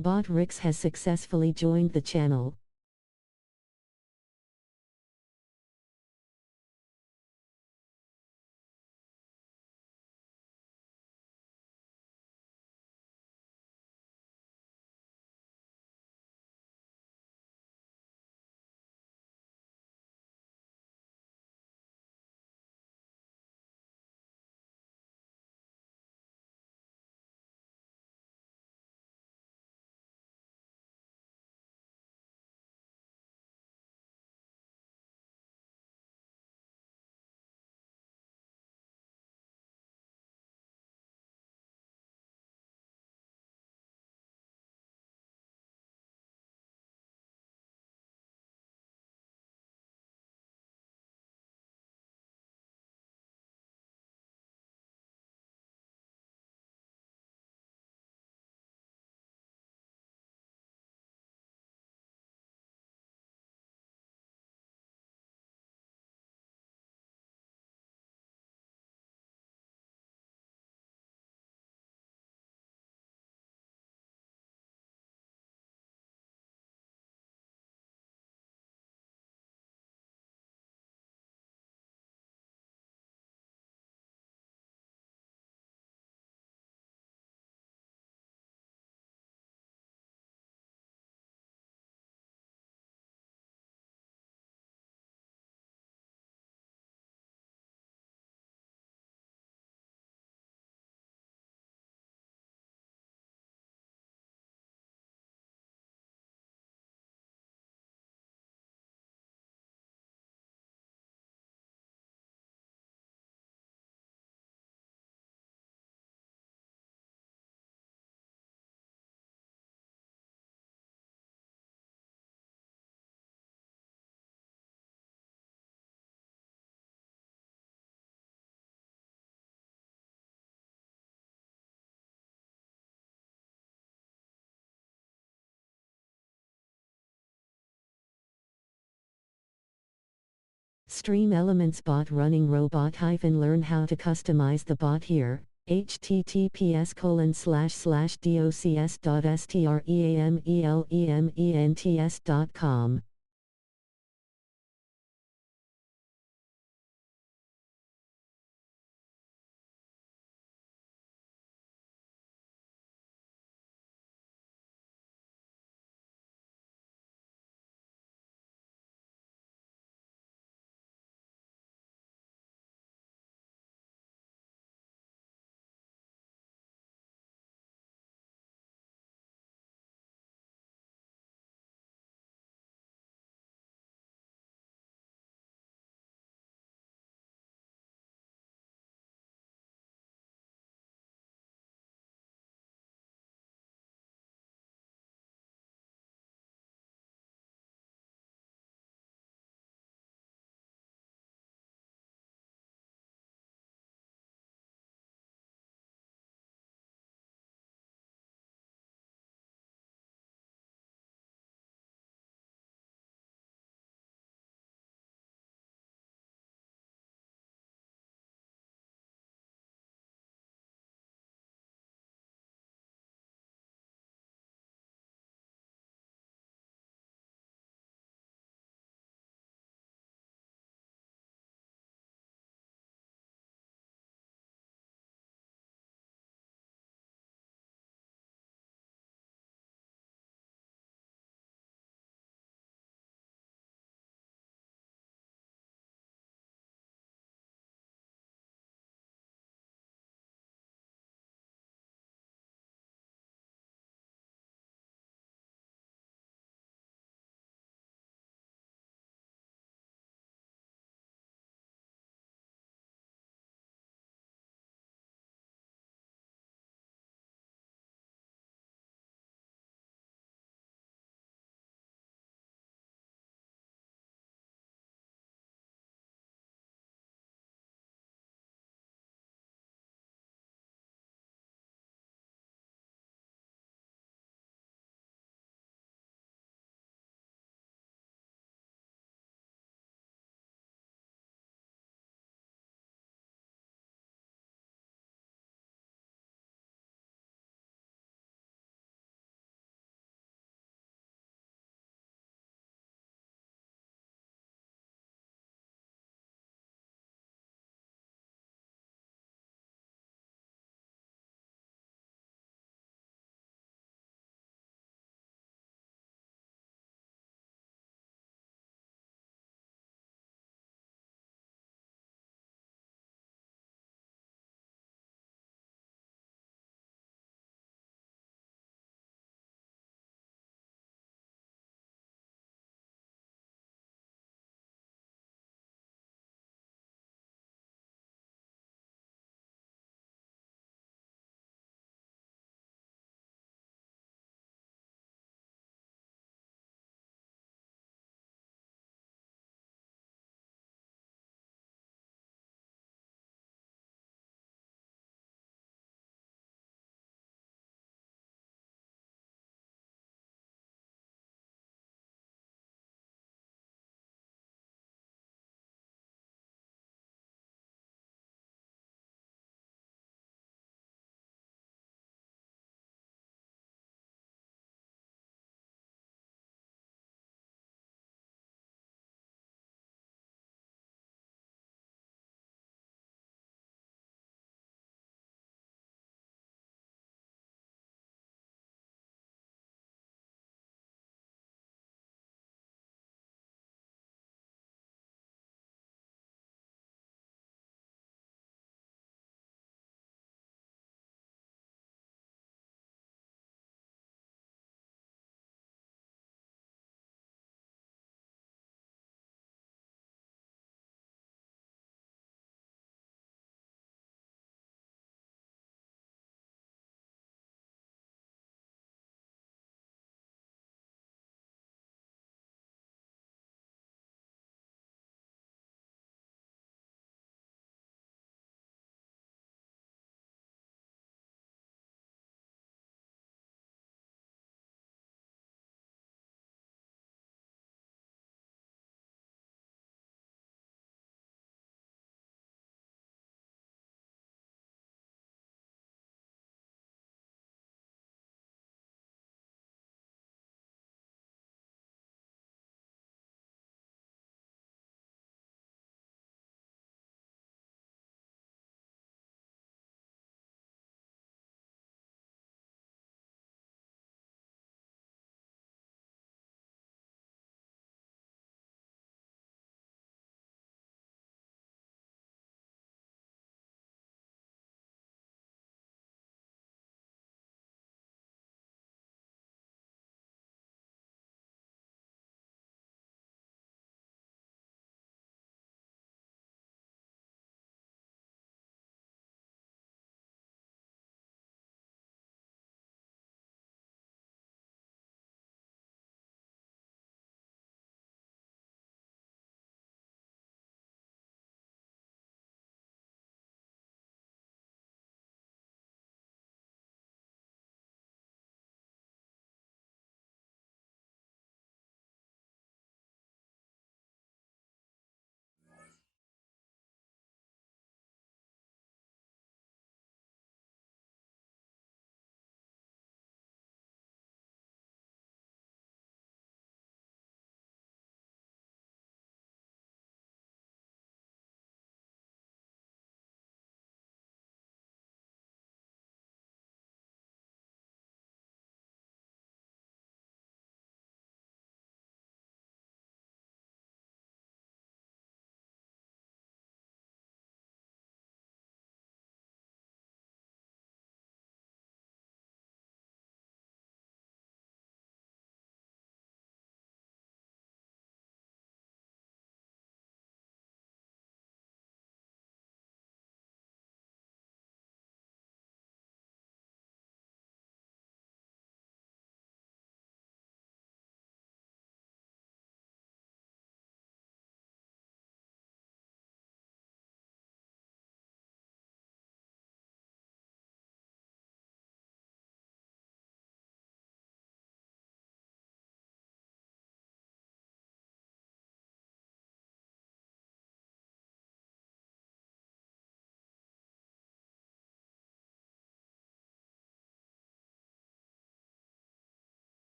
Bot Rix has successfully joined the channel. Stream Elements bot running robot - learn how to customize the bot here. https://docs.streamelents.com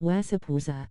Wasapusa.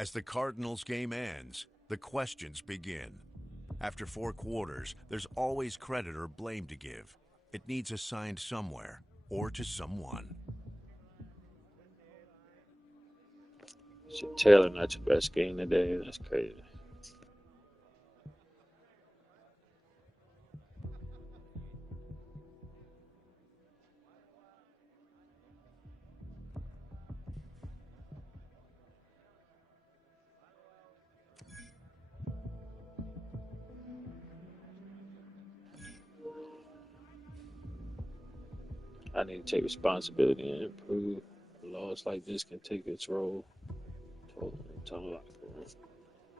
As the Cardinals game ends, the questions begin. After 4 quarters, there's always credit or blame to give. It needs assigned somewhere or to someone. Shit, Taylor not your best game today. That's crazy. I need to take responsibility and improve. A loss like this can take its role. Total locker room.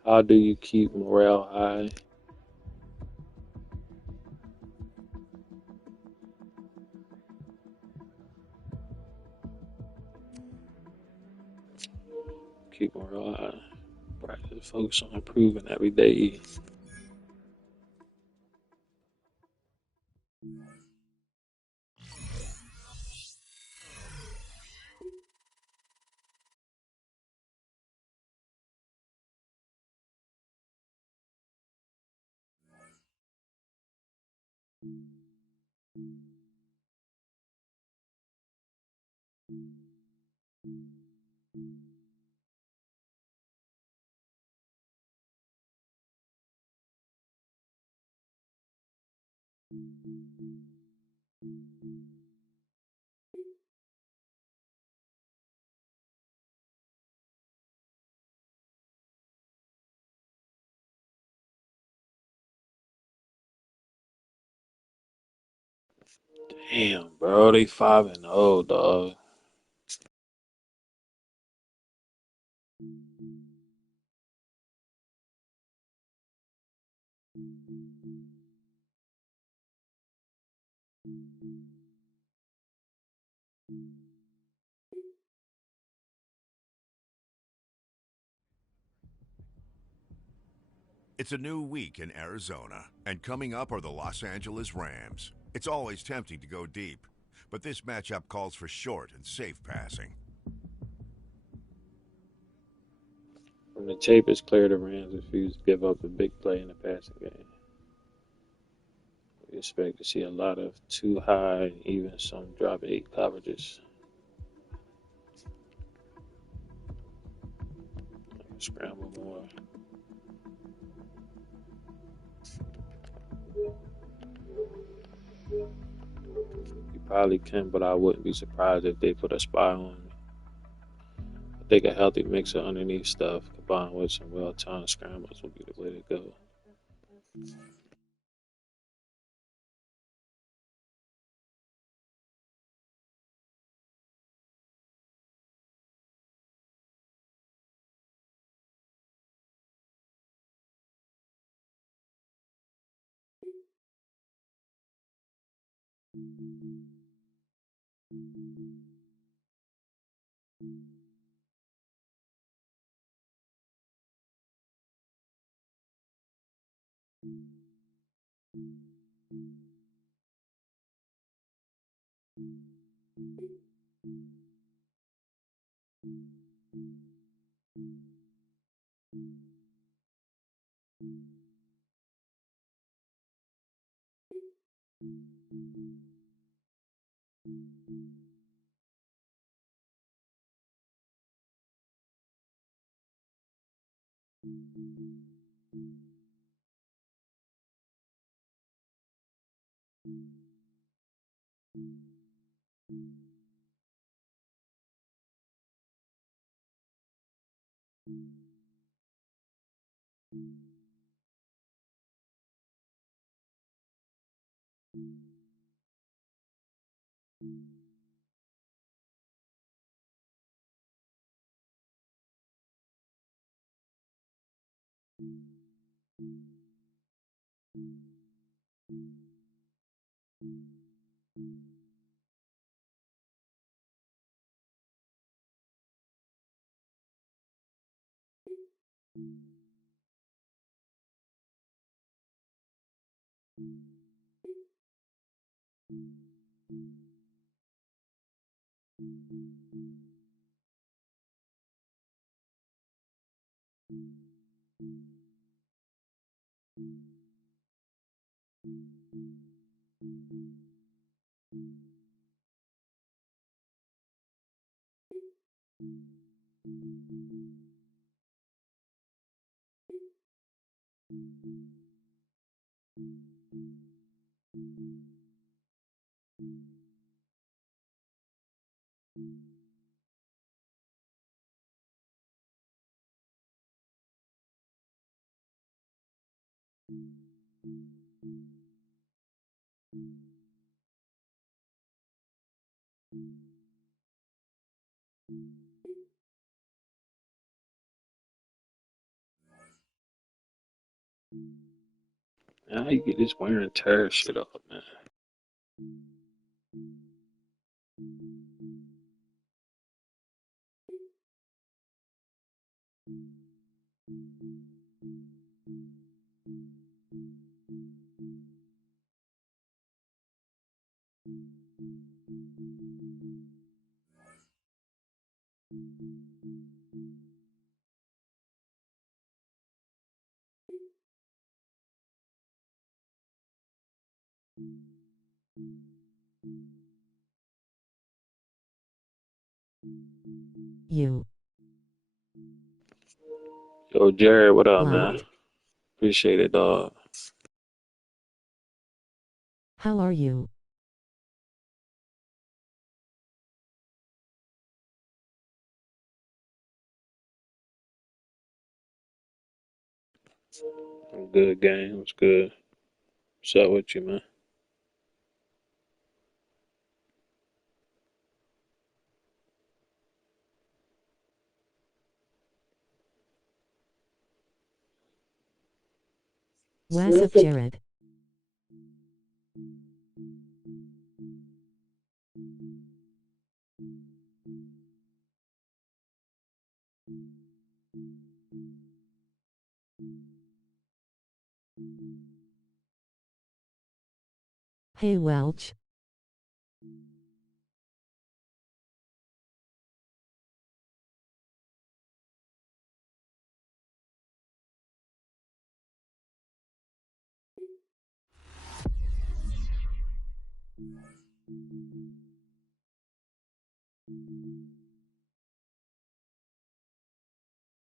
How do you keep morale high? Keep morale high. Practice, focus on improving every day. Damn, bro, they 5-0, dog. It's a new week in Arizona, and coming up are the Los Angeles Rams. It's always tempting to go deep, but this matchup calls for short and safe passing. From the tape, it's clear the Rams refuse to give up a big play in the passing game. We expect to see a lot of too high, even some drop eight coverages. Scramble more. You probably can, but I wouldn't be surprised if they put a spy on me. I think a healthy mix of underneath stuff combined with some well-timed scrambles would be the way to go. How you get this wear and tear shit up, man? You. Yo, Jared, what up, man? Liked. Appreciate it, dog. How are you? Good game. What's good? What's up with you, man? What's up, Jared? Hey, Welch.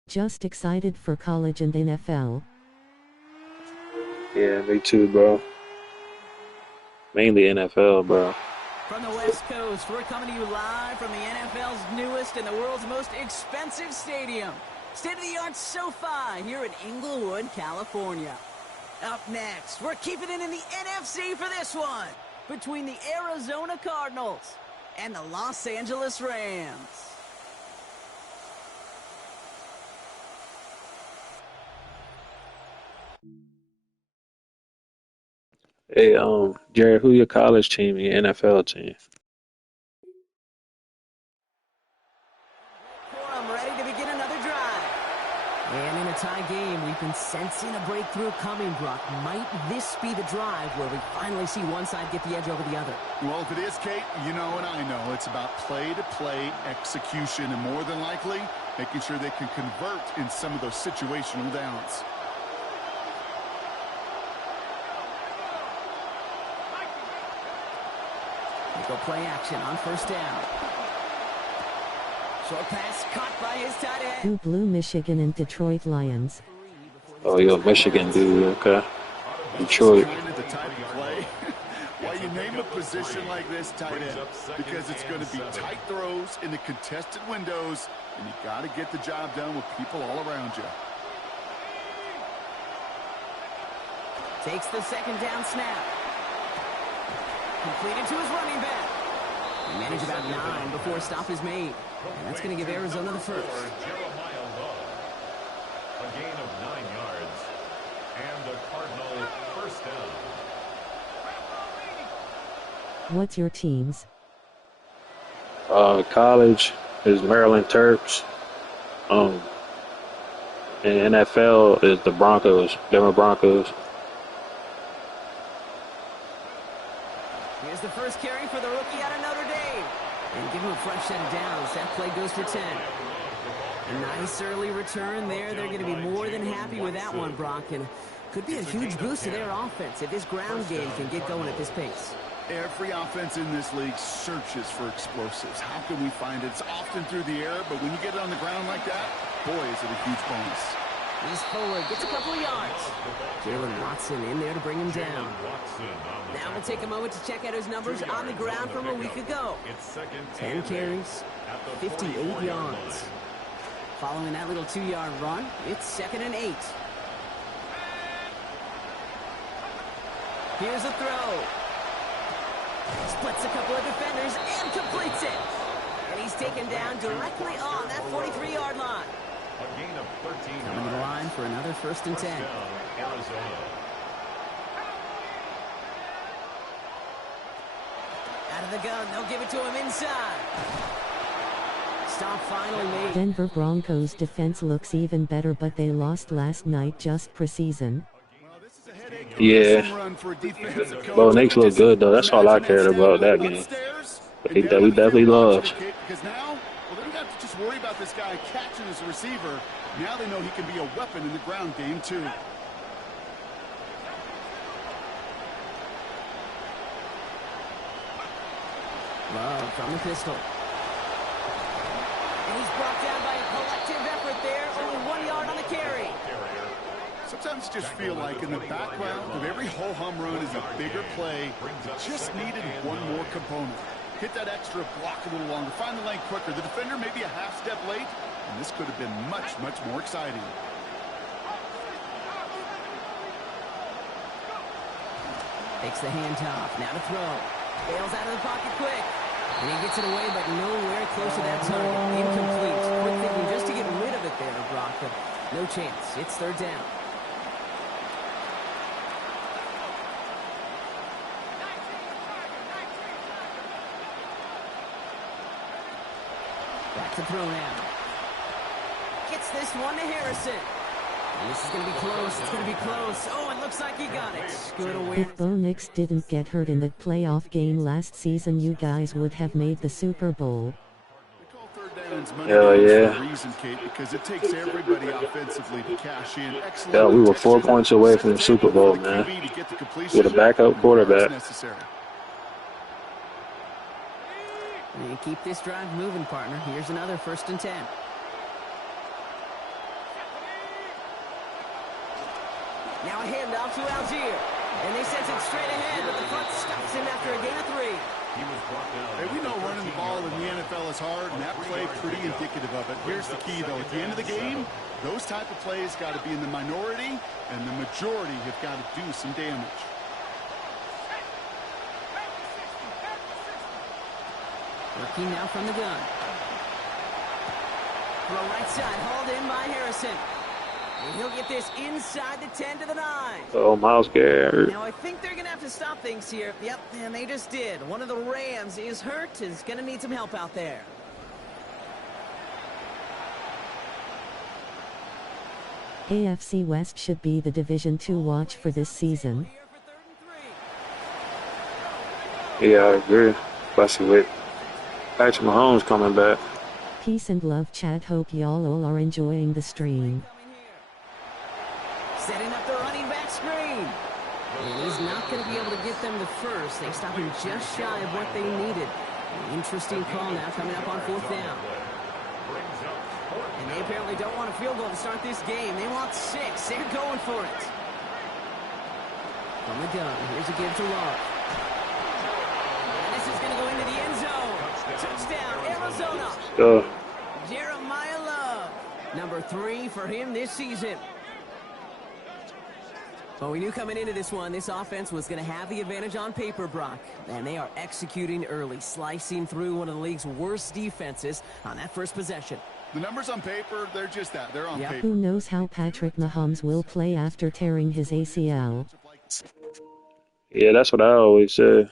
Just excited for college and NFL. Yeah, me too, bro. Mainly NFL, bro. From the West Coast, we're coming to you live from the NFL's newest and the world's most expensive stadium. State-of-the-art SoFi here in Inglewood, California. Up next, we're keeping it in the NFC for this one. Between the Arizona Cardinals and the Los Angeles Rams. Hey, Jared, who your college team and your NFL team? I'm ready to begin another drive. And in a tie game, we've been sensing a breakthrough coming, Brock. Might this be the drive where we finally see one side get the edge over the other? Well, if it is, Kate, you know and I know it's about play-to-play execution and more than likely making sure they can convert in some of those situational downs. Go play action on first down. Short pass caught by his tight end. Who blew Michigan and Detroit Lions? Oh, you're a Michigan dude, okay. Detroit. Kind of the type of play. Why you name a position like this tight end? Because it's going to be tight throws in the contested windows, and you got to get the job done with people all around you. Takes the second down snap. Completed to his running back. He managed about 9 before a stop is made. And that's going to give Arizona the first. A gain of 9 yards. And a Cardinal first down. What's your team's? College is Maryland Terps. And NFL is the Broncos, Denver Broncos. Here's the first carry for the rookie out of Notre Dame. And give him a fresh set of downs. That play goes for 10. A nice early return there. They're going to be more than happy with that one, Brock. And could be a huge boost to their offense if this ground game can get going at this pace. Every offense in this league searches for explosives. How can we find it? It's often through the air, but when you get it on the ground like that, boy, is it a huge bonus. He's forward, gets a couple of yards. Jalen Watson in there to bring him down. Now we'll take a moment to check out his numbers on the ground from a week ago. 10 carries, 58 yards. Following that little 2-yard run, it's 2nd and 8. Here's a throw. Splits a couple of defenders and completes it. And he's taken down directly on that 43-yard line. A gain of 13. Coming to the line for another 1st and 10. Arizona. Out of the gun, they'll give it to him inside. Stop finally made. Denver Broncos defense looks even better, but they lost last night just preseason. Yeah. Bo Nix looked good, though. That's all I cared about that game. But we definitely lost. Because now, they don't have to just worry about this guy catching his receiver. Now they know he can be a weapon in the ground game, too. Love from the pistol. And he's brought down by a collective effort there. Only 1 yard on the carry. Sometimes you just feel like in the background of every ho-hum run is a bigger play. Just needed one more component. Hit that extra block a little longer. Find the lane quicker. The defender may be a half step late, and this could have been much, much more exciting. Takes the handoff. Now to throw. Bails out of the pocket quick. And he gets it away, but nowhere close to that target. Incomplete. Quick thinking just to get rid of it there, Brock. But no chance. It's 3rd down. Back to throw now. Gets this one to Harrison. And this is going to be close. It's going to be close. Oh, it looks like he got it. Good awareness. If Bo Nix didn't get hurt in that playoff game last season, you guys would have made the Super Bowl. Hell yeah. Because it takes everybody offensively to cash in. Yeah, we were 4 points away from the Super Bowl, man. With a backup quarterback. And keep this drive moving, partner. Here's another 1st and 10. Now a handoff to Algier. And they send it straight ahead, but the front stops him after a gain of 3. He was brought down. Hey, we know running the ball in the NFL is hard, and that play pretty indicative of it. Here's the key, though. At the end of the game, those type of plays got to be in the minority, and the majority have got to do some damage. Working now from the gun. Throw right side, hauled in by Harrison. And he'll get this inside the 10 to the 9. Oh, Myles Garrett. Now I think they're going to have to stop things here. Yep, and they just did. One of the Rams is hurt, is going to need some help out there. AFC West should be the division to watch for this season. Yeah, I agree. Especially with Patrick Mahomes coming back. Peace and love, chat. Hope y'all all are enjoying the stream. Setting up the running back screen. And he's not going to be able to get them the first. They stop him just shy of what they needed. An interesting call now coming up on 4th down. And they apparently don't want a field goal to start this game. They want 6. They're going for it. From the gun, here's a give to Love. And this is going to go into the end zone. Touchdown, Arizona. Jeremiah Love. Number 3 for him this season. Well, we knew coming into this one, this offense was going to have the advantage on paper, Brock. And they are executing early, slicing through one of the league's worst defenses on that first possession. The numbers on paper, they're just that. They're on paper. Who knows how Patrick Mahomes will play after tearing his ACL? Yeah, that's what I always say.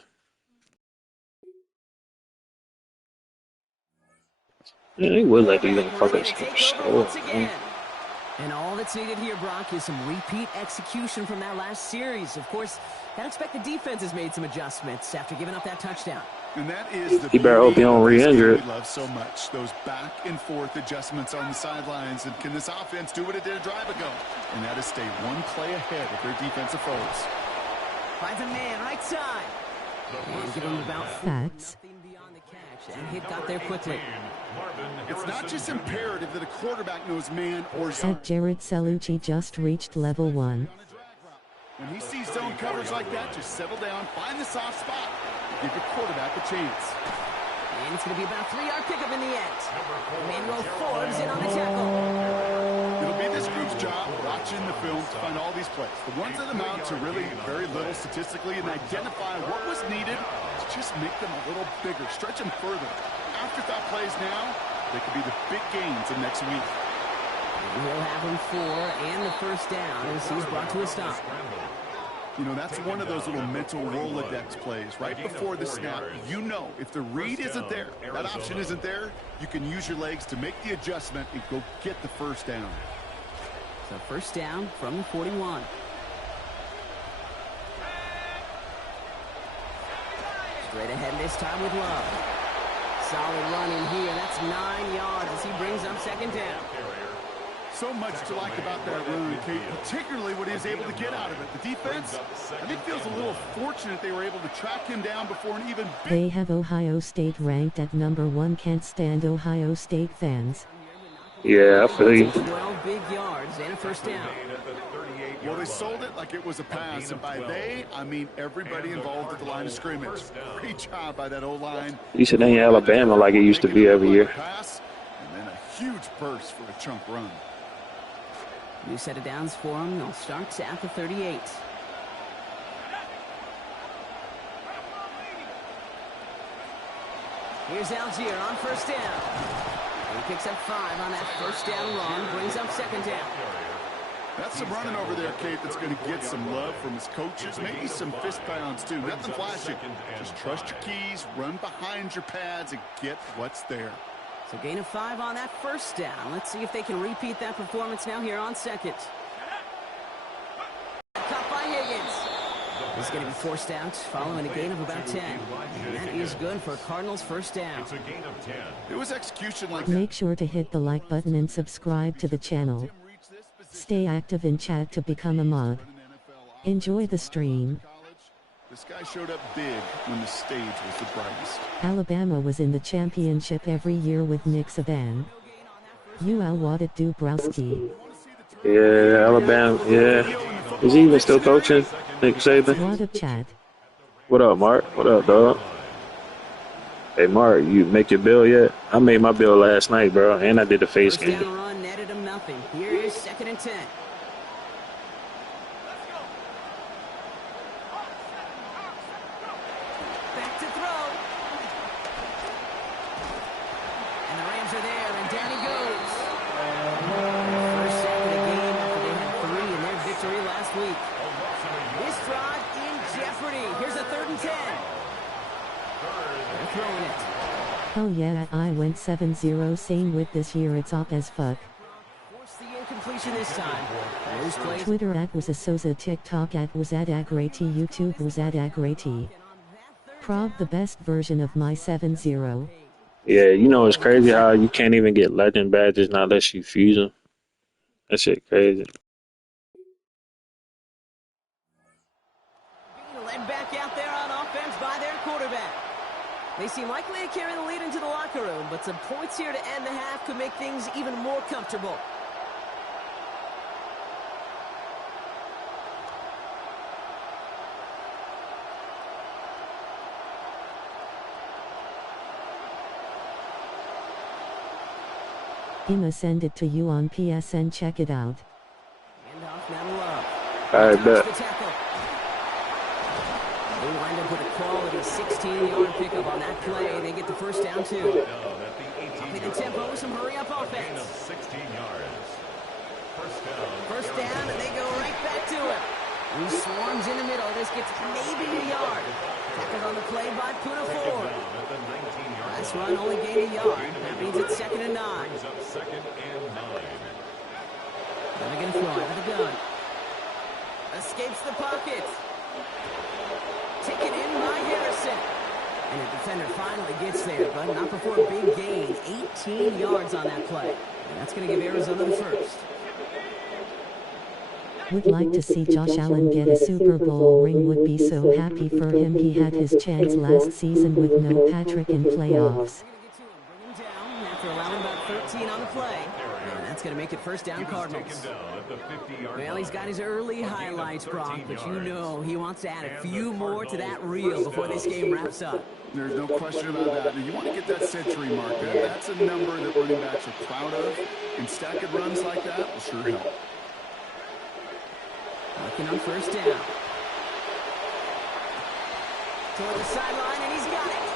Yeah, they would let these motherfuckers score, man. And all that's needed here, Brock, is some repeat execution from that last series. Of course, I'd expect the defense has made some adjustments after giving up that touchdown. And that is the He better hope he don't re-injure it. we love so much. Those back and forth adjustments on the sidelines. And can this offense do what it did a drive ago? And that is stay one play ahead of their defensive foes. Finds a man right side. And give him about Facts. nothing beyond the catch. And hit got there quickly. It's not just imperative that a quarterback knows man or zone. At Jared Celucci just reached level 1. When he sees zone coverage like that, just settle down, find the soft spot, give your quarterback a chance. And it's going to be about a 3-yard pickup in the end. Emmanuel Forbes in on the tackle. It'll be this group's job watching the film to find all these plays. The ones that amount to really very little statistically and identify what was needed to just make them a little bigger, stretch them further. Afterthought plays now, they could be the big gains of next week. And he'll have him 4 and the first down as he's brought to a stop. You know, that's one of those little mental Rolodex plays. Right before the snap, you know if the read isn't there, that option isn't there, you can use your legs to make the adjustment and go get the first down. So first down from the 41. Straight ahead this time with Love. Solid run in here. That's 9 yards as he brings up second down. So much to like about that run, Kate, particularly what he was able to get out of it. The defense, I think, feels a little fortunate they were able to track him down before an even big... They have Ohio State ranked at number 1. Can't stand Ohio State fans. Yeah, I feel you. 12 big yards and a first down. Well, they sold it like it was a pass, and by they, I mean everybody involved at the line of scrimmage. Great job by that O-line. You should ain't Alabama like it used to be every year. Pass, and then a huge burst for a chunk run. New set of downs for him. They'll start at the 38. Here's Algier on first down. He picks up 5 on that first down run. Brings up second down. That's some running over there, Kate, that's going to get some love from his coaches. Maybe some fist pounds, too. Nothing flashy. Just trust your keys, run behind your pads, and get what's there. So gain of 5 on that first down. Let's see if they can repeat that performance now here on second. Caught by Higgins. He's going to be forced out following a gain of about 10. And that is good for Cardinals first down. It's a gain of 10. It was execution like Make sure to hit the like button and subscribe to the channel. Stay active in chat to become a mod. Enjoy the stream. This guy showed up big when the stage was the brightest. Alabama was in the championship every year with Nick Saban. UL what it do, Browski. Yeah, Alabama, yeah. Is he even still coaching, Nick Saban? What up, chat? What up, Mark? What up, dog? Hey, Mark, you make your bill yet? I made my bill last night, bro, and I did the face First down game. run netted him nothing. Here is second and 10. Back to throw. And the Rams are there, and down he goes. First sack of the game after they had 3 in their victory last week. This drive in jeopardy. Here's a 3rd and 10. They're throwing it. Oh yeah, I went 7-0, same with this year, it's up as fuck. Force the incompletion this time. Those plays. Twitter at was a Sosa, TikTok at was at Agrati, YouTube was at Agrati. Prob the best version of my 7-0. Yeah, you know it's crazy how you can't even get legend badges now unless you fuse them. That shit crazy. Being led back out there on offense by their quarterback. They seem likely to carry the lead into the locker room, but some points here to end the half could make things even more comfortable. I'ma send it to you on PSN, check it out. Handoff now to Love. I bet. The tackle. They wind up with a quality 16-yard pickup on that play. They get the first down, too. Upping the tempo with some hurry-up offense. 16 yards. First down, and they go right back to him. He swarms in the middle. This gets maybe a yard. Tackled on the play by Puna Ford. Last run only gained a yard. That means it's 2nd and 9. Now they're going to throw it with a gun. Escapes the pocket. Taken in by Harrison. And the defender finally gets there, but not before a big gain. 18 yards on that play. And that's going to give Arizona the first. Would like to see Josh Allen get a Super Bowl ring. Would be so happy for him. He had his chance last season with no Patrick in playoffs. Bring him down after allowing about 13 on the play. And that's going to make it first down Cardinals. Well, he's got his early highlights, Brock, but you know he wants to add a few more to that reel before this game wraps up. There's no question about that. You want to get that century mark. That's a number that running backs are proud of. And stacking runs like that will sure help. Looking on first down. Toward the sideline, and he's got it.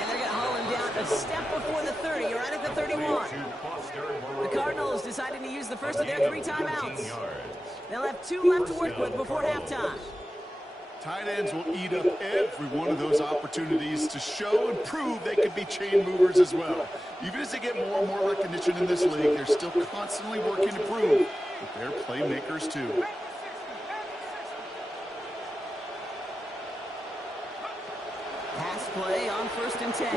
And they're going to haul him down a step before the 30, right at the 31. The Cardinals decided to use the first of their 3 timeouts. They'll have 2 left to work with before halftime. Tight ends will eat up every one of those opportunities to show and prove they can be chain movers as well. Even as they get more and more recognition in this league, they're still constantly working to prove that they're playmakers too. Pass play on 1st and 10.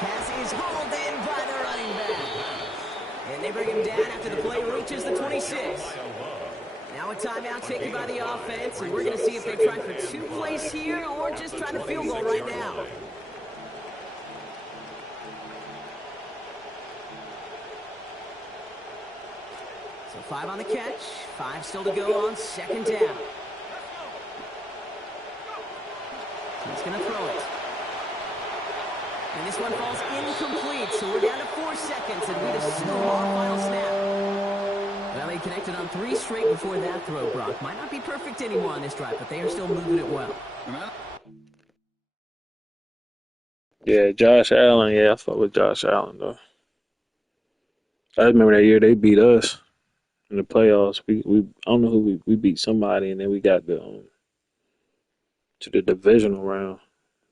Pass is hauled in by the running back. And they bring him down after the play reaches the 26. Now a timeout taken by the offense, and we're going to see if they try for 2 plays here or just try to field goal right now. So 5 on the catch, 5 still to go on 2nd down. He's going to throw it. And this one falls incomplete, so we're down to 4 seconds, and we assume our final snap. Well, he connected on 3 straight before that throw, Brock. Might not be perfect anymore on this drive, but they are still moving it well. Yeah, Josh Allen. Yeah, I fuck with Josh Allen, though. I remember that year they beat us in the playoffs. We I don't know who we beat somebody, and then we got the to the divisional round.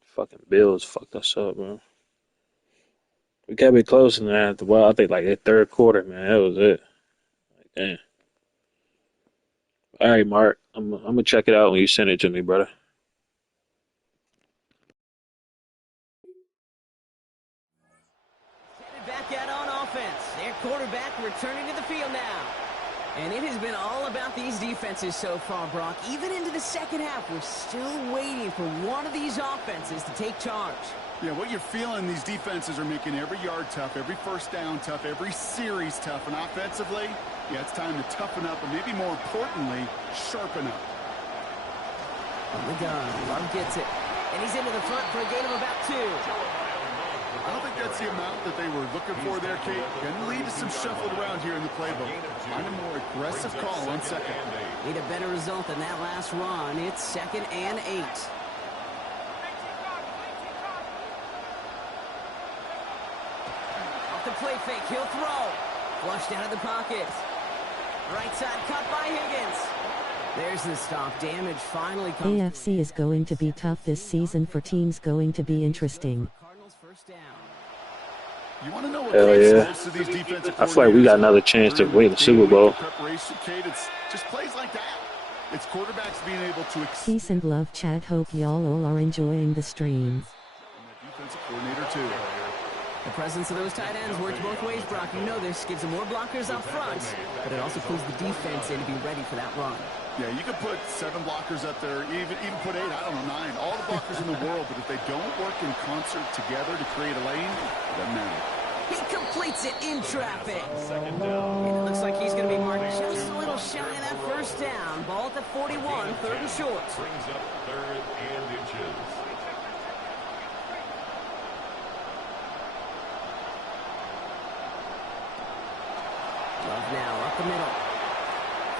Fucking Bills fucked us up, bro. We kept it close, and then after a while, I think like that 3rd quarter, man, that was it. Like, damn. All right, Mark, I'm gonna check it out when you send it to me, brother. Headed back out on offense. Their quarterback returning to the field now. And it has been all about these defenses so far, Brock. Even into the second half, we're still waiting for one of these offenses to take charge. Yeah, what you're feeling, these defenses are making every yard tough, every first down tough, every series tough. And offensively, yeah, it's time to toughen up, and maybe more importantly, sharpen up. On the gun, Love gets it. And he's into the front for a gain of about 2. I don't think that's the amount that they were looking for there, Kate. Can lead to some shuffled around here in the playbook. Find a more aggressive call on 2nd. Need a better result than that last run. It's 2nd and 8. Off the play fake, he'll throw. Flushed out of the pocket. Right side cut by Higgins. There's the stop. Damage finally comes. AFC is going to be tough this season for teams. Going to be interesting. Cardinals first down. You want to know what Hell yeah. most of these defensive I feel like we got another chance to win the Super Bowl. Preparation, Kate, it's just plays like that. It's quarterbacks being able to Peace and love, chat. Hope y'all all are enjoying the stream. defensive coordinator too. The presence of those tight ends works both ways, Brock. You know this. Gives them more blockers up front, but it also pulls the defense in to be ready for that run. Yeah, you could put 7 blockers up there, even put 8, I don't know, 9, all the blockers in the world, but if they don't work in concert together to create a lane, it doesn't matter. He completes it in traffic. And it looks like he's going to be marked just a little shy of that first down. Ball at the 41, 3rd and short. Brings up 3rd and inches. Love now up the middle.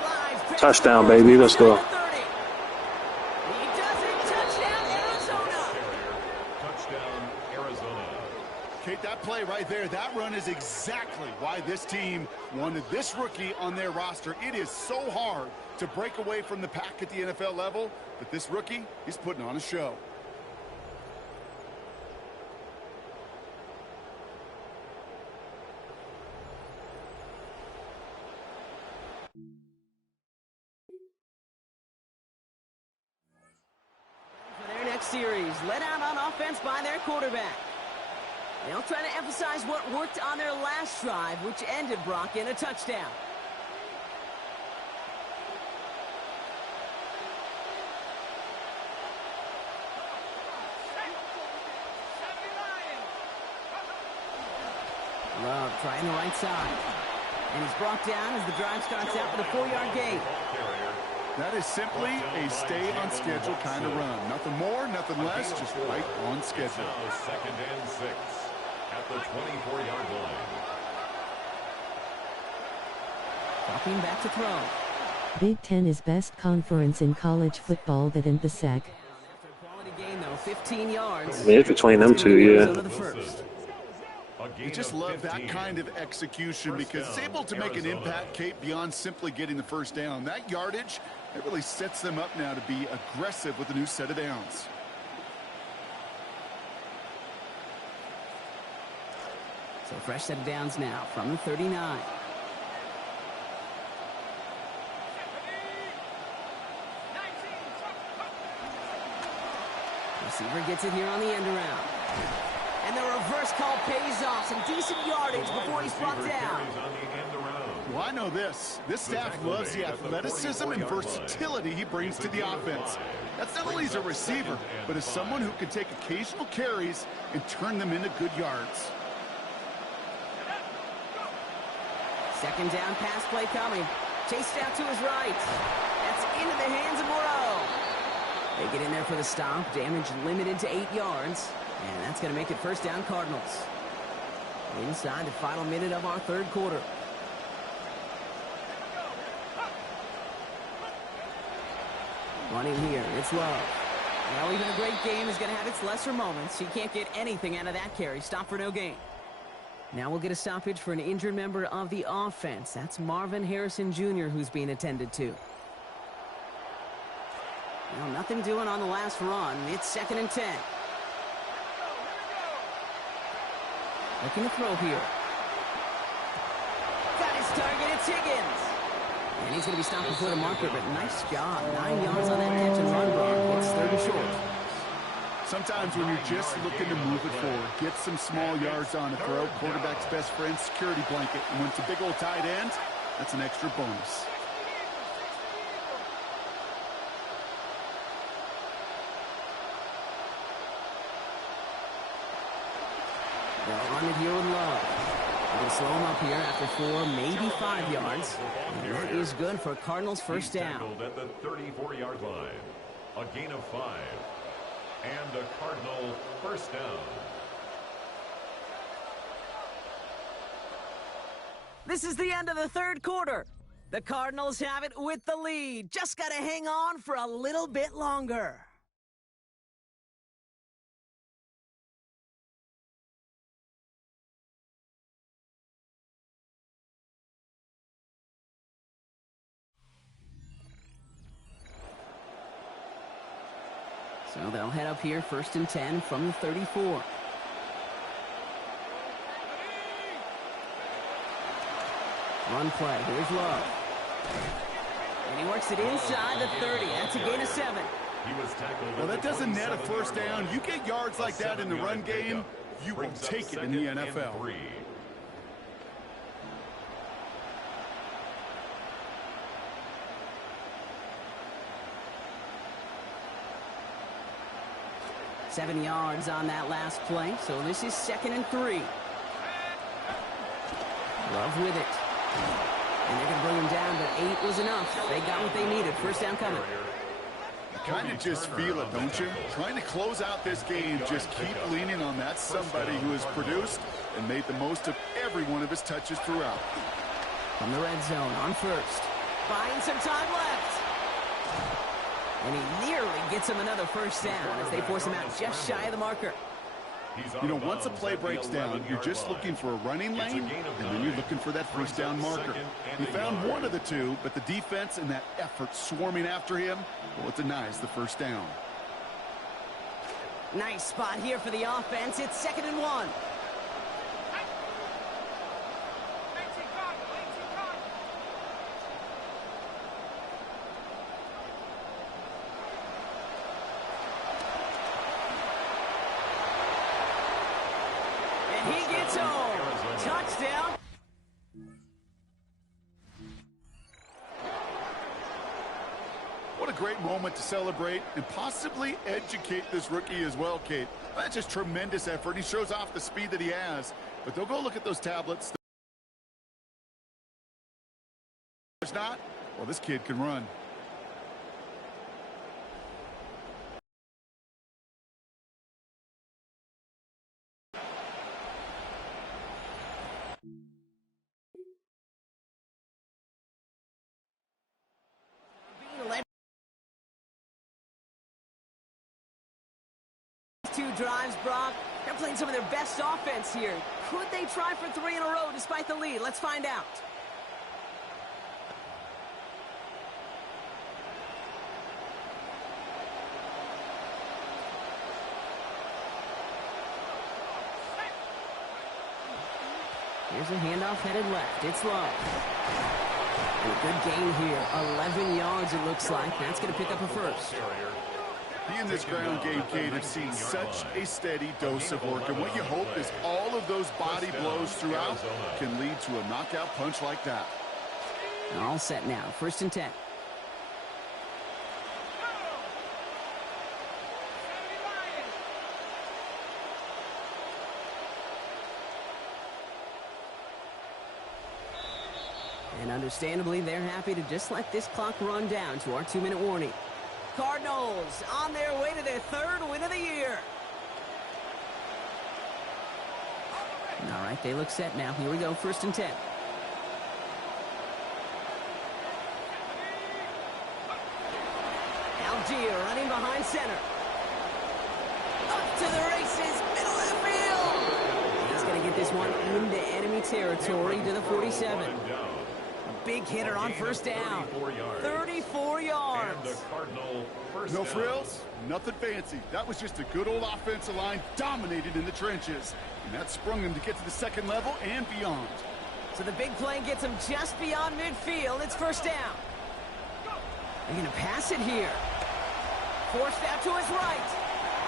Flies, Touchdown, baby. Let's go. He does it. Touchdown, Arizona. Touchdown, Arizona. Kate, that play right there, that run is exactly why this team wanted this rookie on their roster. It is so hard to break away from the pack at the NFL level, but this rookie is putting on a show. is let out on offense by their quarterback. They'll try to emphasize what worked on their last drive, which ended Brock in a touchdown. Love trying the right side. And he's brought down as the drive starts out with a 4-yard gain. That is simply a stay-on-schedule kind of run. Nothing more, nothing less, just right on schedule. Now 2nd and 6 at the 24-yard line. Dropping back to throw. Big Ten is best conference in college football that and the sack. After a quality gain, though, 15 yards. I mean, it's between them two, yeah. Arizona the first. You just love that kind of execution because it's able to make an impact, Kate, beyond simply getting the first down. That yardage, it really sets them up now to be aggressive with a new set of downs. So fresh set of downs now from the 39. Receiver gets it here on the end around. And the reverse call pays off. Some decent yardage before he's brought down. Well, I know this. This staff loves the athleticism and versatility he brings to the offense. That's not only as a receiver, but as someone who can take occasional carries and turn them into good yards. Second down pass play coming. Chased out to his right. That's into the hands of Moreau. They get in there for the stop. Damage limited to 8 yards. And that's going to make it first down Cardinals. Inside the final minute of our third quarter. Running here, it's Love. Well, even a great game is going to have its lesser moments. He can't get anything out of that carry. Stop for no gain. Now we'll get a stoppage for an injured member of the offense. That's Marvin Harrison Jr. who's being attended to. Well, nothing doing on the last run. It's 2nd and 10. Looking to throw here. Got his target, it's Higgins. And he's going to be stopped before the marker, but nice job. 9 yards on that catch and run, Brock. It's 3rd and short. Sometimes when you're just looking to move it forward, get some small yards on a throw, quarterback's best friend, security blanket. And when it's a big old tight end, that's an extra bonus. They'll run it here with Love. They'll slow him up here after 4, maybe 5 yards. And that is good for Cardinals first down. At the 34-yard line. A gain of 5. And a Cardinal first down. This is the end of the third quarter. The Cardinals have it with the lead. Just got to hang on for a little bit longer. So they'll head up here, 1st and 10 from the 34. Run play, here's Love. And he works it inside the 30. That's a gain of 7. Well, that doesn't net a first down. You get yards like that in the run game, you will take it in the NFL. 7 yards on that last play, so this is 2nd and 3. Love with it. And they're going to bring him down, but 8 was enough. They got what they needed. First down coming. You kind of just feel it, don't you? Trying to close out this game, just keep leaning on that somebody who has produced and made the most of every one of his touches throughout. From the red zone on first. Buying some time left. And he nearly gets him another first down as they force him out just shy of the marker. You know, once a play breaks down, you're just looking for a running lane, and then you're looking for that first down marker. He found one of the two, but the defense and that effort swarming after him, well, it denies the first down. Nice spot here for the offense. It's 2nd and 1. zone. Touchdown. What a great moment to celebrate and possibly educate this rookie as well, Kate. That's just tremendous effort. He shows off the speed that he has. But they'll go look at those tablets. There's not. Well, this kid can run. Two drives, Brock. They're playing some of their best offense here. Could they try for 3 in a row despite the lead? Let's find out. Here's a handoff headed left. It's low. And a good gain here. 11 yards it looks like. That's going to pick up a first. He and this ground game, Kate, have seen such a steady dose of work. And what you hope is all of those body blows throughout can lead to a knockout punch like that. All set now. 1st and 10. And understandably, they're happy to just let this clock run down to our 2-minute warning. Cardinals on their way to their 3rd win of the year. All right, they look set now. Here we go, 1st and 10. Algier running behind center. Up to the races, middle of the field. He's going to get this one into enemy territory to the 47. Big hitter on 1st down. 34 yards. No frills, nothing fancy. That was just a good old offensive line dominated in the trenches. And that sprung them to get to the 2nd level and beyond. So the big play gets them just beyond midfield. It's 1st down. They're going to pass it here. Forced out to his right.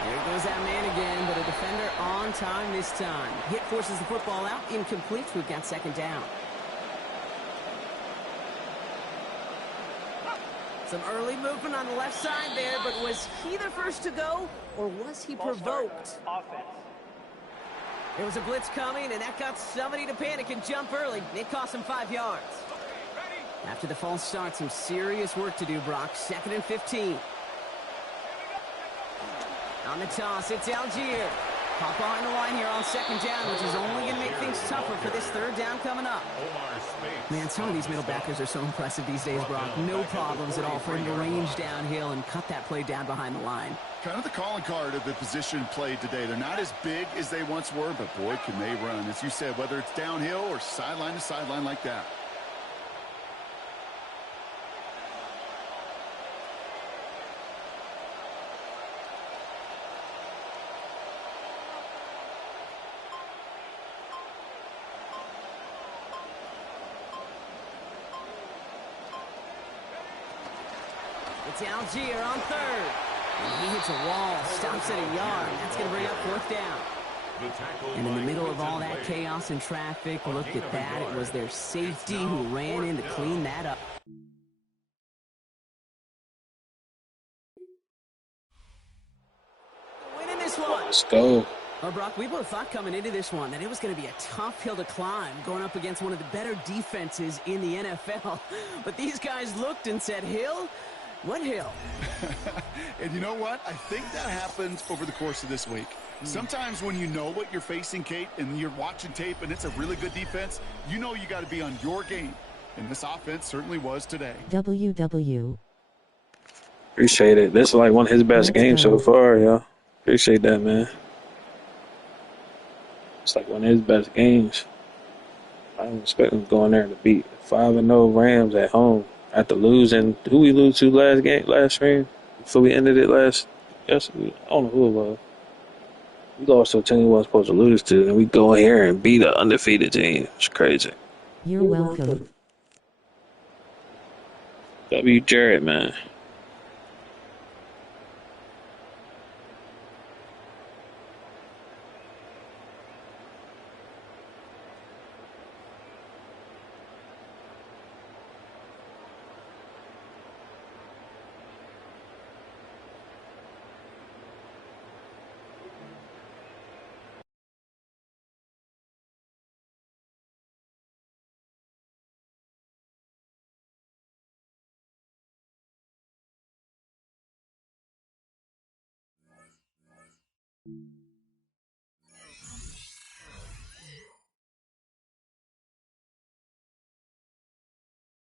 There goes that man again, but a defender on time this time. Hit forces the football out. Incomplete. We've got 2nd down. Some early movement on the left side there, but was he the first to go, or was he provoked? There was a blitz coming, and that got somebody to panic and jump early. It cost him 5 yards. After the false start, some serious work to do, Brock. 2nd and 15. On the toss, it's Algier. Pop behind the line here on 2nd down, which is only going to make things tougher for this 3rd down coming up. Man, some of these middle backers are so impressive these days, Brock. No problems at all for him to range downhill and cut that play down behind the line. Kind of the calling card of the position played today. They're not as big as they once were, but boy, can they run. As you said, whether it's downhill or sideline to sideline like that. It's Algier on 3rd. And he hits a wall, stops at a yard. That's going to bring up 4th down. And in the middle of all that chaos and traffic, look at that. It was their safety who ran in to clean that up. Winning this one. Let's go. Well, Brock, we both thought coming into this one that it was going to be a tough hill to climb, going up against one of the better defenses in the NFL. But these guys looked and said, Hill? What hill? And you know what? I think that happens over the course of this week. Sometimes when you know what you're facing, Kate, and you're watching tape and it's a really good defense, you know you got to be on your game. And this offense certainly was today. WW. Appreciate it. This is like one of his best games so far, y'all. Appreciate that, man. It's like one of his best games. I didn't expect him going there to beat 5-0 Rams at home after losing. Who we lose to last stream? Before we ended it yes, I don't know who it was. We lost to a team we wasn't supposed to lose to, and we go in here and beat an undefeated team. It's crazy. You're welcome. W. Jarrett, man.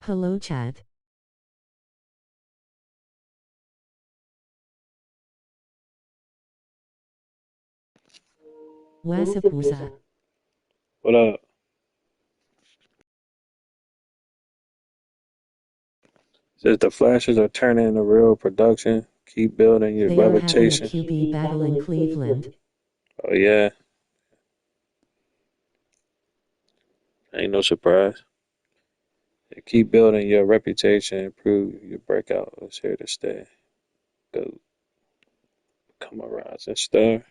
Hello chat. Wasapusa. What up? Says the flashes are turning into real production. Keep building your They are having a reputation. QB battle in Cleveland. Oh yeah, ain't no surprise. Keep building your reputation. Improve your breakout. It's here to stay. Go, come a rising star.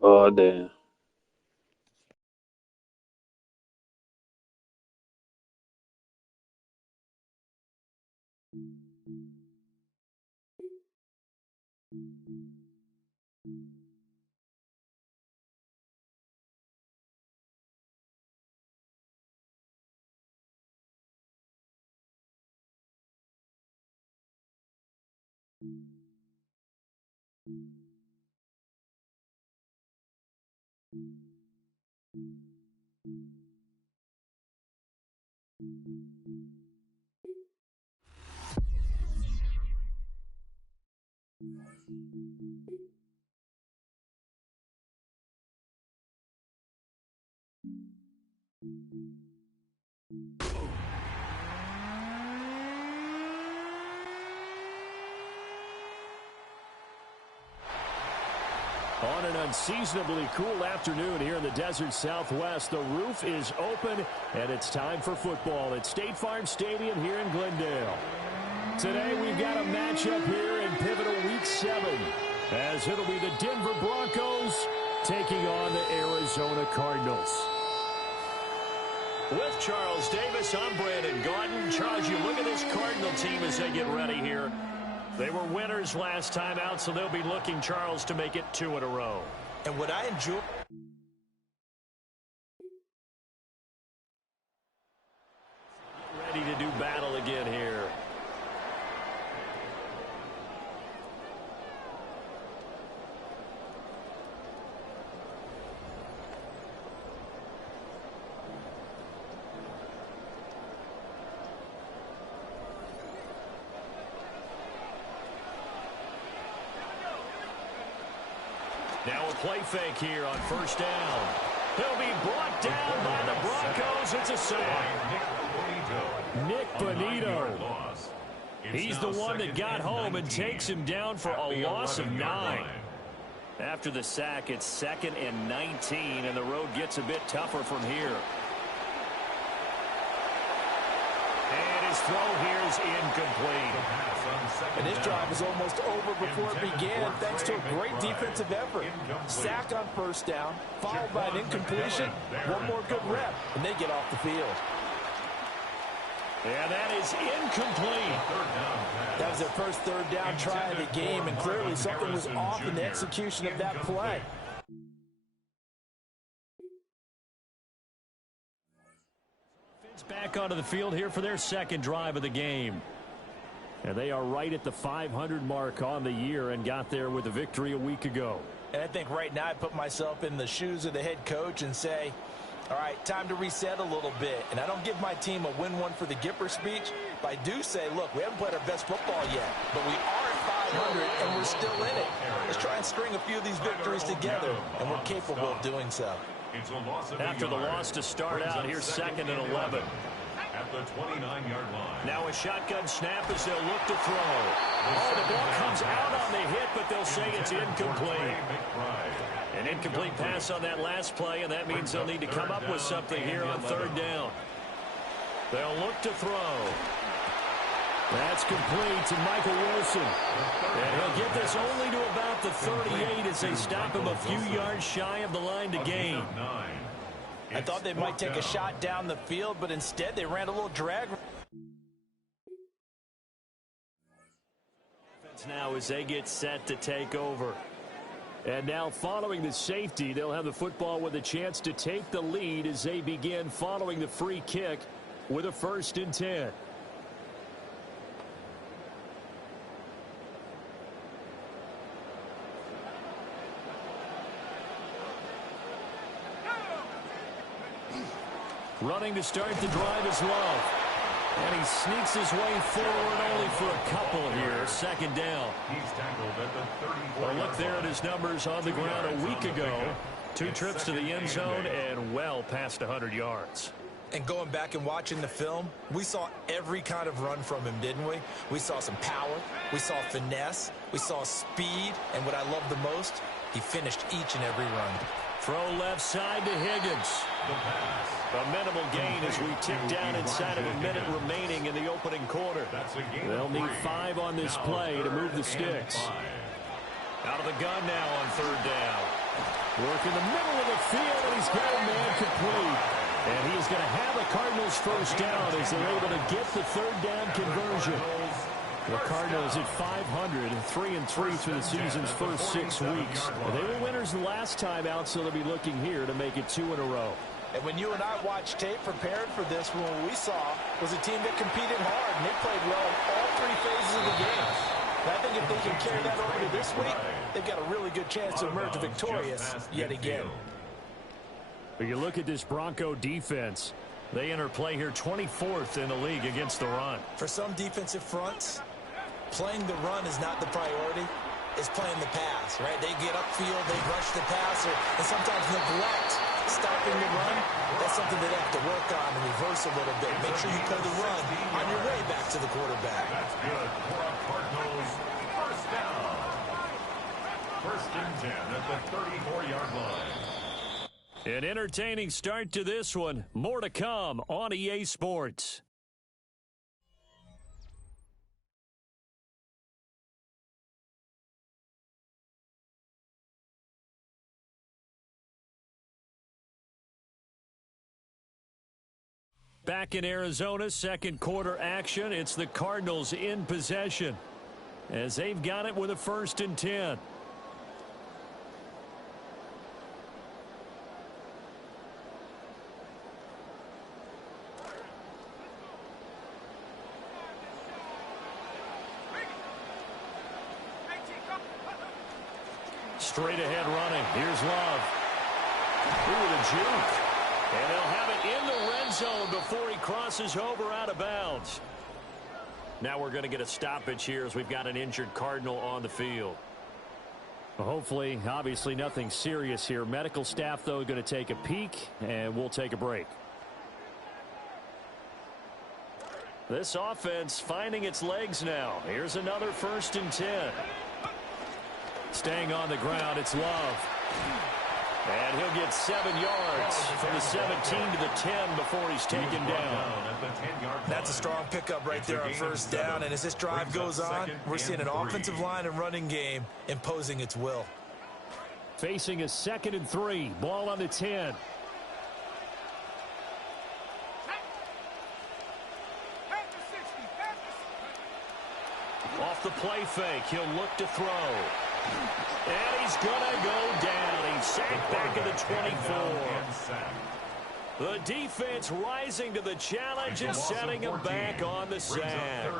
Oh, damn. On an unseasonably cool afternoon here in the desert Southwest, the roof is open, and it's time for football at State Farm Stadium here in Glendale. Today, we've got a matchup here in pivotal Week 7, as it'll be the Denver Broncos taking on the Arizona Cardinals. With Charles Davis, I'm Brandon Gaudin. Charles, you look at this Cardinal team as they get ready here. They were winners last time out, so they'll be looking, Charles, to make it 2 in a row. And what I enjoy... Ready to do battle again here. Now a play fake here on first down. He'll be brought down by the Broncos. It's a sack. Nick Bonito. He's the one that got home and takes him down for a loss of 9. After the sack, it's 2nd and 19, and the road gets a bit tougher from here. And his throw here is incomplete. And this drive is almost over before it began, thanks to a great defensive effort. Sack on first down, followed by an incompletion. One more good rep, and they get off the field. And that is incomplete. That was their first third down try of the game, and clearly something was off in the execution of that play. Back onto the field here for their second drive of the game. And they are right at the 500 mark on the year and got there with a victory a week ago. And I think right now I put myself in the shoes of the head coach and say, all right, time to reset a little bit. And I don't give my team a win one for the Gipper speech, but I do say, look, we haven't played our best football yet, but we are at 500 and we're still in it. Let's try and string a few of these victories together, and we're capable of doing so. After the loss to start out, here's 2nd and 11. At the 29-yard line. Now a shotgun snap as they'll look to throw. Oh, the ball comes out on the hit, but they'll say it's incomplete. An incomplete pass on that last play, and that means they'll need to come up with something here on 3rd down. They'll look to throw. That's complete to Michael Wilson. And he'll get this only to about the 38 as they stop him a few yards shy of the line to gain. I thought they might take a shot down the field, but instead they ran a little drag. Now as they get set to take over. And now following the safety, they'll have the football with a chance to take the lead as they begin following the free kick with a 1st and 10. Running to start the drive is Love. And he sneaks his way forward only for a couple here. 2nd down. He's tackled at the 34. A look there at his numbers on the ground a week ago. 2 trips to the end zone and well past 100 yards. And going back and watching the film, we saw every kind of run from him, didn't we? We saw some power, we saw finesse, we saw speed, and what I love the most, he finished each and every run. Throw left side to Higgins. A minimal gain as we tick down inside of a minute remaining in the opening quarter. They'll need 5 on this play to move the sticks. Out of the gun now on 3rd down. Working the middle of the field, and he's got a man complete. And he is going to have the Cardinals first down as they're able to get the third down conversion. The Cardinals at 500, 3-3 through the season's first 6 weeks. They were winners the last time out, so they'll be looking here to make it 2 in a row. And when you and I watched tape preparing for this, what we saw was a team that competed hard, and they played well all 3 phases of the game. And I think if they can carry that over to this week, they've got a really good chance to emerge victorious yet again. But you look at this Bronco defense. They enter play here 24th in the league against the run. For some defensive fronts, playing the run is not the priority. It's playing the pass, right? They get upfield, they rush the passer, and sometimes neglect stopping the run. That's something they have to work on and reverse a little bit. Make sure you play the run on your way back to the quarterback. That's good for a Cardinals first down. First and 10 at the 34-yard line. An entertaining start to this one. More to come on EA Sports. Back in Arizona, second quarter action. It's the Cardinals in possession as they've got it with a 1st and 10. Straight ahead running. Here's Love. Ooh, the juke. And they'll have it in the red zone before he crosses over out of bounds. Now we're going to get a stoppage here as we've got an injured Cardinal on the field. Hopefully, obviously nothing serious here. Medical staff, though, going to take a peek, and we'll take a break. This offense finding its legs now. Here's another 1st and 10. Staying on the ground, it's Love. And he'll get 7 yards from the 17 to the 10 before he's taken down. That's a strong pickup right there on first down. And as this drive goes on, we're seeing an offensive line and running game imposing its will. Facing a 2nd and 3. Ball on the 10. Off the play fake, he'll look to throw. And he's going to go down. He's sacked back at the 24. The defense rising to the challenge and setting him back on the sack.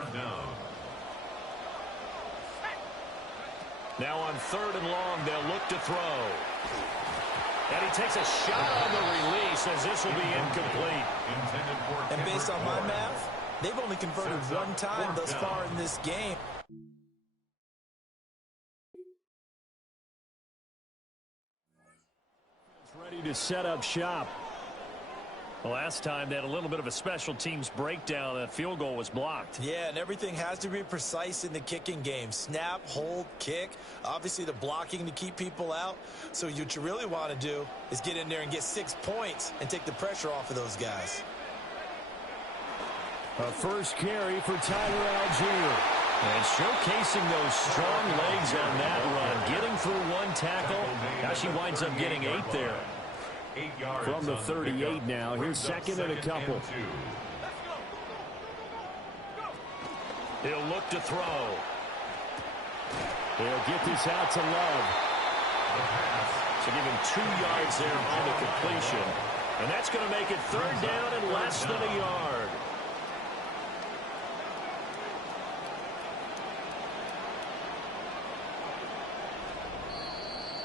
Now on 3rd and long, they'll look to throw. And he takes a shot on the release as this will be incomplete. And based on my math, they've only converted 1 time thus far in this game. Ready to set up shop. The last time they had a little bit of a special teams breakdown. That field goal was blocked. Yeah, and everything has to be precise in the kicking game. Snap, hold, kick. Obviously the blocking to keep people out. So what you really want to do is get in there and get 6 points and take the pressure off of those guys. A first carry for Tyler Algier. And showcasing those strong legs on that run. Getting through 1 tackle. Now she winds up getting 8 there. From the 38 now. Here's 2nd and a couple. He'll look to throw. He'll get this out to Love. So give him 2 yards there on the completion. And that's going to make it 3rd down and less than a yard.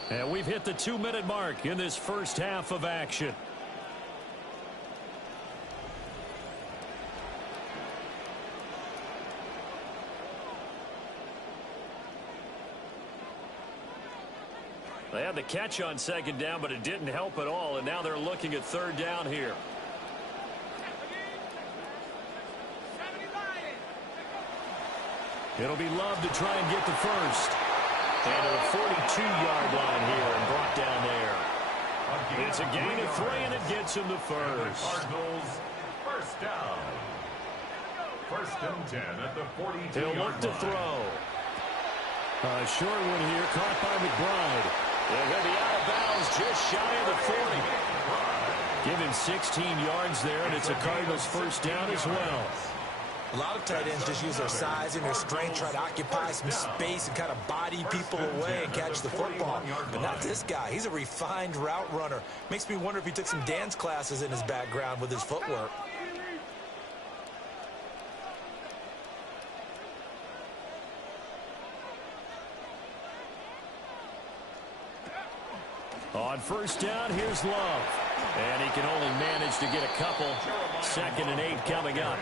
And we've hit the 2-minute mark in this first half of action. They had the catch on 2nd down, but it didn't help at all, and now they're looking at 3rd down here. It'll be Love to try and get the first. And to the 42-yard line here and brought down there. It's a gain of 3, and it gets him the first. Cardinals first down. 1st and 10 at the 42-yard line. He'll look to throw. A short one here, caught by McBride. They're going to be out of bounds just shy of the 40. Give him 16 yards there, and it's a Cardinals first down as well. A lot of tight ends just use their size and their strength, try to occupy some space and kind of body people away and catch the football. But not this guy. He's a refined route runner. Makes me wonder if he took some dance classes in his background with his footwork. On first down, here's Love. And he can only manage to get a couple. 2nd and 8 coming up.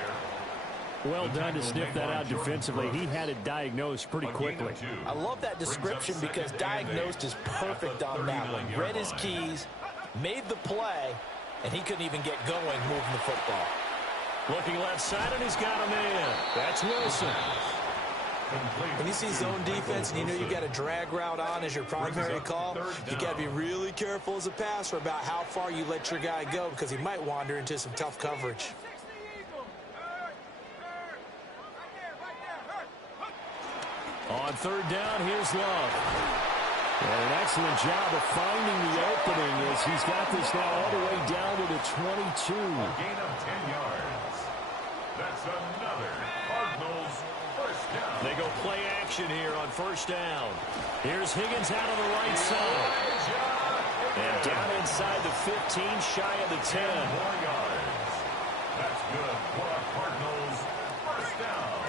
Well done to sniff that out defensively. He had it diagnosed pretty quickly. I love that description because diagnosed is perfect on that one. Read his keys, made the play, and he couldn't even get going moving the football. Looking left side, and he's got him in. That's Wilson. When you see zone defense and you know you got a drag route on as your primary call, you got to be really careful as a passer about how far you let your guy go because he might wander into some tough coverage. On third down, here's Love. And an excellent job of finding the opening as he's got this now all the way down to the 22. A gain of 10 yards. That's another Cardinals first down. They go play action here on first down. Here's Higgins out of the right side. And down inside the 15, shy of the 10. 10 more yards. That's good for a Cardinals first down.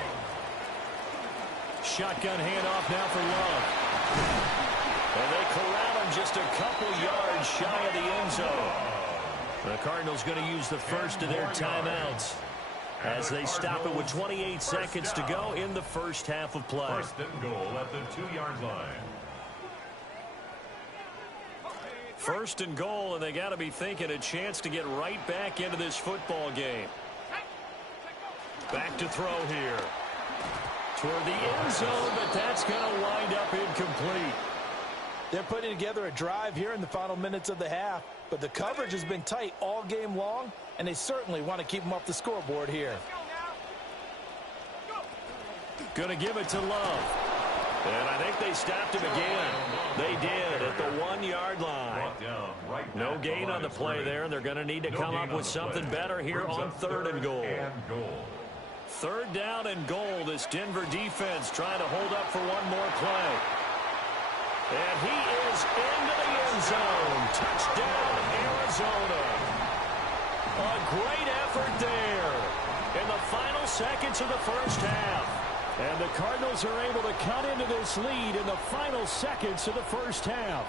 Shotgun handoff now for Love. And they corral him just a couple yards shy of the end zone. The Cardinals going to use the first of their timeouts as they stop it with 28 seconds to go in the first half of play. First and goal at the 2-yard line. First and goal, and they got to be thinking a chance to get right back into this football game. Back to throw here. Toward the end zone, but that's going to wind up incomplete. They're putting together a drive here in the final minutes of the half, but the coverage has been tight all game long, and they certainly want to keep them off the scoreboard here. Going to give it to Love. And I think they stopped him again. They did at the 1-yard line. No gain on the play there, and they're going to need to come up with something better here on 3rd and goal. 3rd down and goal. This Denver defense trying to hold up for one more play. And he is into the end zone. Touchdown, Arizona. A great effort there in the final seconds of the first half. And the Cardinals are able to cut into this lead in the final seconds of the first half.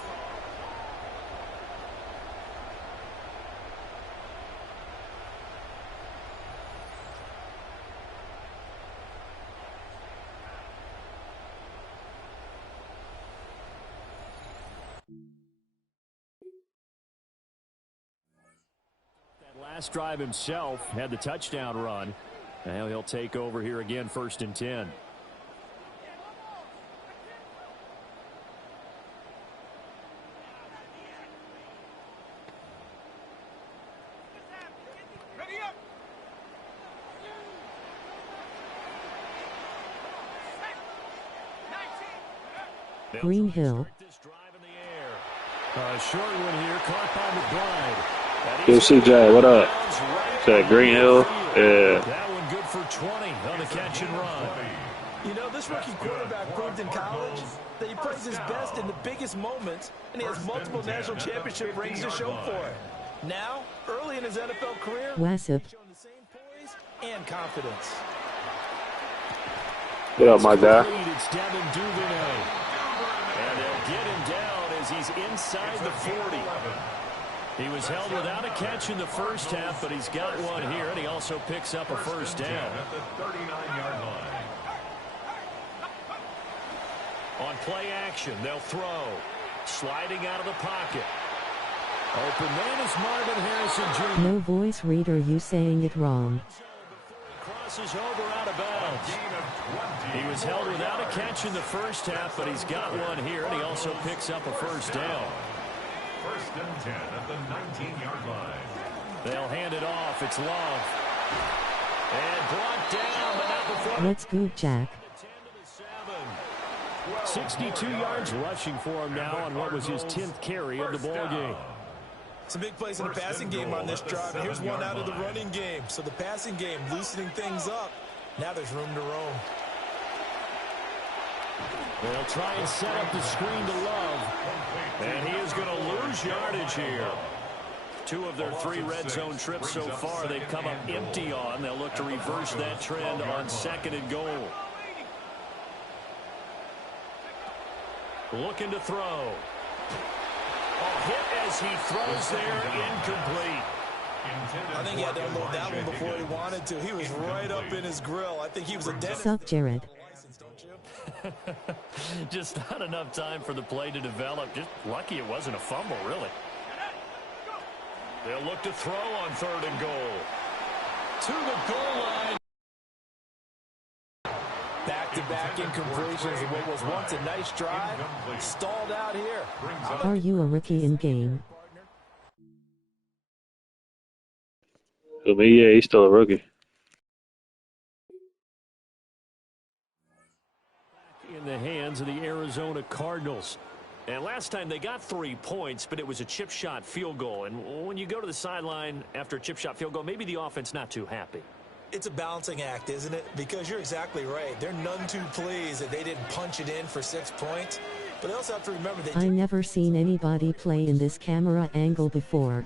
Last drive himself had the touchdown run. Now he'll take over here again, 1st and 10. Greenhill. Short one here, caught by McBride. Yo, CJ, what up? Is that Greenhill? Yeah. That one good for 20 on the catch and run. You know, this rookie quarterback proved in college that he plays his best in the biggest moments, and he has multiple national championship rings to show for it. Now, early in his NFL career, he's shown the same poise and confidence. What up, my guy? It's Devin Duvernay. And they'll get him down as he's inside the 40. He was held without a catch in the first half, but he's got one here, and he also picks up a first down. At the 39-yard line. On play action, they'll throw. Sliding out of the pocket. Open man is Marvin Harrison Jr. No voice reader, you saying it wrong. Crosses over out of bounds. He was held without a catch in the first half, but he's got one here, and he also picks up a first down. 1st and 10 at the 19-yard line. They'll hand it off. It's Love. And brought down, but not before. Let's go, Jack. 62 yards rushing for him now on what was his 10th carry of the ball game. Some big plays in the passing game on this drive. And here's one out of the running game. So the passing game loosening things up. Now there's room to roam. They'll try and set up the screen to Love. And he is going to lose yardage here. 2 of their 3 red zone trips so far they've come up empty on. They'll look to reverse that trend on 2nd and goal. Looking to throw. Hit as he throws there, incomplete. I think he had to unload that one before he wanted to. He was right up in his grill. I think he was a dentist. Sup, Jared? Just not enough time for the play to develop. Just lucky it wasn't a fumble, really. They'll look to throw on 3rd and goal. To the goal line. Back-to-back incompletions of what was once a nice drive. Stalled out here. Are you a rookie in game? Yeah, he's still a rookie. In the hands of the Arizona Cardinals. And last time they got 3 points, but it was a chip shot field goal. And when you go to the sideline after a chip shot field goal, maybe the offense not too happy. It's a balancing act, isn't it? Because you're exactly right. They're none too pleased that they didn't punch it in for 6 points. But they also have to remember I never seen anybody play in this camera angle before.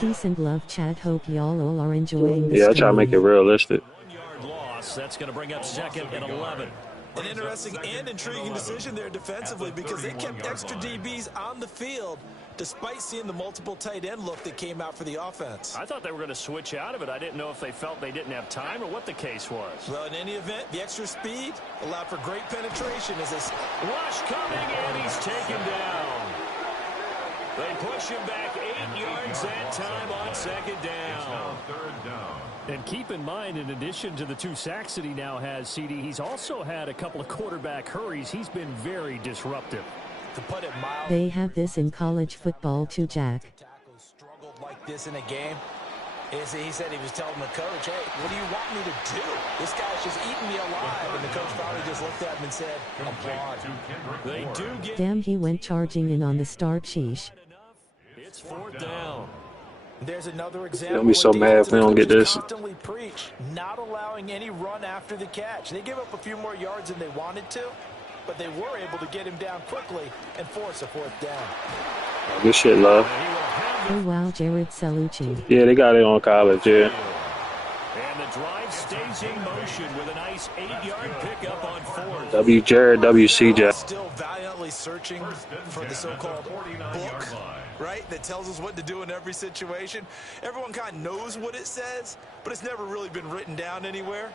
Peace and love, chat. Hope y'all all are enjoying the I try to make it realistic. 1-yard loss. That's going to bring up 2nd and 11. An interesting and intriguing decision there defensively because they kept extra DBs on the field despite seeing the multiple tight end look that came out for the offense. I thought they were going to switch out of it. I didn't know if they felt they didn't have time or what the case was. Well, in any event, the extra speed allowed for great penetration as this rush coming, and he's taken down. They push him back 8 yards that time on 2nd down. 3rd down. And keep in mind, in addition to the 2 sacks that he now has, CD, he's also had a couple of quarterback hurries. He's been very disruptive. To put it mild, they have this in college football too, Jack. Tackles struggled like this in a game. He said he was telling the coach, hey, what do you want me to do? This guy's just eating me alive. And the coach probably just looked at him and said, applaud. They do get... Damn, he went charging in on the start, sheesh. It's 4th down. There's another example. I'll be so mad if we don't get this. Constantly preach, not allowing any run after the catch. They gave up a few more yards than they wanted to, but they were able to get him down quickly and force a 4th down. Good shit, Love. Oh wow, Jared Salucci. Yeah, they got it on college, yeah. And the drive stays in motion with a nice 8-yard pickup on 4th. W. Jared, W. CJ. Still valiantly searching for the so-called book, right, that tells us what to do in every situation. Everyone kind of knows what it says, but it's never really been written down anywhere.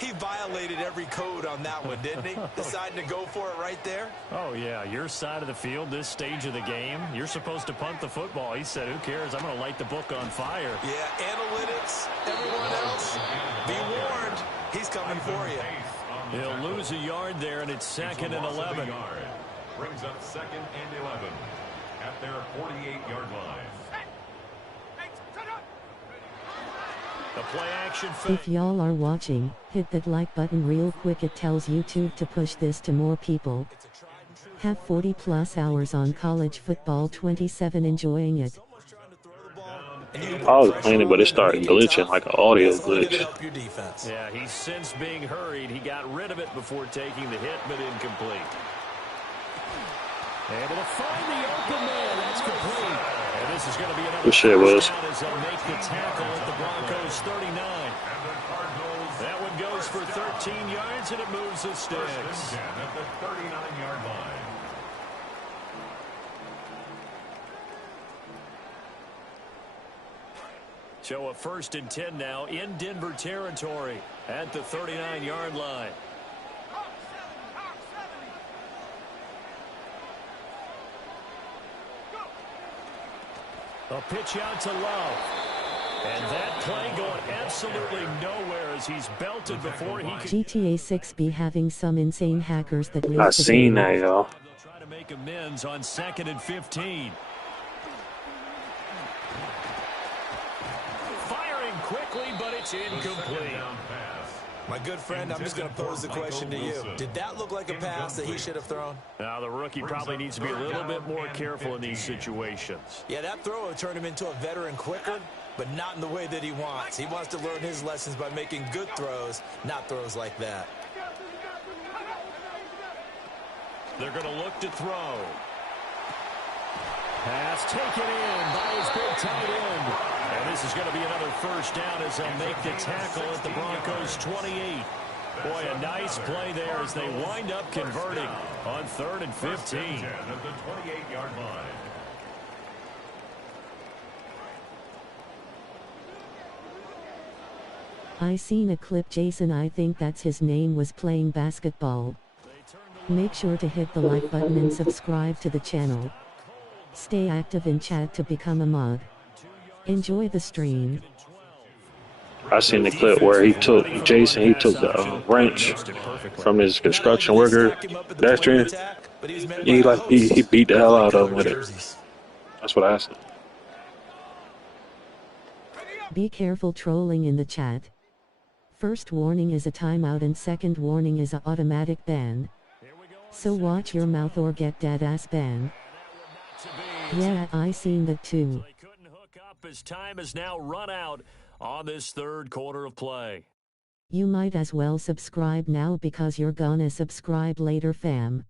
He violated every code on that one, didn't he? Deciding to go for it right there. Oh, yeah, your side of the field, this stage of the game, you're supposed to punt the football. He said, who cares? I'm going to light the book on fire. Yeah, analytics, everyone else, be warned, he's coming for you. He'll lose a yard there, and it's 2nd and 11. Brings up 2nd and 11 at their 48-yard line. The play action If y'all are watching, hit that like button real quick. It tells YouTube to push this to more people. Have 40+ hours on college football 27 enjoying it. I was playing it, but it started glitching like an audio glitch. Yeah, he's since being hurried. He got rid of it before taking the hit, but incomplete. Able to find the open man. That's complete. And this is going to be another Good shit, Wills. as they'll make the tackle at the Broncos 39. That one goes for 13 yards, and it moves the sticks. At the 39-yard line. So a 1st and 10 now in Denver territory at the 39-yard line. A pitch out to Love. And that play going absolutely nowhere as he's belted before he can... GTA 6 be having some insane hackers that lose I the seen game. that, y'all. They'll try to make amends on 2nd and 15. Firing quickly, but it's incomplete. My good friend, I'm just going to pose the question to you. Did that look like a pass that he should have thrown? Now, the rookie probably needs to be a little bit more careful in these situations. Yeah, that throw would turn him into a veteran quicker, but not in the way that he wants. He wants to learn his lessons by making good throws, not throws like that. They're going to look to throw. Pass taken in by his big tight end. And this is going to be another first down as they'll make the tackle at the Broncos' 28. Boy, a nice play there as they wind up converting on 3rd and 15. At the 28-yard line. I seen a clip. Jason, I think that's his name, was playing basketball. Make sure to hit the like button and subscribe to the channel. Stay active in chat to become a mod. Enjoy the stream. I seen the clip where he took the wrench from his construction worker pedestrian. He beat the hell out of him with it. That's what I said. Be careful trolling in the chat. First warning is a timeout and second warning is a automatic ban. So watch your mouth or get dead ass ban. Yeah, I seen that too. They couldn't hook up as time has now run out on this third quarter of play. You might as well subscribe now because you're gonna subscribe later, fam.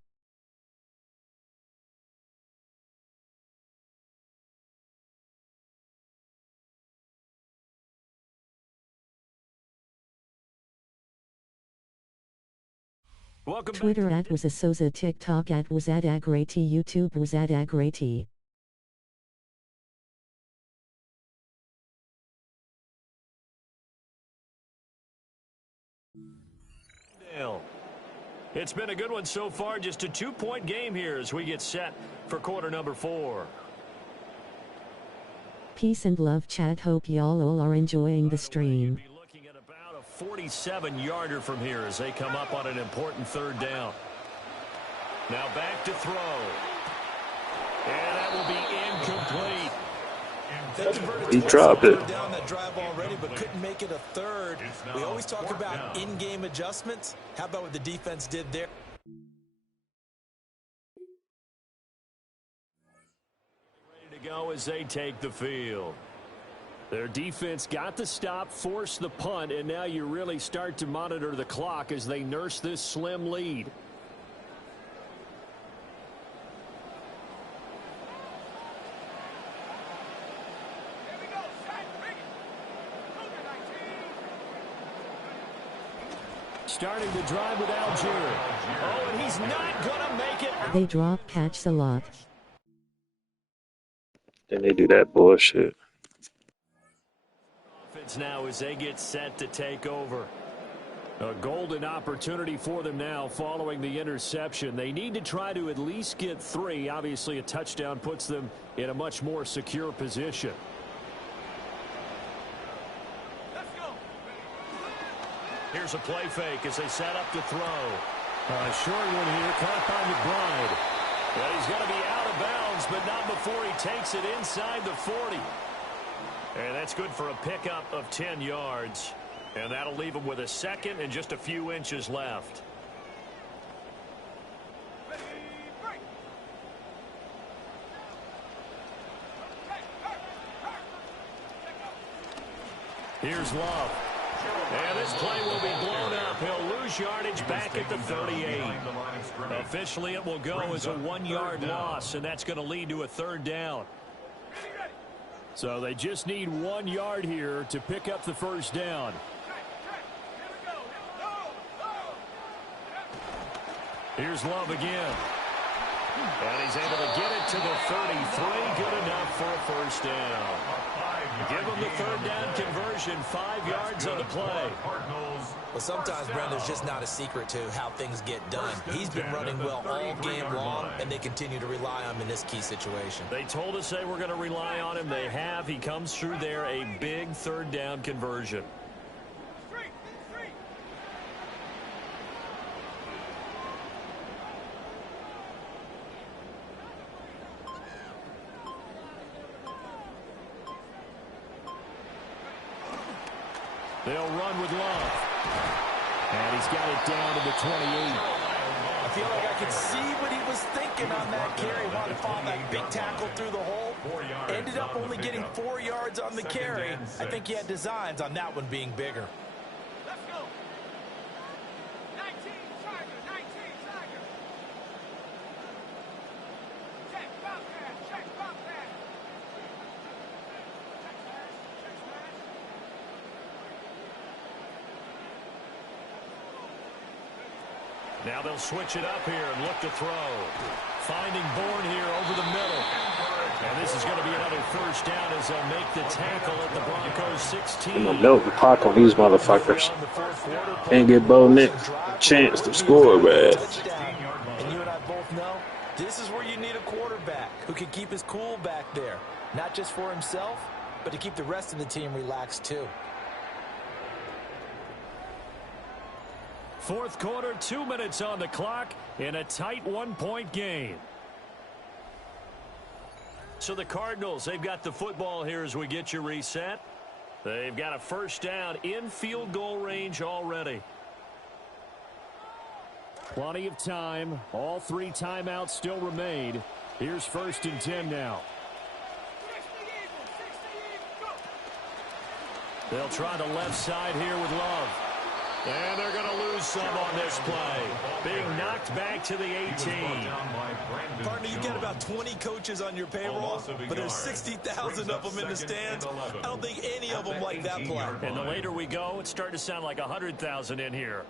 Welcome Twitter back. at was a Sosa, TikTok at was at Agrati, YouTube was at Agrati. It's been a good one so far, just a 2-point game here as we get set for quarter number 4. Peace and love, chat. Hope y'all all are enjoying the stream. Be looking at about a 47-yarder from here as they come up on an important 3rd down. Now back to throw. And that will be incomplete. He dropped it. Down that drive already, but couldn't make it a 3rd. We always talk about in-game adjustments. How about what the defense did there? Ready to go as they take the field. Their defense got the stop, forced the punt, and now you really start to monitor the clock as they nurse this slim lead. Starting the drive with Algier. Oh, and he's not going to make it. They drop catch a lot. Then they do that bullshit. Offense now as they get set to take over. A golden opportunity for them now following the interception. They need to try to at least get 3. Obviously, a touchdown puts them in a much more secure position. Here's a play fake as they set up to throw. A short one here, caught by McBride. Well, he's going to be out of bounds, but not before he takes it inside the 40. And that's good for a pickup of 10 yards. And that'll leave him with a 2nd and just a few inches left. Here's Love. And this play will be blown up. He'll lose yardage back at the 38. Officially, it will go as a 1-yard loss, and that's going to lead to a 3rd down. So they just need 1 yard here to pick up the first down. Here's Love again. And he's able to get it to the 33. Good enough for a first down. Give him the 3rd down conversion, 5 yards on the play. Well, sometimes, Brent, there's just not a secret to how things get done. He's been running well all game long, and they continue to rely on him in this key situation. They told us they were going to rely on him. They have. He comes through there, a big 3rd down conversion. They'll run with Love. And he's got it down to the 28. I feel like I could see what he was thinking on that carry. Wanted to follow that big tackle through the hole. Ended up only getting 4 yards on the carry. I think he had designs on that one being bigger. Let's go. 19 Tiger, 19 Tiger. Check, bump that, check, bump that. Check, smash. Now they'll switch it up here and look to throw. Finding Bourne here over the middle. And this is going to be another first down as they'll make the tackle at the Broncos 16. I'm gonna melt the clock on these motherfuckers. Can't get Bo Nick a chance to score, man. And you and I both know this is where you need a quarterback who can keep his cool back there. Not just for himself, but to keep the rest of the team relaxed too. Fourth quarter, 2 minutes on the clock in a tight 1-point game. So the Cardinals, they've got the football here as we get you reset. They've got a first down in field goal range already. Plenty of time. All 3 timeouts still remain. Here's 1st and 10 now. They'll try the left side here with Love. And they're going to lose some on this play. Being knocked back to the 18. Partner, you get about 20 coaches on your payroll, but there's 60,000 of them in the stands. I don't think any of them like that play. And the later we go, it's starting to sound like 100,000 in here.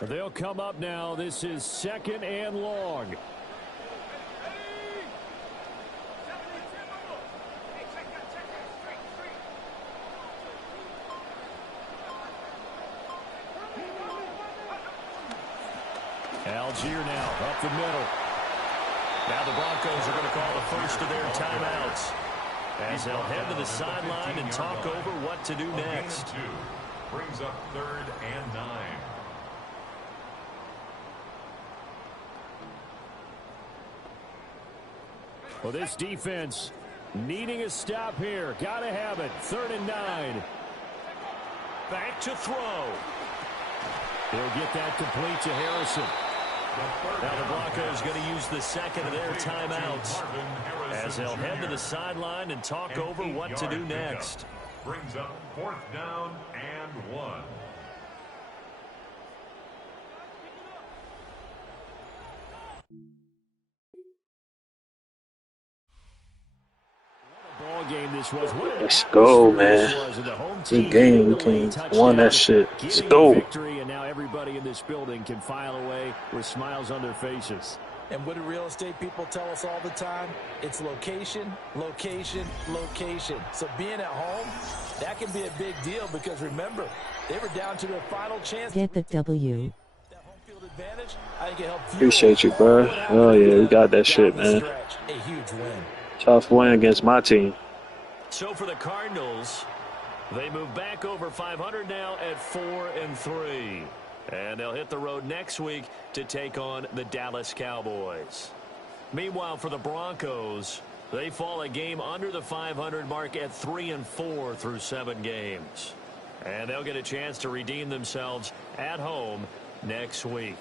They'll come up now. This is 2nd and long. Algier now up the middle. Now the Broncos are going to call the first of their timeouts as they'll head to the sideline and talk over what to do next. Brings up 3rd and 9. Well, this defense needing a stop here. Got to have it. 3rd and 9. Back to throw. He'll get that complete to Harrison. Now the Broncos going to use the second of their timeouts as they'll head to the sideline and talk over what to do next. Brings up 4th down and 1. Ball game this was. Let's go, man. Good game. We can won that shit. Let's go. Victory, and now everybody in this building can file away with smiles on their faces. And what do real estate people tell us all the time? It's location, location, location. So being at home, that can be a big deal because remember, they were down to their final chance. Get the W. That home field advantage, I think it helped fuel Appreciate you, bro. Oh, yeah, we got that shit, man. A huge win. Tough win against my team. So for the Cardinals, they move back over 500 now at 4-3. And they'll hit the road next week to take on the Dallas Cowboys. Meanwhile, for the Broncos, they fall a game under the 500 mark at 3-4 through 7 games. And they'll get a chance to redeem themselves at home next week.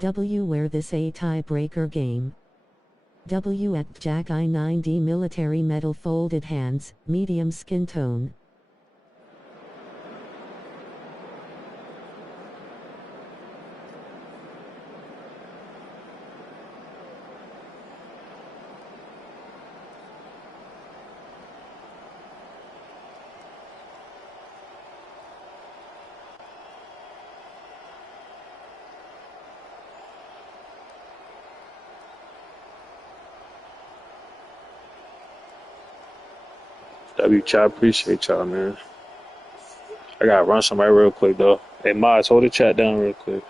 W where this a tiebreaker game. W at Jack I9D military metal folded hands, medium skin tone. W, I appreciate y'all, man. I gotta run somebody real quick though. Hey, Miles, hold the chat down real quick.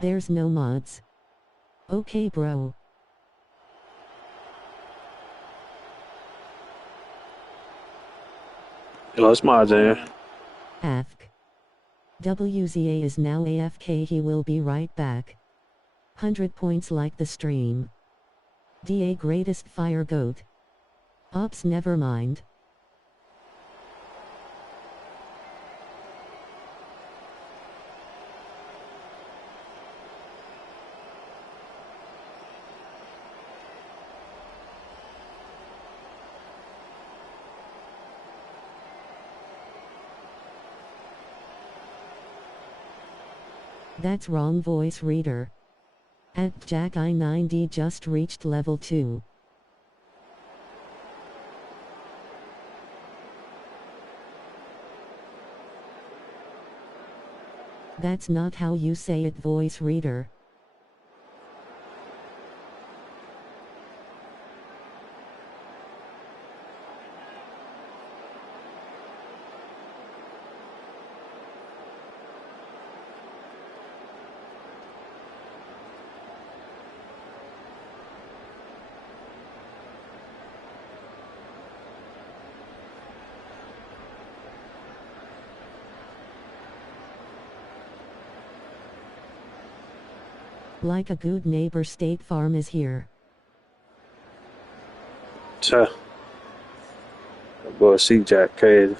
There's no mods. Okay, bro. Yo, it's Miles in here. Ask. WZA is now AFK. He will be right back. 100 points like the stream. DA greatest fire goat. Ops never mind. That's wrong, voice reader. At Jack I9D just reached level 2. That's not how you say it, voice reader. Like a good neighbor, State Farm is here. That boy C Jack crazy.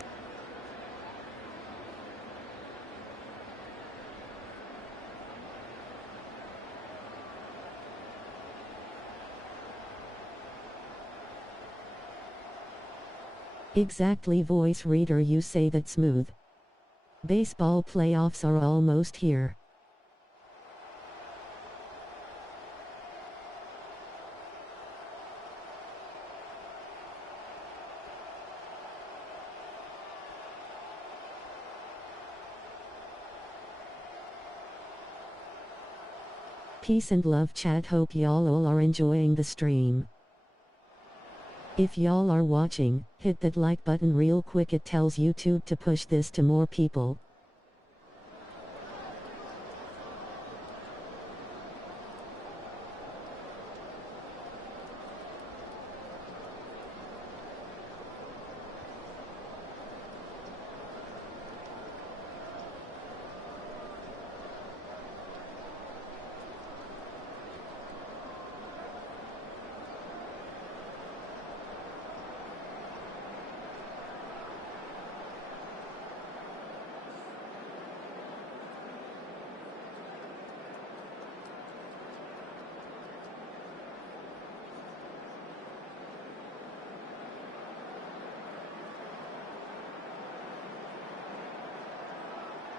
Exactly, voice reader, you say that smooth. Baseball playoffs are almost here. Peace and love, chat. Hope y'all all are enjoying the stream. If y'all are watching, hit that like button real quick. It tells YouTube to push this to more people.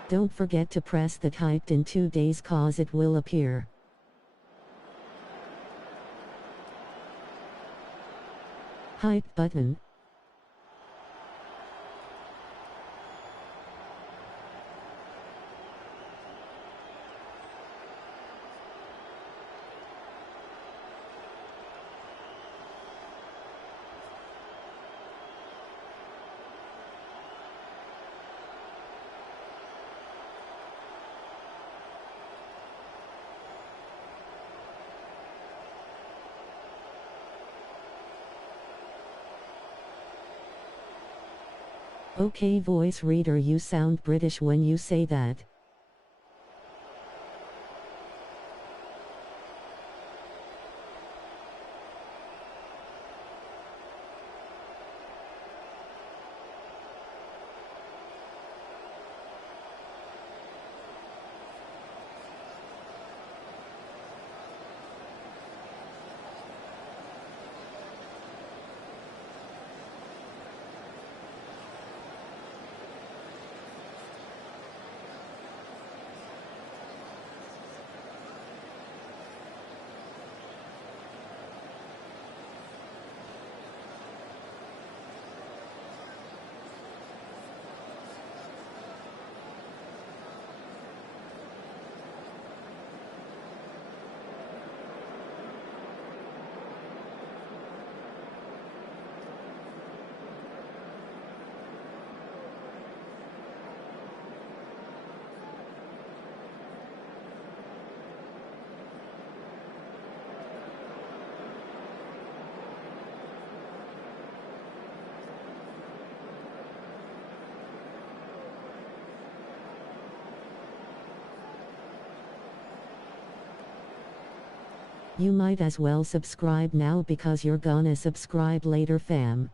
Don't forget to press that hyped in 2 days cause it will appear. Hype button. Okay, voice reader, you sound British when you say that. You might as well subscribe now because you're gonna subscribe later, fam.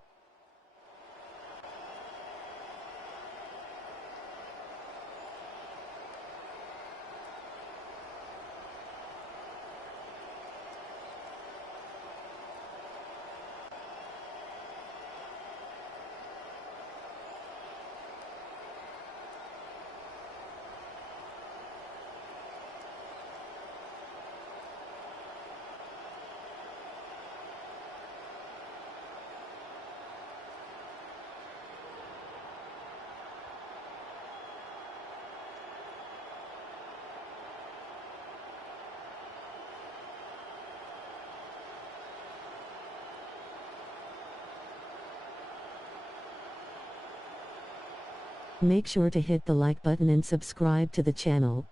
Make sure to hit the like button and subscribe to the channel.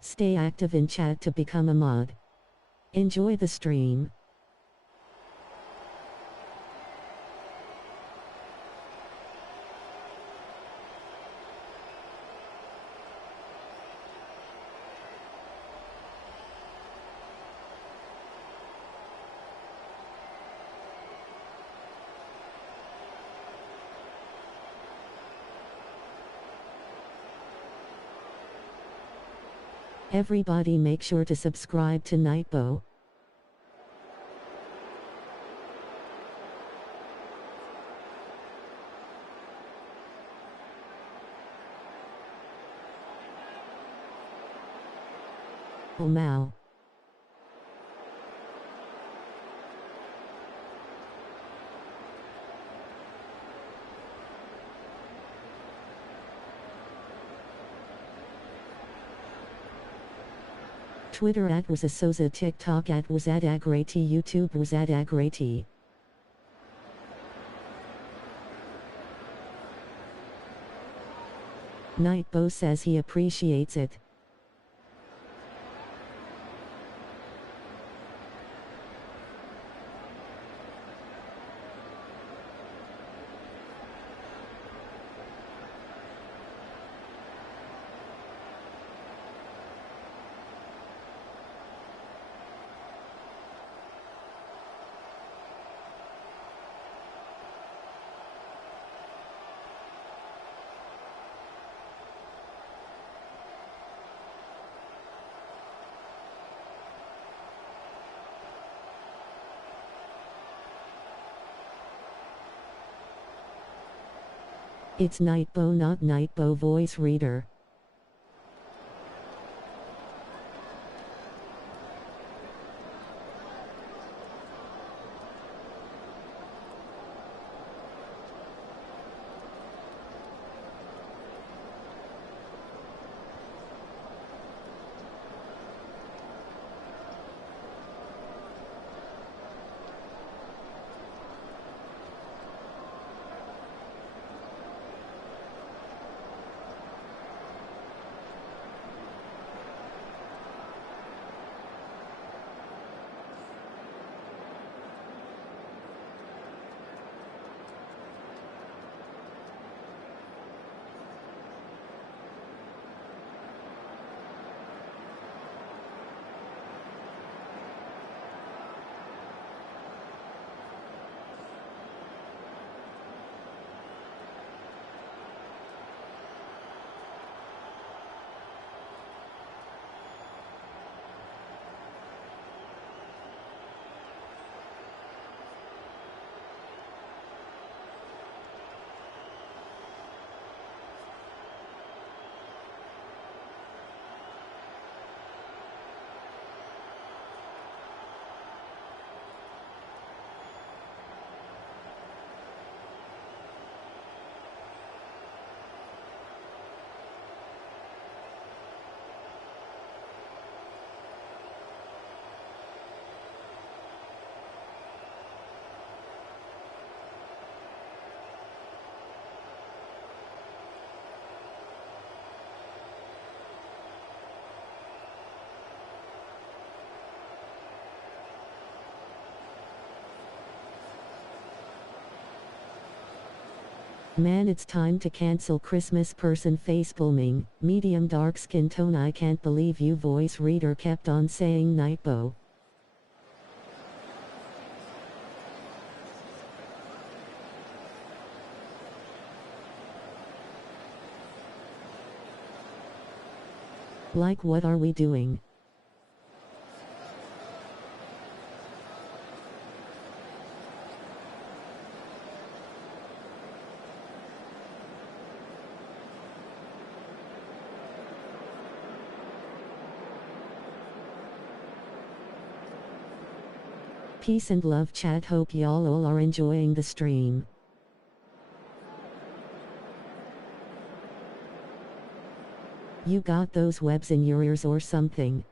Stay active in chat to become a mod. Enjoy the stream. Everybody make sure to subscribe to Nightbow. Oh Mao. Twitter @wasasoza, TikTok @wasadagrati, YouTube wasadagrati. Nightbow says he appreciates it. It's Nightbow, not Nightbow voice reader. Man, it's time to cancel Christmas person face booming, medium dark skin tone. I can't believe you voice reader kept on saying Nightbow. Like, what are we doing? Peace and love, chat. Hope y'all all are enjoying the stream. You got those webs in your ears or something?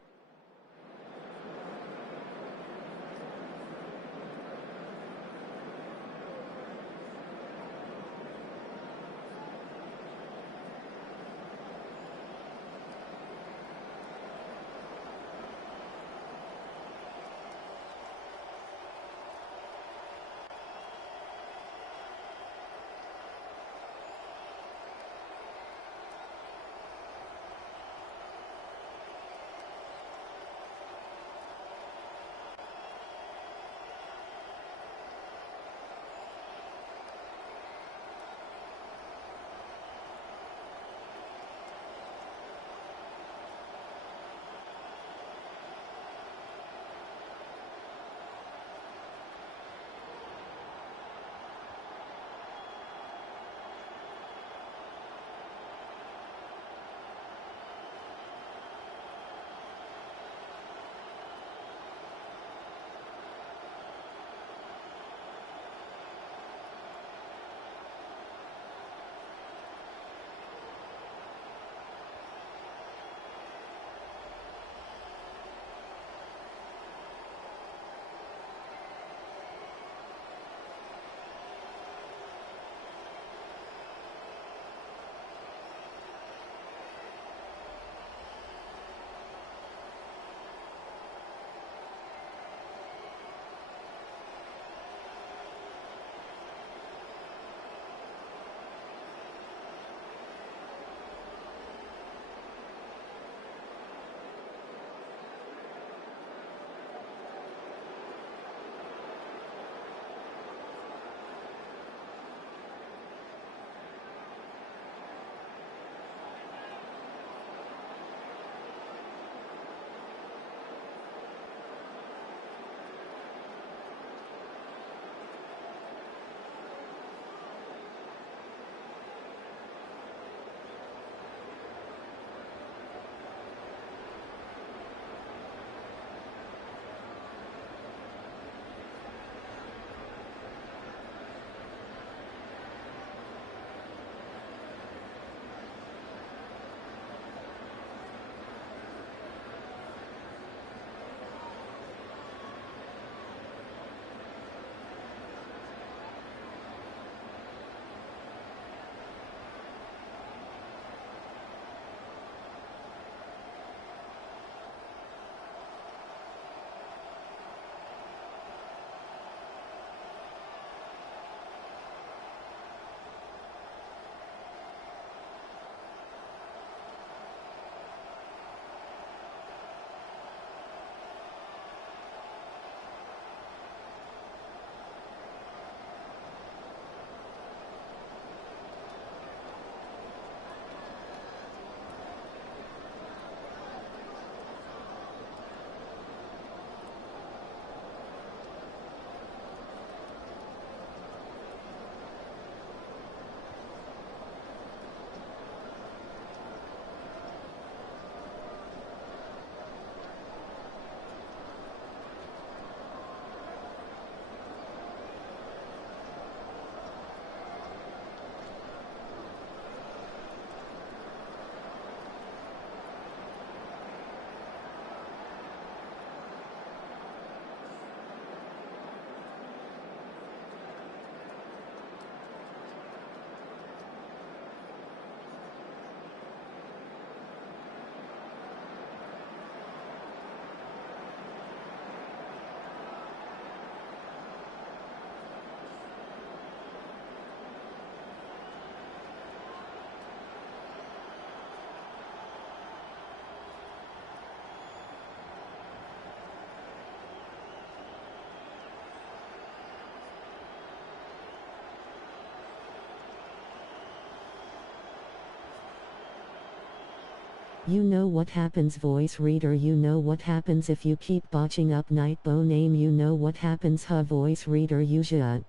You know what happens, voice reader. You know what happens if you keep botching up Nightbow name. You know what happens, huh, voice reader. You should.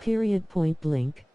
Period, point blank.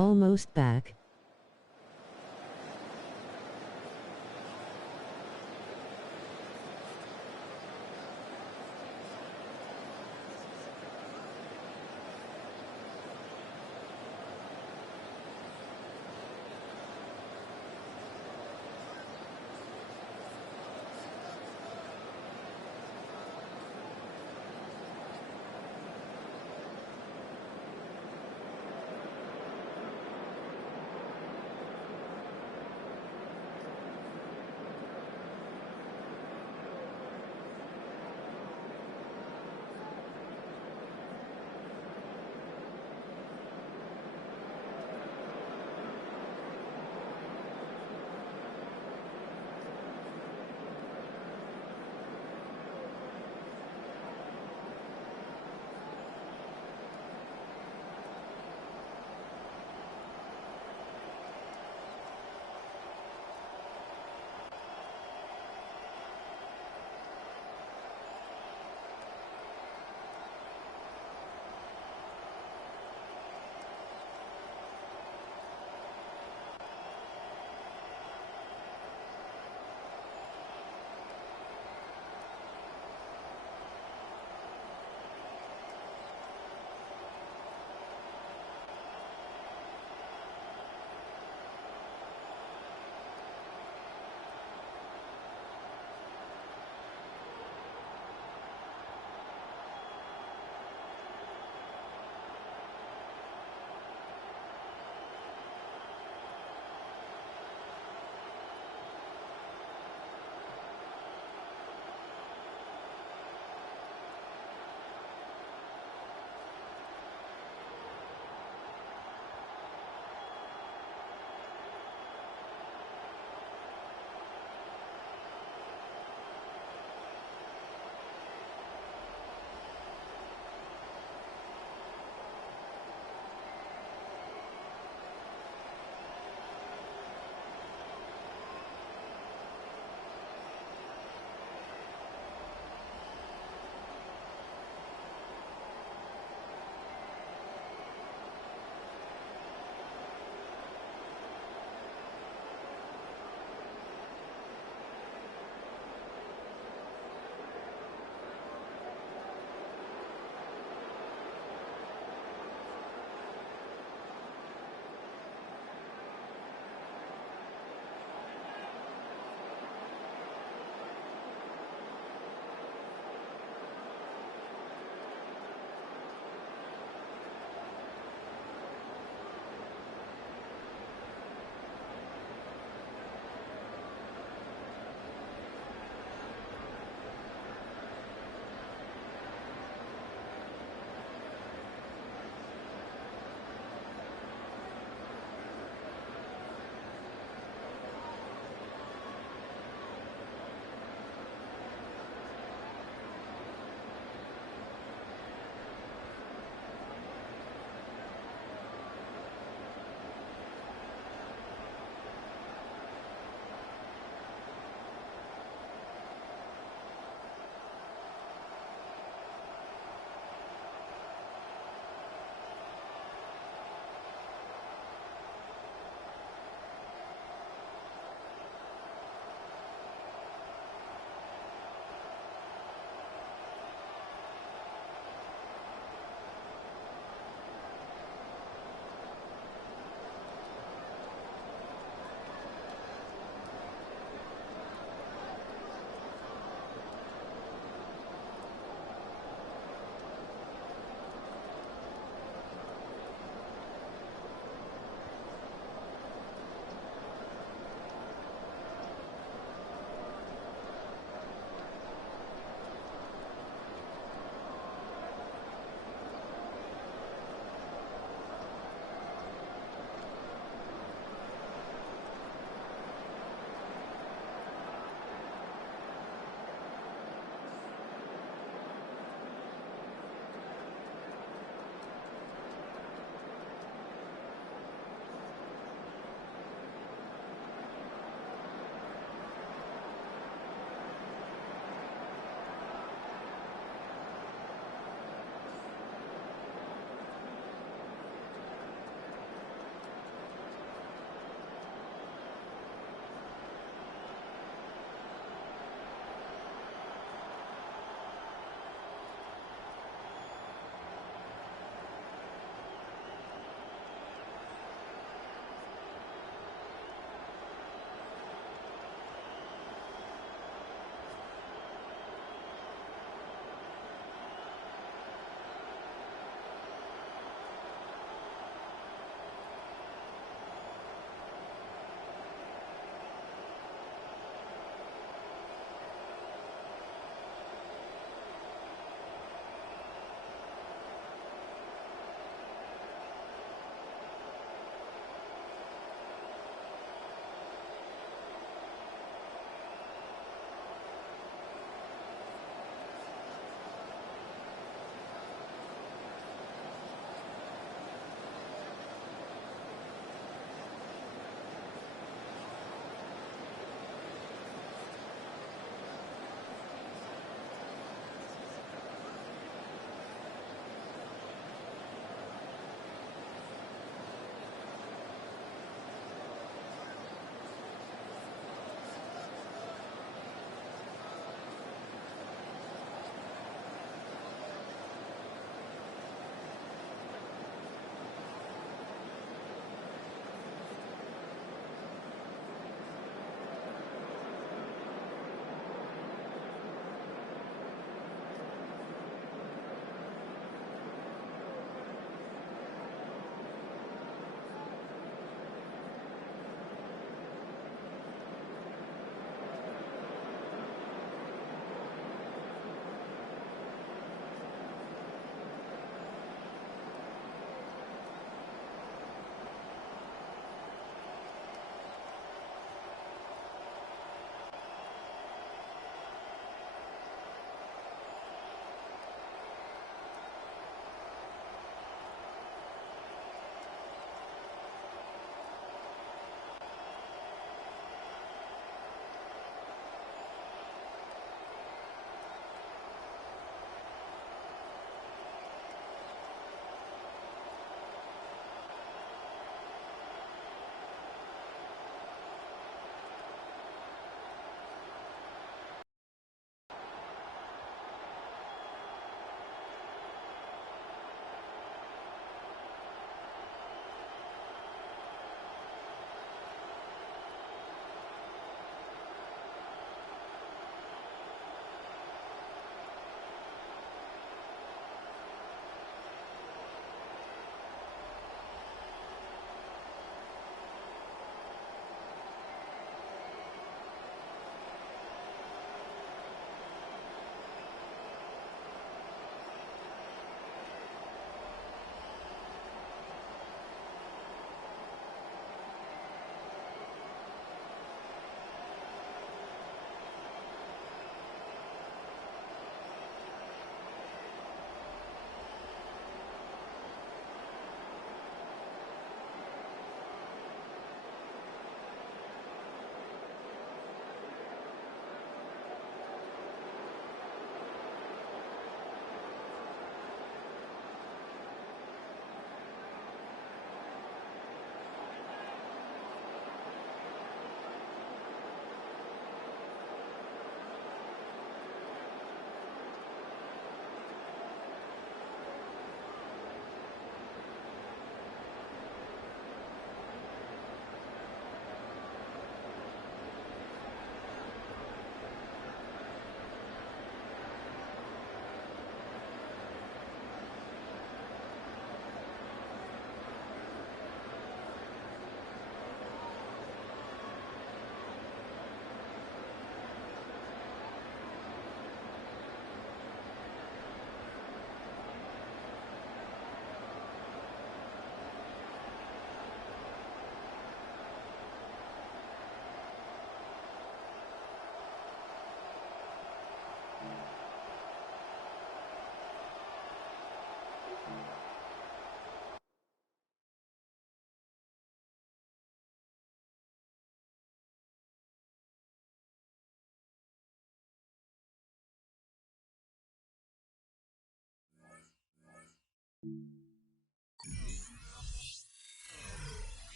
Almost back.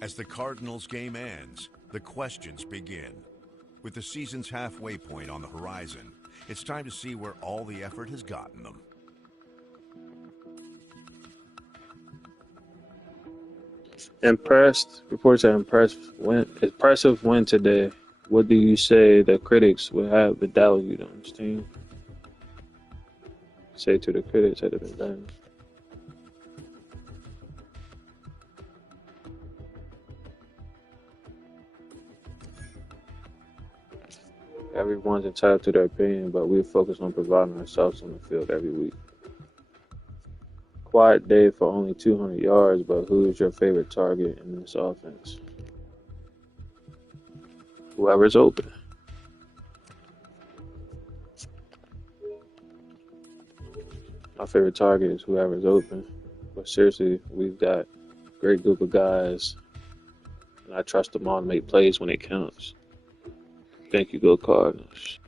As the Cardinals game ends, the questions begin. With the season's halfway point on the horizon, it's time to see where all the effort has gotten them. Impressed. Reports are impressive win today. What do you say the critics would have valued on this team? Say to the critics had it been done. Everyone's entitled to their opinion, but we focus on providing ourselves on the field every week. Quiet day for only 200 yards, but who is your favorite target in this offense? Whoever's open. My favorite target is whoever's open. But seriously, we've got a great group of guys, and I trust them all to make plays when it counts. Thank you, go Cardinals.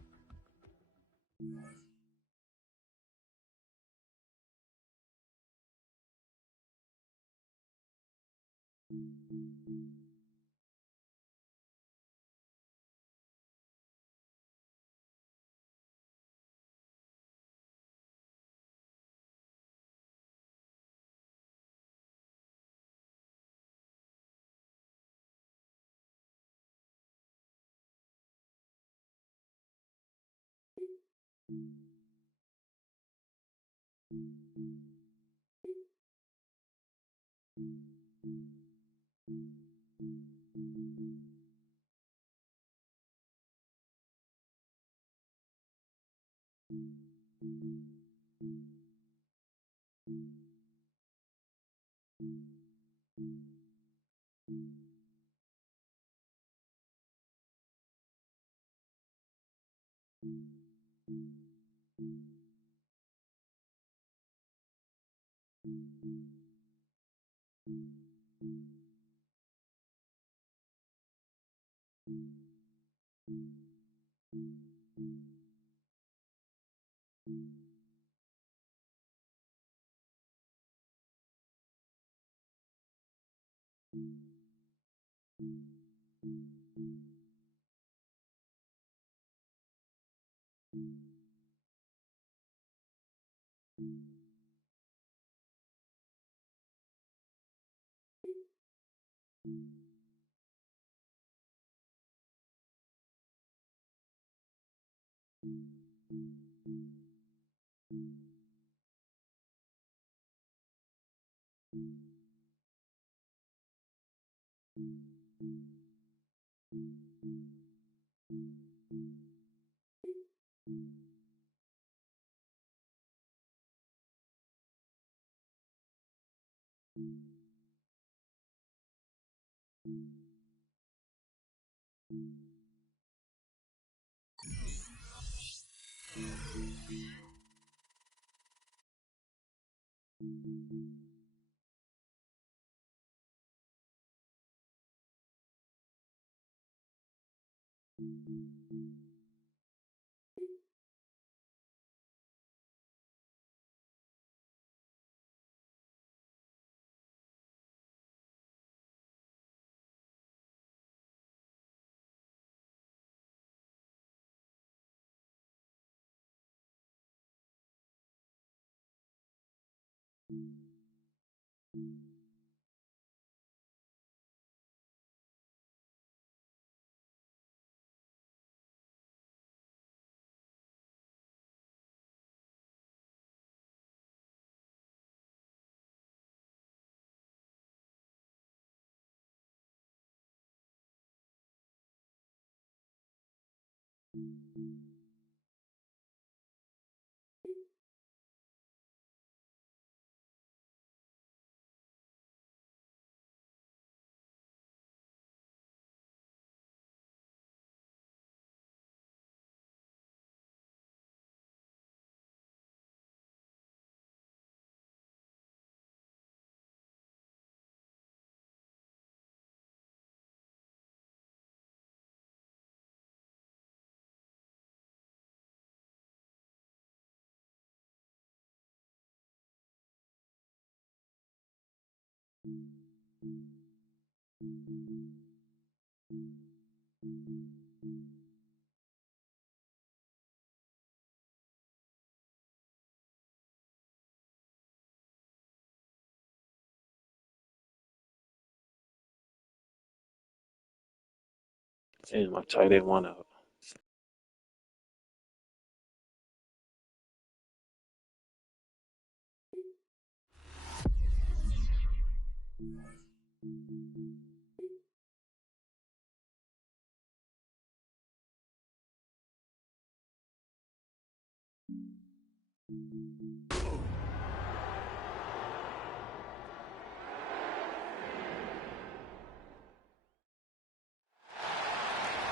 And my tight end one out.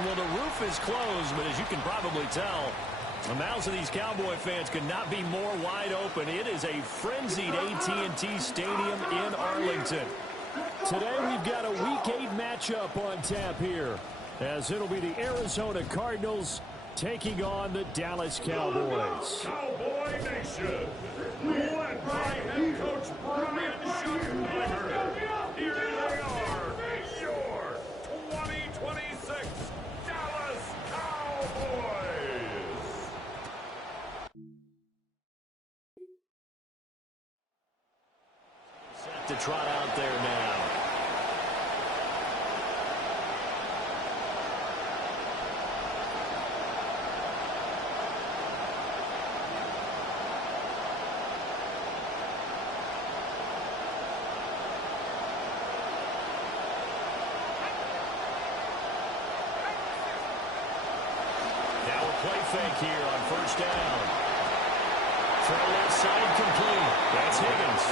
Well, the roof is closed, but as you can probably tell, the mouths of these Cowboy fans could not be more wide open. It is a frenzied AT&T Stadium in Arlington. Today we've got a Week 8 matchup on tap here, as it'll be the Arizona Cardinals taking on the Dallas Cowboys. Cowboy Nation, led by head coach Brian Schottenheimer. Here they are, your 2026 Dallas Cowboys. Set to trot out there now. Play fake here on first down. Throw left side complete. That's Higgins.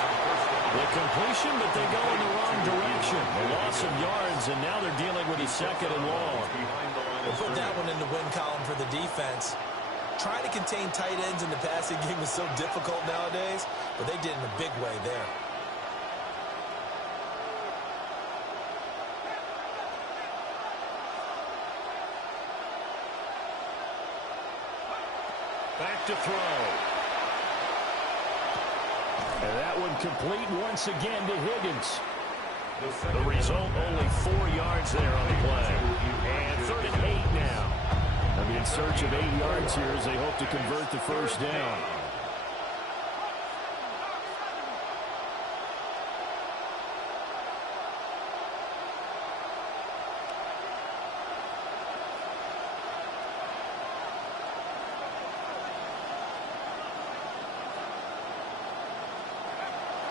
The completion, but they go in the wrong direction. They lost some yards, and now they're dealing with a second and long. We'll put that one in the win column for the defense. Trying to contain tight ends in the passing game is so difficult nowadays, but they did in a big way there. Back to throw. And that one complete once again to Higgins. The result, only 4 yards there on the play. And 3rd and 8 now. They'll be in search of 8 yards here as they hope to convert the first down.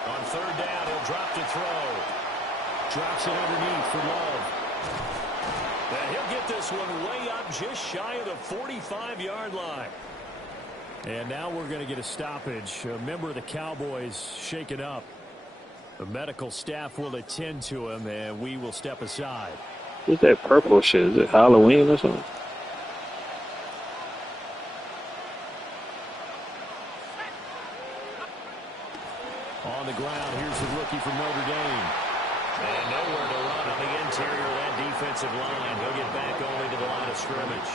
On 3rd down, he'll drop to throw. Drops it underneath for Love. And he'll get this one way up just shy of the 45-yard line. And now we're going to get a stoppage. A member of the Cowboys shaken up. The medical staff will attend to him, and we will step aside. What's that purple shit? Is it Halloween or something? On the ground, here's the rookie from Notre Dame. And nowhere to run on the interior of that defensive line. He'll get back only to the line of scrimmage.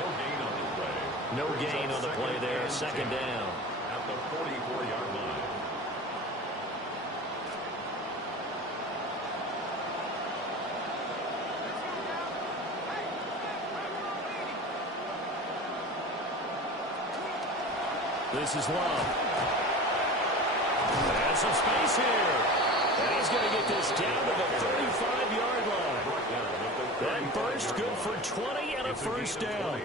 No gain on the play. No gain on the play there. 2nd down. At the 44-yard line. This is Love. And some space here. And he's going to get this down to the 35-yard line. That burst good for 20 and a first down.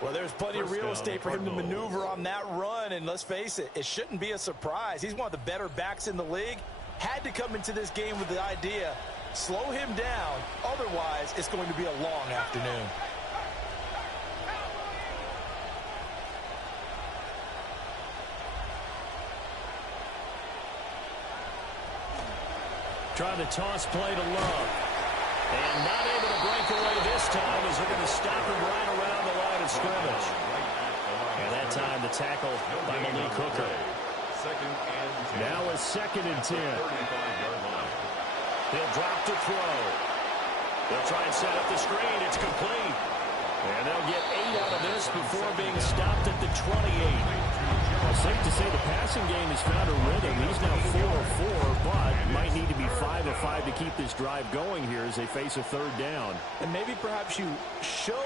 Well, there's plenty of real estate for him to maneuver on that run, and let's face it, it shouldn't be a surprise. He's one of the better backs in the league. Had to come into this game with the idea, slow him down, otherwise it's going to be a long afternoon. Trying to toss play to Love. And not able to break away this time as they're going to stop him right around the line of scrimmage. And that time the tackle by Malik Hooker. Now a 2nd and 10. He'll drop to throw. They'll try and set up the screen. It's complete. And they'll get 8 out of this before being stopped at the 28. Well, safe to say the passing game has found a rhythm. He's now 4 of 4, but might need to be 5 of 5 to keep this drive going here as they face a third down. And maybe perhaps you show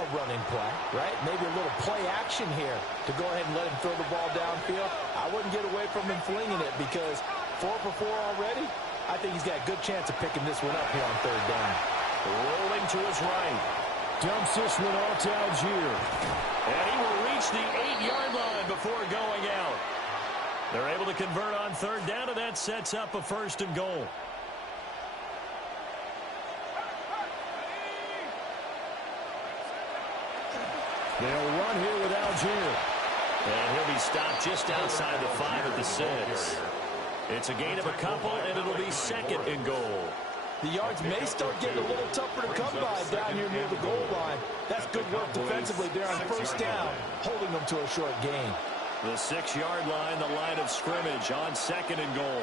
a running play, right? Maybe a little play action here to go ahead and let him throw the ball downfield. I wouldn't get away from him flinging it because 4 for 4 already. I think he's got a good chance of picking this one up here on third down. Rolling to his right. Dumps this one off to Algier. And he will reach the 8-yard line before going out. They're able to convert on third down, and that sets up a 1st and goal. They'll run here with Algier. And he'll be stopped just outside the 5 at the 6. It's a gain of a couple, and it'll be 2nd and goal. The yards may start getting a little tougher to come by down here near the goal line. That's good work defensively there on first down, holding them to a short gain. The 6-yard line, the line of scrimmage on 2nd and goal.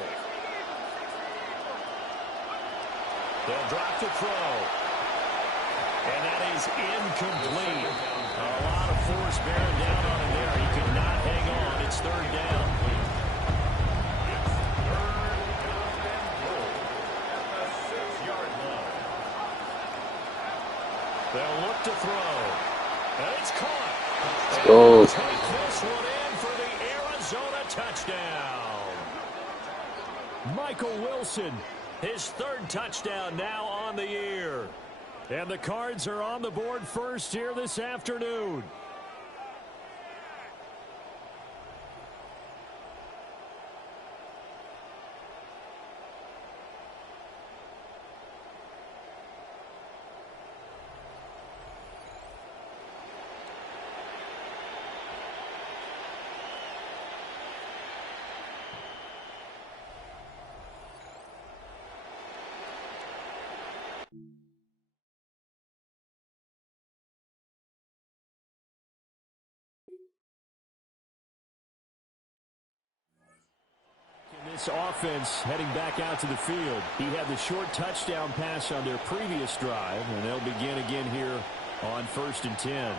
They'll drop the throw. And that is incomplete. A lot of force bearing down on him there. He could not hang on. It's third down. They'll look to throw. And it's caught. Let's go. Take this one in for the Arizona touchdown. Michael Wilson. His 3rd touchdown now on the year. And the Cards are on the board first here this afternoon. This offense heading back out to the field. He had the short touchdown pass on their previous drive, and they'll begin again here on 1st and 10.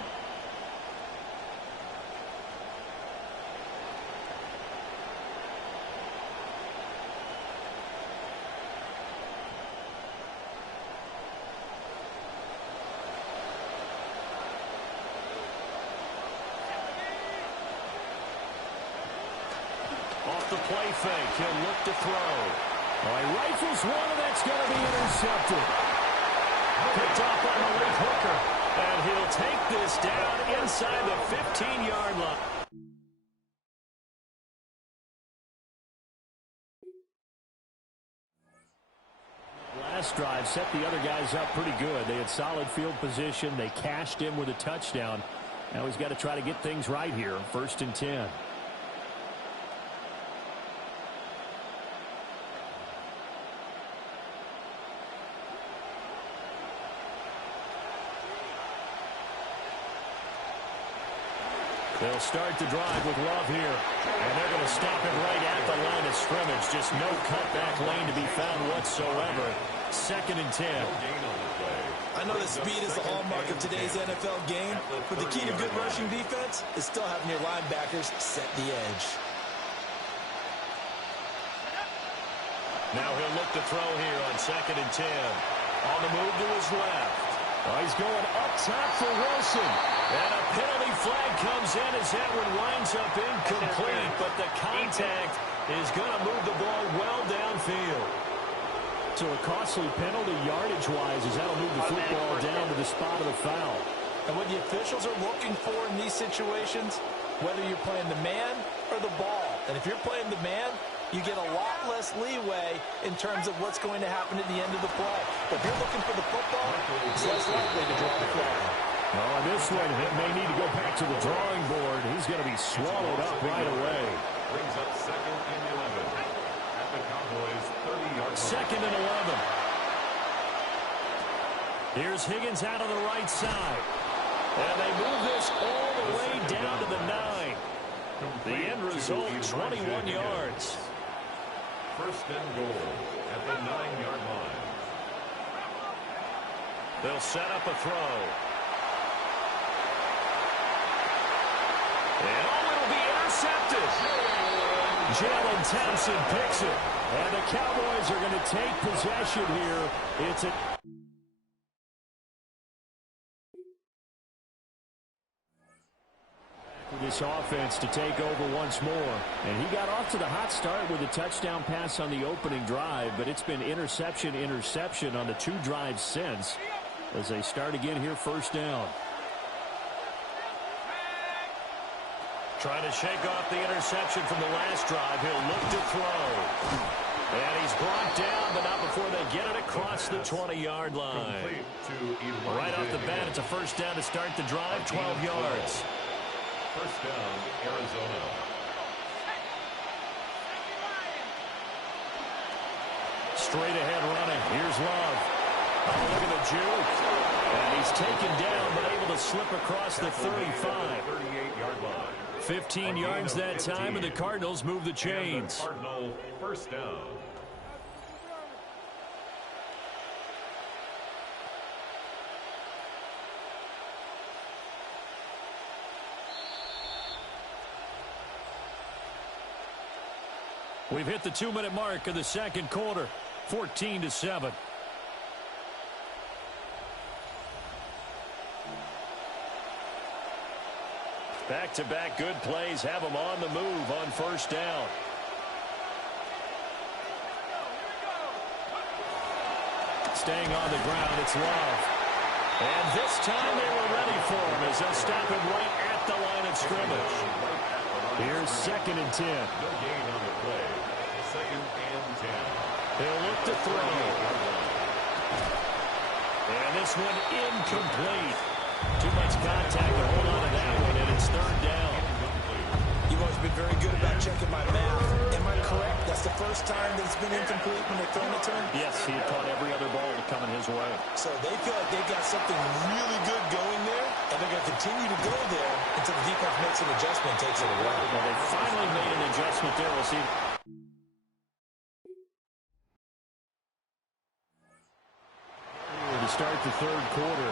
Off the play fake, he'll look to throw. He rifles one, and that's going to be intercepted. Picked off on the late hooker. And he'll take this down inside the 15-yard line. Last drive set the other guys up pretty good. They had solid field position. They cashed in with a touchdown. Now he's got to try to get things right here. 1st and 10. They'll start the drive with Love here. And they're going to stop it right at the line of scrimmage. Just no cutback lane to be found whatsoever. 2nd and 10. I know that speed is the hallmark of today's NFL game, but the key to good rushing defense is still having your linebackers set the edge. Now he'll look to throw here on 2nd and 10. On the move to his left. He's going up top for Wilson. And a penalty flag comes in as that one winds up incomplete, but the contact is going to move the ball well downfield. So a costly penalty yardage-wise as that'll move the football down to the spot of the foul. And what the officials are looking for in these situations, whether you're playing the man or the ball, and if you're playing the man, you get a lot less leeway in terms of what's going to happen at the end of the play. But if you're looking for the football, it's less likely to draw the flag. Well, on this one, it may need to go back to the drawing board. He's going to be swallowed up right away. Brings up 2nd and 11 at the Cowboys' 30-yard line. 2nd and 11. Here's Higgins out on the right side. And they move this all the way down to the 9. The end result, 21 yards. 1st and goal at the 9-yard line. They'll set up a throw. And it'll be intercepted. Jalen Thompson picks it. And the Cowboys are going to take possession here. It's a this offense to take over once more. And he got off to the hot start with a touchdown pass on the opening drive, but it's been interception on the 2 drives since as they start again here, first down. Trying to shake off the interception from the last drive. He'll look to throw. And he's brought down, but not before they get it across the 20-yard line. Right off the bat, it's a first down to start the drive, 12 yards. First down, Arizona. Straight ahead running. Here's Love. Oh, look at the juke. And he's taken down, but able to slip across the 35. 38-yard line. 15 yards that time, and the Cardinals move the chains. Cardinal first down. We've hit the 2-minute mark of the second quarter, 14-7. Back-to-back good plays have them on the move on first down. Staying on the ground, it's Love. And this time they were ready for him as they'll stop him right at the line of scrimmage. Here's 2nd and 10. No gain on the play. 2nd and 10. He'll look to throw. And this one incomplete. Too much contact to hold on to that one, and it's 3rd down. You've always been very good about checking my math. Am I correct? That's the first time that it's been incomplete when they've thrown it to him? Yes, he had caught every other ball coming his way. So they feel like they've got something really good going there, and they're going to continue to go there until the defense makes an adjustment and takes it away. Well, they finally made an adjustment there. We'll see. To start the 3rd quarter.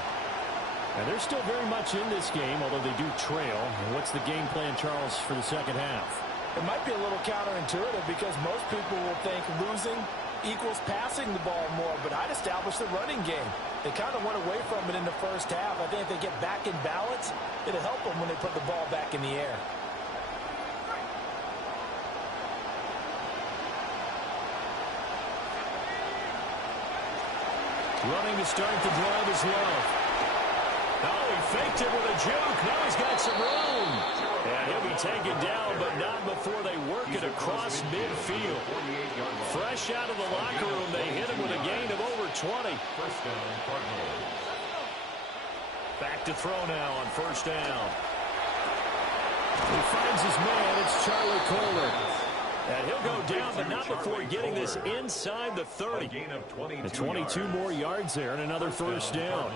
And they're still very much in this game, although they do trail. And what's the game plan, Charles, for the second half? It might be a little counterintuitive because most people will think losing equals passing the ball more, but I'd establish the running game. They kind of went away from it in the first half. I think if they get back in balance, it'll help them when they put the ball back in the air. Running to start the drive is Love. Oh, he faked it with a juke. Now he's got some room. And he'll be taken down, but not before they work it across midfield. Fresh out of the locker room, they hit him with a gain of over 20. First down, Cardinals. Back to throw now on first down. He finds his man. It's Charlie Kohler. And he'll go down, but not before getting this inside the 30. And 22 more yards there and another first down.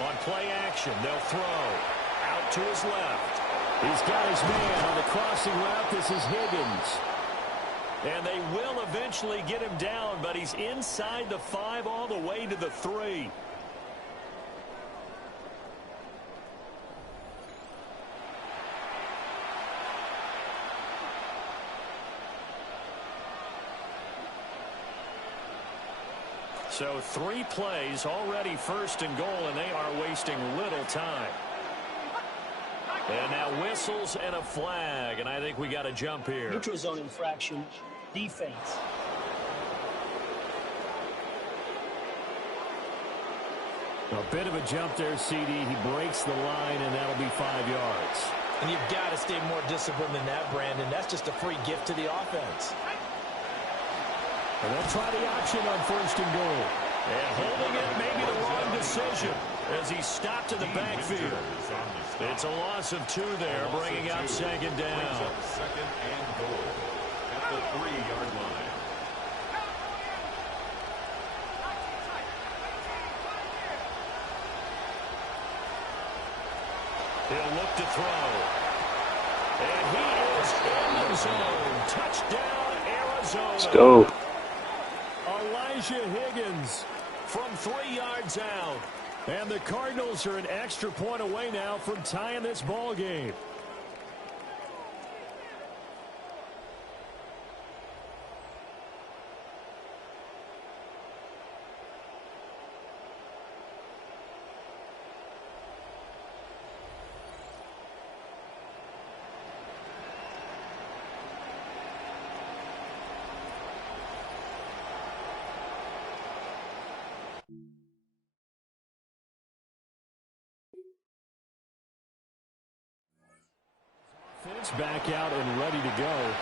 On play action, they'll throw. Out to his left. He's got his man on the crossing route. This is Higgins. And they will eventually get him down, but he's inside the 5 all the way to the 3. So 3 plays, already first and goal, and they are wasting little time. And now whistles and a flag, and I think we got a jump here. Neutral zone infraction, defense. A bit of a jump there, CD. He breaks the line, and that'll be 5 yards. And you've got to stay more disciplined than that, Brandon. That's just a free gift to the offense. And they'll try the option on first and goal. And holding it may be the wrong decision as he stopped in the backfield. It's a loss of 2 there, bringing up second down. Second and goal at the 3-yard line. He'll look to throw. And he is in the zone. Touchdown, Arizona. Let's go. Elijah Higgins from 3 yards out. And the Cardinals are an extra point away now from tying this ball game. Back out and ready to go.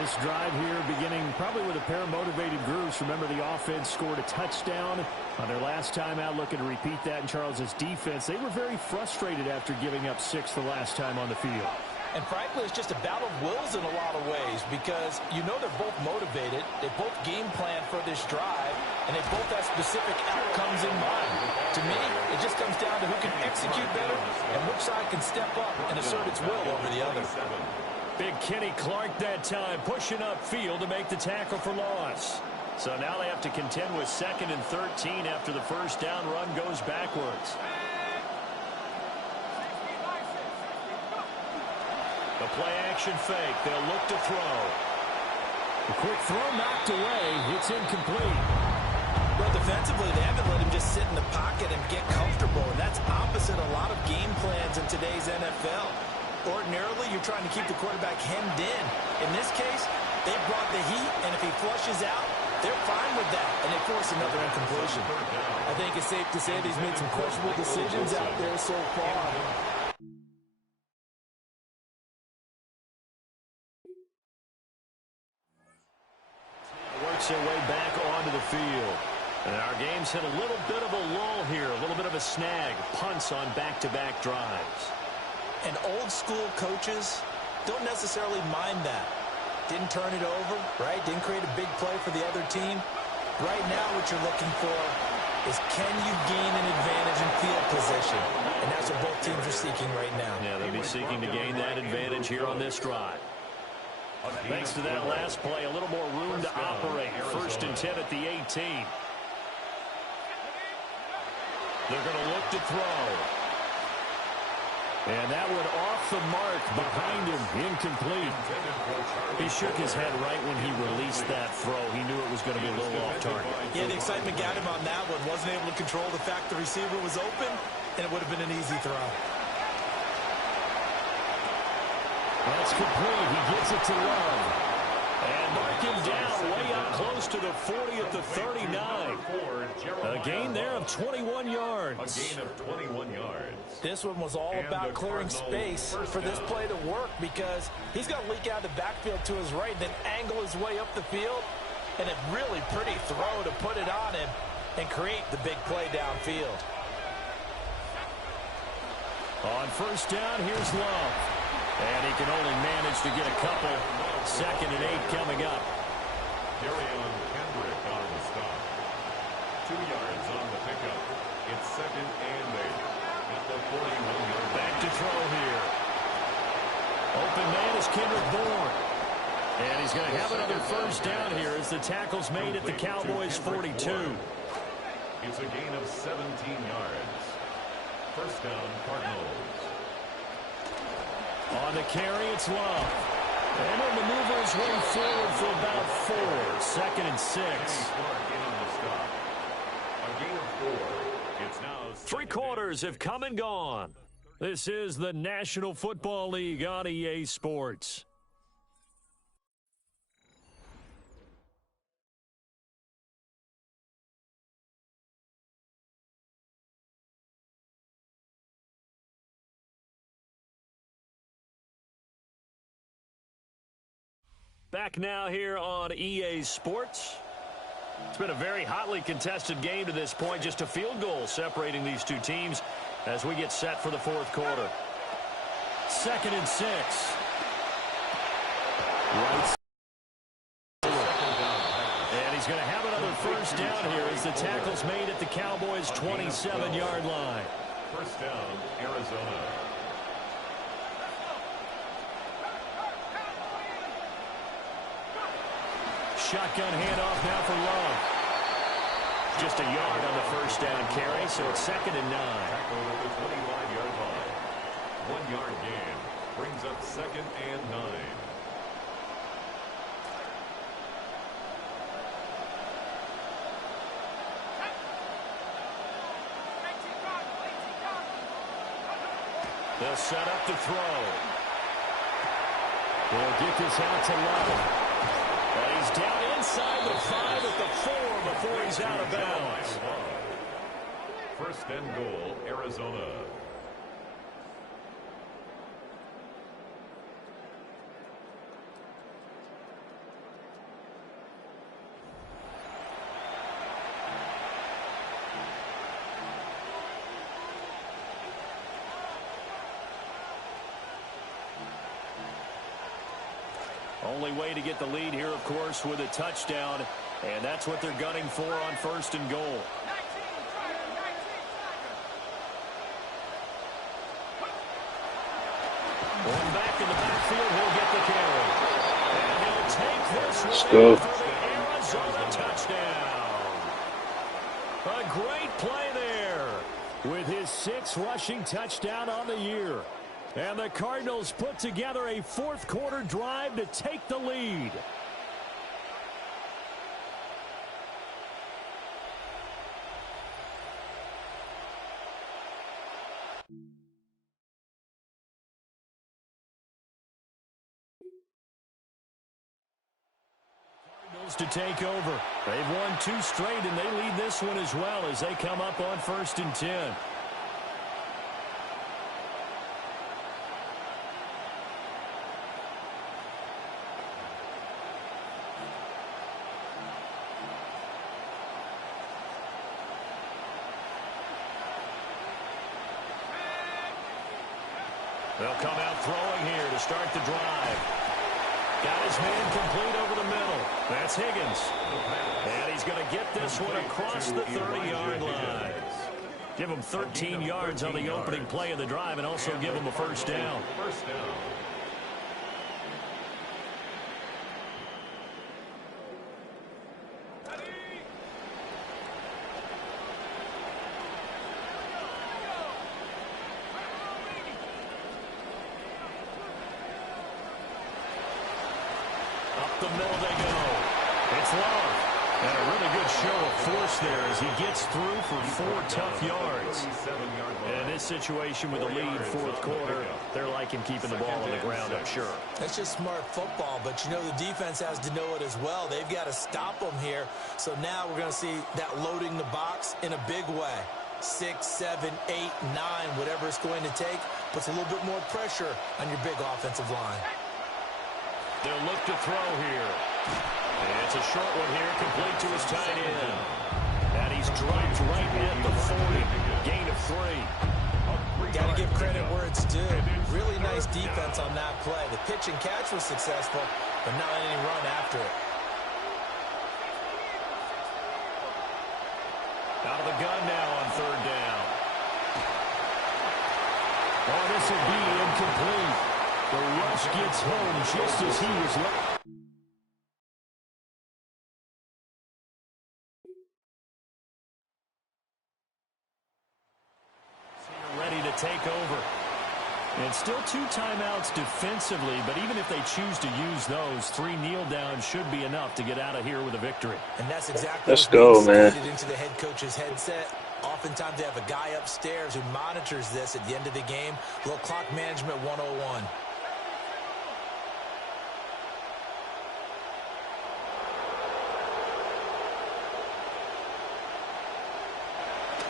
This drive here beginning probably with a pair of motivated grooves. Remember, the offense scored a touchdown on their last time out, looking to repeat that in Charles's defense. They were very frustrated after giving up 6 the last time on the field. And frankly, it's just a battle of wills in a lot of ways because you know they're both motivated. They both game plan for this drive, and they both have specific outcomes in mind. To me, it just comes down to who can execute better and which side can step up and assert its will over the other. Big Kenny Clark that time, pushing upfield to make the tackle for loss. So now they have to contend with 2nd and 13 after the first down run goes backwards. The play-action fake. They'll look to throw. A quick throw knocked away. It's incomplete. Well, defensively, they haven't let him just sit in the pocket and get comfortable, and that's opposite a lot of game plans in today's NFL. Ordinarily, you're trying to keep the quarterback hemmed in. In this case, they brought the heat, and if he flushes out, they're fine with that, and they force another incompletion. I think it's safe to say that he's made some questionable decisions out there so far. Works their way back onto the field. And our game's hit a little bit of a lull here, a little bit of a snag. Punts on back-to-back drives. And old-school coaches don't necessarily mind that. Didn't turn it over, right? Didn't create a big play for the other team. Right now what you're looking for is can you gain an advantage in field position? And that's what both teams are seeking right now. Yeah, they'll be seeking to gain that advantage here on this drive. Thanks to that last play, a little more room to operate. 1st and 10 at the 18. They're going to look to throw. And that one off the mark behind him, incomplete. He shook his head right when he released that throw. He knew it was going to be a little off target. Yeah, the excitement got him on that one. Wasn't able to control the fact the receiver was open, and it would have been an easy throw. That's complete. He gets it to Love. And mark him down way up close to the 40 at the 39. A gain there of 21 yards. A gain of 21 yards. This one was all about clearing space for this play to work because he's got to leak out of the backfield to his right, then angle his way up the field, and a really pretty throw to put it on him and create the big play downfield. On 1st down, here's Love. And he can only manage to get a couple. 2nd and 8 coming up. Darion Kendrick on the stop. 2 yards on the pickup. It's 2nd and 8 at the 41-yard. Back to throw here. Open man is Kendrick Bourne. And he's going to have another 1st down here as the tackle's made at the Cowboys' 42. It's a gain of 17 yards. 1st down, Cardinals. On the carry, it's Love. And he'll maneuver his way forward for about 4. 2nd and 6. A gain of 4. It's now 3 quarters have come and gone. This is the National Football League on EA Sports. Back now here on EA Sports. It's been a very hotly contested game to this point. Just a field goal separating these two teams as we get set for the 4th quarter. 2nd and 6. Right. And he's going to have another 1st down here as the tackle's made at the Cowboys' 27-yard line. 1st down, Arizona. Shotgun handoff now for Love. Just a yard on the first down carry, so it's 2nd and 9. Tackle at the 25-yard line. 1-yard gain brings up 2nd and 9. They'll set up to throw. They'll get this out to Love. And he's down inside the 5 at the 4 before he's out of bounds. 1st and goal, Arizona. Only way to get the lead here, of course, with a touchdown. And that's what they're gunning for on 1st and goal. Going back in the backfield, he'll get the carry. And he'll take this one for the Arizona touchdown. A great play there with his 6th rushing touchdown on the year. And the Cardinals put together a 4th-quarter drive to take the lead. Cardinals to take over. They've won 2 straight, and they lead this one as well as they come up on 1st and 10. They'll come out throwing here to start the drive. Got his man complete over the middle. That's Higgins. And he's going to get this one across the 30-yard line. Give him 13 yards on the opening play of the drive and also give him a 1st down. First down. Up the middle they go. It's Love. And a really good show of force there as he gets through for 4 tough yards. And in this situation with the lead 4th quarter, they're liking keeping the ball on the ground, I'm sure. That's just smart football, but you know the defense has to know it as well. They've got to stop them here. So now we're going to see that loading the box in a big way. 6, 7, 8, 9, whatever it's going to take, puts a little bit more pressure on your big offensive line. They'll look to throw here. And it's a short one here, complete to his tight end. And he's dropped right at the 40. Gain of 3. Got to give credit where it's due. Really nice defense on that play. The pitch and catch was successful, but not any run after it. Out of the gun now on 3rd down. Oh, this will be incomplete. The rush gets home just as he was left. Ready to take over. And still 2 timeouts defensively, but even if they choose to use those, 3 kneel downs should be enough to get out of here with a victory. And that's exactly Let's go, man. into the head coach's headset. Oftentimes they have a guy upstairs who monitors this at the end of the game. A little clock management 101.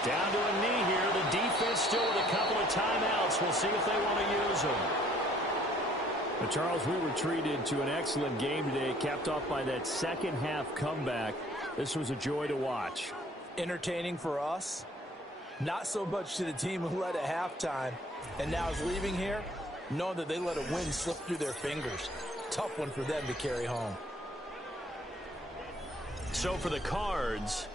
Down to a knee here. The defense still with a couple of timeouts. We'll see if they want to use them. But Charles, we were treated to an excellent game today, capped off by that second-half comeback. This was a joy to watch. Entertaining for us. Not so much to the team who led at halftime and now is leaving here, knowing that they let a win slip through their fingers. Tough one for them to carry home. So for the Cards,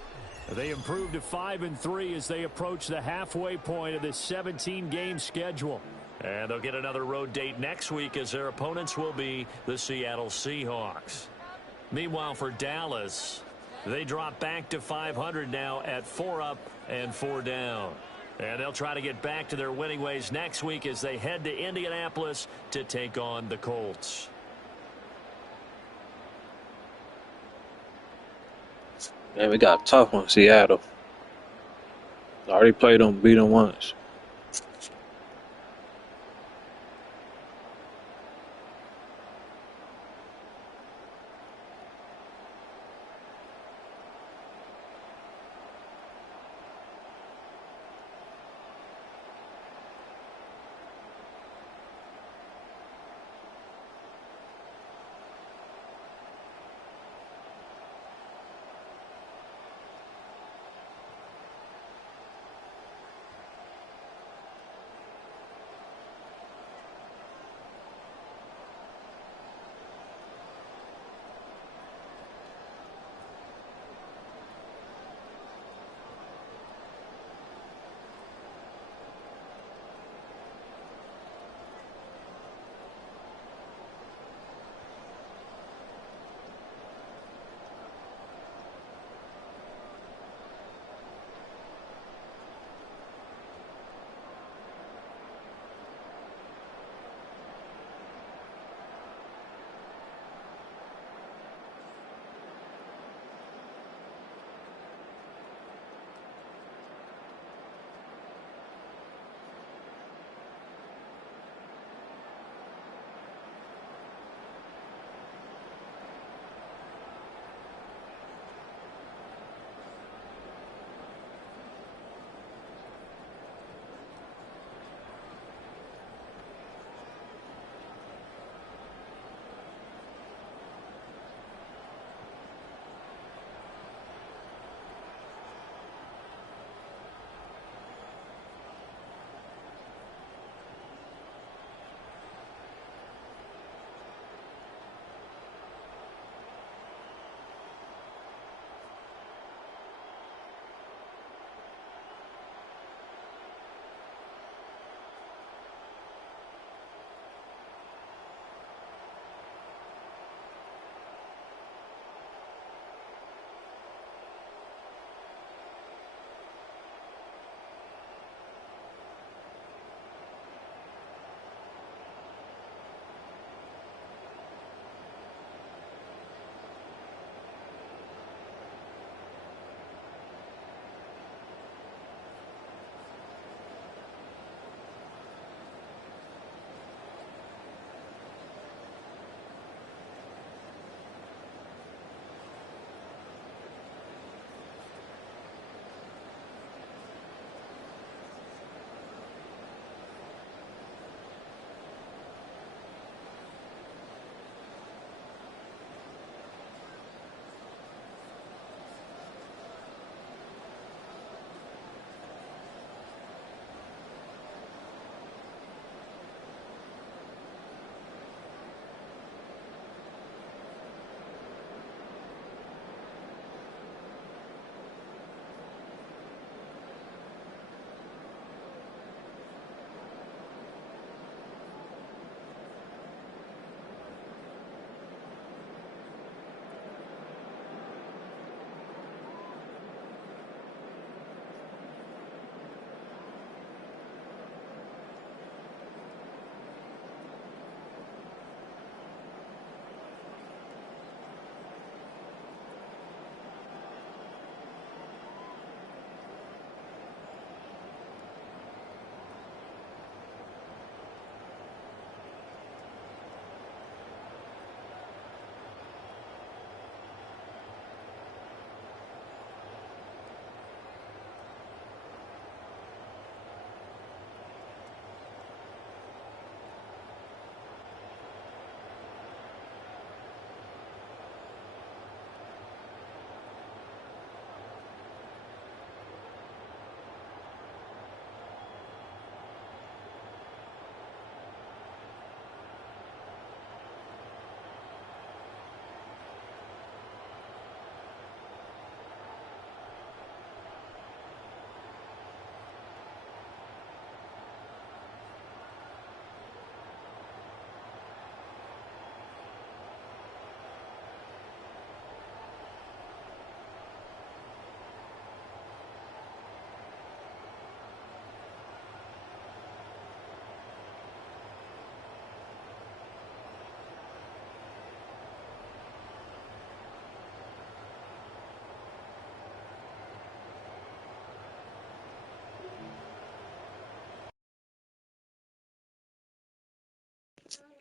they improved to 5-3 as they approach the halfway point of this 17-game schedule. and they'll get another road date next week as their opponents will be the Seattle Seahawks. Meanwhile, for Dallas, They drop back to 500 now at 4 up and 4 down. And they'll try to get back to their winning ways next week as they head to Indianapolis to take on the Colts. Man, we got tough on Seattle. Already played them, beat them once.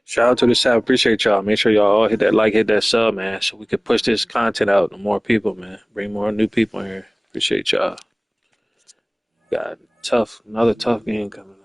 Shout out to the South. Appreciate y'all. Make sure y'all all hit that like, hit that sub, man, so we can push this content out to more people, man. Bring more new people in here. Appreciate y'all. Got another tough game coming up.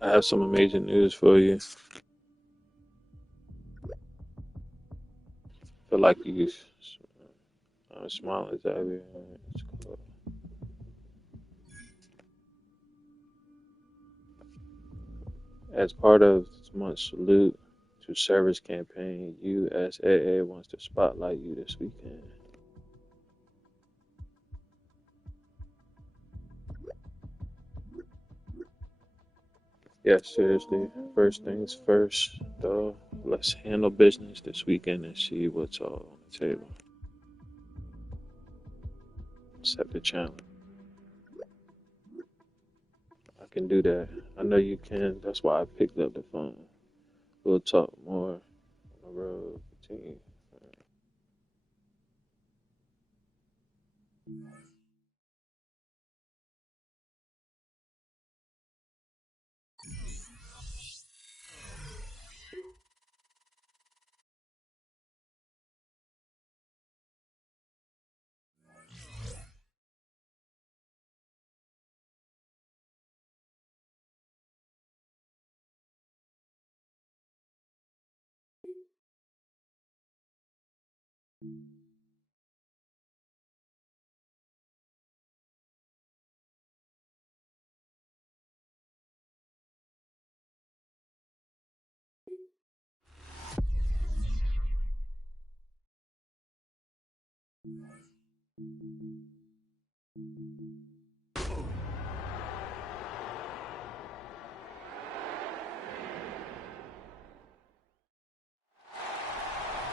I have some amazing news for you. Feel like you smiling, Xavier. It's cool. As part of this month's salute to service campaign, USAA wants to spotlight you this weekend. Yes, seriously. First things first, though. Let's handle business this weekend and see what's all on the table. Accept the challenge. I can do that. I know you can. That's why I picked up the phone. We'll talk more on the road. Continue.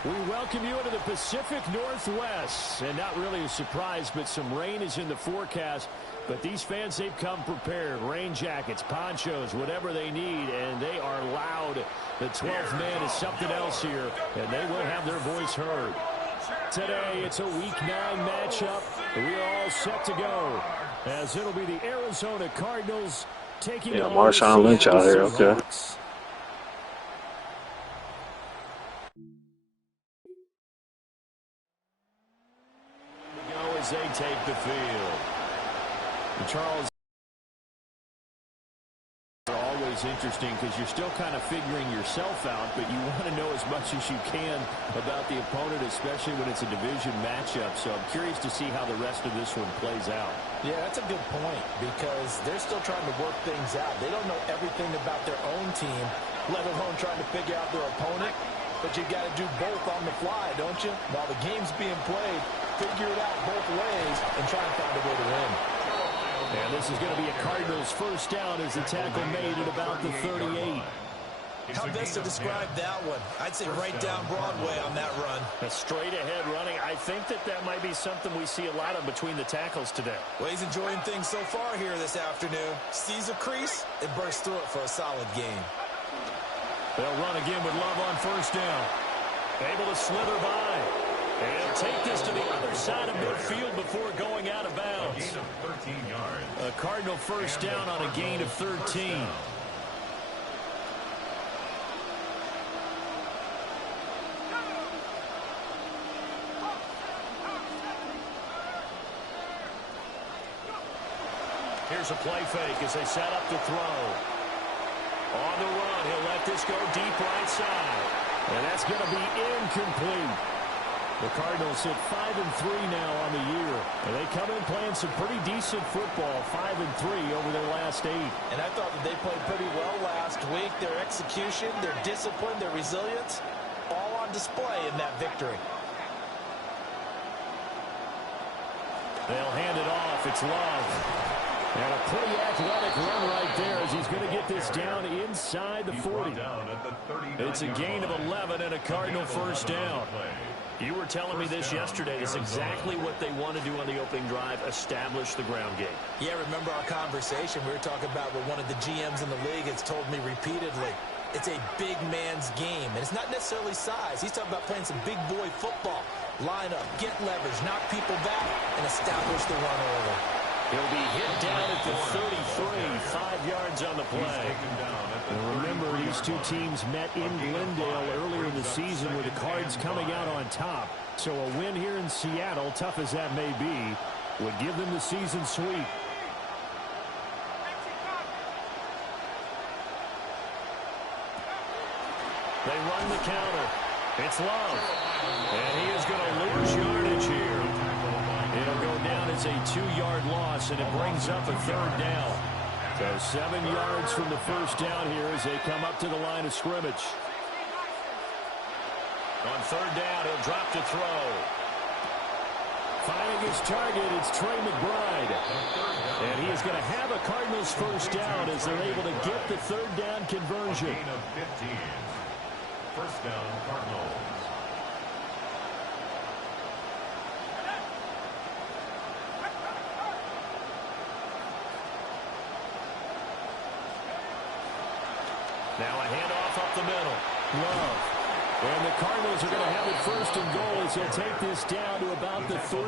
We welcome you into the Pacific Northwest. And not really a surprise, but some rain is in the forecast. But these fans, they've come prepared. Rain jackets, ponchos, whatever they need. And they are loud. The 12th man is something else here. And they will have their voice heard. Today, it's a Week 9 matchup. We are all set to go. As it'll be the Arizona Cardinals taking on Marshawn Lynch out here, okay. As they take the field. And Charles, are always interesting because you're still kind of figuring yourself out, but you want to know as much as you can about the opponent, especially when it's a division matchup. So I'm curious to see how the rest of this one plays out. Yeah, that's a good point because they're still trying to work things out. They don't know everything about their own team, let alone trying to figure out their opponent. But you got to do both on the fly, don't you? While the game's being played, figure it out both ways and try and find a way to win. And this is going to be a Cardinals first down as the tackle made at about the 38. How best to describe that one? I'd say right down Broadway on that run. A straight-ahead running. I think that might be something we see a lot of between the tackles today. Well, he's enjoying things so far here this afternoon. Sees a crease and bursts through it for a solid gain. They'll run again with Love on first down. Able to slither by. And he'll take this to the other side of midfield before going out of bounds. Gain of 13 yards. A Cardinal first down on a gain of 13. Here's a play fake as they set up to throw. On the run, he'll let this go deep right side. And that's going to be incomplete. The Cardinals sit 5-3 now on the year. And they come in playing some pretty decent football, 5-3 over their last 8. And I thought that they played pretty well last week. Their execution, their discipline, their resilience, all on display in that victory. They'll hand it off. It's Love. And a pretty athletic run right there as he's going to get this down inside the 40. It's a gain of 11 and a Cardinal first down. You were telling me this yesterday. This is exactly what they want to do on the opening drive, establish the ground game. Yeah, remember our conversation. We were talking about what one of the GMs in the league has told me repeatedly. It's a big man's game, and it's not necessarily size. He's talking about playing some big boy football. Line up, get leverage, knock people back, and establish the run order. He'll be hit down at the 33, 5 yards on the play. And remember, these two teams met in Glendale earlier in the season with the Cards coming out on top. So a win here in Seattle, tough as that may be, would give them the season sweep. They run the counter. It's Love. And he is going to lose yardage here. It'll go down as a 2-yard loss, and it brings up a third down. So 7 yards from the first down here as they come up to the line of scrimmage. On third down, he'll drop to throw. Finding his target, it's Trey McBride. And he is going to have a Cardinals first down as they're able to get the third down conversion. Gain of 15. First down, Cardinals. Now a handoff up the middle. Love. And the Cardinals are going to have it first and goal as they'll take this down to about the 3.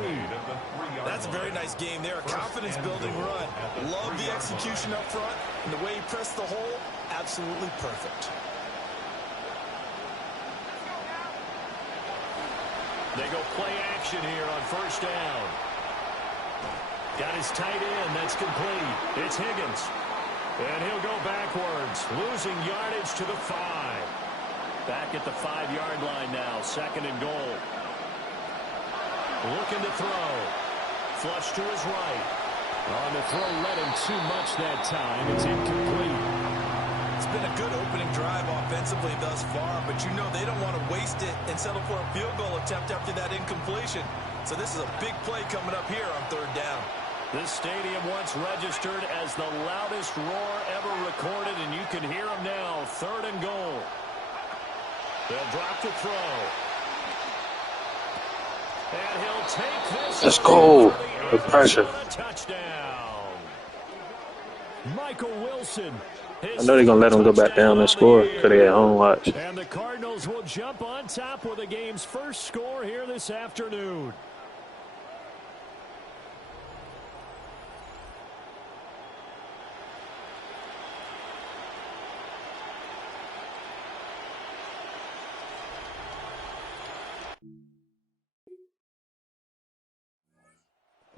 That's a very nice game there. A confidence-building run. Love the execution up front. And the way he pressed the hole, absolutely perfect. They go play action here on first down. Got his tight end. That's complete. It's Higgins. And he'll go backwards, losing yardage to the 5. Back at the 5-yard line now, second and goal. Looking to throw. Flush to his right. On the throw, let him too much that time. It's incomplete. It's been a good opening drive offensively thus far, but you know they don't want to waste it and settle for a field goal attempt after that incompletion. So this is a big play coming up here on third down. This stadium once registered as the loudest roar ever recorded, and you can hear them now. Third and goal. They'll drop to throw. And he'll take this. Let's go. The pressure. Touchdown. Michael Wilson. I know they're going to let them go back down and score because they at home watch. And the Cardinals will jump on top with the game's first score here this afternoon.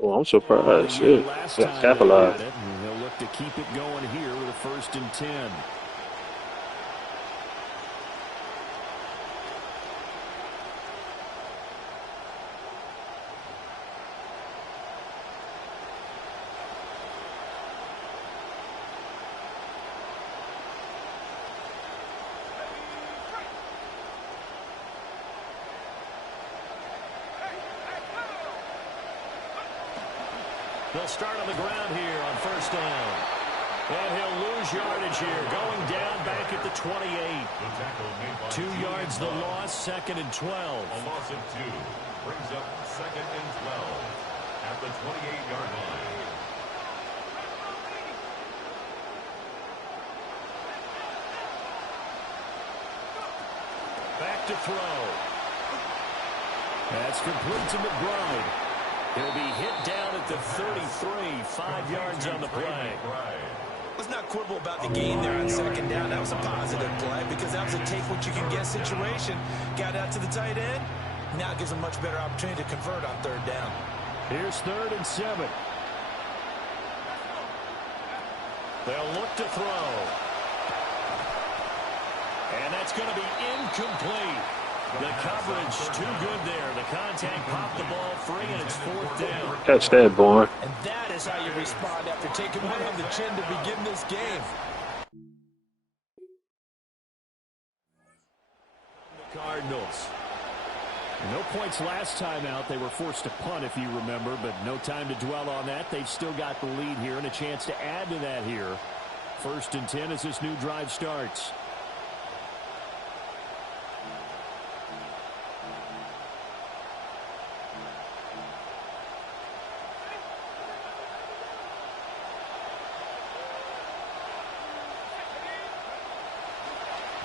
Oh, I'm surprised. Shit. Got capitalized. They'll look to keep it going here with a 1st and 10. They'll start on the ground here on first down. And he'll lose yardage here, going down back at the 28. 2 yards the loss, 2nd and 12. A loss of 2 brings up 2nd and 12 at the 28-yard line. Back to throw. That's complete to McBride. He'll be hit down at the 33, 5 yards on the play. Let's not quibble about the gain there on 2nd down. That was a positive play because that was a take-what-you-can-get situation. Got out to the tight end. Now it gives them much better opportunity to convert on 3rd down. Here's 3rd and 7. They'll look to throw. And that's going to be incomplete. The coverage too good there. The contact popped the ball free, and it's 4th down. Catch that, boy. And that is how you respond after taking one on the chin to begin this game. The Cardinals. No points last time out. They were forced to punt, if you remember, but no time to dwell on that. They've still got the lead here and a chance to add to that here. 1st and 10 as this new drive starts.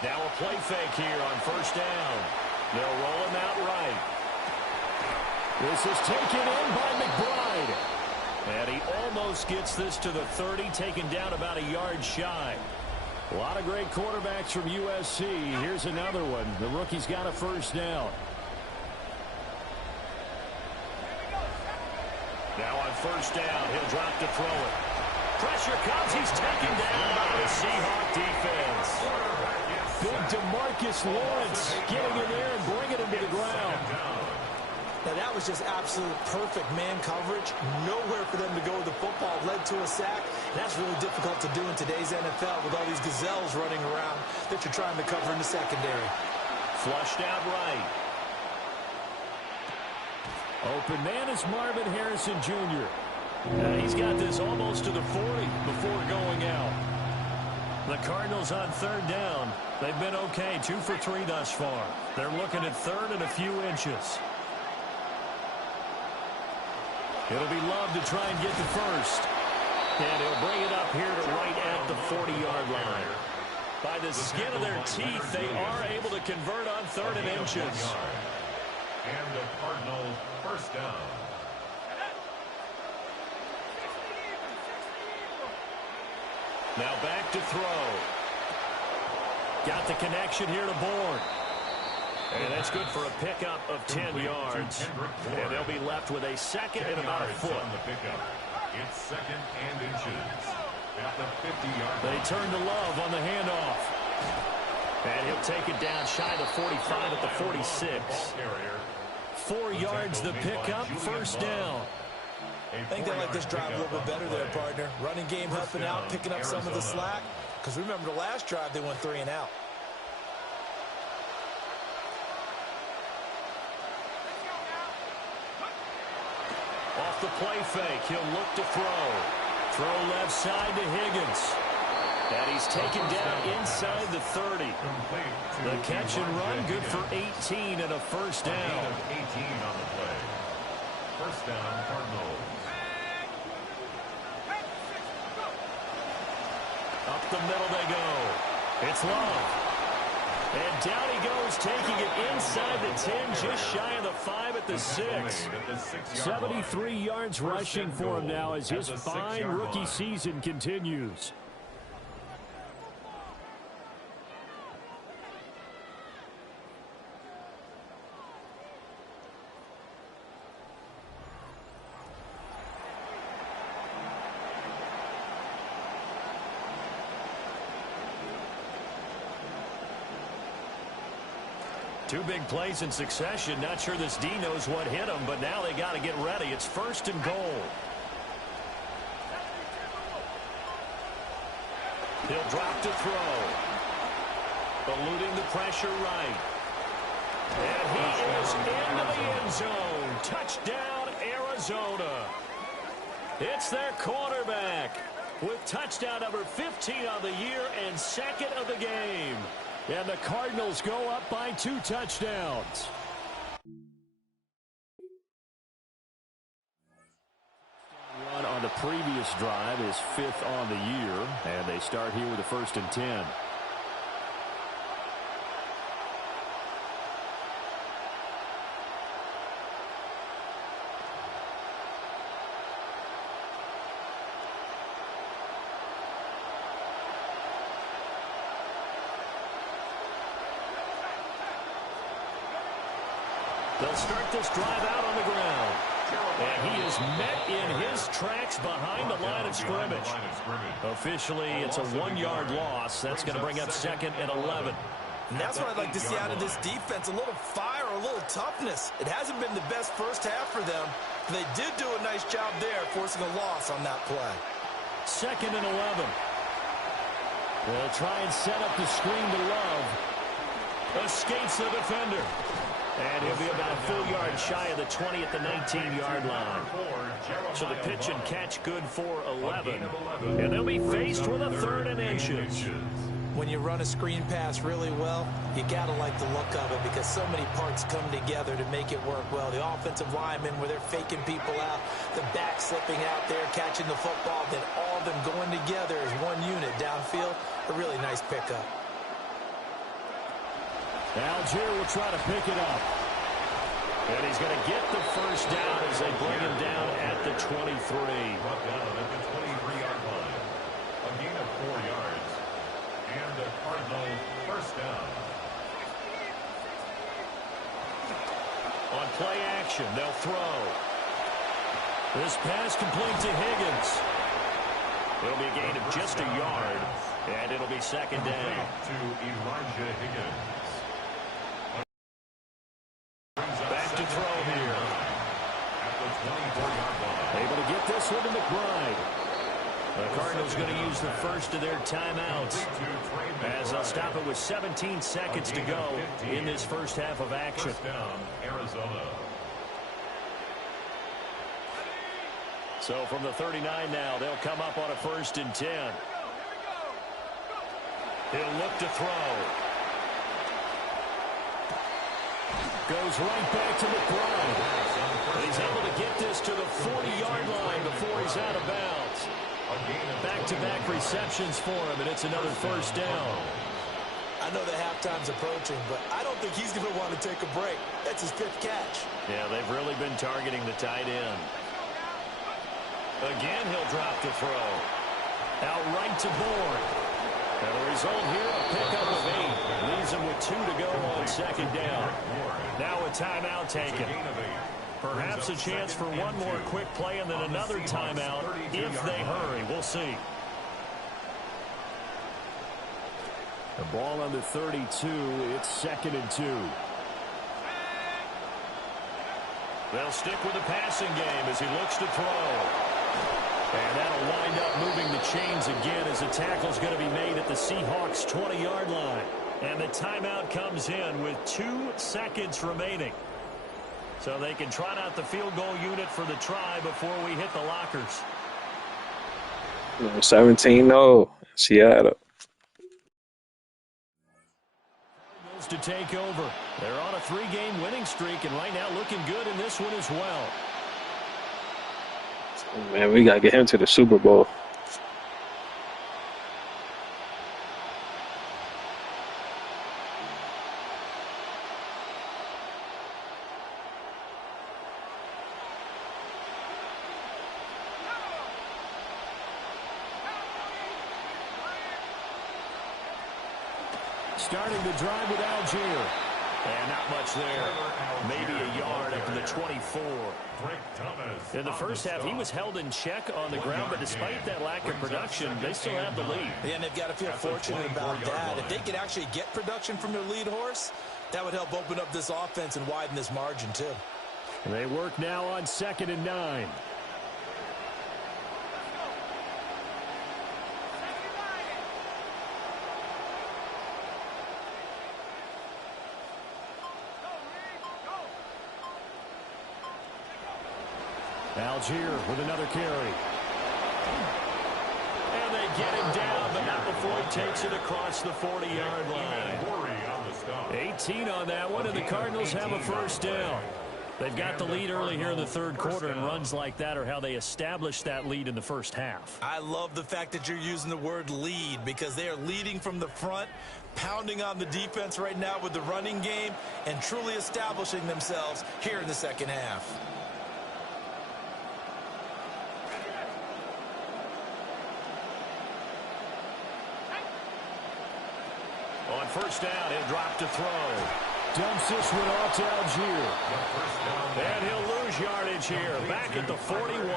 Now a play fake here on 1st down. They'll roll him out right. This is taken in by McBride. And he almost gets this to the 30, taken down about a yard shy. A lot of great quarterbacks from USC. Here's another one. The rookie's got a 1st down. Now on 1st down, he'll drop to throw it. Pressure comes. He's taken down by the Seahawk defense. Big DeMarcus Lawrence getting in there and bringing him to the ground. Now that was just absolute perfect man coverage. Nowhere for them to go with the football. Led to a sack. That's really difficult to do in today's NFL with all these gazelles running around that you're trying to cover in the secondary. Flushed out right. Open man is Marvin Harrison Jr. He's got this almost to the 40 before going out. The Cardinals on 3rd down. They've been okay, 2 for 3 thus far. They're looking at 3rd and a few inches. It'll be Love to try and get the 1st. And he'll bring it up here to right at the 40-yard line. By the skin of their teeth, they are able to convert on 3rd and inches. And the Cardinals 1st down. Now back to throw. Got the connection here to Bourne. And that's good for a pickup of 10 yards. And they'll be left with a 2nd and about a foot. On the pickup. It's 2nd and inches at the 50-yard line. They turn to Love on the handoff. And he'll take it down shy of the 45 at the 46. 4 yards the pickup, 1st down. I think they like this drive a little bit better there, partner. Running game helping out, picking up some of the slack. Because remember, the last drive, they went 3 and out. Off the play fake, he'll look to throw. Throw left side to Higgins. And he's taken down inside the 30. The catch and run, good for 18 and a 1st down. 18 on the play. 1st down, Cardinals. Up the middle they go. It's Love. And down he goes, taking it inside the 10, just shy of the 5 at the 6. 73 yards rushing for him now as his fine rookie season continues. Two big plays in succession. Not sure this D knows what hit him, but now they got to get ready. It's 1st and goal. He'll drop to throw. Eluding the pressure right. And he is into the end zone. Touchdown, Arizona. It's their quarterback. with touchdown number 15 on the year and second of the game. And the Cardinals go up by 2 touchdowns. Run on the previous drive is 5th on the year, and they start here with a 1st and 10. They'll start this drive out on the ground. And he is met in his tracks behind the line of scrimmage. Officially, it's a 1-yard loss. That's going to bring up 2nd and 11. And that's what I'd like to see out of this defense, a little fire, a little toughness. It hasn't been the best first half for them. They did do a nice job there, forcing a loss on that play. 2nd and 11. They'll try and set up the screen to Love. Escapes the defender. And he'll be about a full yard shy of the 20 at the 19-yard line. So the pitch and catch good for 11. And they'll be faced with a 3rd and inches. When you run a screen pass really well, you got to like the look of it because so many parts come together to make it work well. The offensive linemen, where they're faking people out, the back slipping out there, catching the football, then all of them going together as one unit downfield. A really nice pickup. Algier will try to pick it up. And he's going to get the first down as they bring him down at the 23. Brought down at the 23-yard line. A gain of 4 yards. And the Cardinals first down. On play action, they'll throw. This pass complete to Higgins. It'll be a gain of just a yard. And it'll be 2nd down. To Elijah Higgins. Back to throw here. At the 24-yard line. Able to get this one to McBride. The Cardinals going to use the first of their timeouts as they'll stop it with 17 seconds to go in this first half of action. First down, Arizona. So from the 39 now, they'll come up on a 1st and 10. He'll look to throw. Goes right back to McBride. And he's able to get this to the 40-yard line before he's out of bounds. Back-to-back receptions for him, and it's another first down. I know the halftime's approaching, but I don't think he's going to want to take a break. That's his 5th catch. Yeah, they've really been targeting the tight end. Again, he'll drop the throw. Out right to Bourne. And the result here, a pickup of 8. Leaves him with 2 to go on 2nd down. Now a timeout taken. Perhaps a chance for one more quick play and then another timeout if they hurry. We'll see. The ball on the 32. It's 2nd and 2. They'll stick with the passing game as he looks to throw. And that'll wind up moving the chains again as the tackle's going to be made at the Seahawks' 20-yard line. And the timeout comes in with 2 seconds remaining. So they can trot out the field goal unit for the try before we hit the lockers. 17-0, Seattle. To take over. They're on a 3-game winning streak and right now looking good in this one as well. Man, we got to get him to the Super Bowl. Starting the drive with Algier. And not much there. Maybe a yard up to the 24. In the first half, he was held in check on the ground, but despite that lack of production, they still have the lead. And they've got to feel fortunate about that. If they could actually get production from their lead horse, that would help open up this offense and widen this margin, too. They work now on 2nd and 9. Algier with another carry. get him down, but not before he takes it across the 40-yard line. 18 on that one, and the Cardinals have a first down. They've got the lead early here in the third quarter, and runs like that are how they established that lead in the first half. I love the fact that you're using the word lead because they are leading from the front, pounding on the defense right now with the running game, and truly establishing themselves here in the second half. On first down, he'll drop to throw. Dumps this one off to Algier. And he'll lose yardage here, back at the 41.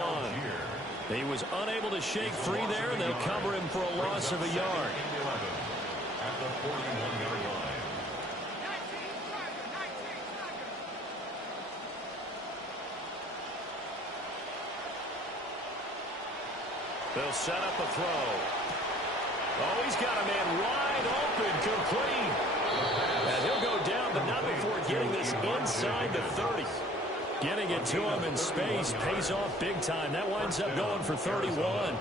He was unable to shake free there, and they'll cover him for a loss of a yard. At the 41-yard line. They'll set up a throw. Oh, he's got a man wide open, complete. And he'll go down, but not before getting this inside the 30. Getting it to him in space pays off big time. That winds up going for 31.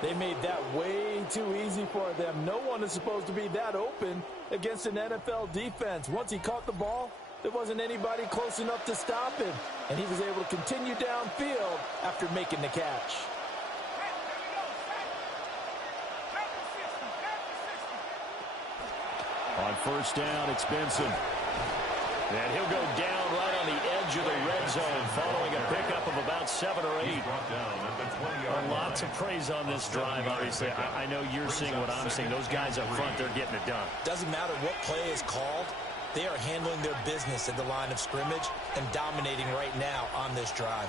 They made that way too easy for them. No one is supposed to be that open against an NFL defense. Once he caught the ball, there wasn't anybody close enough to stop him. And he was able to continue downfield after making the catch. On first down, it's Benson. And he'll go down right on the edge of the red zone following a pickup of about 7 or 8. Lots of praise on this drive, obviously. I know you're seeing what I'm seeing. Those guys up front, they're getting it done. Doesn't matter what play is called. They are handling their business at the line of scrimmage and dominating right now on this drive.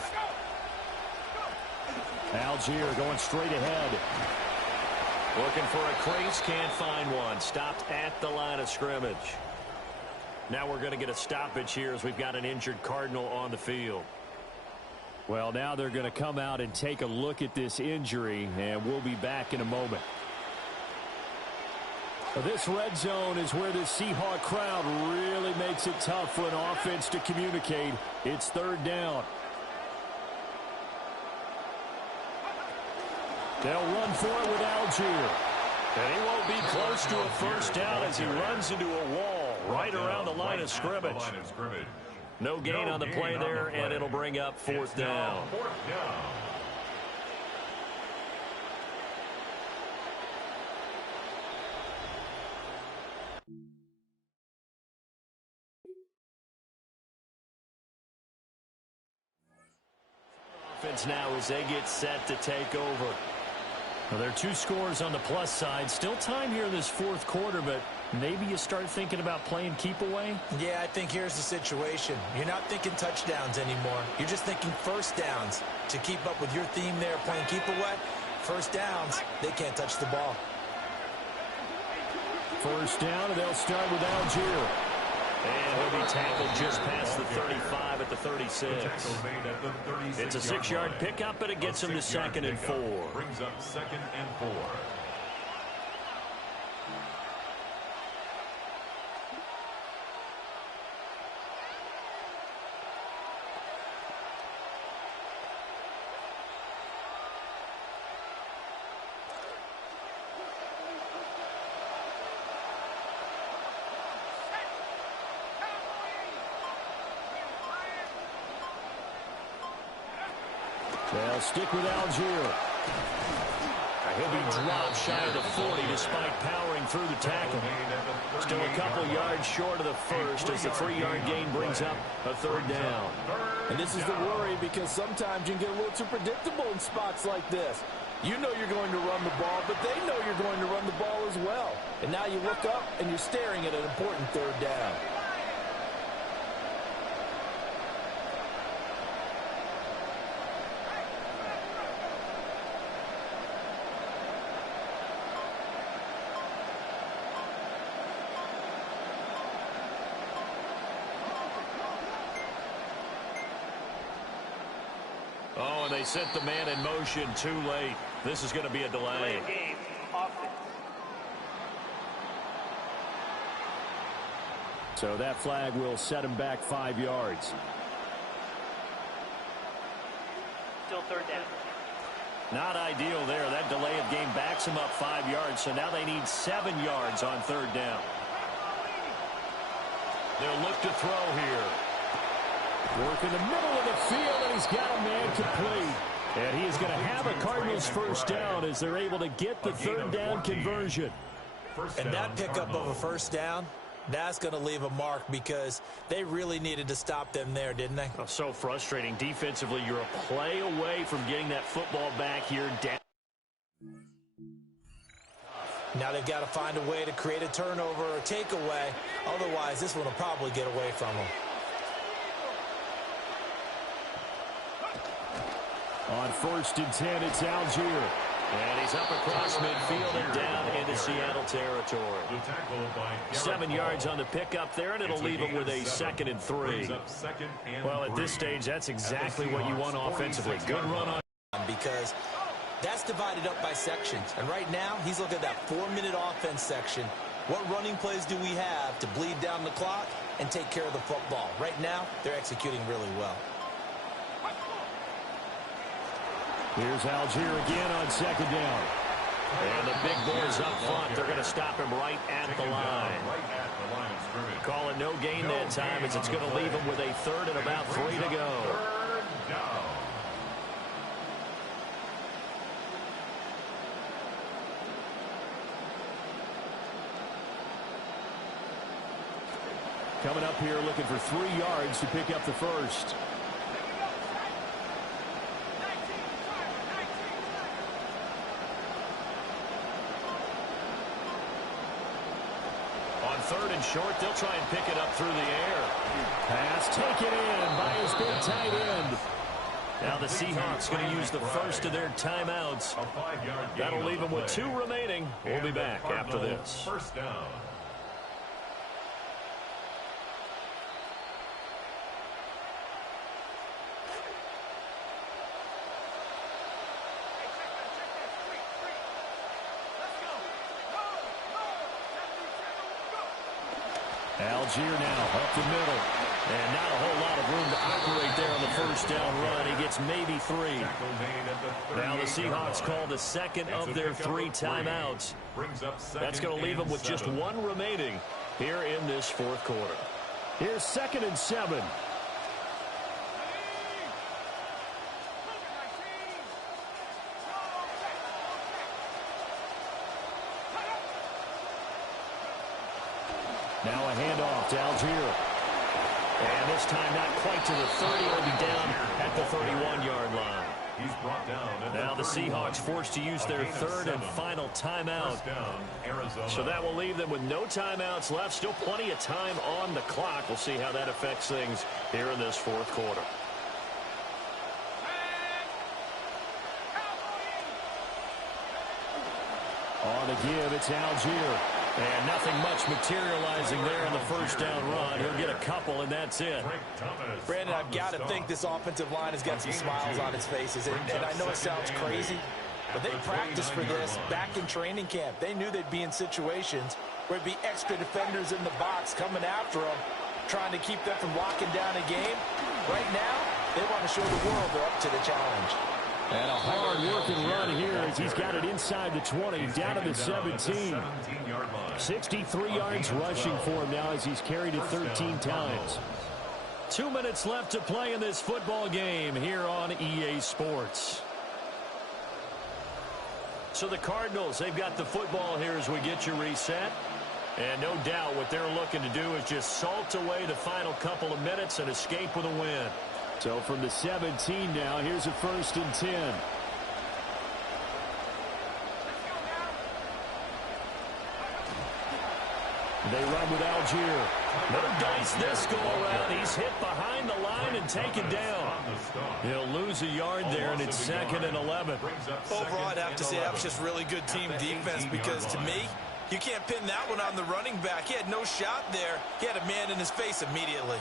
Algier going straight ahead. Looking for a crease, can't find one. Stopped at the line of scrimmage. Now we're going to get a stoppage here as we've got an injured Cardinal on the field. Well, now they're going to come out and take a look at this injury, and we'll be back in a moment. This red zone is where the Seahawk crowd really makes it tough for an offense to communicate. It's third down. They'll run for it with Algier. And he won't be close to a first down as he runs into a wall right around the line of scrimmage. No gain on the play there, and it'll bring up fourth down. Offense now as they get set to take over. Well, there are 2 scores on the plus side. Still time here in this fourth quarter, but maybe you start thinking about playing keep away? Yeah, I think here's the situation. You're not thinking touchdowns anymore. You're just thinking first downs. To keep up with your theme there, playing keep away, first downs, they can't touch the ball. First down, and they'll start with Algier. And he'll be tackled just past the 35 at the 36. It's a 6-yard pickup, but it gets him to 2nd and 4. Brings up 2nd and 4. They'll stick with Algier. He'll be dropped shy of the 40 despite powering through the tackle. Still a couple yards short of the first as the 3-yard gain brings up a third down. And this is the worry because sometimes you can get a little too predictable in spots like this. You know you're going to run the ball, but they know you're going to run the ball as well. And now you look up and you're staring at an important third down. Oh, and they sent the man in motion too late. This is going to be a delay. Game, offense. So that flag will set him back 5 yards. Still third down. Not ideal there. That delay of game backs them up 5 yards, so now they need 7 yards on third down. They'll look to throw here. Work in the middle of the field, and he's got a man complete. And he is going to have a Cardinals first down as they're able to get the third down conversion. And that pickup of a first down, that's going to leave a mark because they really needed to stop them there, didn't they? Oh, so frustrating. Defensively, you're a play away from getting that football back here down. Now they've got to find a way to create a turnover or takeaway. Otherwise, this one will probably get away from them. On 1st and 10, it's Algier. And he's up across midfield and down into Seattle territory. 7 yards on the pickup there, and it'll leave him with a 2nd and 3. Well, at this stage, that's exactly what you want offensively. Good run on. Because that's divided up by sections. And right now, he's looking at that 4-minute offense section. What running plays do we have to bleed down the clock and take care of the football? Right now, they're executing really well. Here's Algier again on 2nd down. And the big boys up front, they're going to stop him right at the line. Call it no gain that time as it's going to leave him with a 3rd and about 3 to go. Coming up here looking for 3 yards to pick up the first. On 3rd and short, they'll try and pick it up through the air. Pass taken in by his big tight end. Now the Seahawks going to use the first of their timeouts. That'll leave them with 2 remaining. We'll be back after this. First down. Algier now up the middle. And not a whole lot of room to operate there on the first down run. He gets maybe 3. Now the Seahawks call the 2nd of their 3 timeouts. That's going to leave them with just 1 remaining here in this 4th quarter. Here's 2nd and 7. Now a handoff to Algier. And this time not quite to the 30. It'll be down at the 31-yard line. He's brought down. Now the Seahawks forced to use their 3rd and final timeout. So that will leave them with no timeouts left. Still plenty of time on the clock. We'll see how that affects things here in this 4th quarter. On the give, it's Algier. And nothing much materializing there on the first down run. He'll get a couple, and that's it. Brandon, I've got to think this offensive line has got some smiles on its faces. And I know it sounds crazy, but they practiced for this back in training camp. They knew they'd be in situations where it'd be extra defenders in the box coming after them, trying to keep them from locking down a game. Right now, they want to show the world they're up to the challenge. And a hard-working run here as he's got it inside the 20, down to the 17. 63 yards rushing for him now as he's carried it 13 times. 2 minutes left to play in this football game here on EA Sports. So the Cardinals, they've got the football here as we get you reset. And no doubt what they're looking to do is just salt away the final couple of minutes and escape with a win. So from the 17 now, here's a 1st and 10. They run with Algier. No dice this go around. He's hit behind the line and taken down. He'll lose a yard there, and it's 2nd and 11. Overall, I'd have to say that was just really good team defense because to me, you can't pin that one on the running back. He had no shot there. He had a man in his face immediately.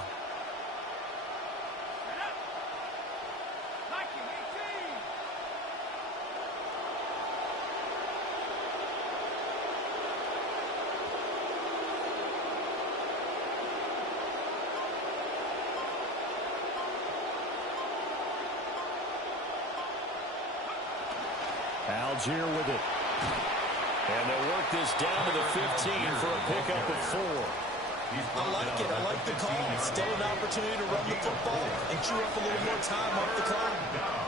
Cardinals here with it. And they'll work this down to the 15 for a pickup of 4. I like it. I like the call. Still an opportunity to run the football and chew up a little more time off the clock.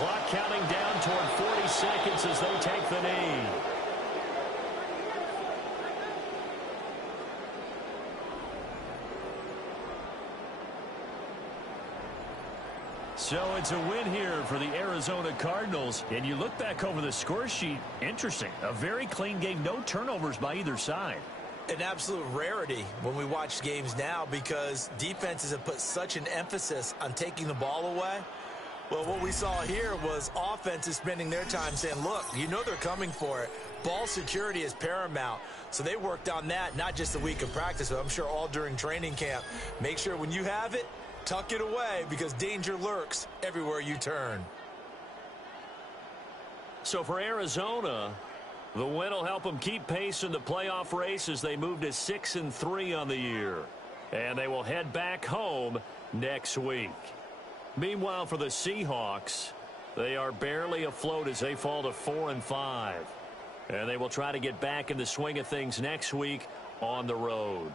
Clock counting down toward 40 seconds as they take the knee. So it's a win here for the Arizona Cardinals. And you look back over the score sheet, interesting. A very clean game, no turnovers by either side. An absolute rarity when we watch games now because defenses have put such an emphasis on taking the ball away. Well, what we saw here was offenses spending their time saying, look, you know they're coming for it. Ball security is paramount. So they worked on that, not just a week of practice, but I'm sure all during training camp. Make sure when you have it, tuck it away because danger lurks everywhere you turn. So for Arizona, the win will help them keep pace in the playoff race as they move to 6-3 on the year. And they will head back home next week. Meanwhile, for the Seahawks, they are barely afloat as they fall to 4-5. And they will try to get back in the swing of things next week on the road.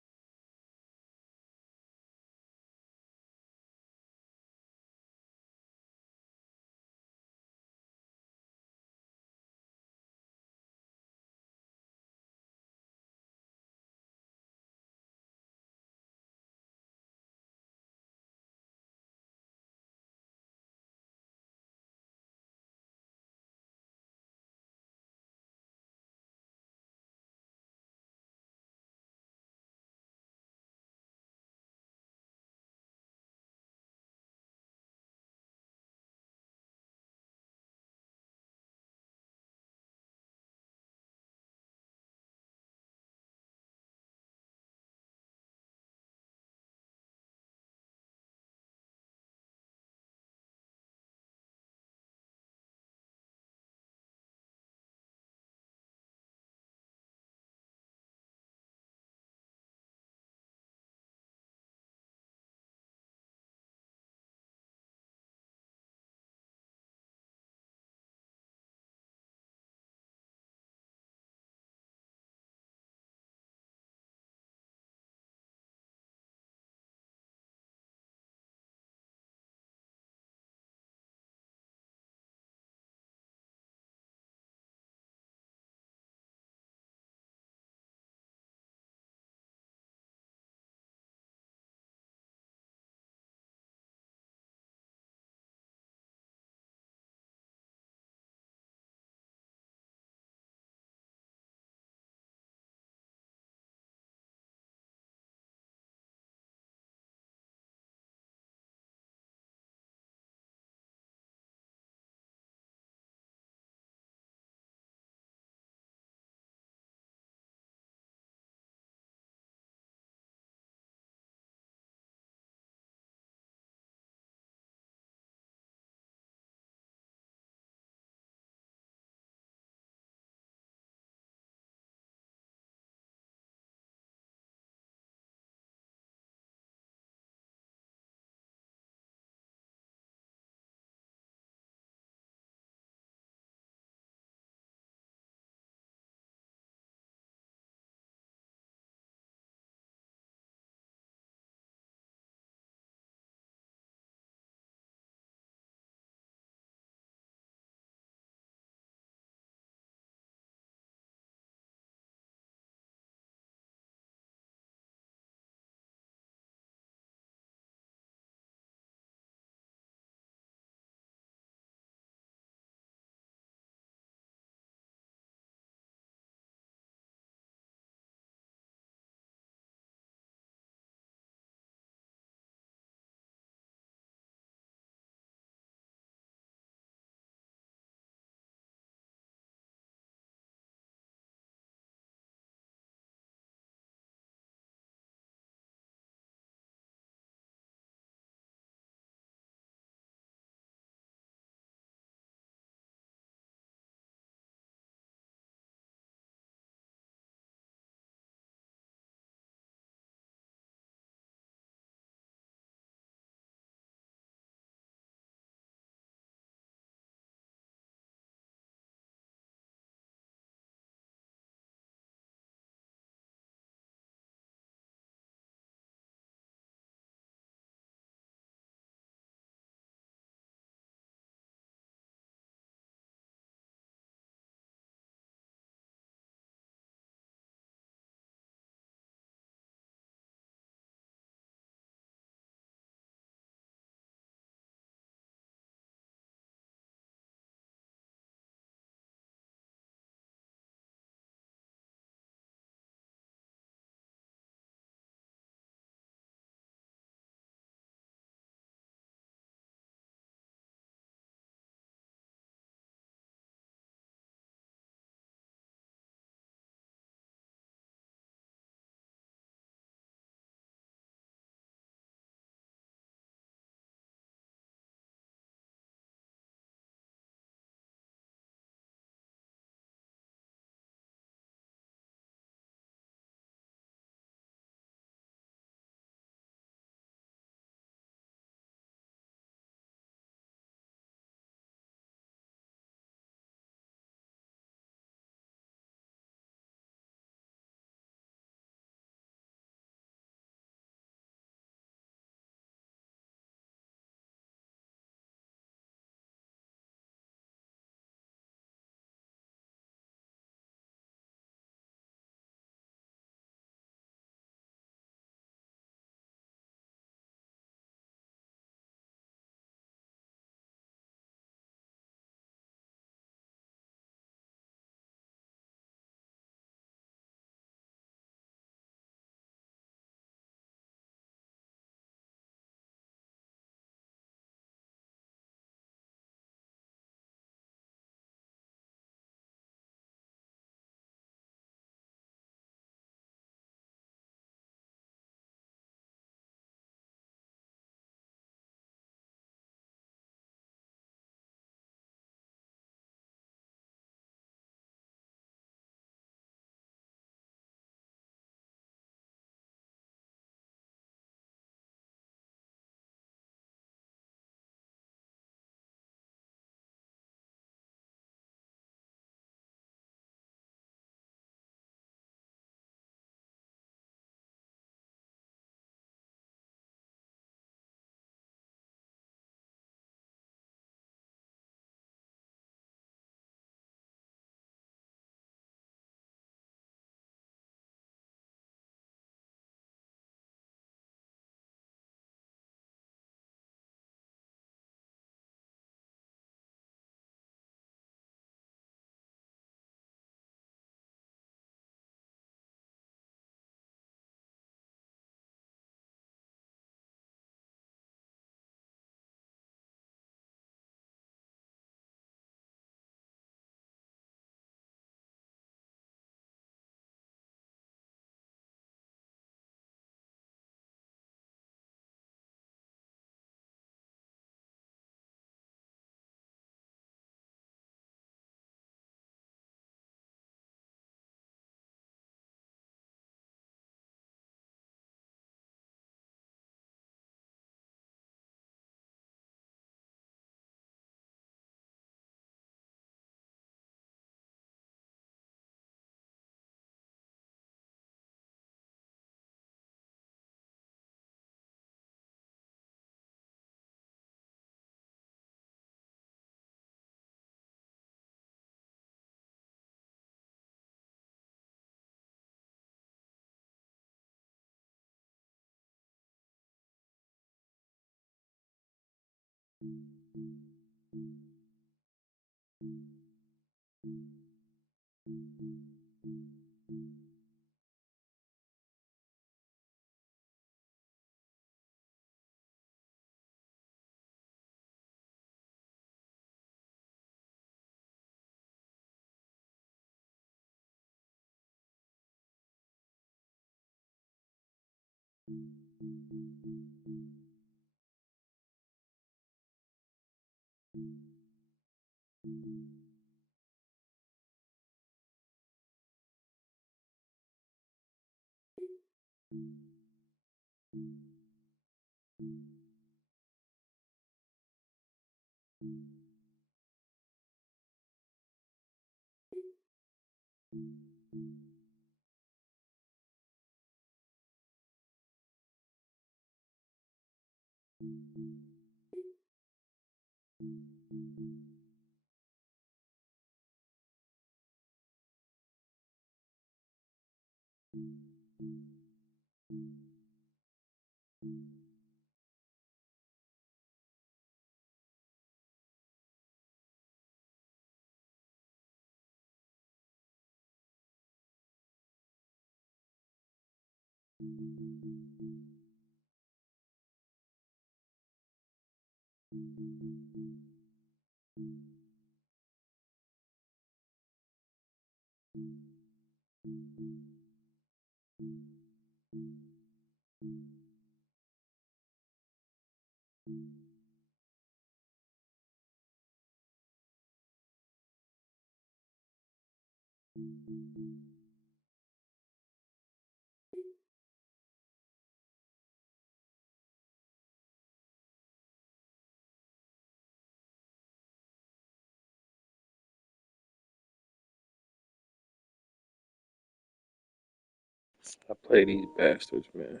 I play these bastards, man.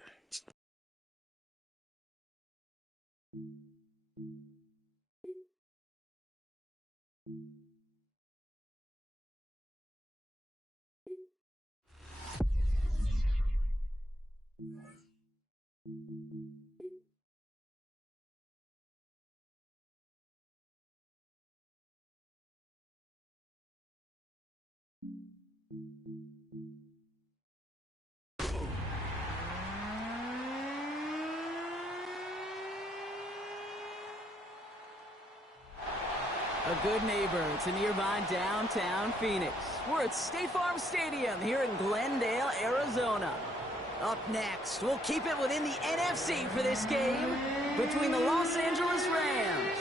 A good neighbor to nearby downtown Phoenix. We're at State Farm Stadium here in Glendale, Arizona. Up next, we'll keep it within the NFC for this game between the Los Angeles Rams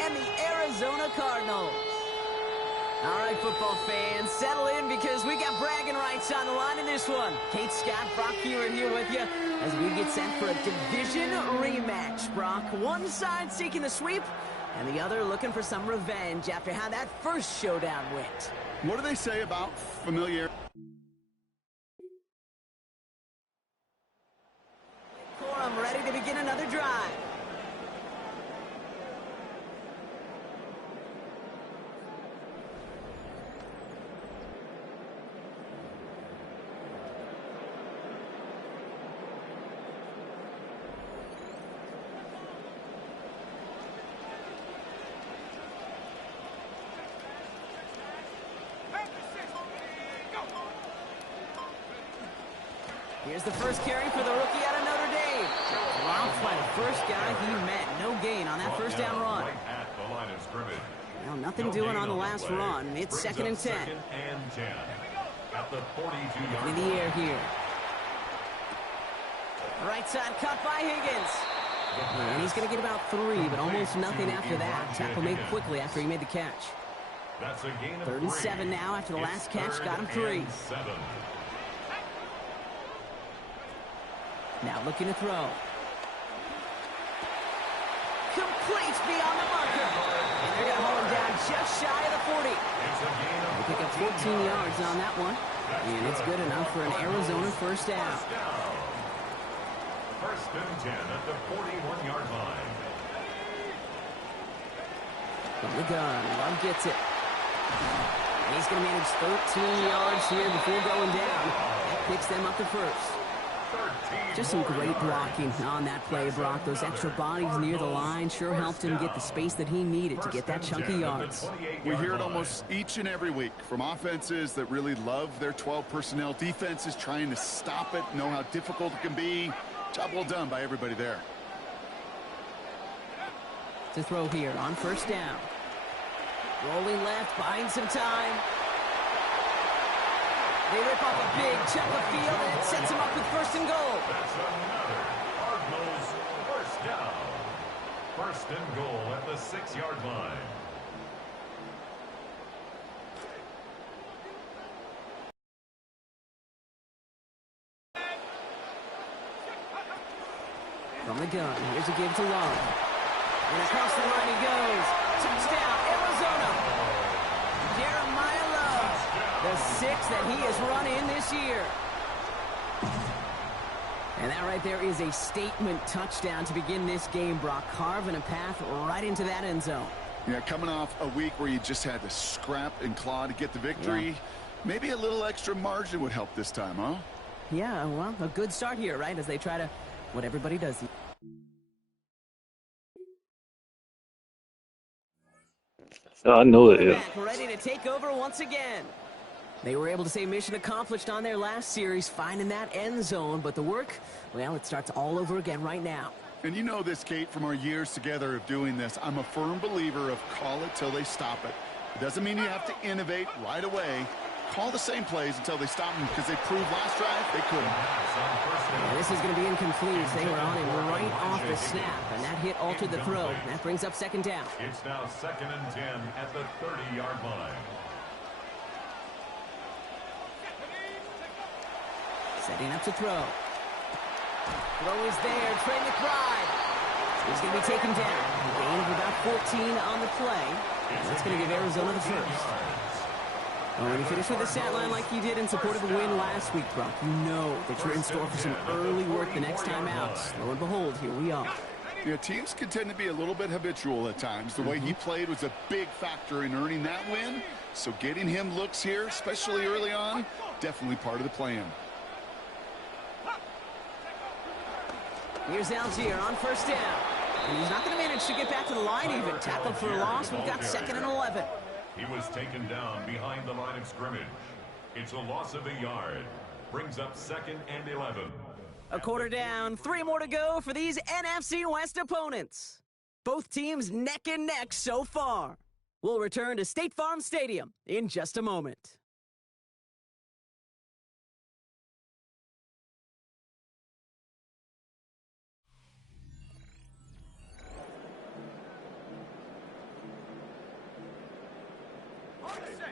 and the Arizona Cardinals. All right, football fans, settle in because we got bragging rights on the line in this one. Kate, Scott, Brock Hewitt here with you as we get set for a division rematch, Brock. One side seeking the sweep, and the other looking for some revenge after how that first showdown went. What do they say about familiarity? I'm ready to begin another drive. Here's the first carry for the rookie out of Notre Dame. Dropped by the first guy he met. No gain on that first down run. Well, nothing doing on the last run. It's 2nd and 10. In the air here. Right side cut by Higgins. And he's going to get about 3, but almost nothing after that. Tackle made quickly after he made the catch. 3rd and 7 now after the last catch. Got him 3. Now looking to throw. Complete beyond the marker. And they're going to hold him down just shy of the 40. They pick up 14 yards on that one. And it's good enough for an Arizona first down. 1st and 10 at the 41-yard line. From the gun, Love gets it. And he's going to manage 13 yards here before going down. That picks them up to first. Just some great blocking on that play, Brock. Those extra bodies near the line sure helped him get the space that he needed to get that chunky yards. We hear it almost each and every week from offenses that really love their 12 personnel. Defenses trying to stop it, know how difficult it can be. Job well done by everybody there. To throw here on first down. Rolling left, buying some time. They rip off a big chunk of field, and it sets him up with first and goal. That's another Cardinals first down. First and goal at the 6-yard line. From the gun, here's a give to Love. And across the line he goes. Touchdown, Arizona. Jeremiah Love, the 6th that he has run in this year. And that right there is a statement touchdown to begin this game, Brock. Carving a path right into that end zone. Yeah, coming off a week where you just had to scrap and claw to get the victory. Yeah. Maybe a little extra margin would help this time, huh? Yeah, well, a good start here, right, as they try to what everybody does. I know it is. Ready to take over once again. They were able to say mission accomplished on their last series, finding that end zone. But the work, well, it starts all over again right now. And you know this, Kate, from our years together of doing this. I'm a firm believer of call it till they stop it. It doesn't mean you have to innovate right away. Call the same plays until they stop them, because they proved last drive they couldn't. Yeah, this is going to be incomplete. They were on him right off the snap, and that hit altered the throw. That brings up second down. It's now 2nd and 10 at the 30-yard line. Setting up to throw. Throw is there. Trey McBride. He's going to be taken down. A gain of about 14 on the play. That's going to give Arizona the first. Oh, when you finish with a stat line like you did in support of the win last week, Brock, you know that you're in store for some early work the next time out. Lo and behold, here we are. Yeah, teams can tend to be a little bit habitual at times. The way he played was a big factor in earning that win. So getting him looks here, especially early on, definitely part of the plan. Here's Algier on first down. And he's not going to manage to get back to the line even. Tackled for a loss. We've got 2nd and 11. He was taken down behind the line of scrimmage. It's a loss of a yard. Brings up 2nd and 11. A quarter down. 3 more to go for these NFC West opponents. Both teams neck and neck so far. We'll return to State Farm Stadium in just a moment.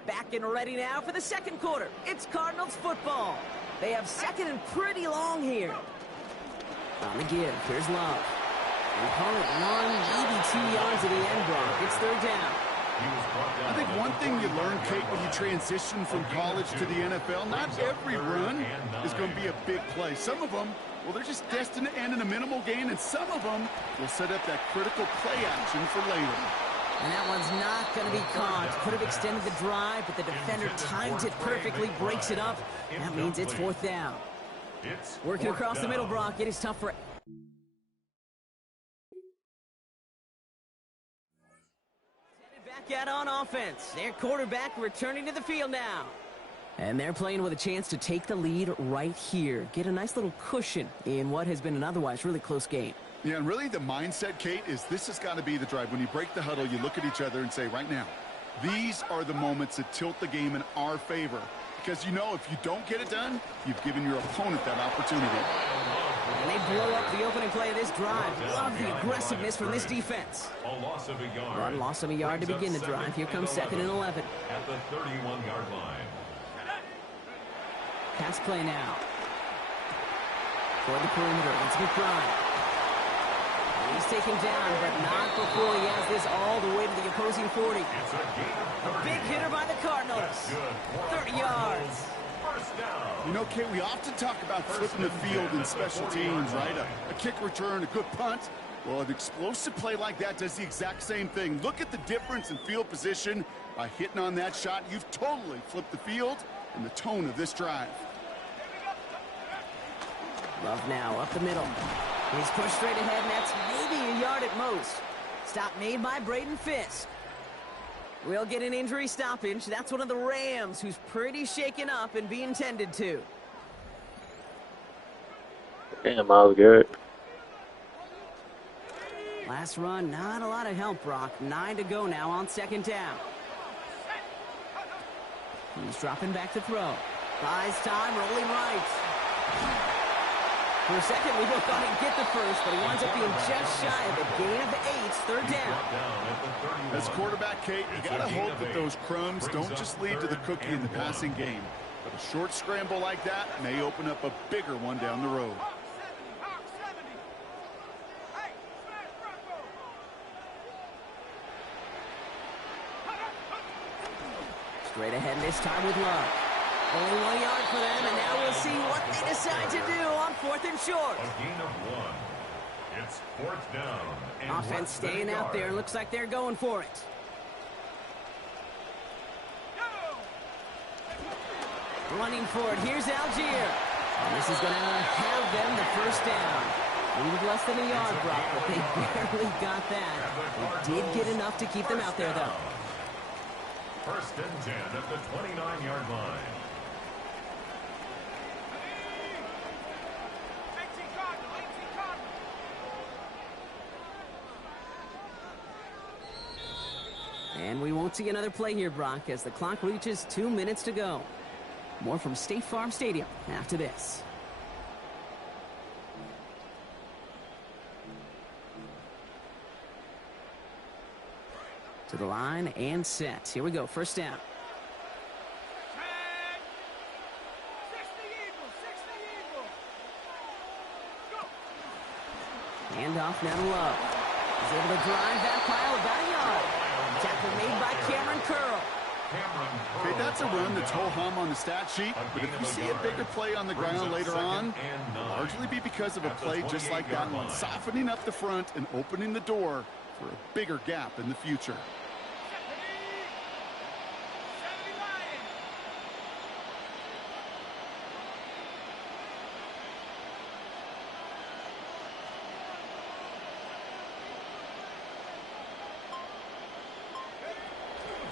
Back and ready now for the second quarter. It's Cardinals football. They have 2nd and pretty long here. On the give, here's Love. We call it 1, maybe 2 yards at the end, Brock. It's 3rd down. I think one thing you learn, Kate, when you transition from college to the NFL, not every run is going to be a big play. Some of them, well, they're just destined to end in a minimal gain, and some of them will set up that critical play action for later. And that one's not going to be caught. Could have extended the drive, but the defender times it perfectly, breaks it up. That means it's 4th down. Working across the middle, Brock. It is tough for... Back out on offense. Their quarterback returning to the field now. And they're playing with a chance to take the lead right here. Get a nice little cushion in what has been an otherwise really close game. Yeah, and really the mindset, Kate, is this has got to be the drive. When you break the huddle, you look at each other and say, right now, these are the moments that tilt the game in our favor. Because you know if you don't get it done, you've given your opponent that opportunity. And they blow up the opening play of this drive. Love the aggressiveness from this defense. A loss of a yard. One loss of a yard to begin the drive. Here comes 2nd and 11. At the 31-yard line. Pass play now. Toward the perimeter. It's McBride. He's taken down, but not before he has this all the way to the opposing 40. A big hitter by the Cardinals. 30 yards. You know, Kate, we often talk about flipping the field in special teams, right? A kick return, a good punt. Well, an explosive play like that does the exact same thing. Look at the difference in field position. By hitting on that shot, you've totally flipped the field and the tone of this drive. Love now, up the middle. He's pushed straight ahead, and that's maybe a yard at most. Stop made by Braden Fisk. We'll get an injury stoppage. That's one of the Rams who's pretty shaken up and being tended to. Damn, Miles Garrett. Last run, not a lot of help, Brock. 9 to go now on second down. He's dropping back to throw. Buys time, rolling right. For a second, we both thought he'd get the first, but he winds up being just shy of the gain of the 8th, third down. As quarterback, Kate, you got to hope that those crumbs don't just lead to the cookie in the passing game. But a short scramble like that may open up a bigger one down the road. Straight ahead this time with Love. Only 1 yard for them, and now we'll see what they decide to do on 4th and short. A gain of 1. It's 4th down. Offense staying out there. Looks like they're going for it. Running for it. Here's Algier. And this is going to have them the first down. Needed less than a yard, Brock, but they barely got that. They did get enough to keep them out there, though. 1st and 10 at the 29-yard line. And we won't see another play here, Brock, as the clock reaches 2 minutes to go. More from State Farm Stadium after this. To the line and set. Here we go, first down. Hand off now to Love. He's able to drive that pile about a yard. Tackle made by Cameron Curl. Okay, that's a run that's ho-hum on the stat sheet, but if you see a bigger play on the ground later on, it'll largely be because of a play just like that one, softening up the front and opening the door for a bigger gap in the future.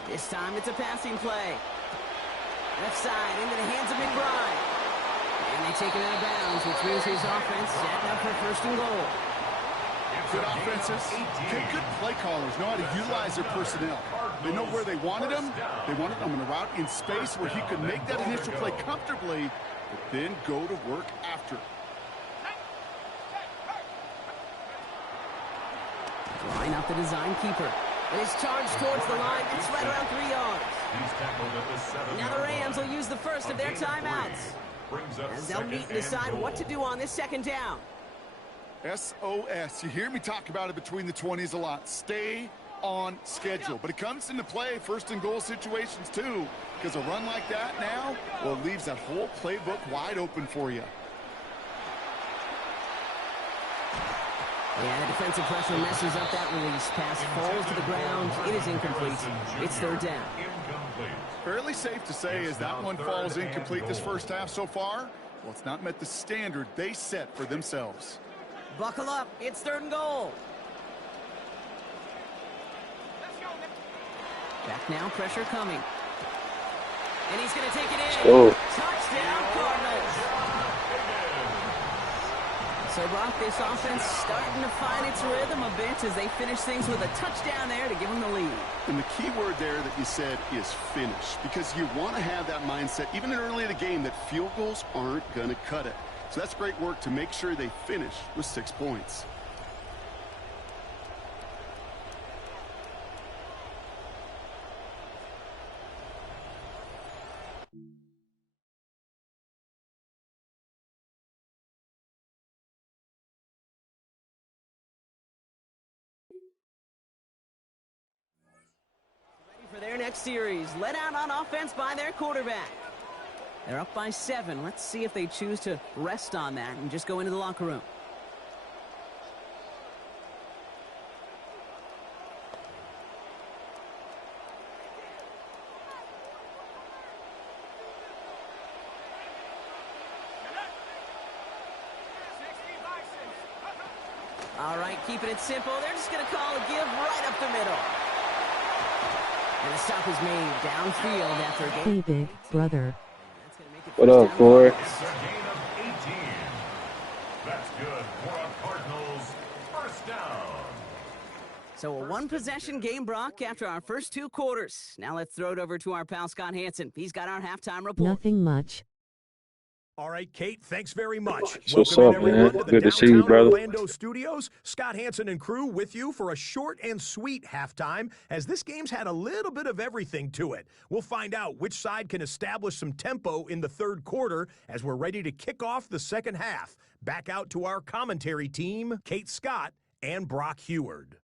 This time it's a passing play. Left side into the hands of McBride. And they take it out of bounds, which means his offense setting up for 1st and goal. Good offenses, good play callers know how to utilize their personnel. They know where they wanted them. They wanted them in a route in space where he could make that initial play comfortably, but then go to work after. Line out the design keeper. It is charged towards the line. It's right around 3 yards. Now the Rams will use the first of their timeouts, as they'll meet and decide what to do on this second down. SOS. You hear me talk about it between the 20s a lot. Stay on schedule. But it comes into play 1st and goal situations too, because a run like that now, well, leaves that whole playbook wide open for you. Yeah, the defensive pressure messes up that release. Pass falls to the ground. It is incomplete. It's 3rd down. Fairly safe to say as that one falls incomplete this first half so far, well, it's not met the standard they set for themselves. Buckle up. It's 3rd and goal. Back now, pressure coming. And he's going to take it in. Oh. Touchdown, Cardinals. So, Brock, this offense starting to find its rhythm a bit as they finish things with a touchdown there to give them the lead. And the key word there that you said is finish, because you want to have that mindset, even early in the game, that field goals aren't going to cut it. So that's great work to make sure they finish with 6 points. For their next series, led out on offense by their quarterback. They're up by 7. Let's see if they choose to rest on that and just go into the locker room. All right, keeping it simple. They're just going to call a give right up the middle. And the stop is made downfield after a game. Hey, big brother. What up, Corey? It's a gain of 18. That's good for a Cardinals first down. So a one-possession game, Brock, after our first 2 quarters. Now let's throw it over to our pal Scott Hansen. He's got our halftime report. Nothing much. All right, Kate, thanks very much. What's Welcome up, in, everyone, man? to the Good to see you, downtown brother. Orlando studios. Scott Hansen and crew with you for a short and sweet halftime, as this game's had a little bit of everything to it. We'll find out which side can establish some tempo in the third quarter as we're ready to kick off the second half. Back out to our commentary team, Kate Scott and Brock Heward.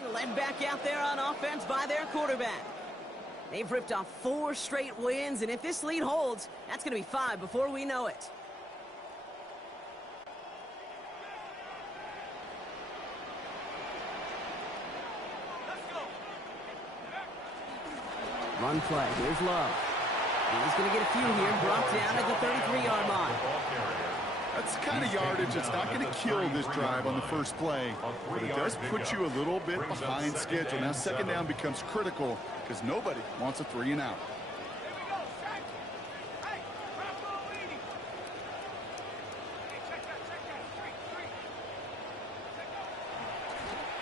Being led back out there on offense by their quarterback. They've ripped off 4 straight wins, and if this lead holds, that's going to be 5 before we know it. Run play. Here's Love. He's going to get a few here, brought down at the 33-yard line. That's the kind of yardage that's not going to kill this drive on the first play, but it does put you a little bit behind schedule. Now second down becomes critical because nobody wants a 3-and-out.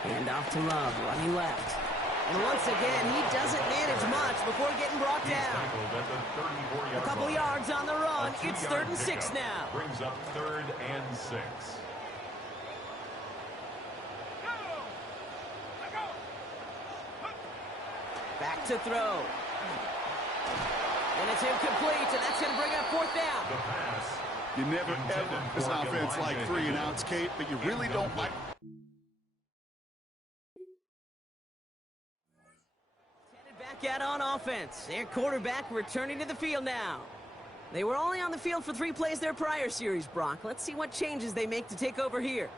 Hand off to Love, running left. And once again, he doesn't manage much before getting brought down. A couple yards on the run. It's 3rd and 6 now. Brings up 3rd and 6. Back to throw. And it's incomplete, and that's going to bring up 4th down. The pass. You never ever this offense like 3-and-outs, Kate, but you really don't like. Back out on offense. Their quarterback returning to the field now. They were only on the field for 3 plays their prior series, Brock. Let's see what changes they make to take over here.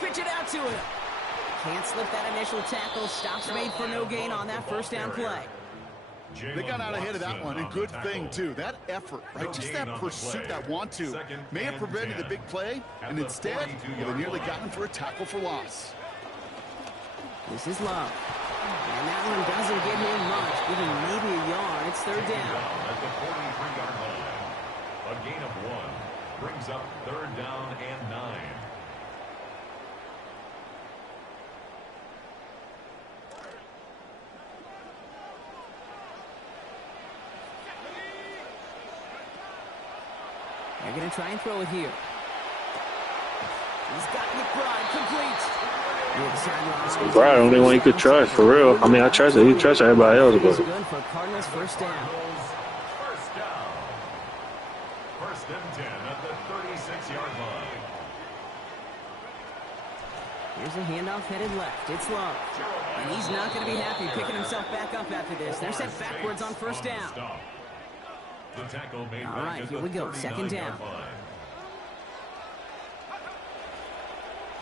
Pitch it out to him. Can't slip that initial tackle. Stops made for no gain on that first down play. They got out ahead of that one, and good thing, too. That effort, right? Just that pursuit, that want-to, may have prevented the big play, and instead, well, they nearly got him for a tackle for loss. This is Love. And that one doesn't get him much, giving maybe a yard. It's 3rd down. At the 43-yard line. A gain of 1 brings up 3rd down and 9. They're going to try and throw it here. He's got McBride complete. McBride, only one you could trust, for real. I mean, I trust it. You trust everybody else, but. Good for Cardinals first down. First down. 1st and 10 at the 36-yard line. Here's a handoff headed left. It's Love. And he's not going to be happy picking himself back up after this. They're set backwards on first down. The tackle made All right, here we go. 2nd down.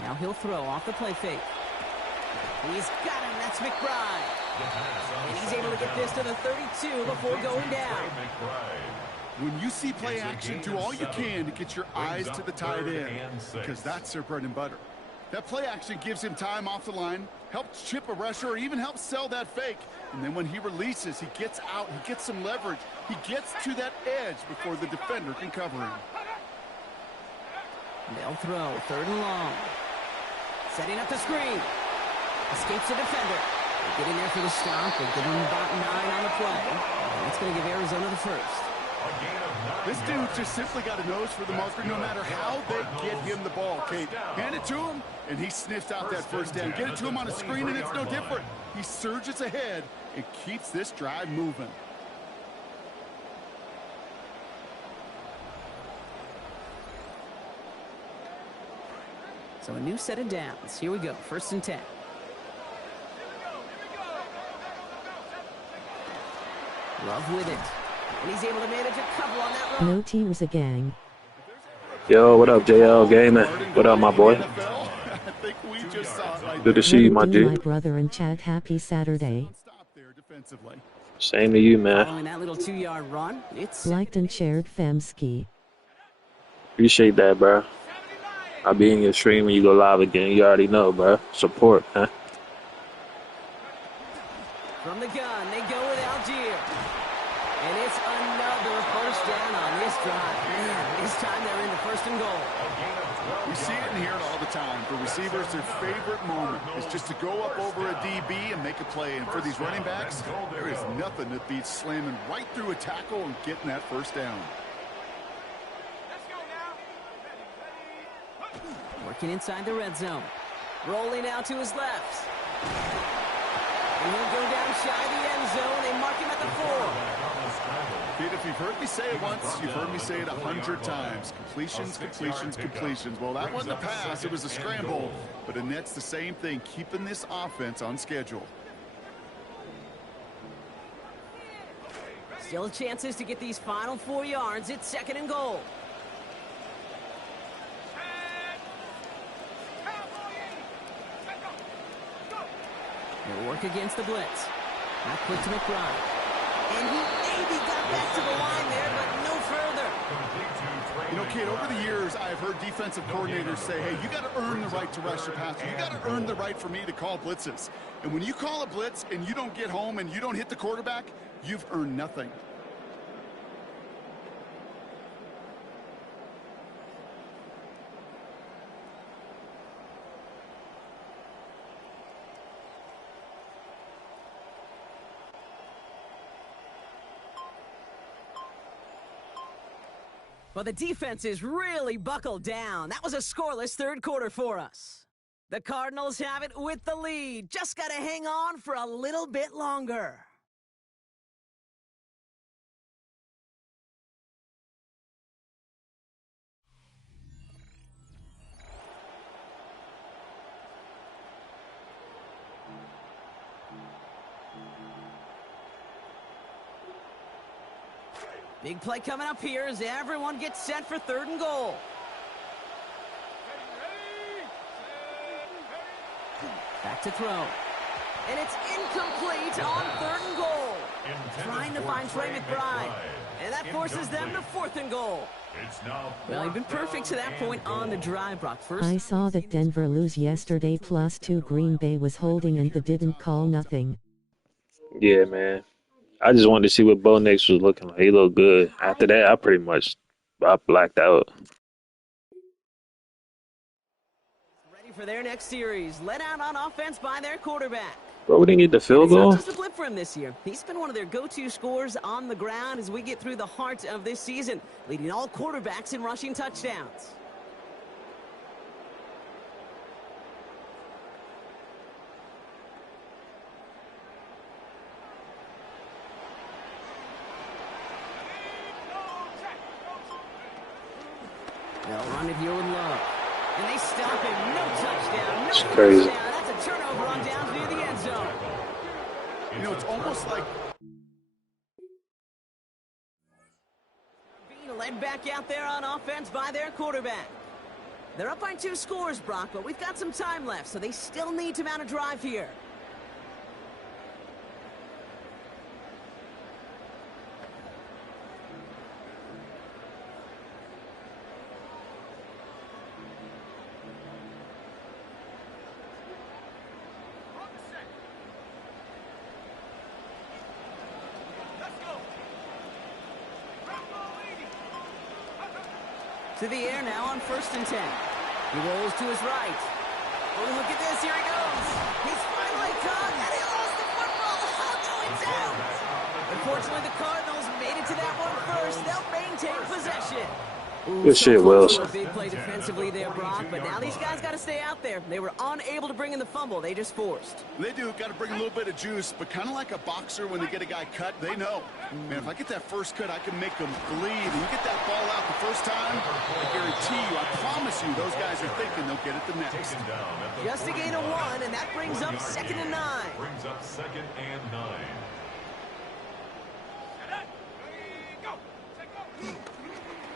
Now he'll throw off the play fake. He's got him. That's McBride. And he's able to get this to the 32 before going down. When you see play action, do all you can to get your eyes to the tight end, because that's their bread and butter. That play action gives him time off the line, helps chip a rusher, or even helps sell that fake. And then when he releases, he gets out, he gets some leverage. He gets to that edge before the defender can cover him. They'll throw, 3rd and long. Setting up the screen. Escapes the defender. Getting there for the stop. They give him about 9 on the play. And that's going to give Arizona the first. This dude just simply got a nose for the marker no matter how they get him the ball, Kate. Hand it to him, and he sniffs out that first down. Get it to him on a screen, and it's no different. He surges ahead and keeps this drive moving. So a new set of downs. Here we go. 1st and 10. Love with it. And he's able to manage a couple on that run. No team's a gang. Yo, what up, JL Gaming? What up, my boy? Good to see you, my dude. My brother and Chad, happy Saturday. Same to you, man. Following that little 2-yard run, it's Liked and shared Femski. Appreciate that, bro. I'll be in your stream when you go live again. You already know, bro. Support, huh? from the gun. They go with Algier. And it's another 1st down on this drive. Man, this time they're in the 1st and goal. We see it and hear it all the time. For receivers, their favorite moment is just to go up over a DB and make a play. And for these running backs, there is nothing that beats slamming right through a tackle and getting that 1st down. Working inside the red zone. Rolling out to his left. And he'll go down shy of the end zone. They mark him at the 4. Kid, if you've heard me say it once, you've heard me say it 100 times. Completions, completions, completions. Well, that wasn't a pass. It was a scramble. But Annette's the same thing, keeping this offense on schedule. Still chances to get these final 4 yards. It's 2nd and goal. They'll work against the blitz. Not quick to McBride. And he maybe got back to the line there, but no further. You know, kid, over the years, I've heard defensive coordinators say, hey, you got to earn the right to rush the passer. You got to earn the right for me to call blitzes. And when you call a blitz and you don't get home and you don't hit the quarterback, you've earned nothing. Well, the defense is really buckled down. That was a scoreless 3rd quarter for us. The Cardinals have it with the lead. Just got to hang on for a little bit longer. Big play coming up here as everyone gets set for 3rd and goal. Back to throw. And it's incomplete on 3rd and goal. Trying to find Trey McBride. And that forces them to 4th and goal. Well, you've been perfect to that point on the drive, Brock. First, I saw that Denver lose yesterday +2. Green Bay was holding and they didn't call nothing. Yeah, man. I just wanted to see what Bo Nix was looking like. He looked good. After that, I blacked out. ready for their next series. Let out on offense by their quarterback. Bro, we didn't get the field goal? It's not just a blip for him this year. He's been one of their go-to scorers on the ground as we get through the heart of this season, leading all quarterbacks in rushing touchdowns. They'll run it here with Love. And they stop him. No touchdown. No crazy. touchdown. That's a turnover on downs near the end zone. You know, it's almost like being led back out there on offense by their quarterback. They're up by 2 scores, Brock, but we've got some time left, so they still need to mount a drive here. To the air now on 1st and 10. He rolls to his right. Oh, look at this. Here he goes. He's finally caught, and he lost the football. Oh, no, it's out. Unfortunately, the Cardinals made it to that one first. They'll maintain possession. Good shit, Wells. A big play defensively there, Brock, but now these guys got to stay out there. They were unable to bring in the fumble. They just forced. They do. Got to bring a little bit of juice, but kind of like a boxer when they get a guy cut, they know. Man, if I get that first cut, I can make them bleed. And you get that ball out the first time, I guarantee you, I promise you, those guys are thinking they'll get it the next. Just a gain of 1, and that brings up 2nd and 9. Brings up 2nd and 9.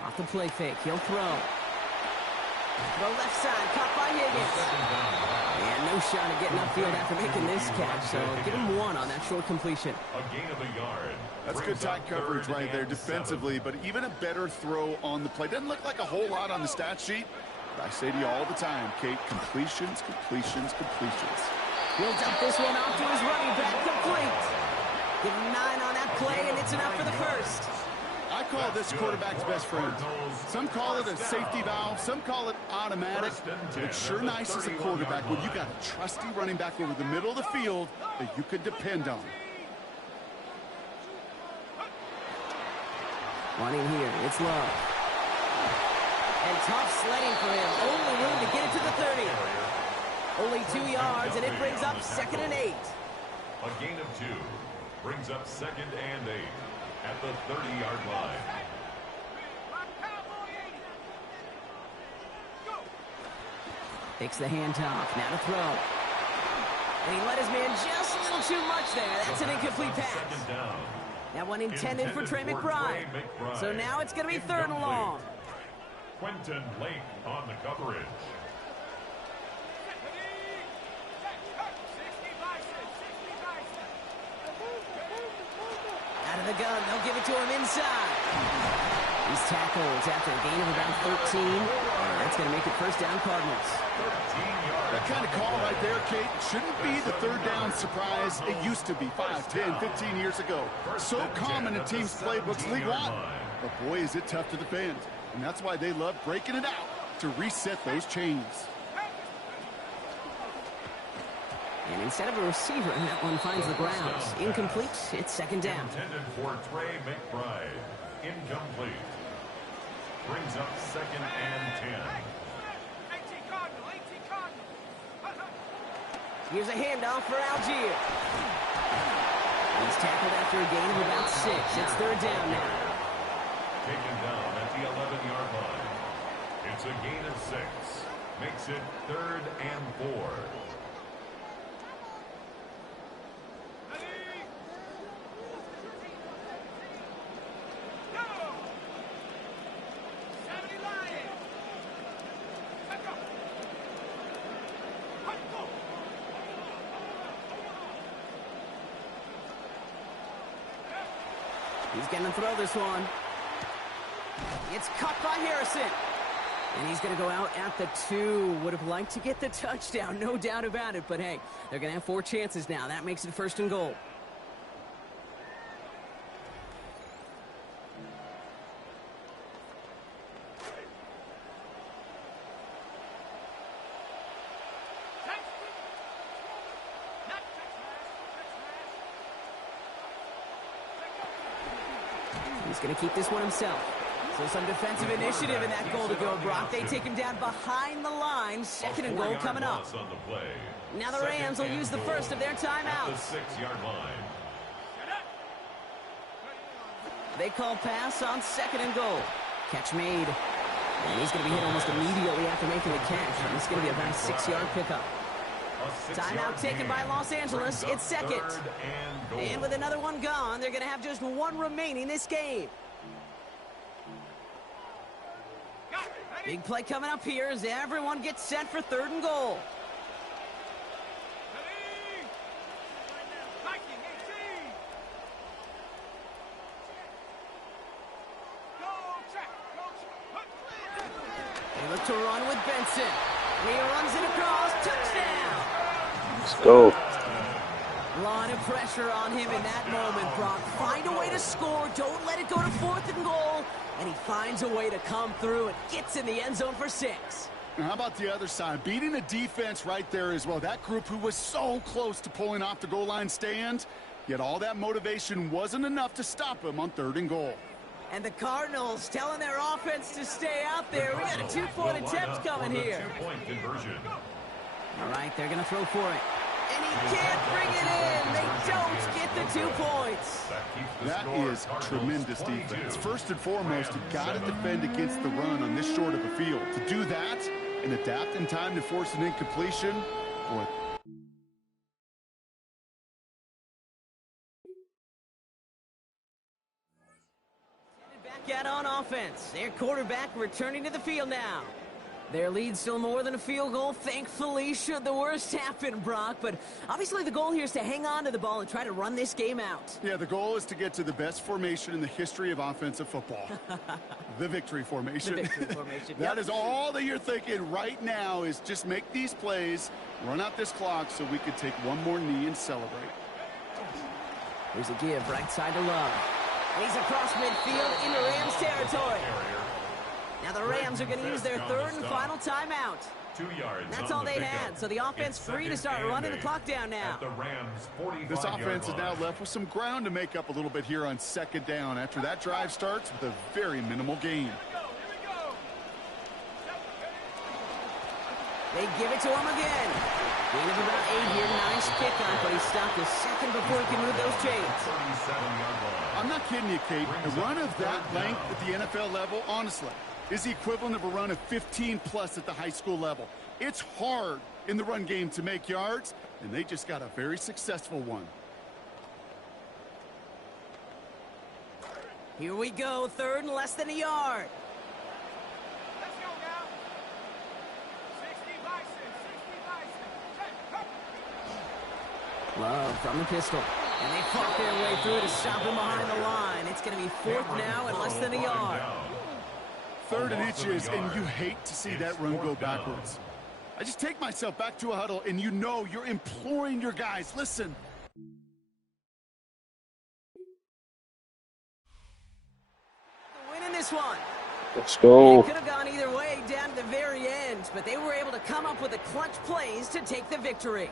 Off the play fake, he'll throw. Throw left side, caught by Higgins. And no shot at getting upfield after making this catch, so give him 1 on that short completion. A gain of a yard. That's good tight coverage right there defensively, but even a better throw on the play. Doesn't look like a whole lot on the stat sheet, but I say to you all the time, Kate, completions, completions, completions. He'll dump this one off to his running back, complete. Give him 9 on that play, and it's enough for the first. I call this quarterback's best friend. Some call it a safety valve, some call it automatic. It's sure nice as a quarterback when you got a trusty running back over the middle of the field that you could depend on. One in here, it's Love. And tough sledding for him. Only room to get it to the 30. Only 2 yards, and it brings up 2nd and 8. A gain of 2 brings up 2nd and 8 at the 30-yard line. Takes the handoff, now to throw. And he let his man just a little too much there. That's an incomplete pass. That one intended for Trey McBride. So now it's going to be 3rd and long. Quentin Lake on the coverage. Out of the gun, they'll give it to him inside. He's tackled after a gain of about 13. And that's going to make it 1st down Cardinals. That kind of call right there, Kate, shouldn't be the 3rd down surprise it used to be 5, 10, 15 years ago. So common in teams' playbooks league-wide. But boy, is it tough to defend. And that's why they love breaking it out to reset those chains. And instead of a receiver, that one finds the ground. Incomplete, it's 2nd down. Intended for Trey McBride. Incomplete. Brings up 2nd and 10. Here's a handoff for Algier. He's tackled after a gain of about 6. It's 3rd down now. Taken down at the 11-yard line. It's a gain of 6. Makes it 3rd and 4. He's going to throw this one. It's caught by Harrison. And he's going to go out at the 2. Would have liked to get the touchdown, no doubt about it. But, hey, they're going to have 4 chances now. That makes it 1st and goal. He's going to keep this one himself. So some defensive initiative in that goal to go, Brock. They take him down behind the line. 2nd and goal coming up. Now the Rams will use the first of their timeouts. The 6-yard line. They call pass on 2nd and goal. Catch made. And he's going to be hit almost immediately after making the catch. And it's going to be about a 6-yard pickup. Timeout taken by Los Angeles. It's 2nd. And with another one gone, they're going to have just 1 remaining this game. Big play coming up here as everyone gets set for 3rd and goal. They look to run with Benson. He runs it across. Touchdown. Let's go. A lot of pressure on him in that moment, Brock. Find a way to score. Don't let it go to 4th and goal. And he finds a way to come through and gets in the end zone for 6. Now, how about the other side? Beating a defense right there as well. That group who was so close to pulling off the goal line stand, yet all that motivation wasn't enough to stop him on 3rd and goal. And the Cardinals telling their offense to stay out there. We got a two-point attempt coming here. Two-point conversion. All right, they're going to throw for it. And he can't bring it in. They don't get the 2 points. That is tremendous defense. First and foremost, you got to defend against the run on this short of a field. To do that and adapt in time to force an incompletion, boy. Back out on offense. Their quarterback returning to the field now. Their lead still more than a field goal, thankfully, should the worst happen, Brock. But obviously the goal here is to hang on to the ball and try to run this game out. Yeah, the goal is to get to the best formation in the history of offensive football. The victory formation. The victory formation. That is all that you're thinking right now, is just make these plays, run out this clock so we could take one more knee and celebrate. Here's a give, right side to Love. And he's across midfield into Rams territory. Now the Rams are going to use their third and final timeout. 2 yards. That's all they had, so the offense free to start running the clock down now. The Rams 45 This offense is now left with some ground to make up a little bit here on second down after that drive starts with a very minimal gain. They give it to him again. Gain of about 8 here. Nice pickup, but he stopped a second before he can move those chains. 37-yard line. I'm not kidding you, Kate. A run of that length at the NFL level, honestly, is the equivalent of a run of 15-plus at the high school level. It's hard in the run game to make yards, and they just got a very successful one. Here we go, third and less than a yard. Let's go now. 60 Bison, 60 Bison. Love from the pistol. And they fought their way through to stop him behind the line. It's going to be fourth now and less than a yard. Third and inches, and you hate to see that run go backwards. I just take myself back to a huddle, and you know you're imploring your guys, listen. Winning this one. Let's go. It could have gone either way down to the very end, but they were able to come up with the clutch plays to take the victory.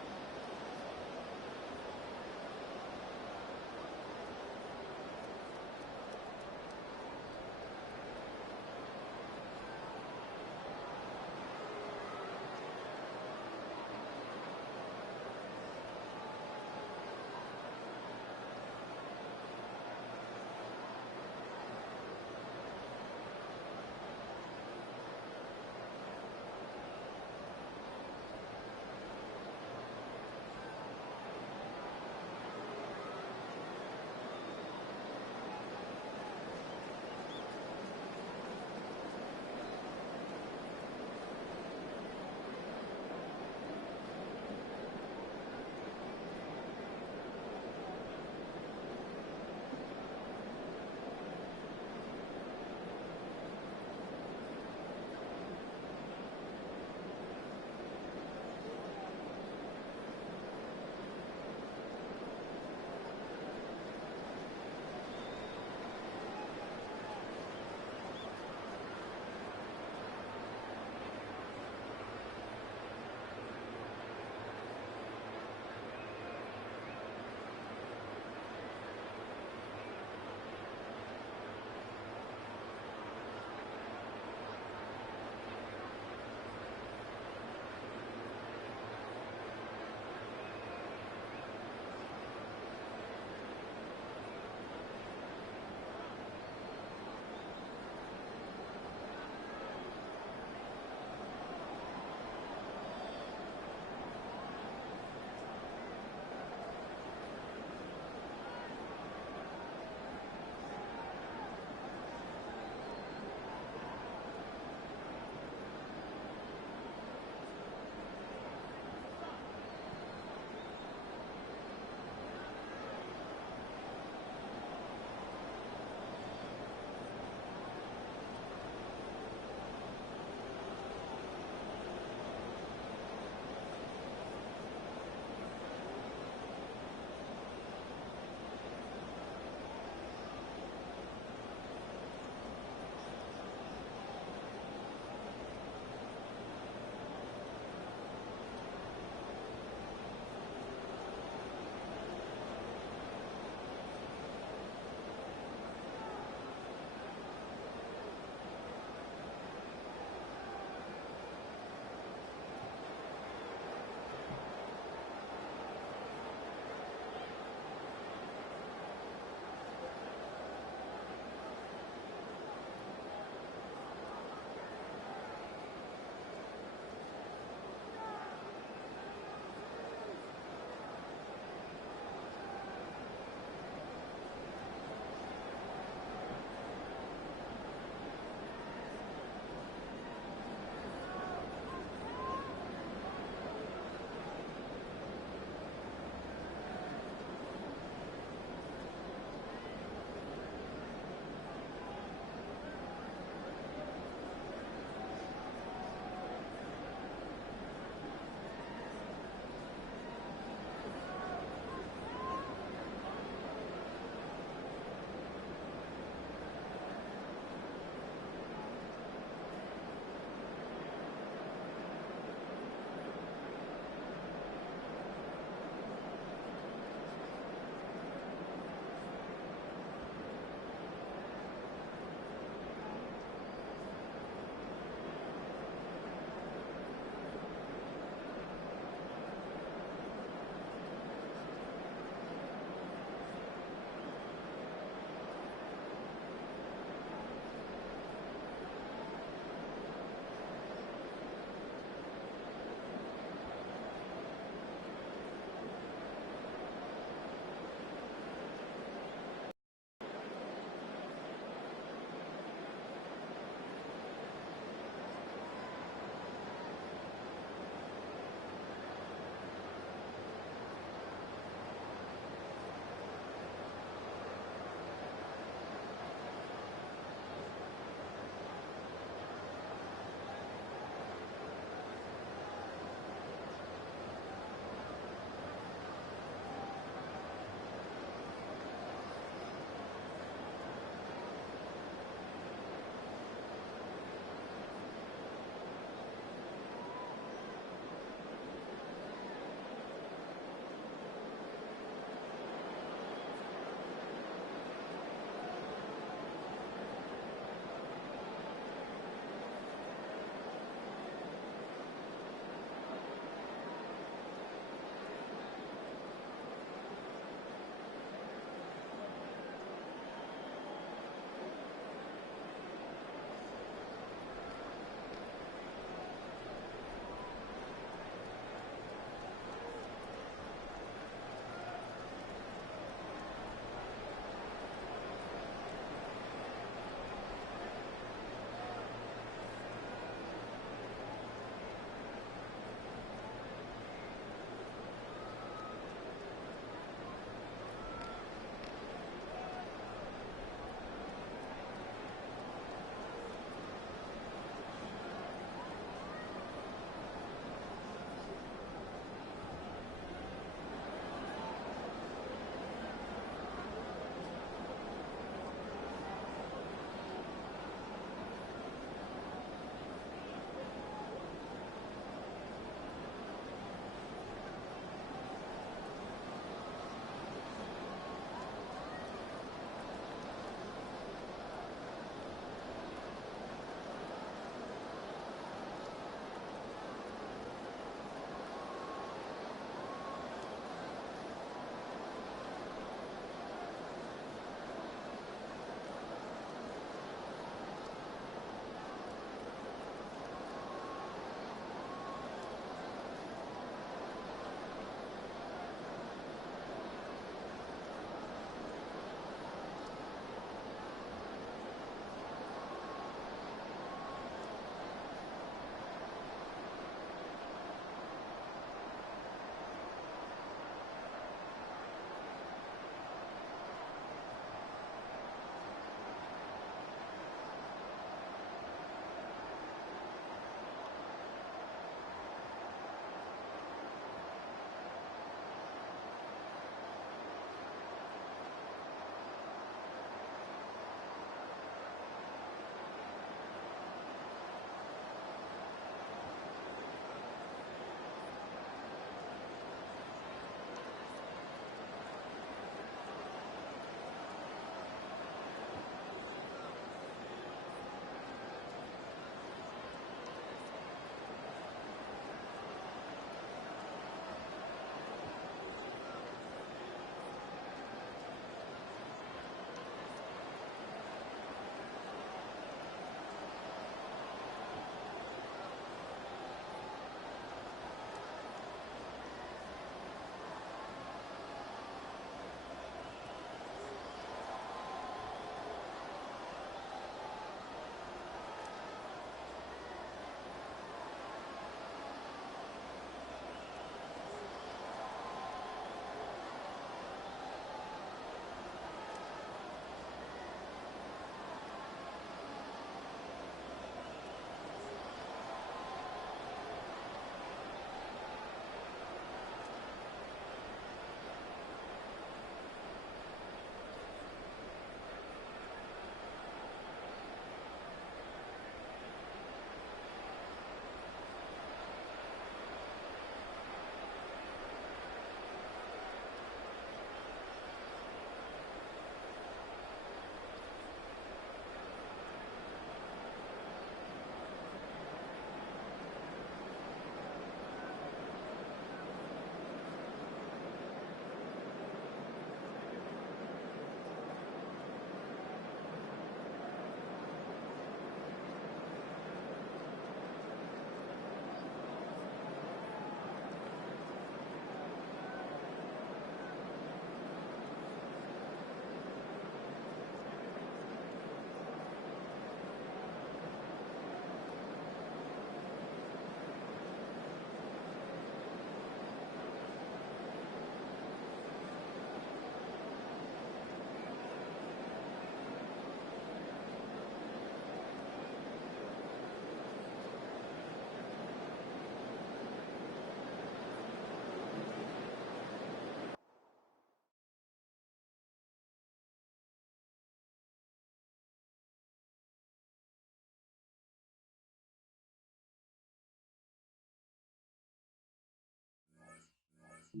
As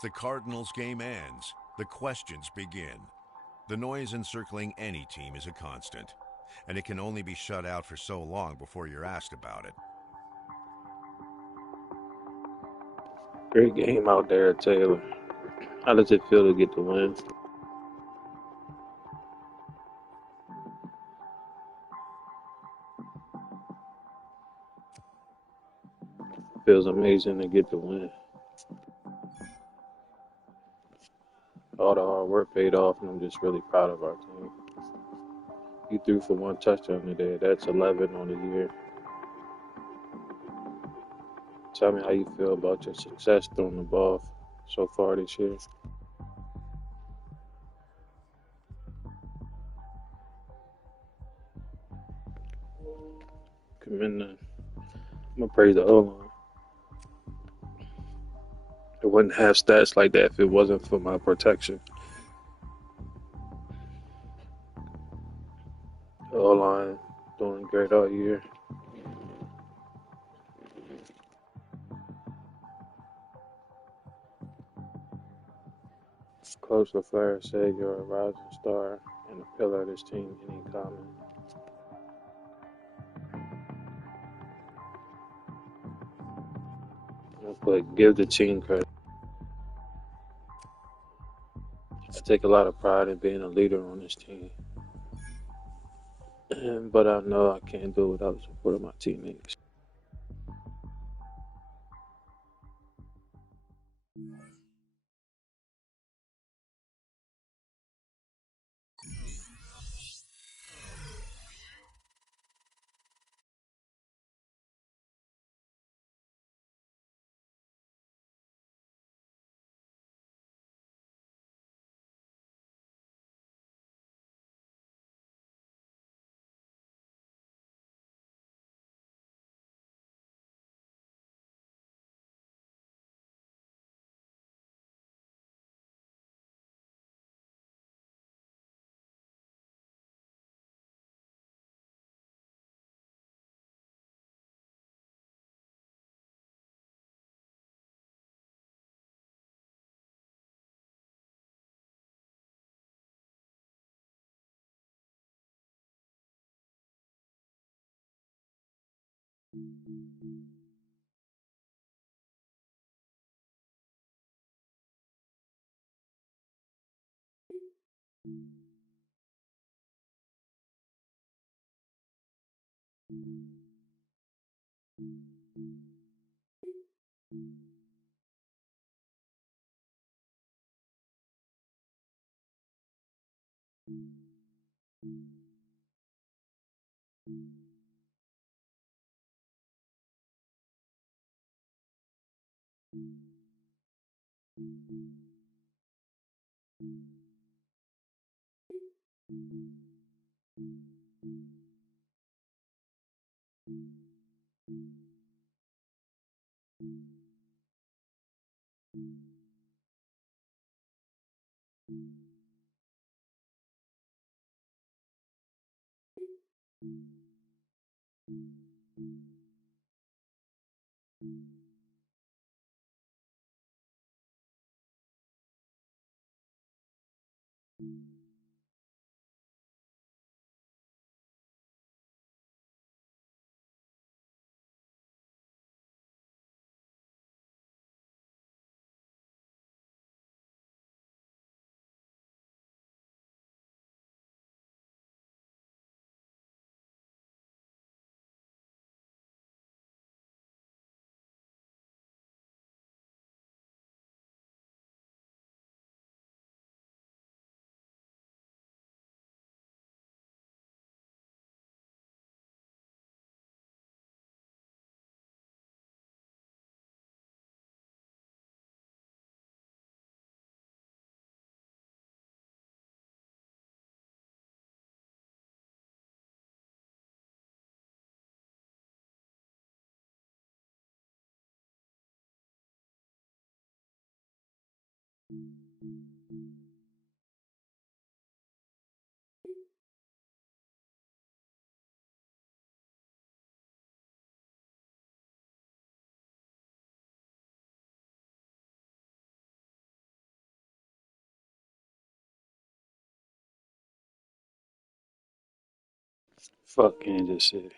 the Cardinals game ends, the questions begin. The noise encircling any team is a constant, and it can only be shut out for so long before you're asked about it. Great game out there, Taylor. How does it feel to get the win? Feels amazing to get the win. All the hard work paid off, and I'm just really proud of our team. You threw for 1 touchdown today. That's 11 on the year. Tell me how you feel about your success throwing the ball so far this year. I'm gonna praise the O-line. It wouldn't have stats like that if it wasn't for my protection. The O-line doing great all year. Coach LaFleur said you're a rising star and a pillar of this team. Any comment? But give the team credit. I take a lot of pride in being a leader on this team. But I know I can't do it without the support of my teammates. Fuck Kansas City.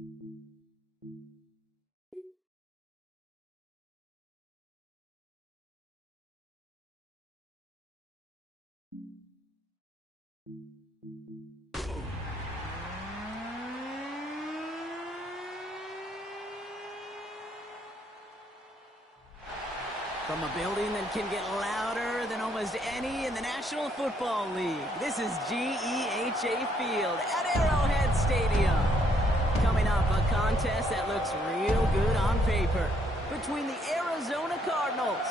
From a building that can get louder than almost any in the National Football League, this is GEHA Field at Arrowhead Stadium. Coming up, a contest that looks real good on paper between the Arizona Cardinals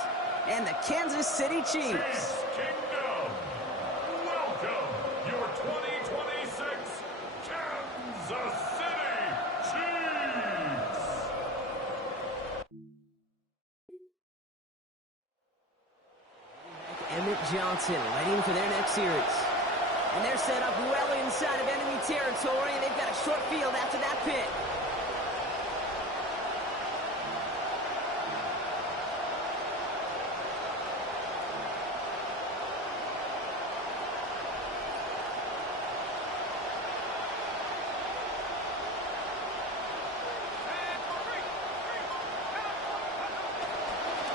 and the Kansas City Chiefs. Kingdom, welcome your 2026 Kansas City Chiefs. Emmett Johnson waiting for their next series. And they're set up well inside of enemy territory, and they've got a short field after that pick.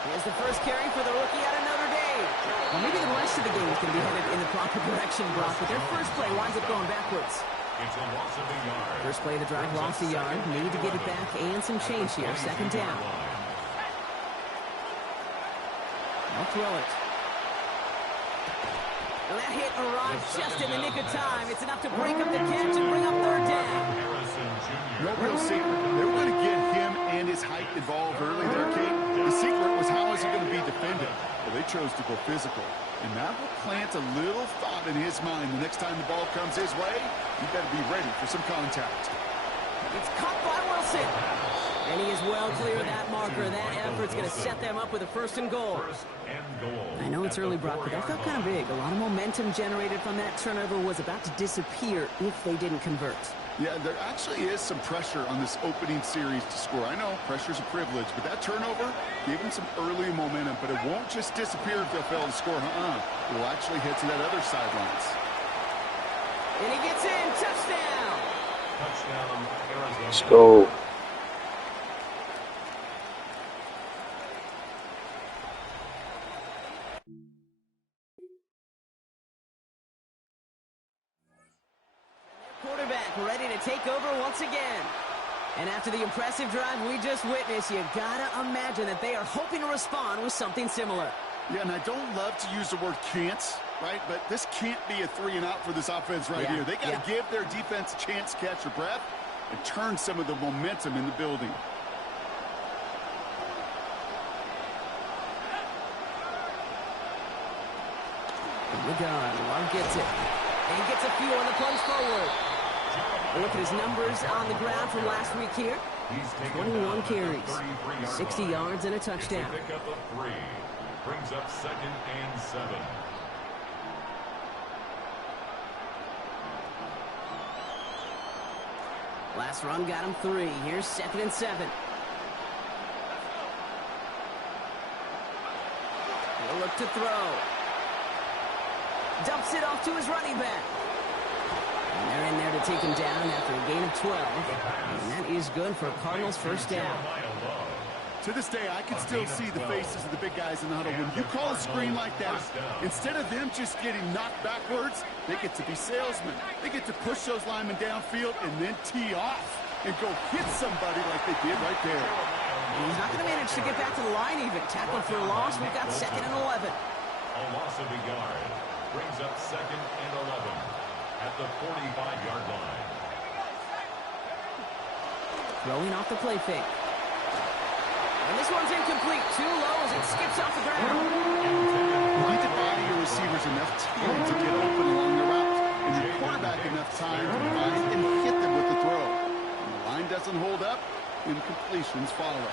Here's the first carry for the rookie out of Notre Dame. Well, maybe the rest of the game is going to be headed in the proper direction, Brock, but their first play winds up going backwards. It's a loss of a yard. First play of the drive lost a yard. Need to get it back and some change here. Second down. I'll throw it. Well, that hit arrived just in the nick of time. It's enough to break up the catch and bring up third down. No real secret. They were going to get him and his height involved early there, Kate. The secret was how is he going to be defended? Well, they chose to go physical. And that will plant a little thought in his mind. The next time the ball comes his way, you better be ready for some contact. It's caught by Wilson. And he is well clear of that marker. That effort's going to set them up with a first and goal. I know it's early, Brock, but that felt kind of big. A lot of momentum generated from that turnover was about to disappear if they didn't convert. Yeah, there actually is some pressure on this opening series to score. I know pressure's a privilege, but that turnover gave them some early momentum, but it won't just disappear if they'll fail to score. It will actually head to that other sidelines. And he gets in. Touchdown. Touchdown, Arizona. Let's go. Quarterback ready to take over once again. And after the impressive drive we just witnessed, you gotta imagine that they are hoping to respond with something similar. Yeah, and I don't love to use the word can't, right? But this can't be a 3-and-out for this offense right here. They got to give their defense a chance to catch their breath and turn some of the momentum in the building. Love gets it. And he gets a few on the plunge forward. Look at his numbers on the ground from last week here. 21 carries, 60 yards, and a touchdown. Pick up of 3. Brings up 2nd and 7. Last run got him 3. Here's 2nd and 7. He'll look to throw. Dumps it off to his running back. And they're in there to take him down after a gain of 12. And that is good for a Cardinals first down. To this day, I can still see the faces of the big guys in the huddle. When you call a screen like that, instead of them just getting knocked backwards, they get to be salesmen. They get to push those linemen downfield and then tee off and go hit somebody like they did right there. And he's not going to manage to get back to the line even. Tackled for a loss. We've got 2nd and 11. A loss of a yard. Brings up 2nd and 11 at the 45-yard line. Throwing off the play fake. And this one's incomplete. Too low as it skips off the ground. You need to buy your receivers enough time to get open along the route, and your quarterback enough time to find and hit them with the throw. When the line doesn't hold up, incompletions follow.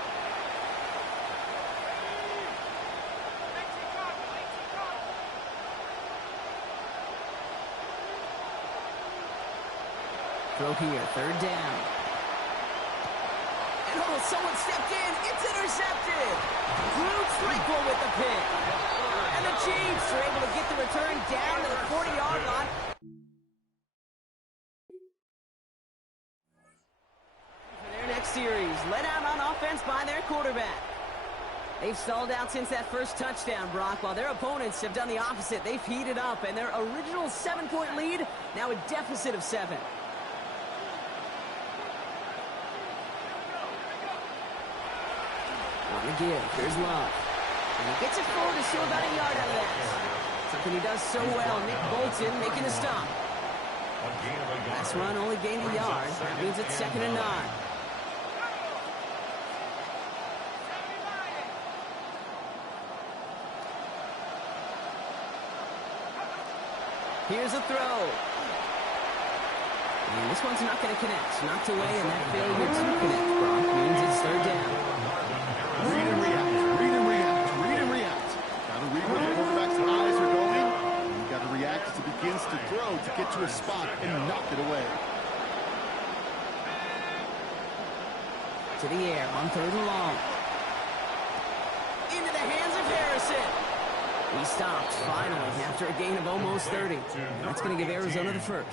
Throw here, 3rd down. And oh, someone stepped in. It's intercepted. Drew Tranquil with the pick. And the Chiefs are able to get the return down to the 40-yard line. offense by their quarterback. They've stalled out since that first touchdown, Brock, while their opponents have done the opposite. They've heated up, and their original 7-point lead, now a deficit of 7. On the give, here's Love. And he gets it forward to steal about a yard out of that. Something he does so well, Nick Bolton making a stop. Last run only gained a yard. That means it's 2nd and 9. Here's a throw. And this one's not going to connect. Knocked away, and that failure to connect, Brock, means it's 3rd down. Read and react. Read and react. Read and react. Got to read where the quarterback's eyes are going. And you got to react as it begins to throw to get to a spot and knock it away. To the air on 3rd and long. Into the hands of Harrison. He stopped, finally, after a gain of almost 30. That's going to give Arizona the first.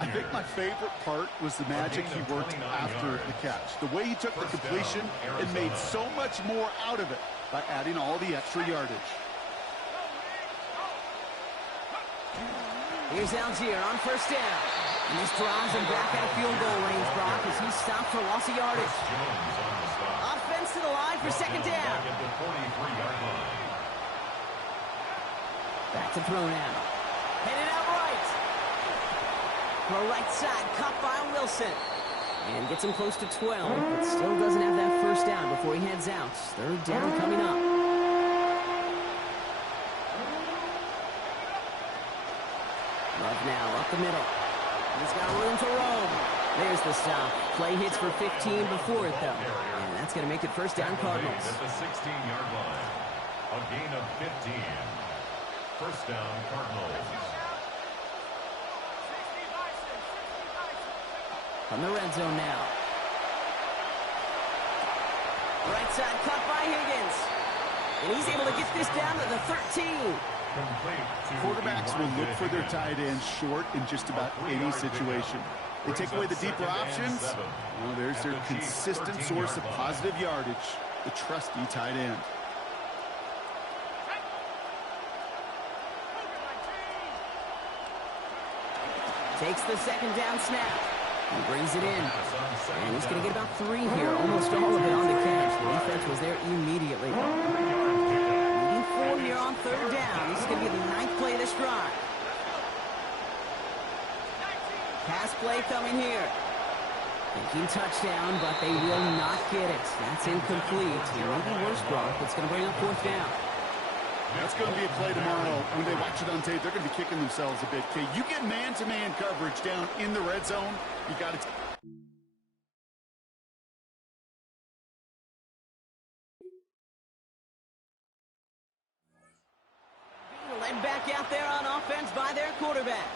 I think my favorite part was the magic he worked after the catch. The way he took the completion and made so much more out of it by adding all the extra yardage. Here's Algier on 1st down. And this drives him back out of field goal range, Brock, as he stopped for loss of yardage. Offense to the line for 2nd down. Back to throw now. Headed out right. Throw right side, caught by Wilson. And gets him close to 12, but still doesn't have that first down before he heads out. 3rd down coming up. Love now up the middle. He's got room to roam. There's the stop. Play hits for 15 before it, though. And that's going to make it 1st down Cardinals. At the 16-yard line. A gain of 15. 1st down, Cardinals. From the red zone now. Right side cut by Higgins. And he's able to get this down to the 13. Quarterbacks will look for their tight ends short in just about any situation. They take away the deeper options. Well, there's their consistent source of positive yardage, the trusty tight end. Takes the 2nd down snap. He brings it in. And he's going to get about 3 here. Almost all of it on the catch. The defense was there immediately. Needing 4 here on 3rd down. This is going to be the 9th play of this drive. Pass play coming here. Thinking touchdown, but they will not get it. That's incomplete. Maybe worse, Brock. It's going to bring up 4th down. That's going to be a play tomorrow. When they watch it on tape, they're going to be kicking themselves a bit. Okay, you get man-to-man coverage down in the red zone, you got to... Led back out there on offense by their quarterback.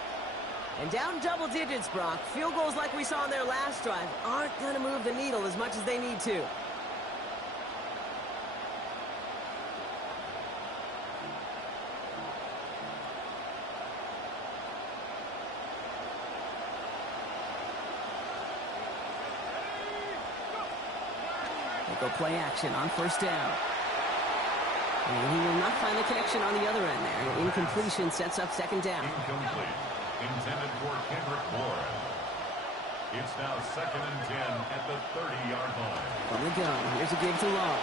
And down double digits, Brock. Field goals like we saw on their last drive aren't going to move the needle as much as they need to. They'll go play action on 1st down. And he will not find the connection on the other end there. Incompletion sets up 2nd down. Incomplete. Intended for Kendrick Warren. It's now 2nd and 10 at the 30-yard line. From the gun, here's a give to Long.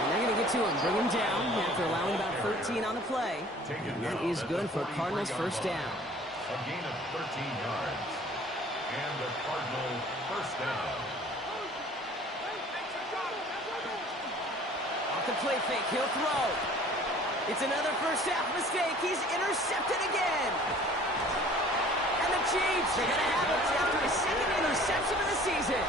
And they're going to get to him, bring him down after allowing about 13 on the play. And that is good for Cardinals' 1st down. A gain of 13 yards. And the Cardinal 1st down. Off the play fake, he'll throw. It's another first half mistake. He's intercepted again. And the Chiefs are going to have it after his 2nd interception of the season.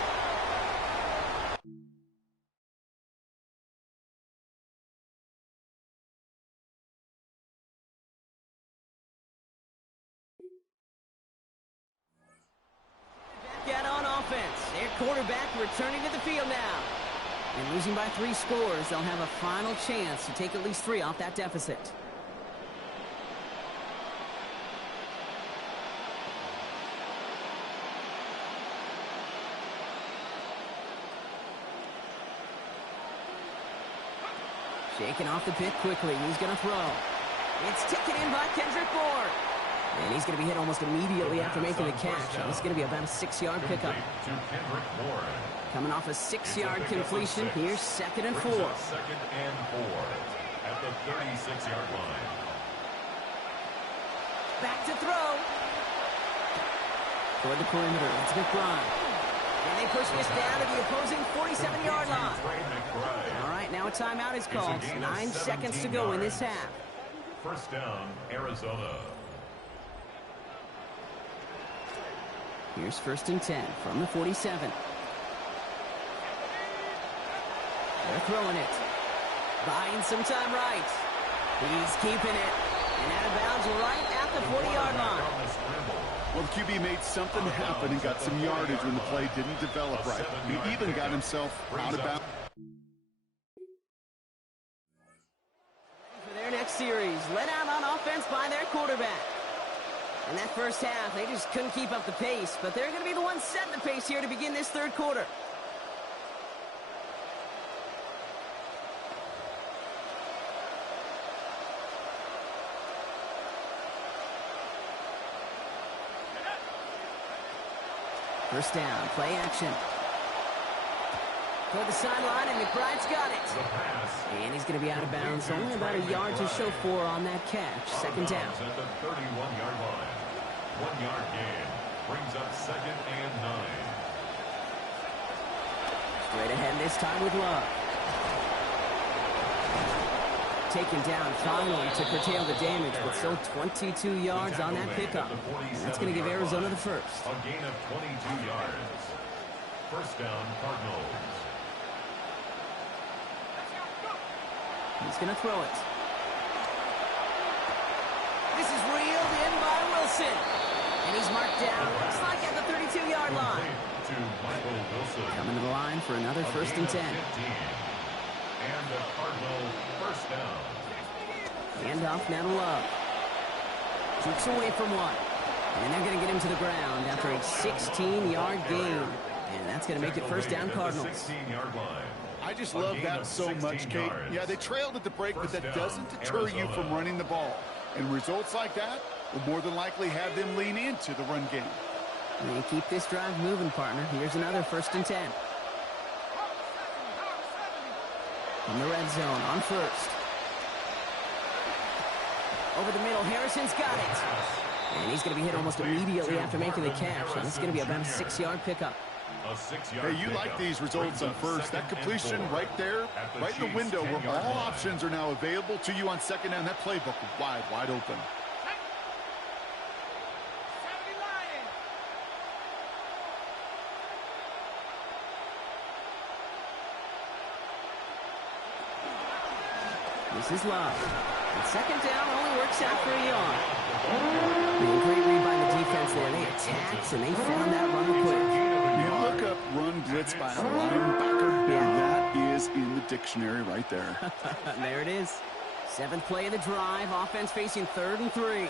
Back out on offense. Their quarterback returning to the field now. And losing by 3 scores, they'll have a final chance to take at least 3 off that deficit. Shaking off the pit quickly. He's going to throw. It's taken in by Kendrick Bourne. And he's going to be hit almost immediately after making the catch. And it's going to be about a 6-yard pickup. Coming off a 6-yard completion, here's 2nd and 4. 2nd and 4 at the 36-yard line. Back to throw. Toward the perimeter, it's McBride. And they push this down to the opposing 47-yard line. All right, now a timeout is called. 9 seconds to go in this half. First down, Arizona. Here's 1st and 10 from the 47. They're throwing it. Buying some time right. He's keeping it. And out of bounds right at the 40-yard line. Well, the QB made something happen and got some yardage when the play didn't develop right. He even got himself out of bounds. For their next series, let out on offense by their quarterback. In that first half, they just couldn't keep up the pace, but they're going to be the ones setting the pace here to begin this 3rd quarter. First down, play action. Toward the sideline, and McBride's got it. And he's going to be out of bounds. Only about a yard to show for on that catch. 2nd down. At the 31-yard line. 1-yard gain brings up 2nd and 9. Straight ahead this time with Love. Taken down finally to curtail the damage, but still 22 yards on that pickup. And that's going to give Arizona the first. A gain of 22 yards. First down, Cardinals. He's going to throw it. This is reeled in by Wilson. And he's marked down, looks like at the 32-yard line. Coming to the line for another 1st and 10. And the Cardinal first down. Handoff now to Love. Keeps away from one. And they're going to get him to the ground after a 16-yard gain. And that's going to make it first down Cardinals. 16-yard line. I just love that so much, Kate. Yeah, they trailed at the break, but that doesn't deter you from running the ball. And results like that will more than likely have them lean into the run game. They keep this drive moving, partner. Here's another 1st and 10. From the red zone on 1st. Over the middle, Harrison's got it. And he's going to be hit almost immediately after making the catch. And it's going to be about a 6-yard pickup. Hey, you like these results on 1st. That completion right there, right in the window where all options are now available to you on 2nd down. That playbook wide open. This is Love. And 2nd down only works out for a yard. Great read by the defense there. They attacked and they found that run quick. You look up run blitz by a linebacker, and that is in the dictionary right there. There it is. 7th play of the drive. Offense facing 3rd and 3.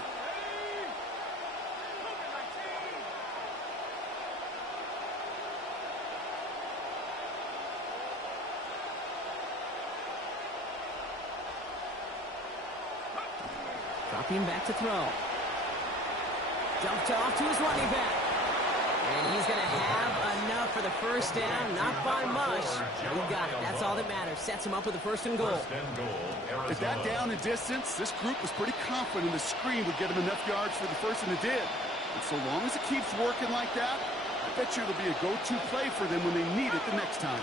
Dropping back to throw. Jumped off to his running back. And he's going to have enough for the first down. Not by much. But he got it. That's all that matters. Sets him up with the 1st and goal. At that down and distance, this group was pretty confident the screen would get him enough yards for the 1st, and it did. And so long as it keeps working like that, I bet you it'll be a go-to play for them when they need it the next time.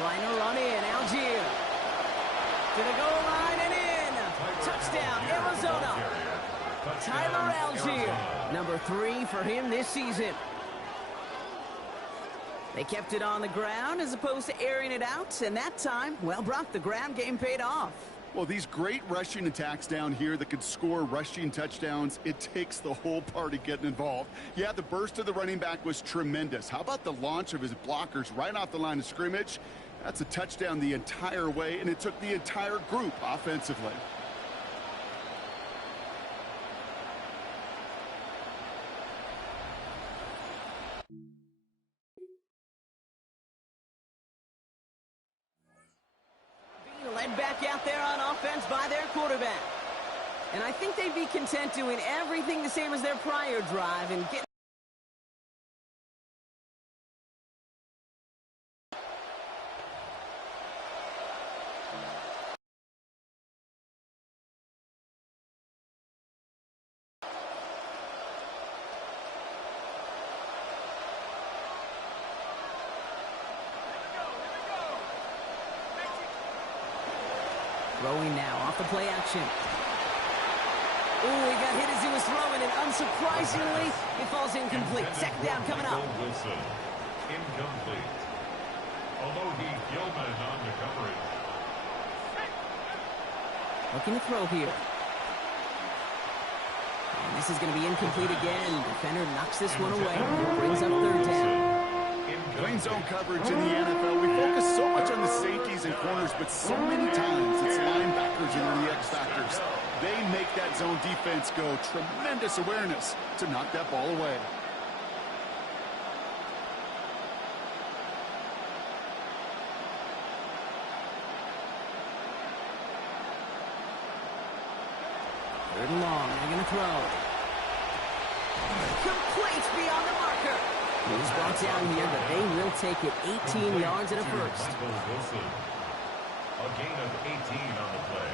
Trying to run in. Algier. To the goal line and in. Touchdown, Arizona. Tyler Algier. Number 3 for him this season. They kept it on the ground as opposed to airing it out. And that time, well, Brock, the ground game paid off. Well, these great rushing attacks down here that could score rushing touchdowns, it takes the whole party getting involved. Yeah, the burst of the running back was tremendous. How about the launch of his blockers right off the line of scrimmage? That's a touchdown the entire way, and it took the entire group offensively. back out there on offense by their quarterback. And I think they'd be content doing everything the same as their prior drive and getting... Throwing now off the play action. Ooh, he got hit as he was throwing, and unsurprisingly, it falls incomplete. Second down coming up. Wilson, incomplete. Although Gilman on the coverage. Looking to throw here. And this is going to be incomplete again. Defender knocks this one away. Brings up third down. Playing zone coverage in the NFL, we focus so much on the safeties and corners, but so many times it's linebackers and the X factors. They make that zone defense go. Tremendous awareness to knock that ball away. Third and long. They're going to throw. Complete beyond the marker. He's brought down here, but they will take it 18 yards and a first. Wilson. A gain of 18 on the play.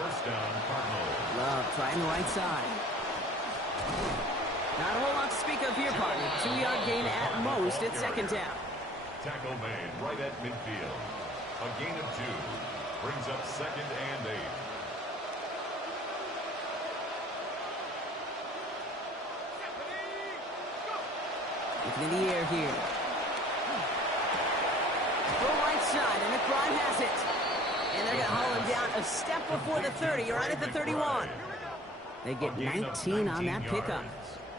First down, Cardinals. Love trying the right side. Not a whole lot to speak of here, partner. 2-yard gain at most at second down. Tackle made right at midfield. A gain of 2. Brings up second and 8. Looking in the air here. Go right side, and McBride has it. And they're going to haul him down a step before the 30, right at the 31. They get 19 on that pickup.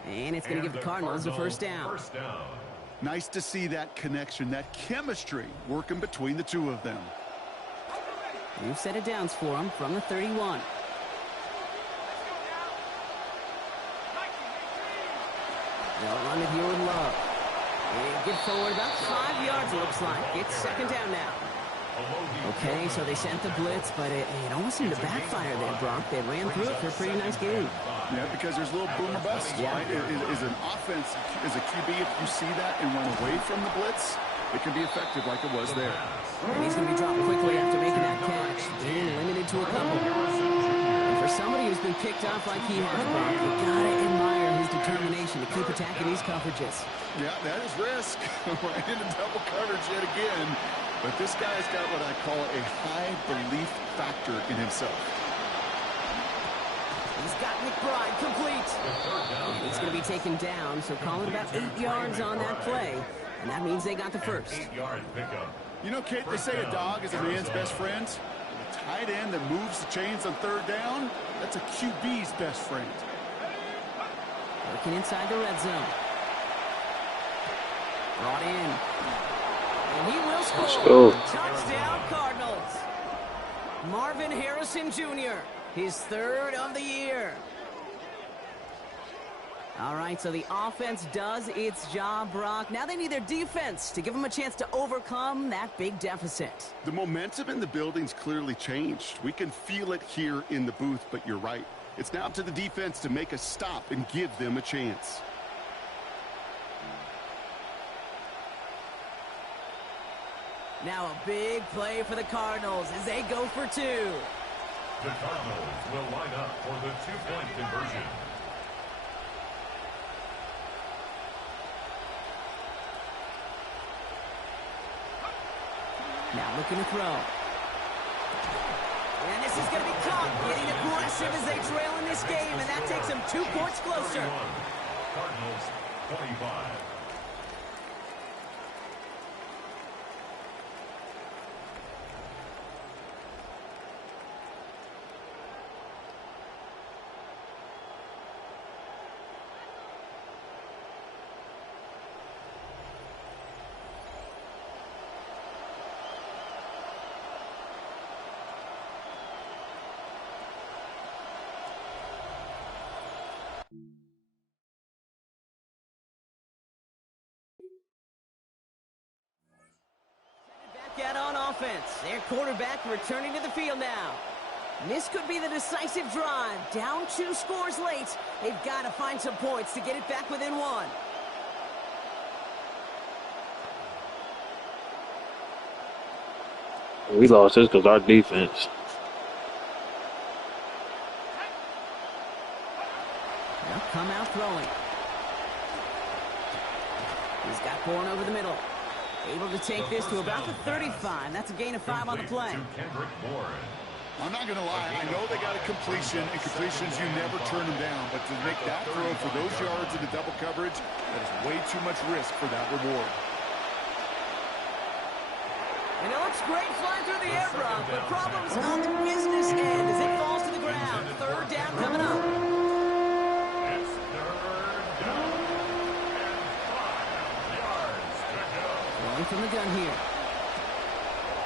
And it's going to give the Cardinals a first down. Nice to see that connection, that chemistry working between the two of them. New set of downs for them from the 31. They'll run it here with Love. And get forward about 5 yards, it looks like. It's second down now. Okay, so they sent the blitz, but it almost seemed to backfire there, Brock. They ran through it for a pretty nice game. Yeah, because there's a little boom or bust, right? Is an offense, as a QB, if you see that and run away from the blitz, it can be effective like it was there. And he's going to be dropped quickly after making that catch, being limited to a couple. And for somebody who's been picked off like he has, Brock, you gotta admire his determination to keep attacking these coverages. Yeah, that is risk. Right into double coverage yet again. But this guy's got what I call a high belief factor in himself. He's got McBride complete. And he's going to be taken down, so call it about 8 yards on that play. And that means they got the first. 8-yard pickup. You know, Kate, they say a dog is a man's best friend. A tight end that moves the chains on third down, that's a QB's best friend. Working inside the red zone. Brought in. And he will score. Let's go. Touchdown, Cardinals. Marvin Harrison Jr., his third of the year. All right, so the offense does its job, Brock. Now they need their defense to give them a chance to overcome that big deficit. The momentum in the building's clearly changed. We can feel it here in the booth, but you're right. It's now up to the defense to make a stop and give them a chance. Now a big play for the Cardinals as they go for 2. The Cardinals will line up for the 2-point conversion. Now looking to throw. And this is going to be caught. Getting aggressive as they trail in this game, and that takes them 2 points closer. Cardinals 25. Their quarterback returning to the field now. This could be the decisive drive. Down 2 scores late. They've got to find some points to get it back within 1. We lost this because our defense. They'll come out throwing. He's got Bourne over the middle. Able to take this to about the 35. That's a gain of 5 on the play. I'm not going to lie. I know they got a completion, and completions, you never turn them down. But to make that throw for those yards in the double coverage, that is way too much risk for that reward. And it looks great flying through the air, Brock, but problems on the business end as it falls to the ground. 3rd down coming up. It's 3rd down and 5 yards to go. Going from the gun here.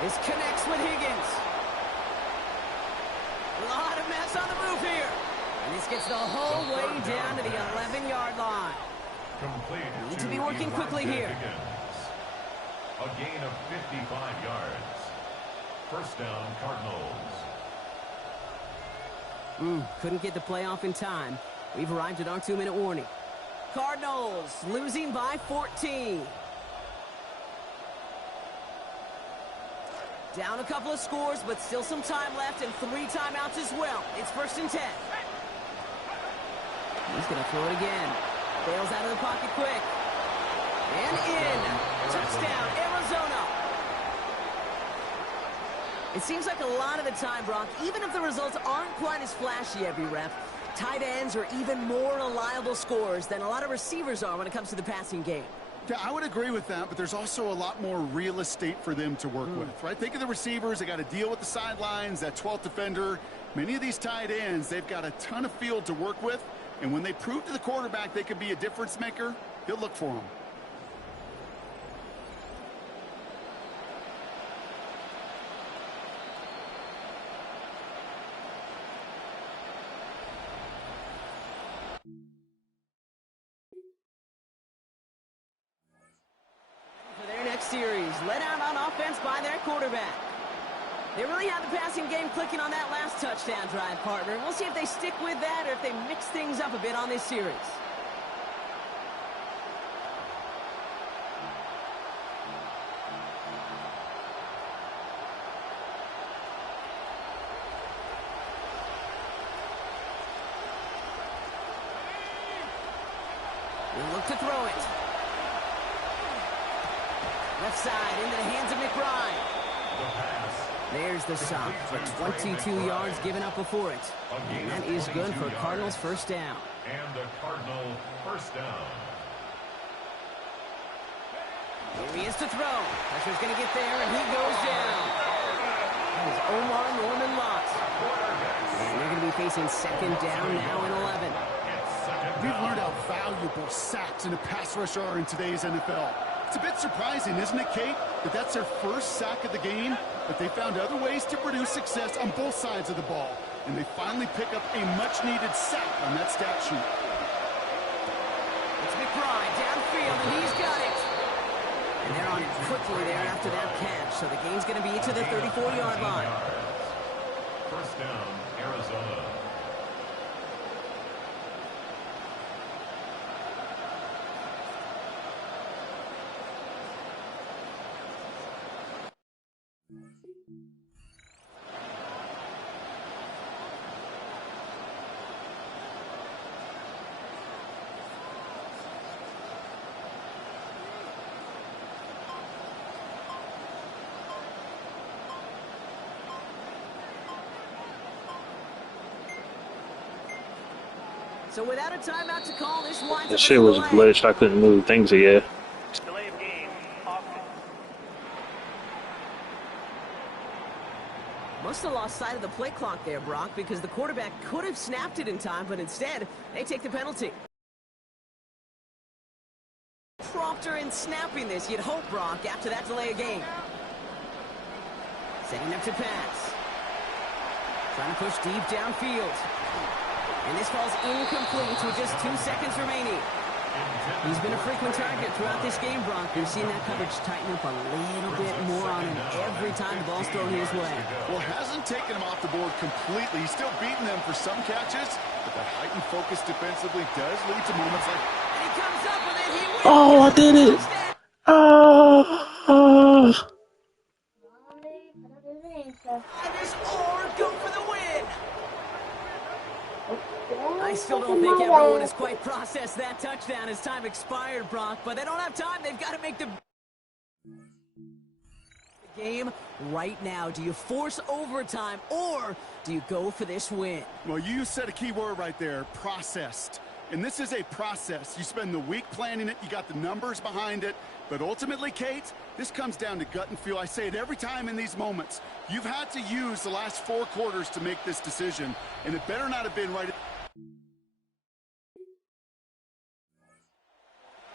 This connects with Higgins. A lot of mess on the move here. And this gets the whole way down to the 11-yard line. Need to be working quickly here. A gain of 55 yards. 1st down, Cardinals. Couldn't get the play off in time. We've arrived at our 2-minute warning. Cardinals losing by 14. Down a couple of scores, but still some time left and 3 timeouts as well. It's 1st and 10. He's going to throw it again. Bails out of the pocket quick. And in. Touchdown, Arizona. It seems like a lot of the time, Brock, even if the results aren't quite as flashy every rep, tight ends are even more reliable scorers than a lot of receivers are when it comes to the passing game. Yeah, I would agree with that, but there's also a lot more real estate for them to work with, right? Think of the receivers. They got to deal with the sidelines, that 12th defender. Many of these tight ends, they've got a ton of field to work with, and when they prove to the quarterback they could be a difference maker, he'll look for them. Series led out on offense by their quarterback. They really had the passing game clicking on that last touchdown drive, partner. We'll see if they stick with that or if they mix things up a bit on this series. They look to throw it. Left side into the hands of McBride. There's the stop for 22 yards given up before it. And that is good for Cardinals' 1st down. And a Cardinal 1st down. Here he is to throw. Pressure's going to get there, and he goes down. That is Omar Norman Lott. And they're going to be facing 2nd down now and 11. We've learned how valuable sacks in a pass rush are in today's NFL. It's a bit surprising, isn't it, Kate, that that's their 1st sack of the game, but they found other ways to produce success on both sides of the ball, and they finally pick up a much-needed sack on that stat sheet. It's McBride downfield, and he's got it. And they're on it quickly there after that catch, so the game's going to be to the 34-yard line. 1st down, Arizona. So without a timeout to call, this winds That up shit was glitched. I couldn't move things again. Delay of game. Offense. Must have lost sight of the play clock there, Brock, because the quarterback could have snapped it in time, but instead, they take the penalty. Prompter in snapping this, you'd hope, Brock, after that delay of game. Setting up to pass. Trying to push deep downfield. And this falls incomplete with just 2 seconds remaining. He's been a frequent target throughout this game, Brock. We've seen that coverage tighten up a little bit more on him every time the ball's thrown his way. Well, hasn't taken him off the board completely. He's still beating them for some catches, but that heightened focus defensively does lead to moments like... And he comes up with it. He wins. Oh, I did it. Oh. This or go for the win. I still don't think everyone has quite processed that touchdown as time expired, Brock, but they don't have time. They've got to make the game right now. Do you force overtime or do you go for this win? Well, you said a key word right there, processed. And this is a process. You spend the week planning it, you got the numbers behind it, but ultimately, Kate, this comes down to gut and feel. I say it every time in these moments. You've had to use the last 4 quarters to make this decision, and it better not have been right.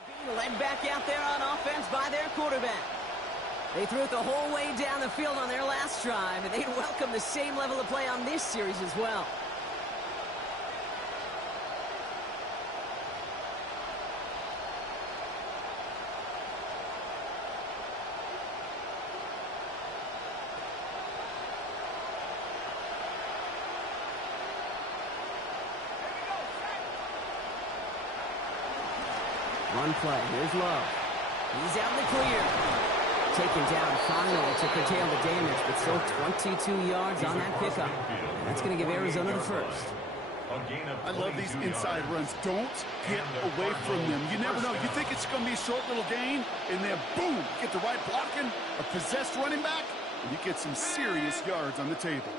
Being led back out there on offense by their quarterback. They threw it the whole way down the field on their last drive, and they'd welcome the same level of play on this series as well. One play. Here's Love. He's out in the clear. Taken down finally to curtail the damage, but still 22 yards on that pickup. That's going to give Arizona the first. I love these inside runs. Don't get away from them. You never know. You think it's going to be a short little gain, and then boom, get the right blocking, a possessed running back, and you get some serious yards on the table.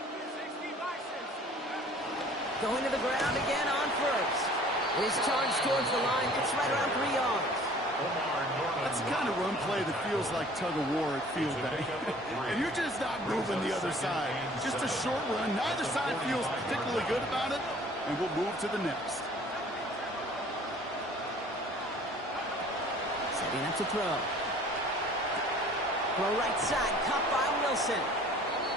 Going to the ground again on first. His charge towards the line. It's right around 3 yards. That's the kind of run play that feels like tug-of-war at field day. And you're just not moving the other side. Just a short run. Neither side feels particularly good about it. And we'll move to the next. Setting up to throw. Throw right side. Caught by Wilson.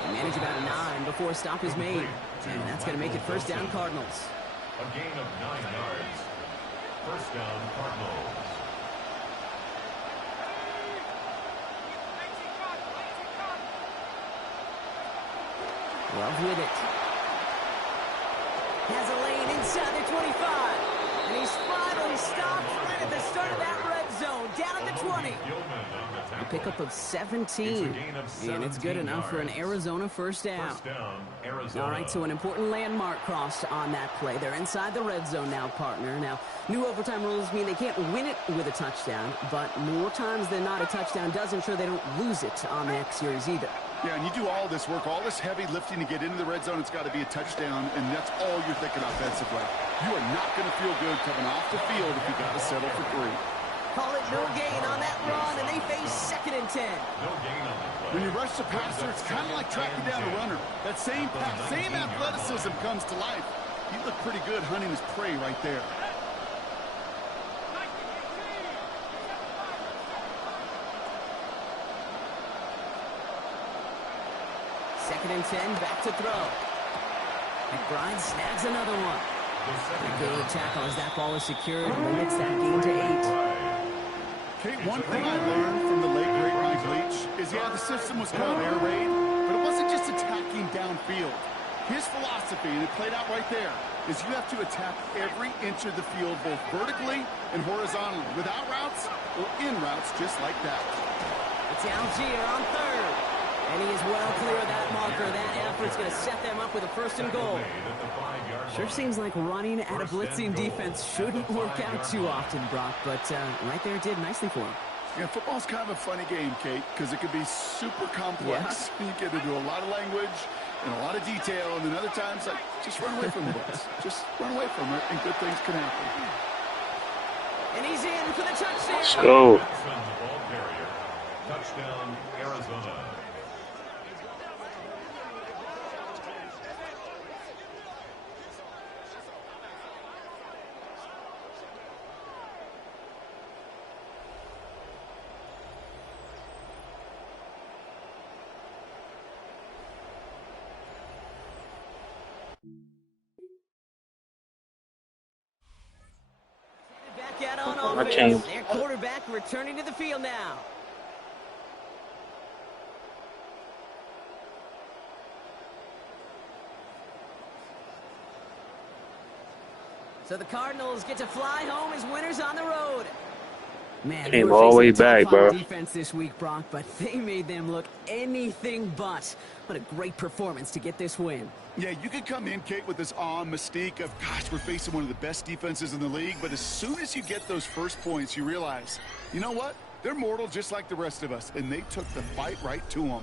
They manage about 9 before a stop is made. And that's going to make it first down Cardinals. A gain of 9 yards. First down, Cardinals. Love with it. He has a lane inside the 25. And he's finally stopped right at the start of that red zone. Down at the 20. A pickup of 17. And it's good enough for an Arizona first down. All right, so an important landmark crossed on that play. They're inside the red zone now, partner. Now, new overtime rules mean they can't win it with a touchdown, but more times than not, a touchdown does ensure they don't lose it on the next series either. Yeah, and you do all this work, all this heavy lifting to get into the red zone. It's got to be a touchdown, and that's all you're thinking offensively. You are not going to feel good coming off the field if you got to settle for 3. Call it no gain on that run, and they face 2nd and 10. When you rush the passer, it's kind of like tracking down a runner. That same pass, same athleticism comes to life. He looked pretty good hunting his prey right there. Second and 10, back to throw. McBride snags another one. A good tackle as that ball is secured and limits that gain to 8. Kate, one thing I learned from the late great Mike Leach is, yeah, the system was called air raid, but it wasn't just attacking downfield. His philosophy, and it played out right there, is you have to attack every inch of the field, both vertically and horizontally, without routes or in routes just like that. It's Algier on third. And he is well clear of that marker. That effort's going to set them up with a 1st and goal. Sure seems like running at a blitzing defense shouldn't work out too often, Brock, but right there it did nicely for him. Yeah, football's kind of a funny game, Kate, because it can be super complex. Yeah. You get into a lot of language and a lot of detail, and then other times, like, just run away from the blitz. Just run away from it, and good things can happen. And he's in for the touchdown. Let's go. Touchdown, Arizona. I offense. can't. Their quarterback returning to the field now. So the Cardinals get to fly home as winners on the road. Man, they Came were all the facing way a top back, 5 bro. defense this week, Brock, but they made them look anything but. What a great performance to get this win. Yeah, you could come in, Kate, with this awe and mystique of, gosh, we're facing one of the best defenses in the league, but as soon as you get those first points, you realize, you know what? They're mortal just like the rest of us, and they took the fight right to them.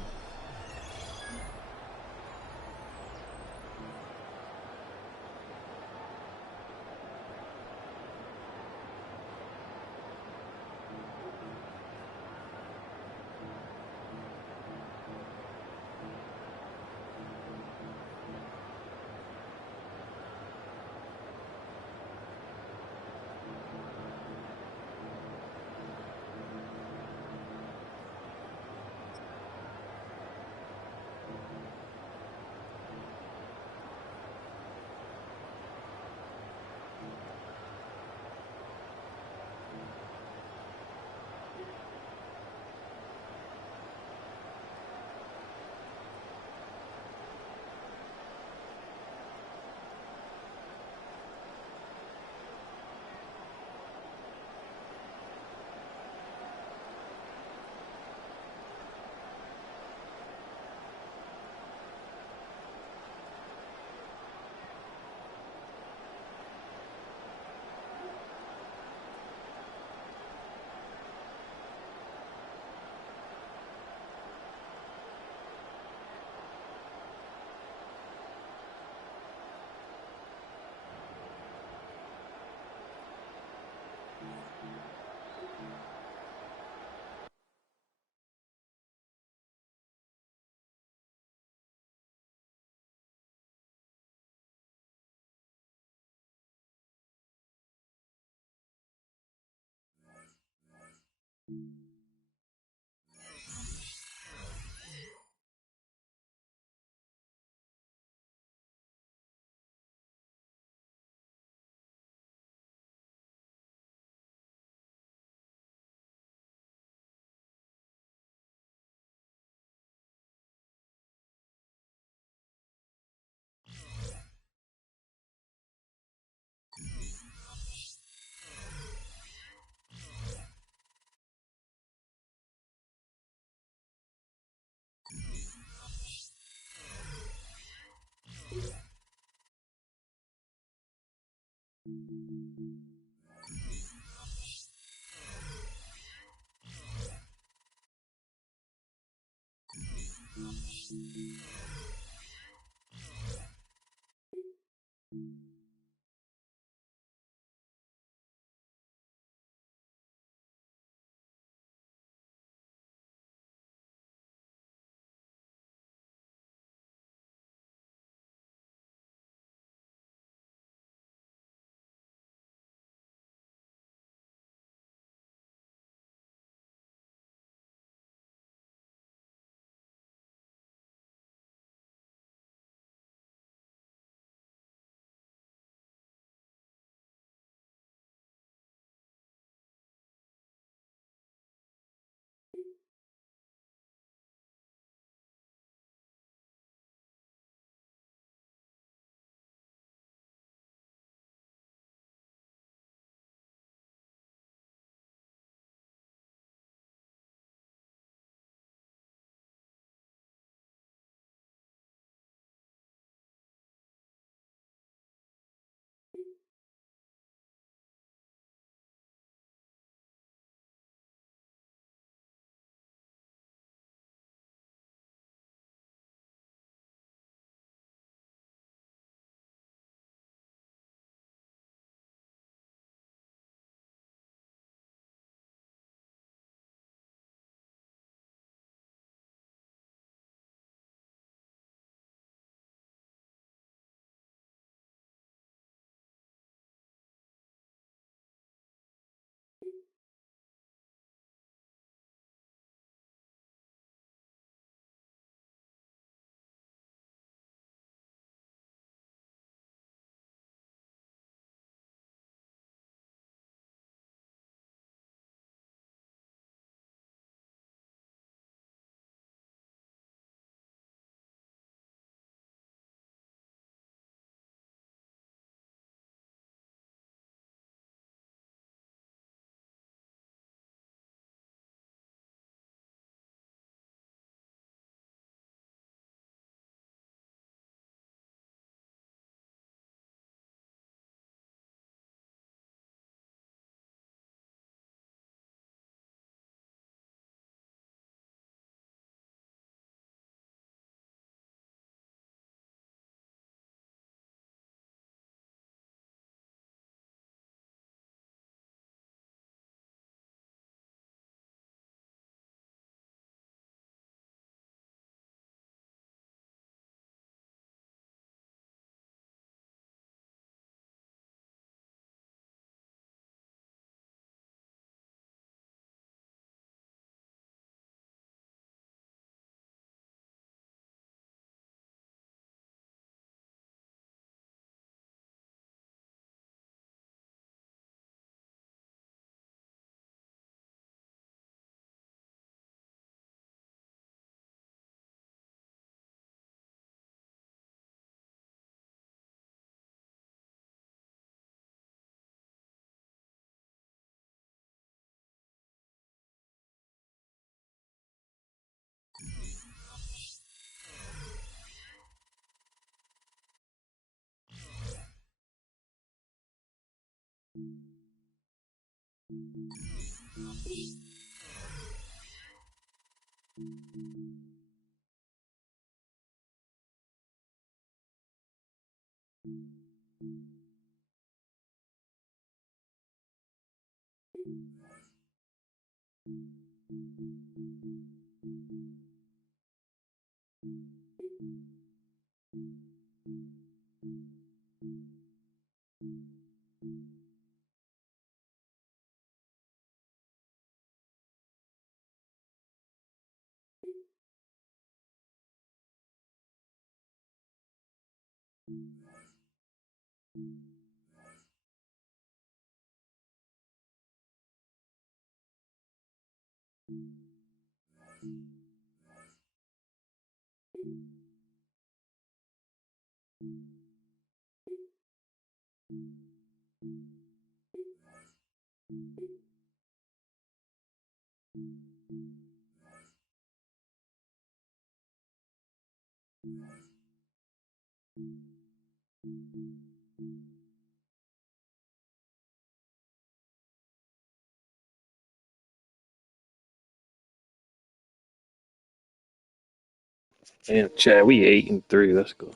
And Chad, we 8-3. Let's go.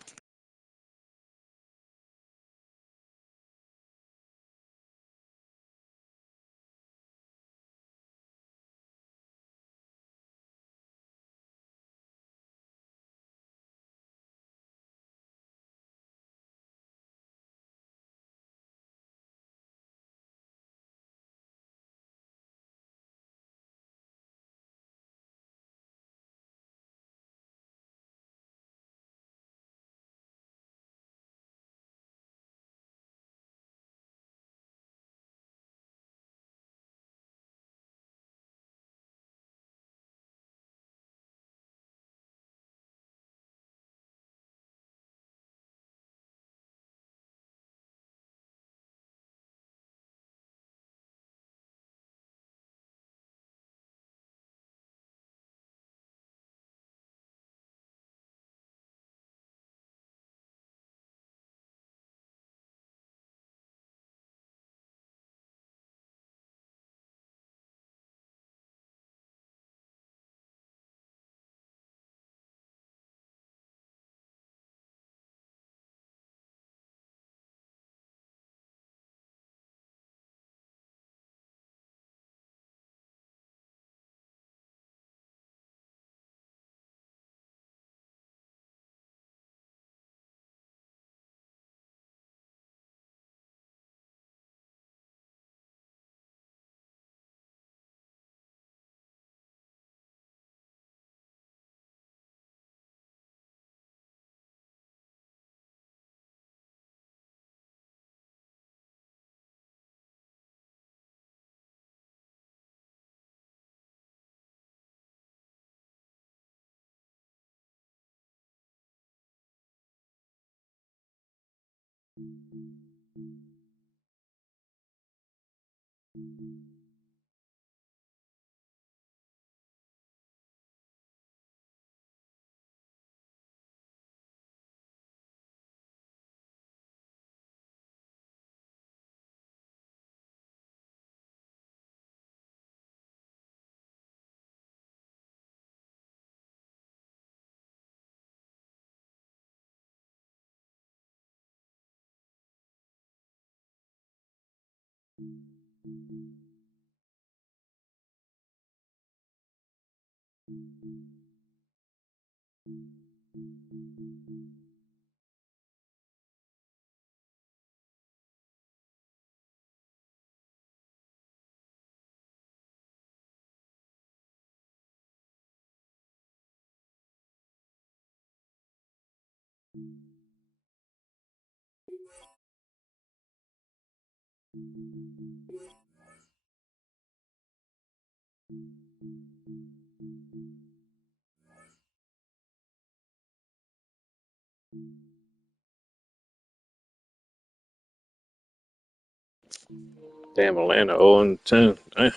Damn, Atlanta 0-10. Damn.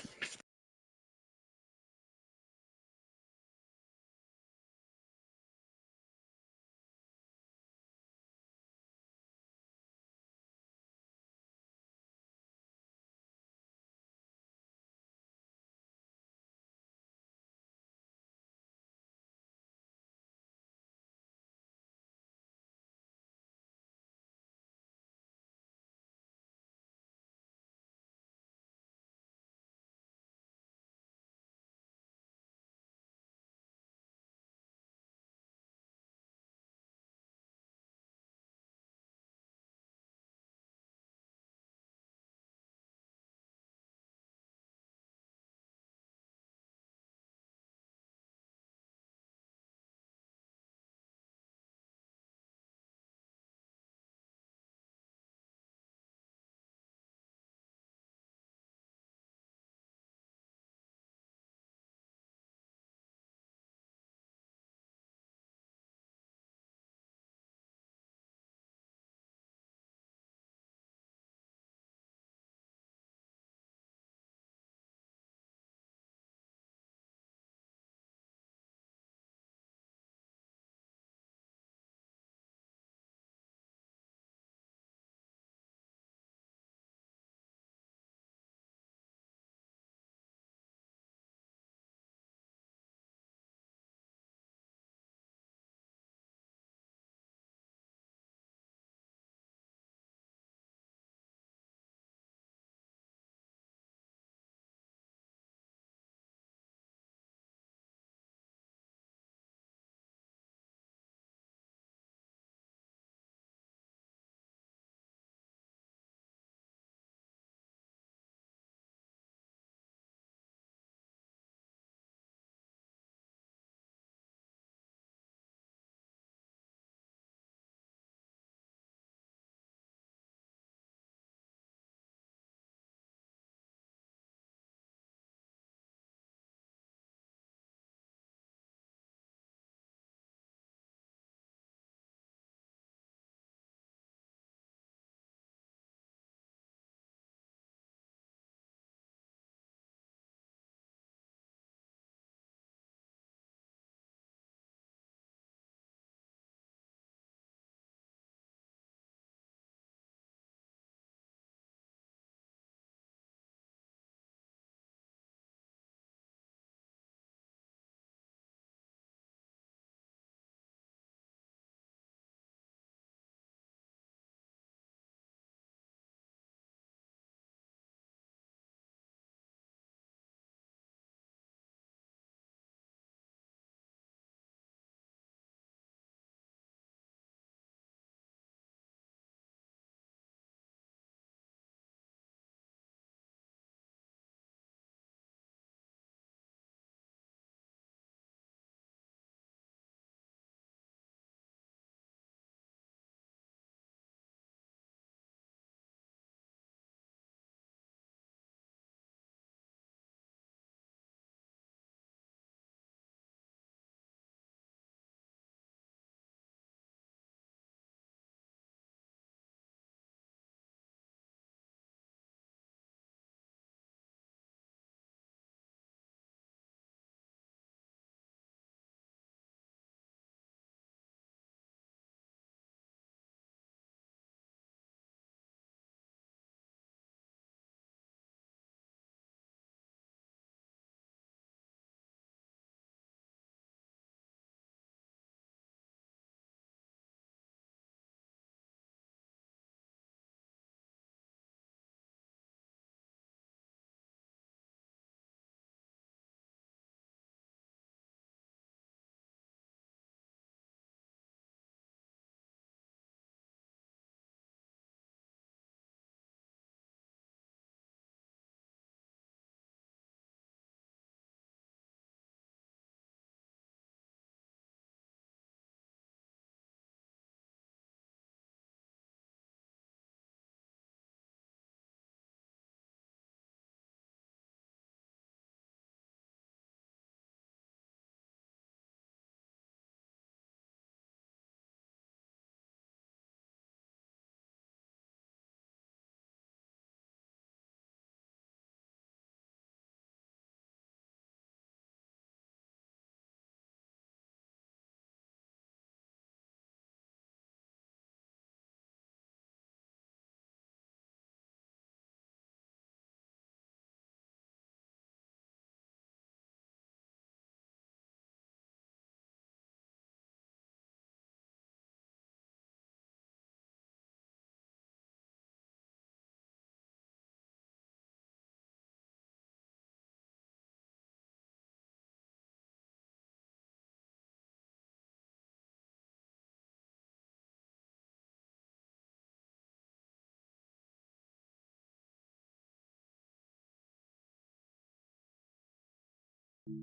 Wanted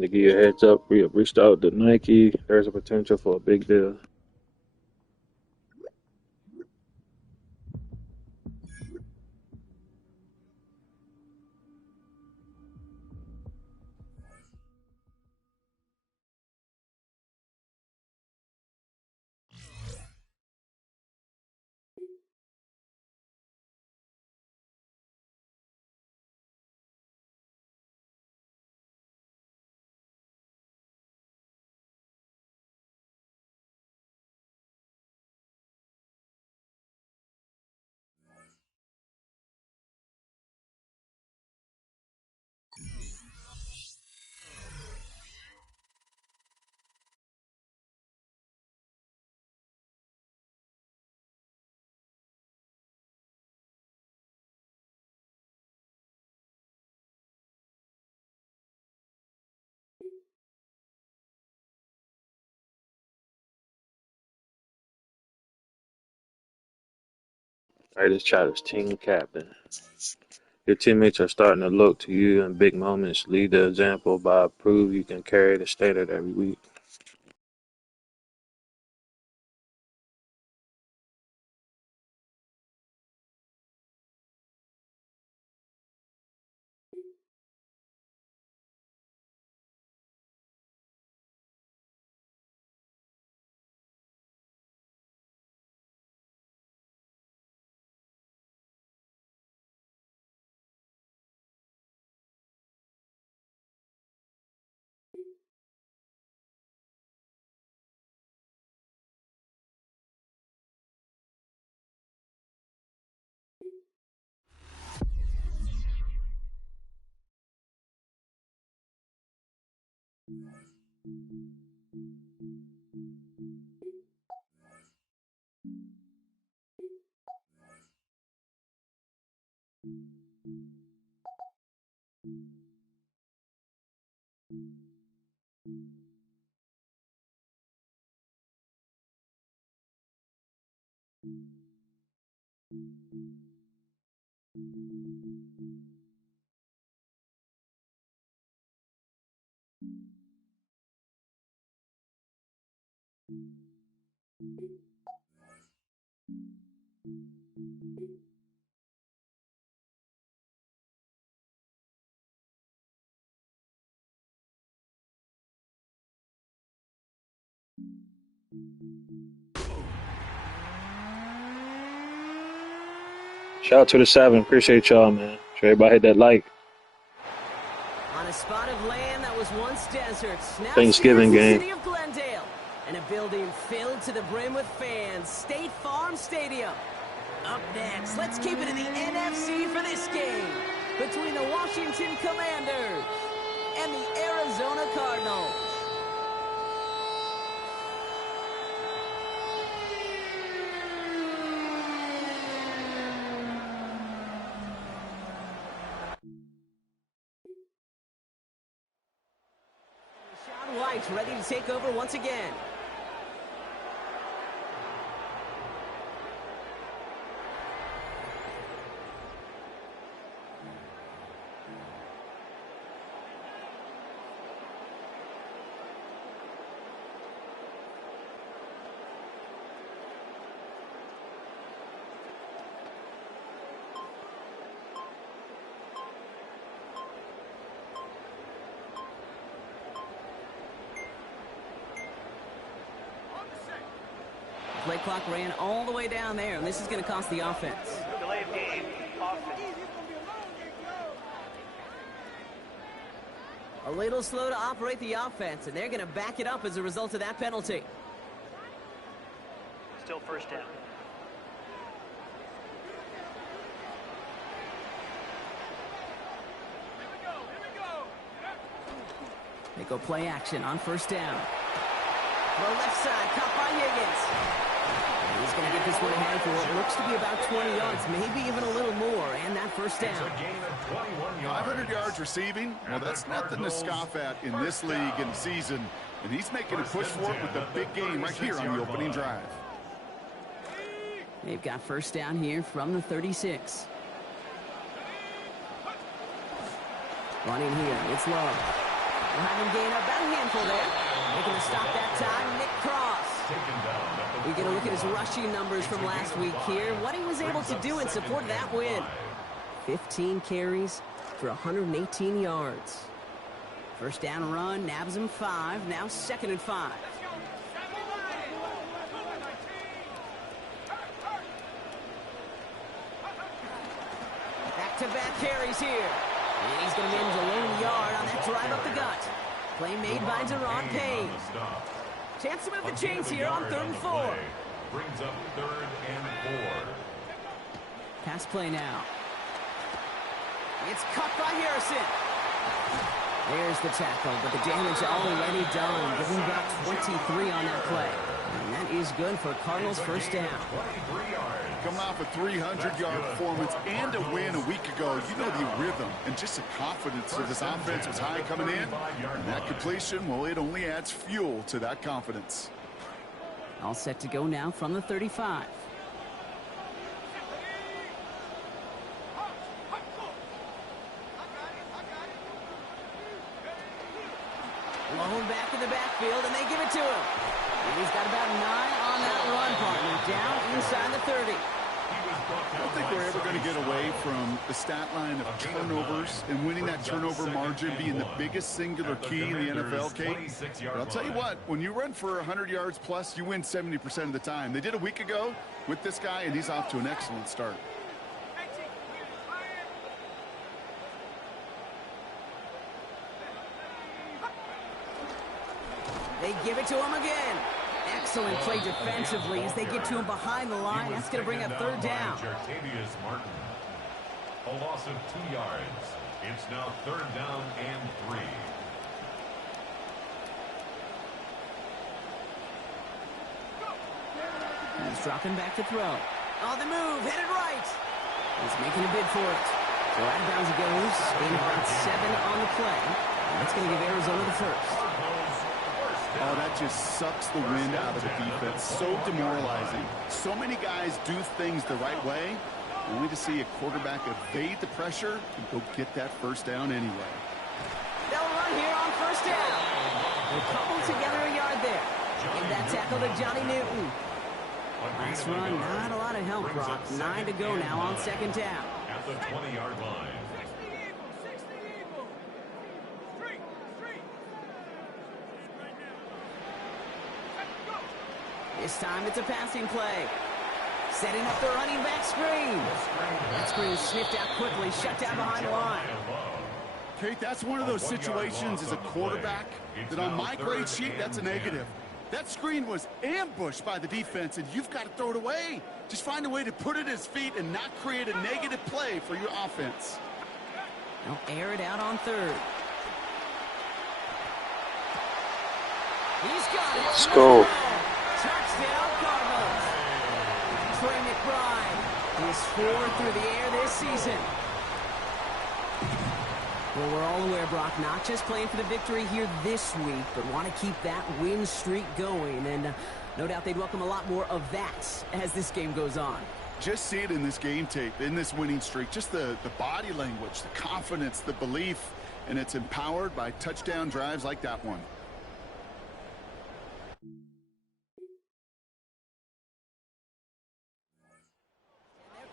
to give you a heads up. We have reached out to Nike. There's a potential for a big deal. All right, this Chatter's team captain. Your teammates are starting to look to you in big moments. Lead the example by prove you can carry the standard every week. Shout out to the 7. Appreciate y'all, man. Sure everybody hit that like. On a spot of land that was once desert, now Thanksgiving the game. city of Glendale, and a building filled to the brim with fans, State Farm Stadium. Up next, let's keep it in the NFC for this game between the Washington Commanders and the Arizona Cardinals. White's ready to take over once again. Play clock ran all the way down there, and this is going to cost the offense. Delay of game, offense. A little slow to operate the offense, and they're going to back it up as a result of that penalty. Still first down. They go play action on first down. Throw left side, caught by Higgins. And he's going to get this one ahead for what looks to be about 20 yards, maybe even a little more, and that first down. 500 yards receiving, well, that's nothing to scoff at in this league in the season, and he's making a push for it with a big game right here on the opening drive. They've got first down here from the 36. Running here, it's Love. We'll have him gain about a handful there. Making a stop that time, Nick Cross. We get a look at his rushing numbers from last week here. What he was able to do in support of that win. 15 carries for 118 yards. First down run, nabs him 5. Now 2nd and 5. Back-to-back carries here. And he's going to manage a lone yard on that drive up the gut. Play made by Deron Payne. Chance to move the chains here on 3rd and 4. Brings up 3rd and 4. Pass play now. It's cut by Harrison. There's the tackle, but the damage already done. Giving about 23 on that play. And that is good for Cardinals first down. Coming off a 300-yard performance and a win a week ago, you know the rhythm and just the confidence of this offense was high coming in. And that completion, well, it only adds fuel to that confidence. All set to go now from the 35. Blown back in the backfield, and they give it to him. And he's got about 9 on that run, partner. Down inside the 30. I don't think we're ever going to get away from the stat line of turnovers and winning that turnover margin being the biggest singular key in the NFL, Kate. But I'll tell you what, when you run for 100 yards plus, you win 70% of the time. They did a week ago with this guy, and he's off to an excellent start. They give it to him again. Excellent play defensively as they get to him behind the line. That's going to bring up 3rd down. A loss of 2 yards. It's now 3rd down and 3. He's dropping back to throw. On the move, headed right. He's making a bid for it. So out of bounds he goes. Gain about 7 on the play. And that's going to give Arizona the first. Oh, that just sucks the wind out of the defense. So demoralizing. So many guys do things the right way, only to see a quarterback evade the pressure and go get that first down anyway. They'll run here on first down. They couple together a yard there. Give that tackle to Johnny Newton. Last run, not a lot of help, Brock. 9 to go now on 2nd down. At the 20-yard line. This time it's a passing play. Setting up the running back screen. That screen sniffed out quickly, shut down behind the line. Kate, that's one of those situations as a quarterback that on my grade sheet, that's a negative. That screen was ambushed by the defense, and you've got to throw it away. Just find a way to put it at his feet and not create a negative play for your offense. They'll air it out on 3rd. He's got it. Let's go. Touchdown, Cardinals. Trey McBride is 4 through the air this season. Well, we're all aware, Brock, not just playing for the victory here this week, but want to keep that win streak going. And no doubt they'd welcome a lot more of that as this game goes on. Just see it in this game tape, in this winning streak. Just the body language, the confidence, the belief, and it's empowered by touchdown drives like that one.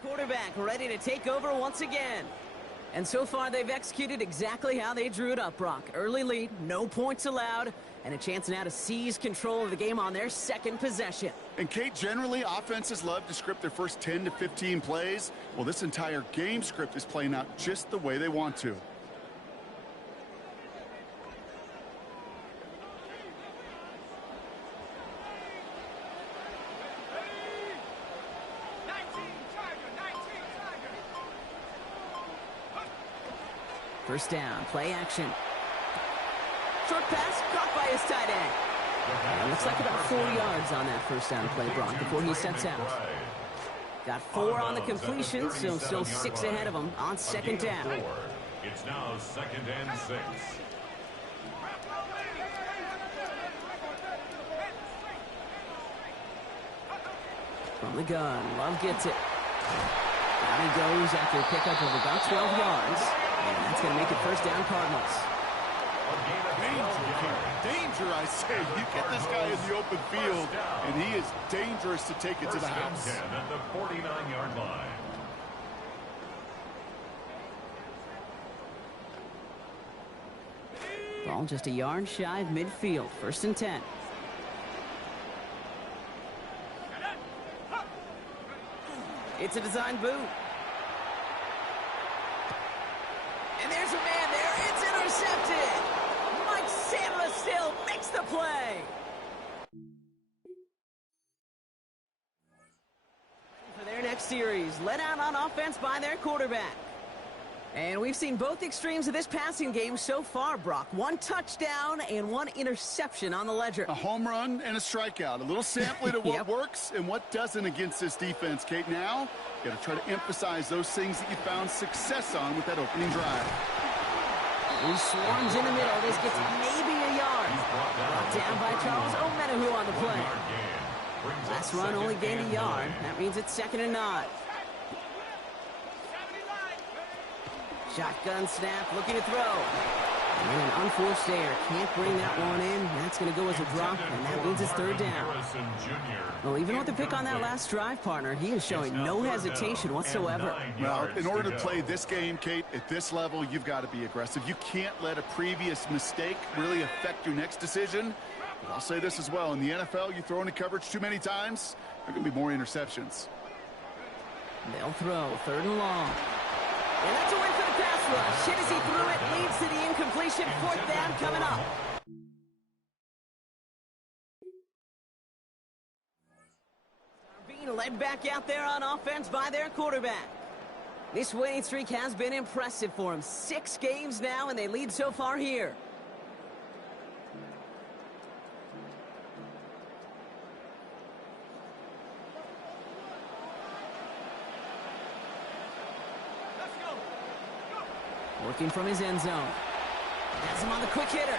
Quarterback ready to take over once again. And so far, they've executed exactly how they drew it up, Brock. Early lead, no points allowed, and a chance now to seize control of the game on their 2nd possession. And, Kate, generally, offenses love to script their first 10 to 15 plays. Well, this entire game script is playing out just the way they want to. First down, play action. Short pass, caught by his tight end. Looks like about 4 yards on that first down play, Brock, before he sets out. Got 4 on the completion, so still 6 ahead of him on second down. It's now 2nd and 6. From the gun, Love gets it. Down he goes after a pickup of about 12 yards. And that's going to make it first down Cardinals. Danger, I say. You get this guy in the open field, and he is dangerous to take it to the house. First and 10 at the 49-yard line. Ball just a yard shy of midfield. 1st and 10. It's a design boot. And there's a man there. It's intercepted. Mike Sandler still makes the play. For their next series, let out on offense by their quarterback. And we've seen both extremes of this passing game so far, Brock. 1 touchdown and 1 interception on the ledger. A home run and a strikeout. A little sampling of what works and what doesn't against this defense, Kate. Now, you got to try to emphasize those things that you found success on with that opening drive. He swarms in the middle. This gets maybe a yard. Brought down by Charles Omenihu on the play. Last run only gained a yard. That means it's 2nd and 9. Shotgun snap, looking to throw. And an unforced error. Can't bring that one in. That's going to go as a drop, and that means it's 3rd down. Well, even with the pick on that last drive, partner, he is showing no hesitation whatsoever. Well, in order to play this game, Kate, at this level, you've got to be aggressive. You can't let a previous mistake really affect your next decision. But I'll say this as well. In the NFL, you throw into coverage too many times, there are going to be more interceptions. They'll throw 3rd and long. And that's a win for the pass rush. Hit as he threw it, leads to the incompletion. 4th down coming up. Being led back out there on offense by their quarterback. This winning streak has been impressive for him. 6 games now, and they lead so far here. Working from his end zone. Has him on the quick hitter.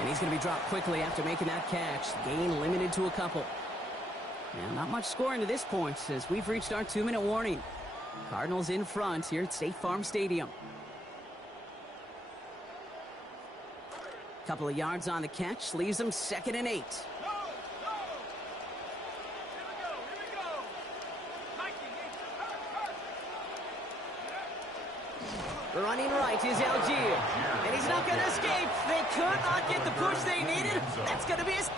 And he's going to be dropped quickly after making that catch. Gain limited to a couple. And not much scoring to this point as we've reached our 2-minute warning. Cardinals in front here at State Farm Stadium. Couple of yards on the catch. Leaves them 2nd and 8. Running right is Algier. And he's not going to escape. They could not get the push they needed. That's going to be his...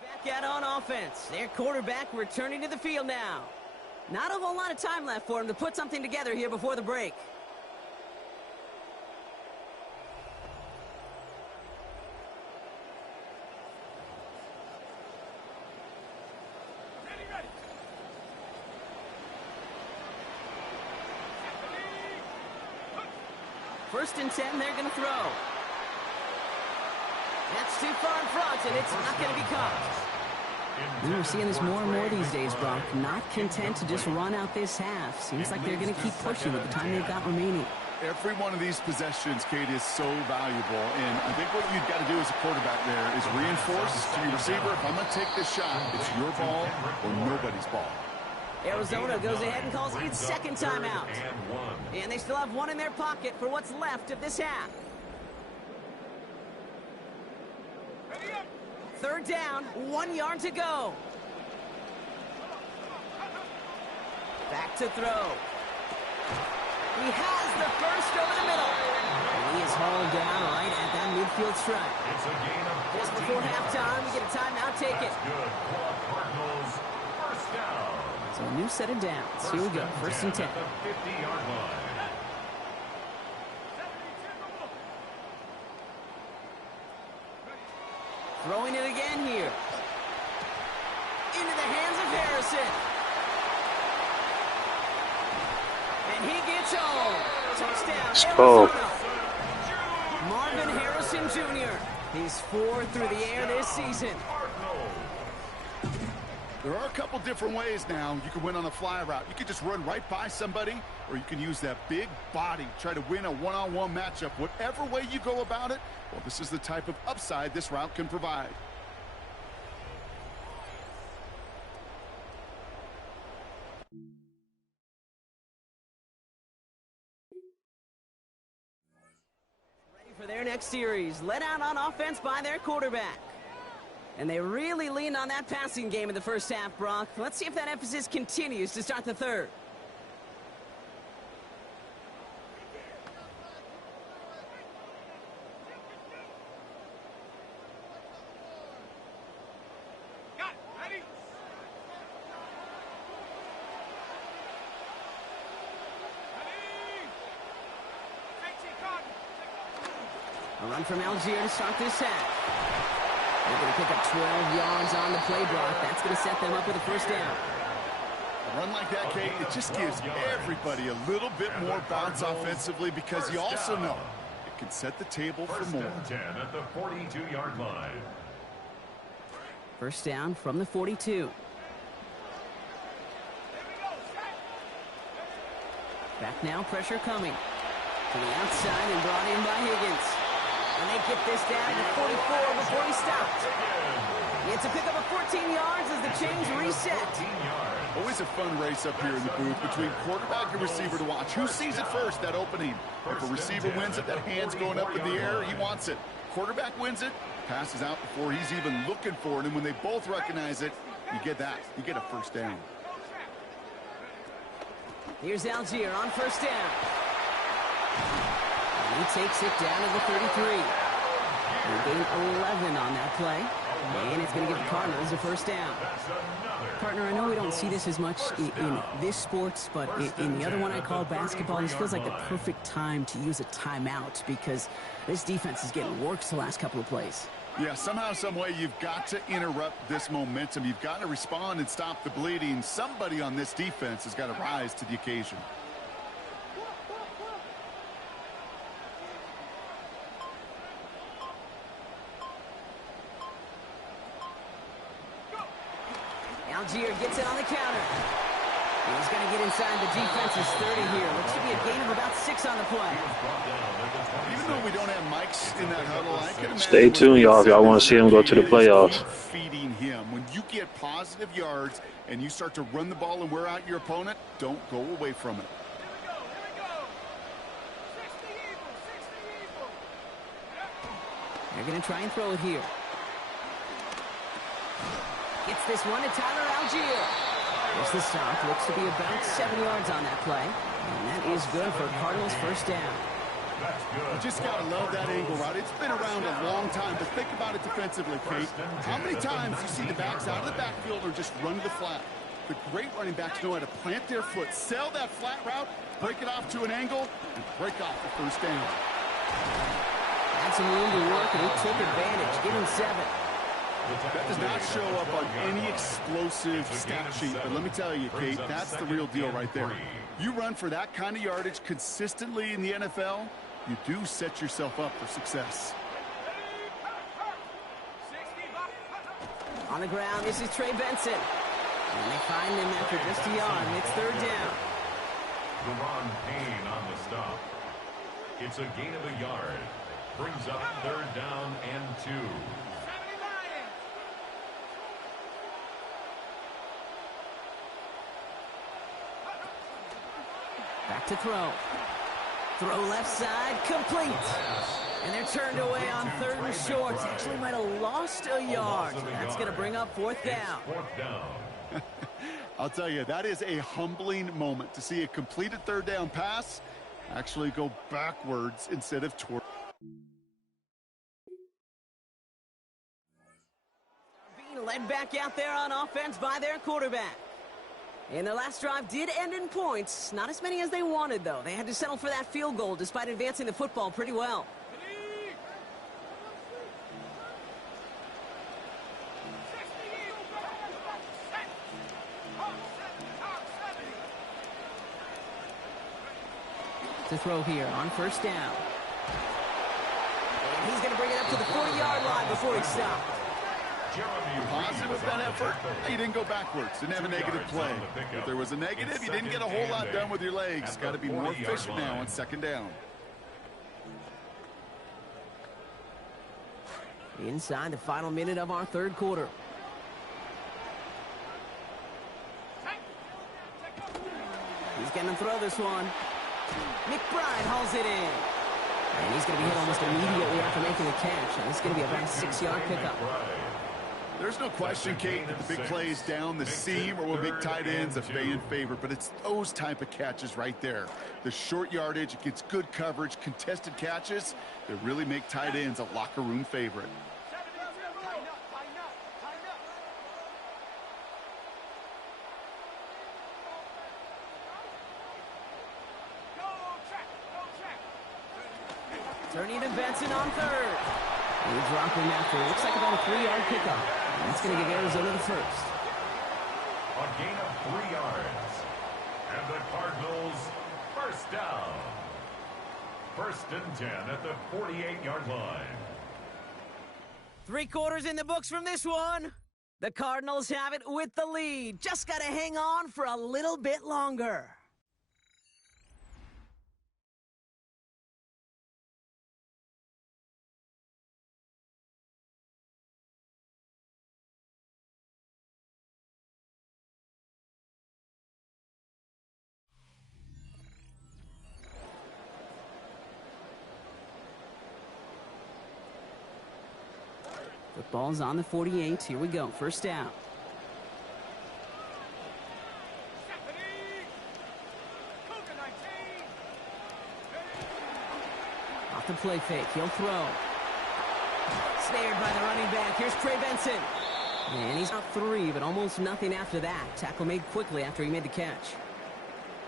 Back out on offense. Their quarterback returning to the field now. Not a whole lot of time left for him to put something together here before the break. First and 10, they're going to throw. That's too far in front, and it's not going to be caught. We're seeing this more and more these days, Brock. Not content to just run out this half. Seems like they're going to keep pushing with the time they've got remaining. Every one of these possessions, Kate, is so valuable. And I think what you've got to do as a quarterback there is reinforce to your receiver, if I'm going to take this shot, it's your ball or nobody's ball. Arizona goes ahead and calls its 2nd timeout. And they still have 1 in their pocket for what's left of this half. 3rd down, 1 yard to go. Back to throw. He has the first over the middle. And he is hauled down right at that midfield stripe. Just before halftime, we get a timeout. Take it. Cardinals, first down. So a new set of downs. Here we go. 1st and 10. 50-yard line. Throwing it again here. Into the hands of Harrison. And he gets It's home. Let's Touchdown, go. Arizona. Marvin Harrison Jr. He's 4 through the air this season. There are a couple different ways now. You can win on a fly route. You can just run right by somebody, or you can use that big body, try to win a one-on-one matchup. Whatever way you go about it, well, this is the type of upside this route can provide. Ready for their next series. Led out on offense by their quarterback. And they really leaned on that passing game in the first half, Brock. Let's see if that emphasis continues to start the third. Got it. Ready? A run from Algier to start this half. They're going to pick up 12 yards on the play, Brock. That's going to set them up with a first down. A run like that, Kate, it just gives everybody a little bit more bounce offensively because you also know it can set the table for more. 10 at the 42-yard line. First down from the 42. Back now, pressure coming. To the outside and brought in by Higgins. And they get this down to 44 before he stopped. It's a pickup of 14 yards as the chains reset. Always a fun race up here in the booth between quarterback and receiver to watch. Who sees it first, that opening? If a receiver wins it, that hand's going up in the air, he wants it. Quarterback wins it, passes out before he's even looking for it. And when they both recognize it, you get that. You get a first down. Here's Algier on first down. And he takes it down to the 33. They gain 11 on that play. And it's going to give the Cardinals a first down. Partner, I know we don't see this as much in this sports, but in the other one I call basketball, this feels like the perfect time to use a timeout because this defense is getting worked the last couple of plays. Yeah, somehow, some way, you've got to interrupt this momentum. You've got to respond and stop the bleeding. Somebody on this defense has got to rise to the occasion. Algier gets it on the counter. And he's going to get inside the defense's 30 here. Looks to be a gain of about 6 on the play. Even though we don't have mics in that huddle, I can imagine. Stay tuned, y'all, if y'all want to see him go to the playoffs. Feeding him. When you get positive yards and you start to run the ball and wear out your opponent, don't go away from it. They're going to try and throw it here. Gets this one to Tyler Algier. There's the stop. Looks to be about 7 yards on that play. And that is good for Cardinals first down. You just got to love that angle route. It's been around a long time, but think about it defensively, Kate. How many times you see the backs out of the backfield or just run to the flat? The great running backs know how to plant their foot, sell that flat route, break it off to an angle, and break off the first down. Had some room to work, and he took advantage. Give him 7. That does not show up on any explosive stat sheet, but let me tell you, Kate, that's the real deal right there. You run for that kind of yardage consistently in the NFL, you do set yourself up for success. On the ground, this is Trey Benson. And they find him after just a yard, and it's third down. Deron Payne on the stop. It's a gain of a yard. Brings up third down and 2. Back to throw. Throw left side, complete. And they're turned away on 3rd and short. Actually might have lost a yard. That's going to bring up 4th down. I'll tell you, that is a humbling moment to see a completed 3rd down pass actually go backwards instead of toward. Being led back out there on offense by their quarterback. And their last drive did end in points. Not as many as they wanted, though. They had to settle for that field goal despite advancing the football pretty well. to throw here on first down. And he's going to bring it up to the 40-yard line before he stopped. Positive of that effort, he didn't go backwards, didn't have a negative play. If there was a negative, you didn't get a whole lot done with your legs. Got to be more efficient now on second down. Inside the final minute of our third quarter. He's going to throw this one. McBride hauls it in. And he's going to be hit almost immediately after making the catch. And this is going to be about a 6-yard pickup. There's no question, Kate, that the big plays down the seam or with big tight ends a fan favorite, but it's those type of catches right there. The short yardage, it gets good coverage, contested catches that really make tight ends a locker room favorite. Turning to Benson on third. And he dropped him after. Looks like about a 3-yard pickup. And that's going to give Arizona the first. A gain of 3 yards. And the Cardinals first down. 1st and 10 at the 48-yard line. 3 quarters in the books from this one. The Cardinals have it with the lead. Just got to hang on for a little bit longer. Football's on the 48. Here we go. First down. Off the play fake. He'll throw. Snared by the running back. Here's Trey Benson. And he's out 3, but almost nothing after that. Tackle made quickly after he made the catch.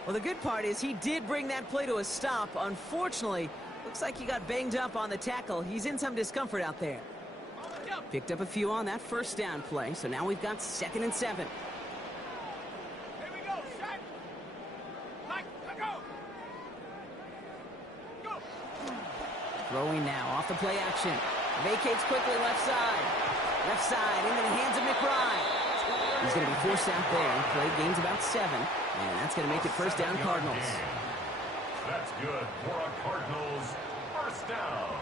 Well, the good part is he did bring that play to a stop. Unfortunately, looks like he got banged up on the tackle. He's in some discomfort out there. Picked up a few on that first down play, so now we've got 2nd and 7. Here we go, set. Like, go. Go. Throwing now off the play action. Vacates quickly left side. Left side into the hands of McBride. He's going to be forced out there. Play gains about 7, and that's going to make it first down Cardinals. That's good for a Cardinals first down.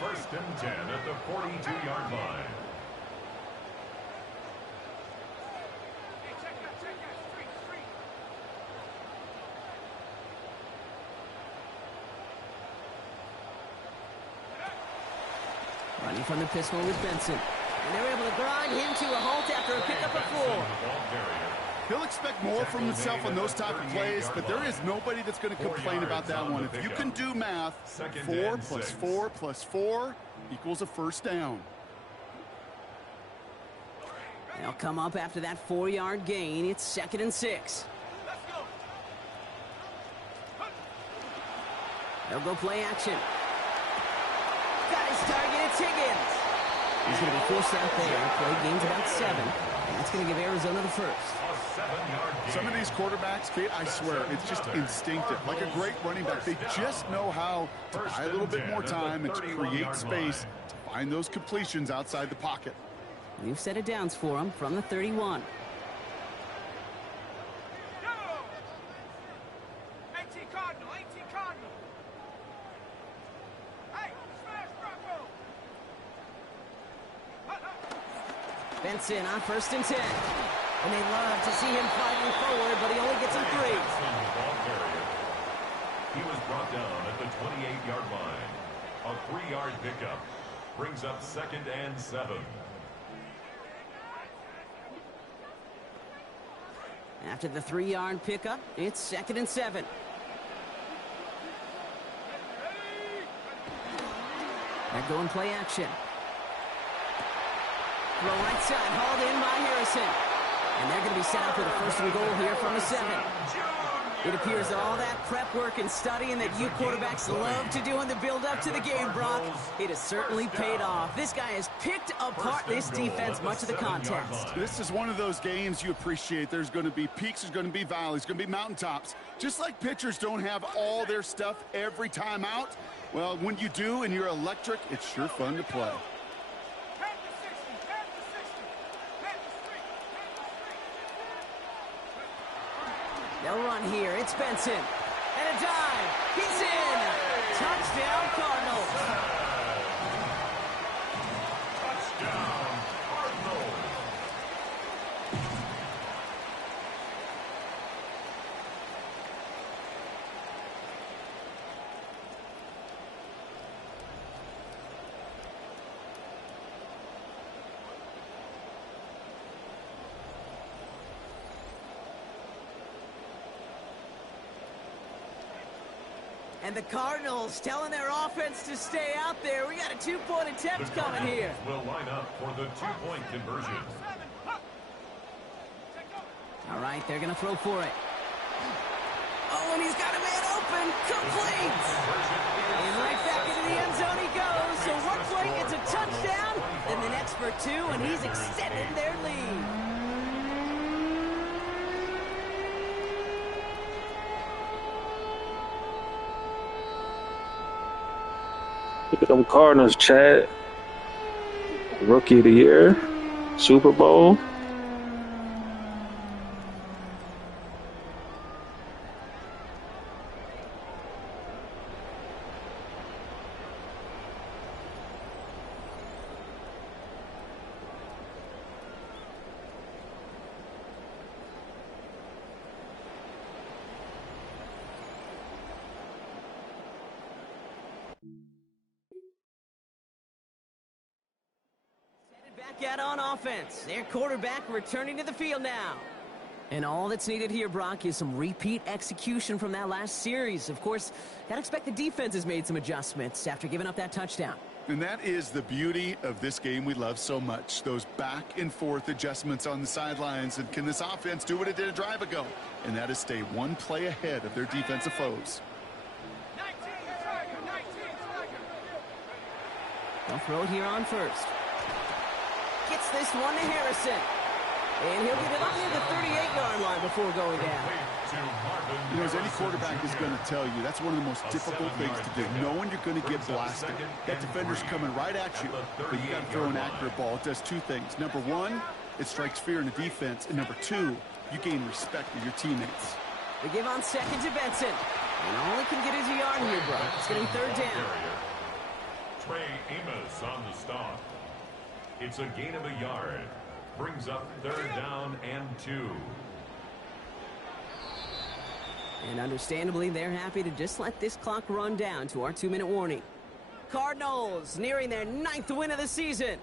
1st and 10 at the 42-yard line. Hey, check that. Street. Running from the pistol with Benson. And they're able to grind him to a halt after a pickup of 4. He'll expect more from himself on those type of plays, but there is nobody that's going to complain about that one. If you can do math, 4 plus 4 plus 4 equals a first down. They'll come up after that 4-yard gain. It's 2nd and 6. They'll go play action. Got his target. It's Higgins. He's going to be forced out there. Play gains about 7. And that's going to give Arizona the first. Some of these quarterbacks, Kate, I swear, it's just instinctive. Like a great running back, they just know how to buy a little bit more time and to create space to find those completions outside the pocket. New set of downs for him from the 31. Benson on 1st and 10. And they love to see him fighting forward, but he only gets him 3. He was brought down at the 28-yard line. A 3-yard pickup brings up 2nd and 7. After the 3-yard pickup, it's 2nd and 7. They're going play action. Throw right side, hauled in by Harrison. And they're going to be set up with a 1st and goal here from the 7. It appears all that prep work and studying that you quarterbacks love to do in the build-up to the game, Brock, it has certainly paid off. This guy has picked apart this defense much of the contest. This is one of those games you appreciate. There's going to be peaks, there's going to be valleys, going to be mountaintops. Just like pitchers don't have all their stuff every time out, well, when you do and you're electric, it's sure fun to play. They'll run here. It's Benson. And a dive. He's in. Touchdown, Cardinals. Touchdown, Cardinals. And the Cardinals telling their offense to stay out there. We got a two-point attempt coming here. Will line up for the two-point conversion. All right, they're going to throw for it. Oh, and he's got a man open. Complete. And right back into the end zone he goes. So one play, it's a touchdown. Then the next for two, and he's extended their lead. Them Cardinals, Chad. Rookie of the Year, Super Bowl. Back out on offense. Their quarterback returning to the field now. And all that's needed here, Brock, is some repeat execution from that last series. Of course, gotta expect the defense has made some adjustments after giving up that touchdown. And that is the beauty of this game we love so much. Those back and forth adjustments on the sidelines. And can this offense do what it did a drive ago? And that is stay one play ahead of their defensive foes. They'll throw it here on first. Gets this one to Harrison. And he'll get it up near the 38-yard line before going down. You know, as any quarterback is going to tell you, that's one of the most difficult things to do. Knowing you're going to get blasted. That defender's coming right at you. But you got to throw an accurate ball. It does two things. Number one, it strikes fear in the defense. And number two, you gain respect of your teammates. They give on second to Benson. And all he can get is a yard here, bro. It's going to be third down. Trey Amos on the stop. It's a gain of a yard. Brings up third down and 2. And understandably, they're happy to just let this clock run down to our 2-minute warning. Cardinals nearing their 9th win of the season.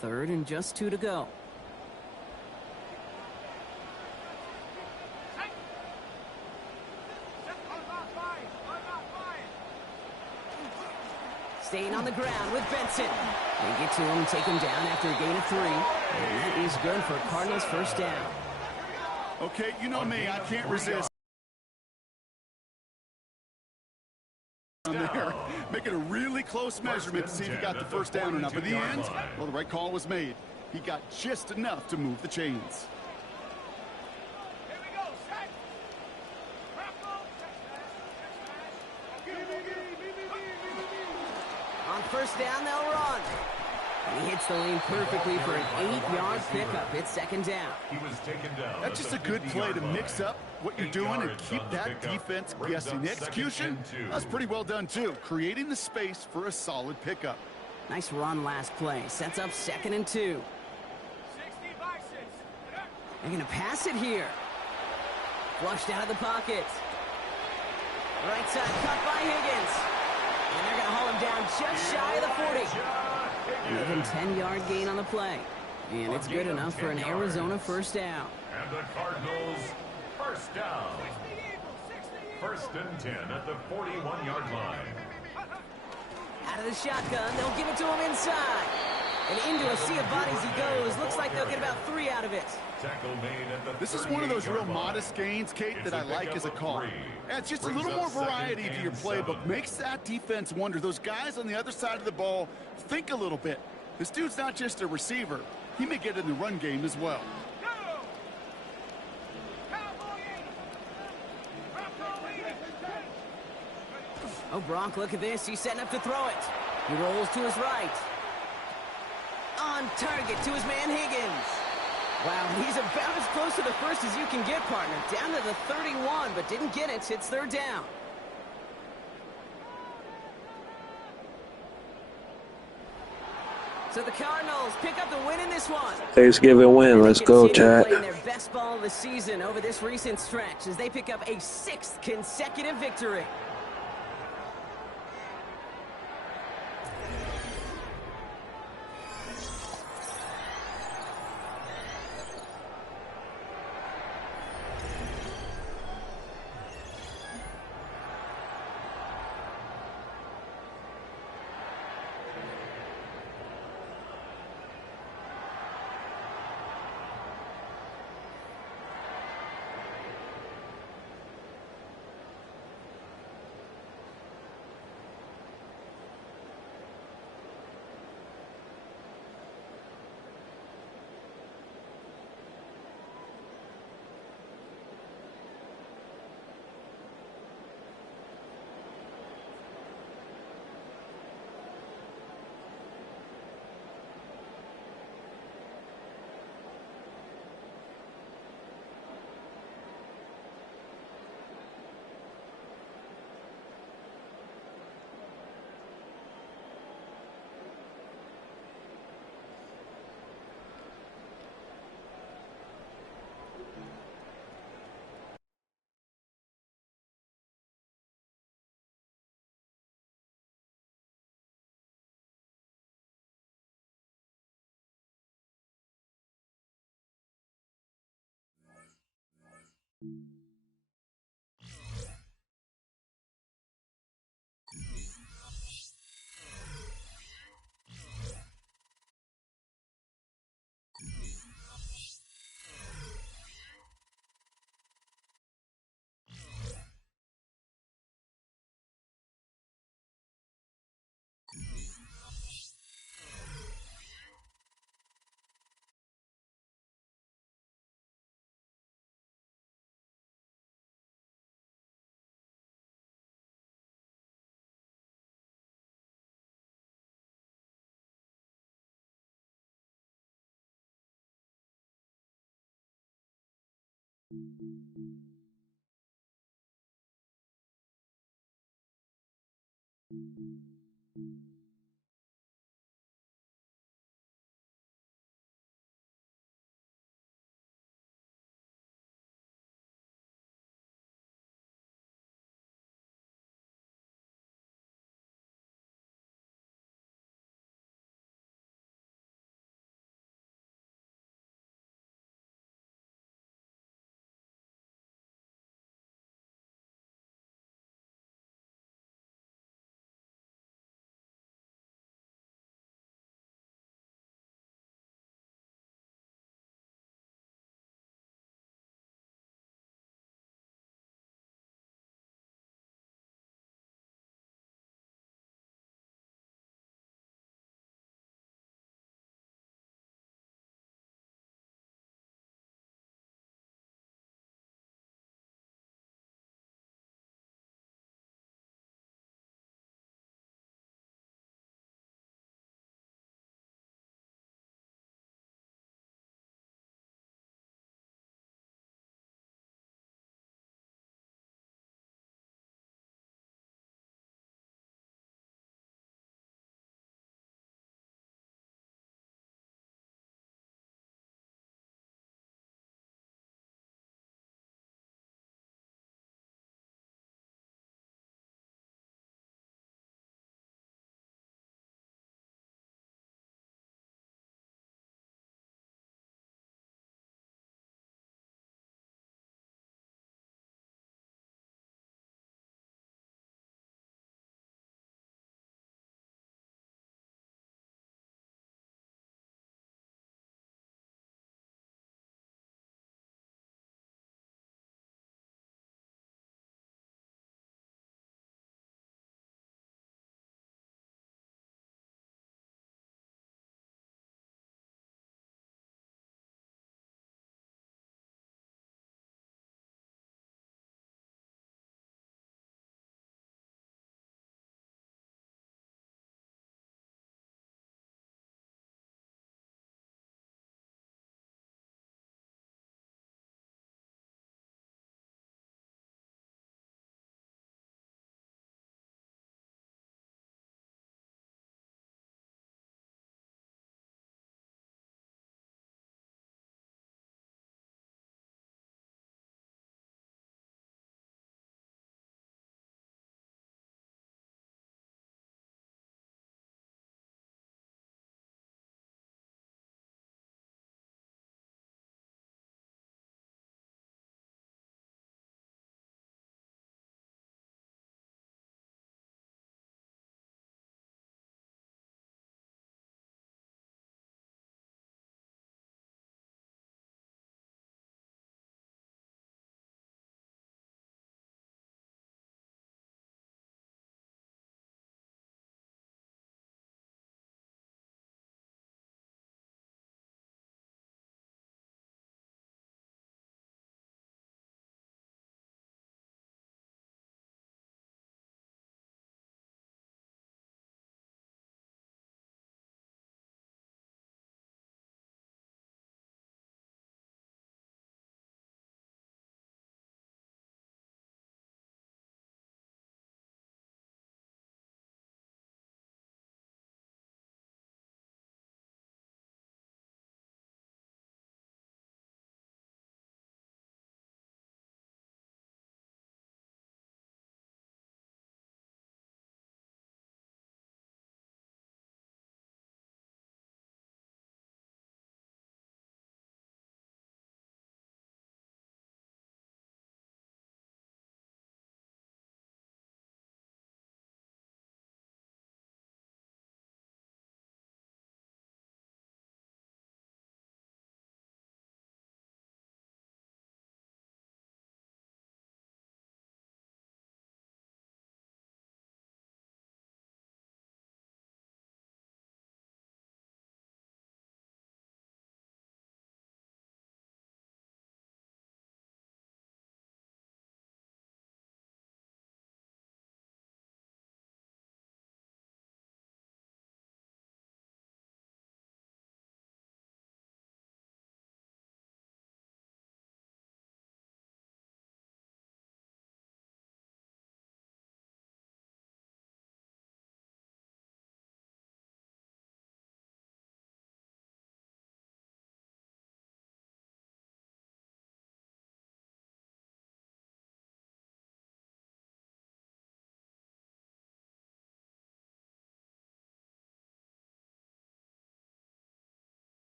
Third and just 2 to go. Staying on the ground with Benson. They get to him, take him down after a gain of 3. And that is good for Cardinals first down. Okay, you know me, I can't resist. On there, making a really close measurement to see if he got the first down or not. But in the end, well, the right call was made. He got just enough to move the chains. On first down, they'll run. And he hits the lane perfectly for an 8-yard pickup. It's second down. He was taken down. That's just a good play to mix up what you're doing and keep that defense guessing. The execution, that's pretty well done too. Creating the space for a solid pickup. Nice run last play. Sets up 2nd and 2. They're going to pass it here. Flushed out of the pocket. Right side cut by Higgins. And they're going to haul him down just shy of the 40. Even 10-yard gain on the play. And it's good enough for an Arizona first down. And the Cardinals first down. 1st and 10 at the 41-yard line. Out of the shotgun, they'll give it to him inside. And into a sea of bodies he goes. Looks like they'll get about 3 out of it. This is one of those real modest gains, Kate, that I like as a call. Adds just a little more variety to your playbook. Makes that defense wonder. Those guys on the other side of the ball think a little bit. This dude's not just a receiver. He may get in the run game as well. Oh, Bronk, look at this. He's setting up to throw it. He rolls to his right. On target to his man Higgins. Wow, he's about as close to the first as you can get, partner. Down to the 31, but didn't get it. It's third down. So the Cardinals pick up the win in this one. Thanksgiving win. Let's go, chat. Playing their best ball of the season over this recent stretch as they pick up a 6th consecutive victory.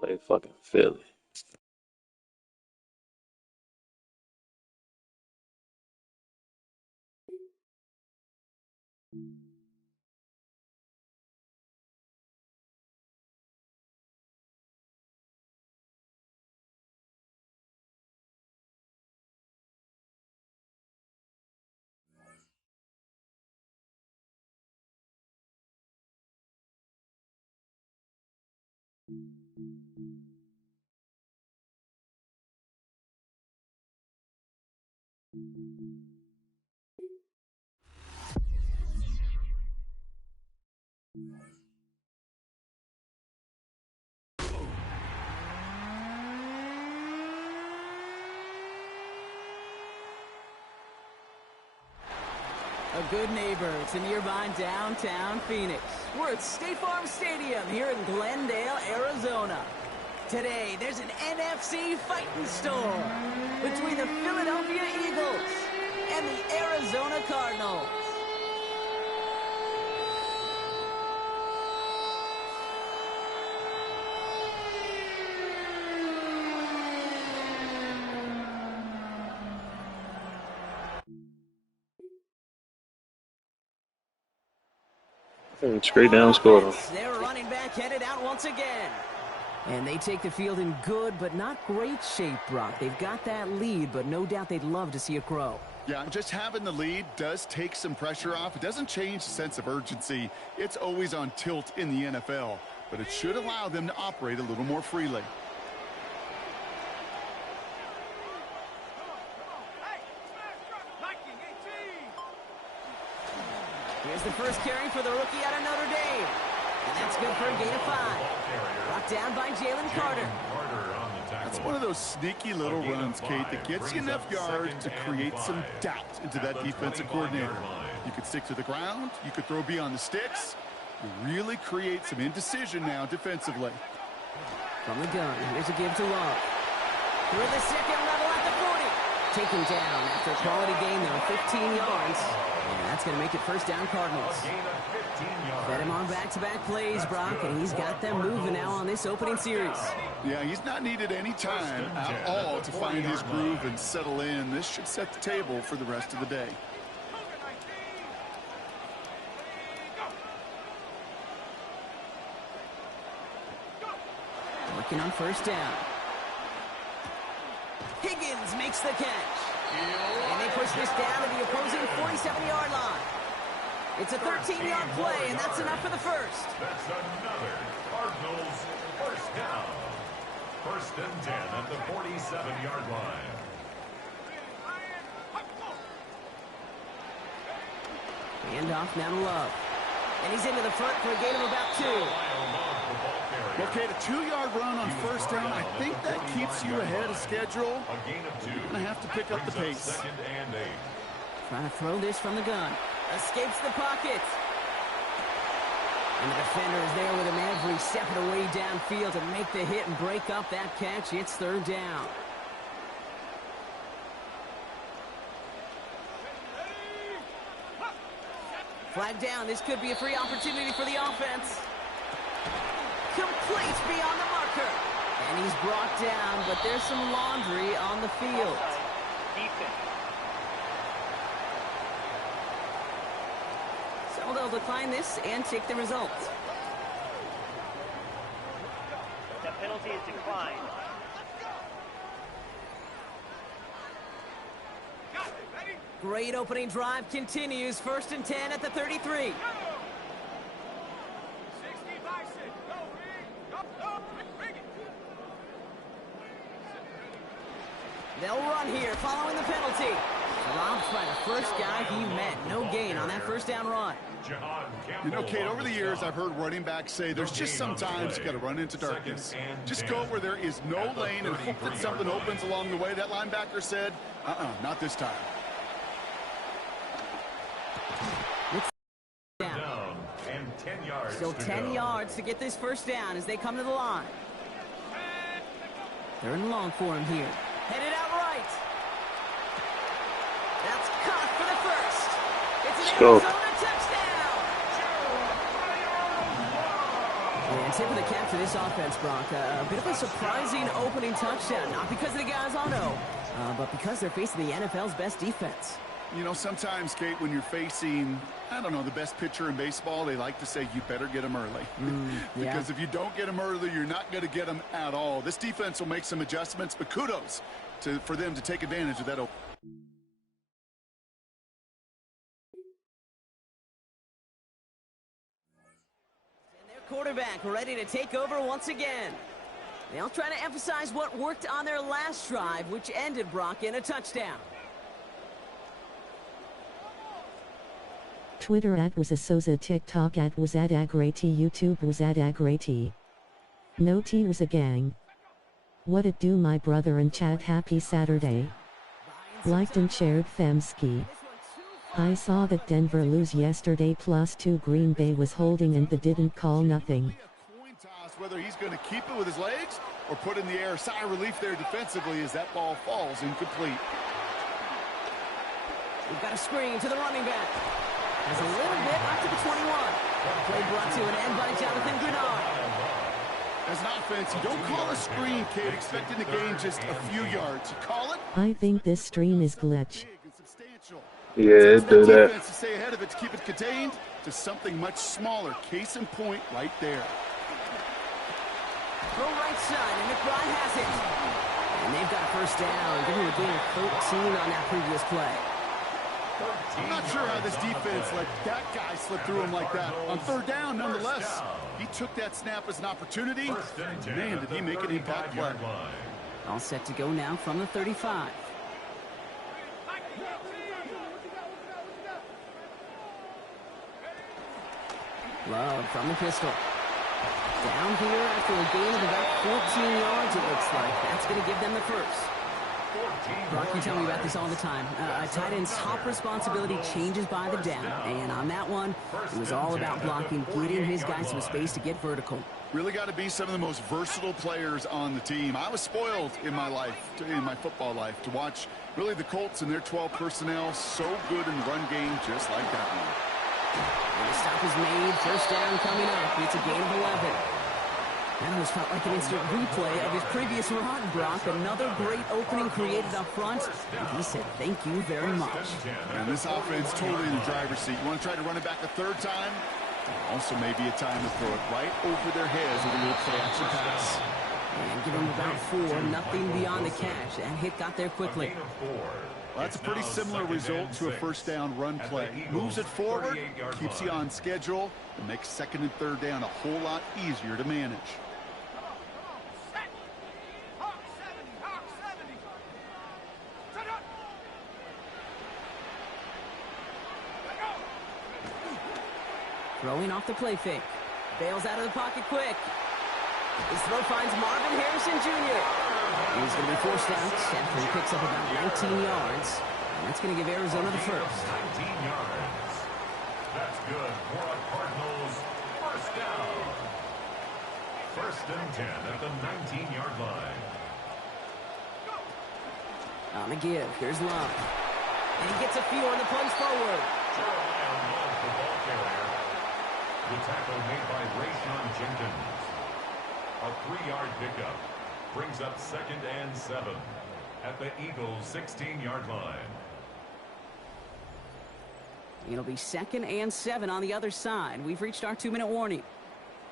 Play fucking Philly. A good neighbor to nearby downtown Phoenix. We're at State Farm Stadium here in Glendale, Arizona. Today, there's an NFC fighting storm between the Philadelphia Eagles and the Arizona Cardinals. Straight down scored him. Their running back headed out once again. And they take the field in good but not great shape, Brock. They've got that lead, but no doubt they'd love to see it grow. Yeah, just having the lead does take some pressure off. It doesn't change the sense of urgency. It's always on tilt in the NFL, but it should allow them to operate a little more freely. Here's the first carry for the rookie out of Notre Dame. And that's good for a gain of 5. Brought down by Jalen Carter. That's one of those sneaky little runs, Kate, that gets you enough yards to create some doubt into that defensive coordinator. You could stick to the ground. You could throw beyond the sticks. You really create some indecision now defensively. From the gun, here's a give to Love. Through the second level at the 40. Taken down after a quality gain, though, 15 yards. And that's going to make it first down Cardinals. Fed him on back-to-back plays, Brock, and he's got them moving now on this opening series. Yeah, he's not needed any time at all to find his groove and settle in. This should set the table for the rest of the day. Working on first down. Higgins makes the catch. And they push this down to the opposing 47-yard line. It's a 13-yard play, and that's enough for the first. That's another Cardinals first down. First and 10 at the 47-yard line. Handoff now to Love. And he's into the front for a gain of about 2. Okay, the 2-yard run on first down, I think that keeps you ahead of schedule. You're going to have to pick up the pace. Trying to throw this from the gun. Escapes the pocket. And the defender is there with him every step of the way downfield to make the hit and break up that catch. It's third down. Flag down. This could be a free opportunity for the offense. Complete beyond the marker. And he's brought down, but there's some laundry on the field. So they'll decline this and take the result. The penalty is declined. Great opening drive continues. First and 10 at the 33. They'll run here following the penalty. Robbed by the first guy he met. No gain on that first down run. You know, Kate, over the years, I've heard running backs say there's just sometimes you got to run into darkness. Just go where there is no lane and hope that something opens along the way. That linebacker said, not this time. Down and 10 yards. Still 10 yards to get this first down as they come to the line. Third and long for him here. Headed out right. That's caught for the first. It's an Arizona touchdown. And tip of the cap to this offense, Brock. A bit of a surprising opening touchdown. Not because of the guys on O, but because they're facing the NFL's best defense. You know, sometimes, Kate, when you're facing, I don't know, the best pitcher in baseball, they like to say you better get them early. Because if you don't get them early, you're not going to get them at all. This defense will make some adjustments, but kudos for them to take advantage of that open. Quarterback ready to take over once again. They'll try to emphasize what worked on their last drive, which ended, Brock, in a touchdown. Twitter @WasASoza, TikTok @WasAdAgrati, YouTube WasAdAgrati. No T was a gang. What it do, my brother, and chat? Happy Saturday. Liked and shared Femski. I saw that Denver lose yesterday +2. Green Bay was holding and they didn't call nothing. Coin toss whether he's going to keep it with his legs or put in the air. Sigh of relief there defensively as that ball falls incomplete. We've got a screen to the running back. Has a little bit up to the 21. Play brought to an end by Jonathan Greenhill. As an offense, you don't call a screen, kid, expecting to gain just a few yards. You call it. I think this stream is glitch. Yeah, do that. To stay ahead of it, to keep it contained to something much smaller. Case in point right there. Throw right side, and McBride has it. And they've got a first down, giving a gain of 13 on that previous play. I'm not sure how this defense let that guy slip through him like that. On third down, nonetheless, he took that snap as an opportunity. Man, did he make an impact play. All set to go now from the 35. Love from the pistol. Down here after a gain of about 14 yards, it looks like. That's going to give them the first. Brock, you tell me about this all the time. A tight end's top responsibility changes by the down. And on that one, it was all about blocking, getting his guys some space to get vertical. Really got to be some of the most versatile players on the team. I was spoiled in my life, in my football life, to watch really the Colts and their 12 personnel so good in the run game just like that one. And the stop is made. First down coming up. It's a gain of 11. That almost felt like an instant replay of his previous run, Brock. Another great opening created up front. And he said, thank you very much. And this offense totally in the driver's seat. You want to try to run it back a third time? Also may be a time to throw it right over their heads with a little play-action pass. And give them about 4. Nothing beyond the catch. That hit got there quickly. Well, that's a pretty similar result to a first down run play. Moves it forward, keeps you on schedule, and makes second and third down a whole lot easier to manage. Throwing off the play fake. Bails out of the pocket quick. His throw finds Marvin Harrison Jr. He's going to be forced out after he picks up about 19 yards. And that's going to give Arizona the first. 19 yards. That's good for a Cardinals first down. First and 10 at the 19-yard line. On the give, here's Love. And he gets a few on the punch forward. Jeremiah Love, the ball carrier. The tackle made by Rayshon Jenkins. A 3-yard pickup brings up second and 7 at the Eagles' 16-yard line. It'll be second and 7 on the other side. We've reached our 2-minute warning.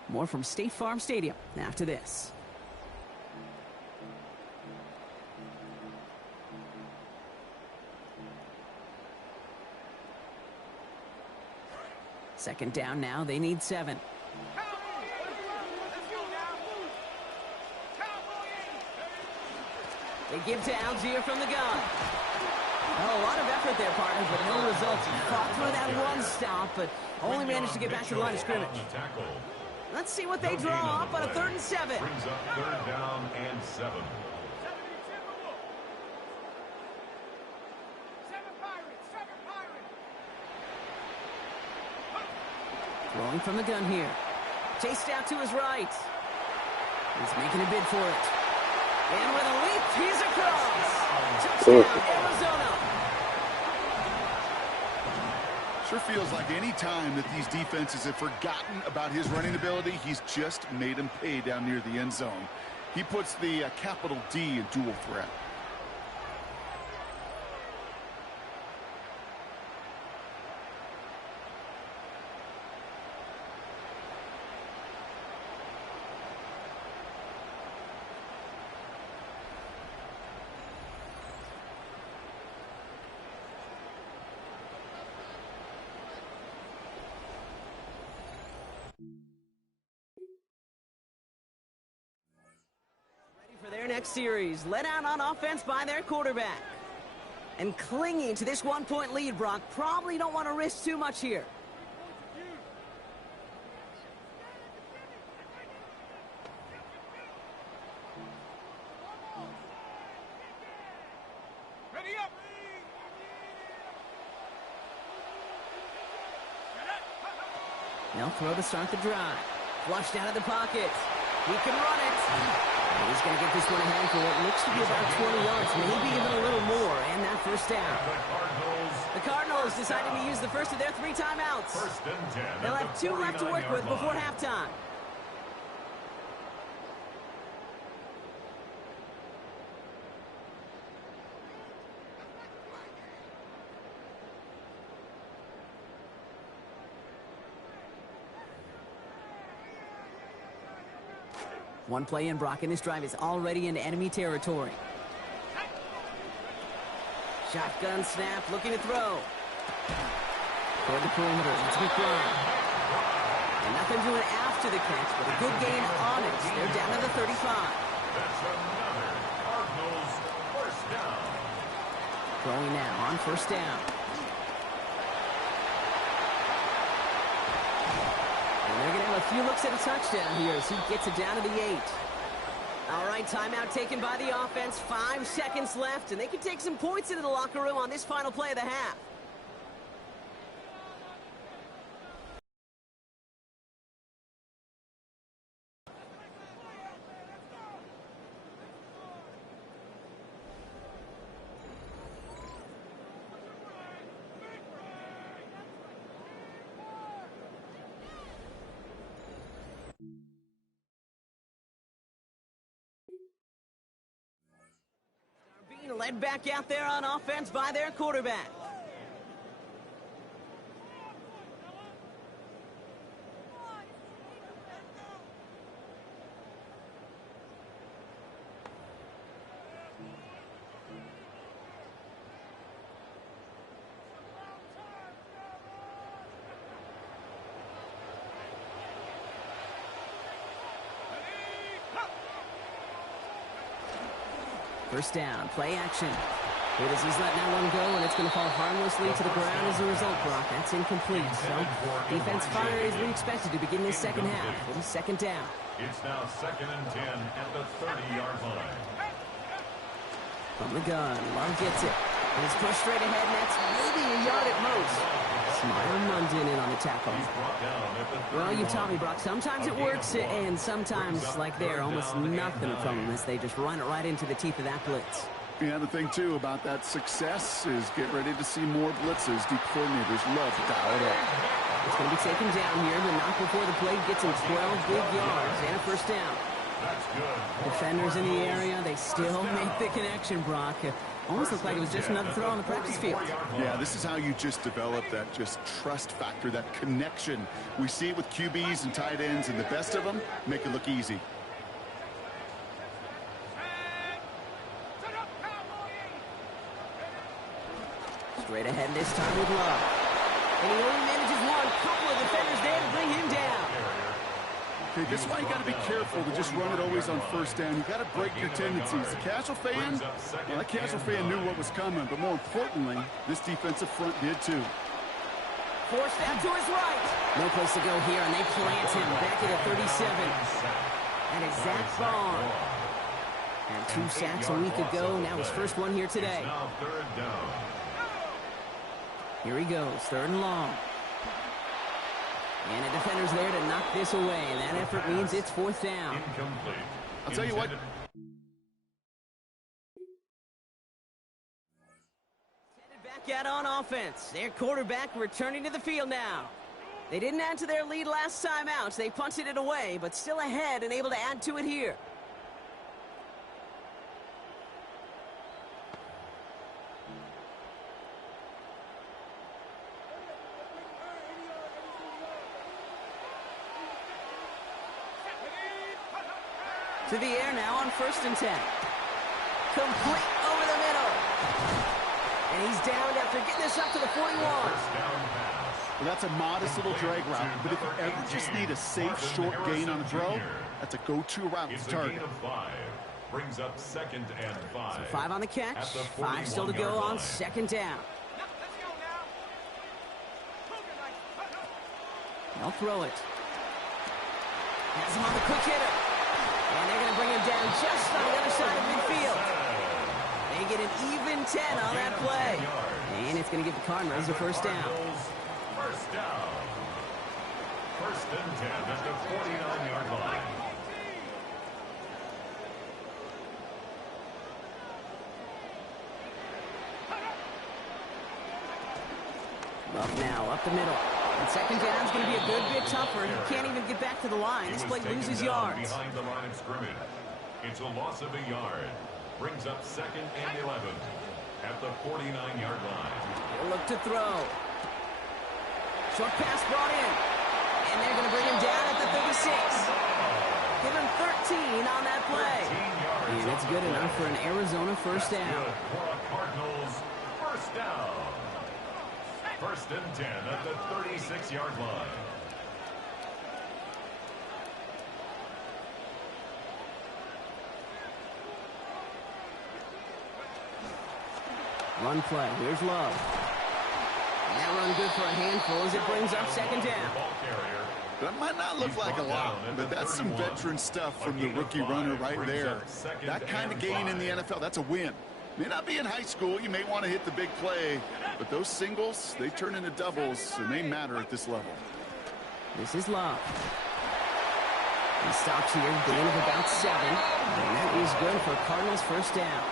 More from State Farm Stadium after this. Second down now. They need 7. They give to Algier from the gun. Oh, a lot of effort there, partner, but no results. Fought through that run stop, but only managed to get back to the line of scrimmage. Let's see what they draw up on a 3rd and 7. Brings up 3rd down and 7. Throwing from the gun here. Chased out to his right. He's making a bid for it. And with a leap, he's across. Touchdown, Arizona. Sure feels like any time that these defenses have forgotten about his running ability, he's just made them pay down near the end zone. He puts the capital D in dual threat. For their next series, let out on offense by their quarterback. And clinging to this one-point lead, Brock, probably don't want to risk too much here. Ready up! They'll throw to start the drive. Flushed out of the pocket. He can run it. And he's going to get this one ahead for what looks to be about 20 yards, maybe even a little more, and that first down. The Cardinals deciding to use the first of their 3 timeouts. They'll have 2 left to work with before halftime. One play in, Brock, and this drive is already into enemy territory. Shotgun snap, looking to throw. Toward the perimeter, it's McBride. And nothing doing after the catch, but a good gain on it. They're down to the 35. That's another Cardinals first down. Throwing now on first down. And they're going to have a few looks at a touchdown here as he gets it down to the 8. All right, timeout taken by the offense. 5 seconds left, and they can take some points into the locker room on this final play of the half. Being led back out there on offense by their quarterback. First down, play action. Here as he's letting that one go, and it's going to fall harmlessly to the ground as a result, Brock. That's incomplete. So, defense fire as we expected to begin this second half. With a second down. It's now 2nd and 10 at the 30-yard line. From the gun, Love gets it. And it's pushed straight ahead, and that's maybe a yard at most. Smile London in on the tackle. Well, you taught me, Brock, sometimes it works, and sometimes, like there, almost nothing from them as they just run it right into the teeth of that blitz. Yeah, the thing, too, about that success is get ready to see more blitzes. Deep coordinators love to dial it up. It's going to be taken down here, but not before the play gets him 12 big yards and a first down. That's good. Defenders in the area, they still make the connection, Brock. Almost looked like it was just another throw on the practice field. Yeah, this is how you just develop that just trust factor, that connection. We see it with QBs and tight ends, and the best of them make it look easy. Straight ahead this time with Love. And he only manages one. Couple of defenders there to bring him down. Okay, this is why you got to be careful to just run it always on first down. You got to break your tendencies. The casual fan, well, that casual fan knew what was coming, but more importantly, this defensive front did too. Forced out to his right. No place to go here, and they plant him back at a 37. And it's Zach Vaughn. And 2 sacks a week ago. Now his first one here today. Now 3rd down. Here he goes, 3rd and long. And a defender's there to knock this away. And that effort means it's 4th down. Incomplete. I'll tell you what. Back back out on offense. Their quarterback returning to the field now. They didn't add to their lead last time out. They punted it away, but still ahead and able to add to it here. To the air now on 1st and 10. Complete over the middle. And he's downed after getting this up to the 41. Well, that's a modest little drag route, but if you ever just need a safe, short gain on a throw, that's a go-to route to target. Brings up 2nd and 5. So 5 on the catch, 5 still to go on 2nd down. They'll throw it. Has him on the quick hitter. And they're going to bring him down just on the other side of midfield. They get an even 10 on that play. And it's going to give the Cardinals a 1st down. 1st down. 1st and 10 at the 49-yard line. Love now, up the middle. And 2nd down is going to be a good bit tougher. He can't even get back to the line. This play loses yards. Behind the line of scrimmage. It's a loss of a yard. Brings up 2nd and 11 at the 49-yard line. He'll look to throw. Short pass brought in. And they're going to bring him down at the 36. Give him 13 on that play. And it's good enough for an Arizona 1st down. Cardinals 1st down. 1st and 10 at the 36-yard line. Run play. Here's Love. And that run good for a handful as it brings up 2nd down. That might not look like a lot, but that's some veteran stuff from the rookie runner right there. That kind of gain in the NFL, that's a win. May not be in high school, you may want to hit the big play, but those singles, they turn into doubles, and they matter at this level. This is Love. He stops here, gain of about 7, and that is good for Cardinals 1st down.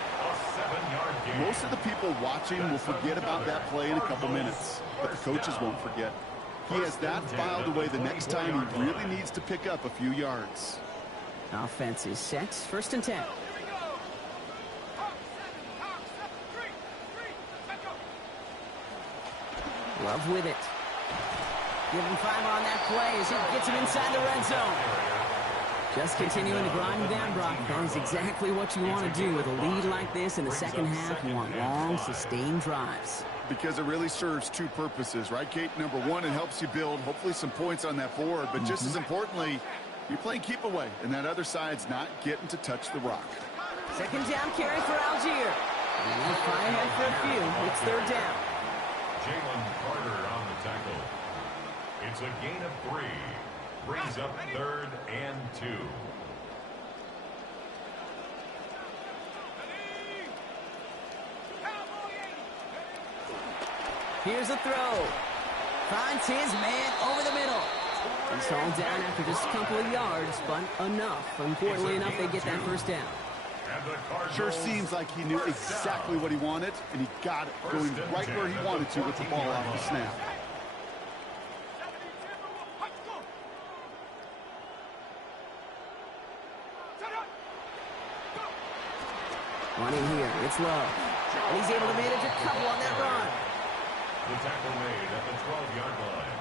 Most of the people watching will forget about that play in a couple minutes, but the coaches won't forget. He has that filed away the next time he really needs to pick up a few yards. Offense is set, 1st and 10. Love with it. Give him 5 on that play as he gets him inside the red zone. Just continuing to grind him down, Brock. That is exactly what you want to do with a lead like this in the 2nd half. You want long, sustained drives. Because it really serves two purposes, right, Kate? Number one, it helps you build, hopefully, some points on that board. But just as importantly, you're playing keep away, and that other side's not getting to touch the rock. 2nd down carry for Algier. And they'll fly ahead for a few. It's 3rd down. Jalen Carter on the tackle. It's a gain of 3. Brings up 3rd and 2. Here's a throw. Finds his man over the middle. He's hauled down after just a couple of yards, but enough. Importantly enough, they get that 1st down. Sure seems like he knew exactly what he wanted, and he got it, going right where he wanted to with the ball off the snap. Running here, it's Love. And he's able to manage a couple on that run. The tackle made at the 12-yard line.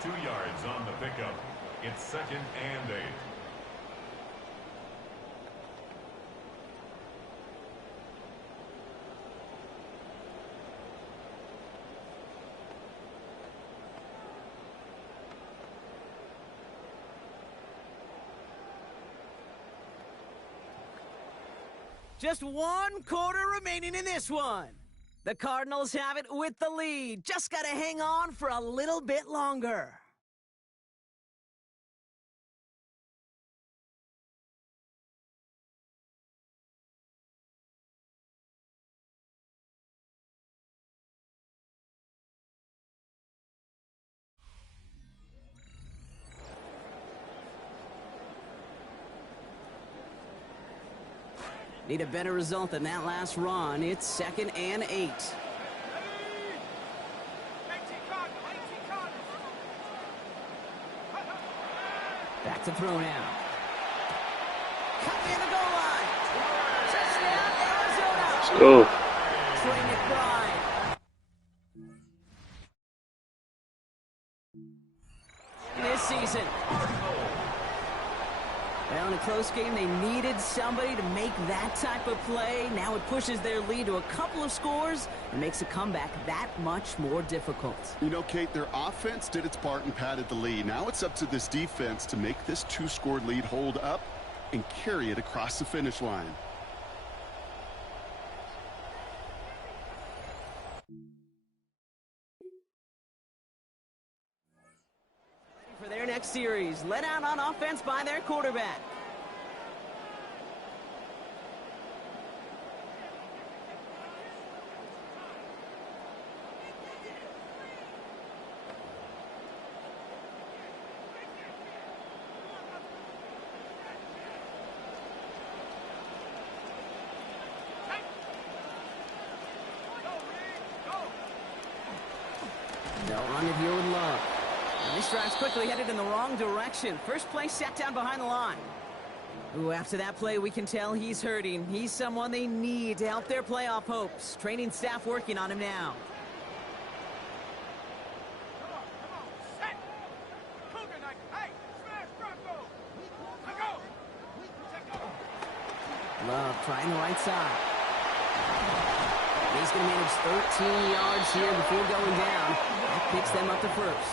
2 yards on the pickup. It's 2nd and 8. Just 1 quarter remaining in this one. The Cardinals have it with the lead. Just got to hang on for a little bit longer. Need a better result than that last run. It's 2nd and 8. to throw now. Cut near the goal line. Touchdown, Arizona. Let's go. Trey McBride. This season. Well, in a close game, they needed somebody to make that type of play. Now it pushes their lead to a couple of scores and makes a comeback that much more difficult. You know, Kate, their offense did its part and padded the lead. Now it's up to this defense to make this two-score lead hold up and carry it across the finish line. For their next series, let out on offense by their quarterback. They'll run it here with Love. And this drive's quickly headed in the wrong direction. First play sat down behind the line. Ooh, after that play, we can tell he's hurting. He's someone they need to help their playoff hopes. Training staff working on him now. Love trying the right side. He's going to manage 13 yards here before going down. That picks them up to first.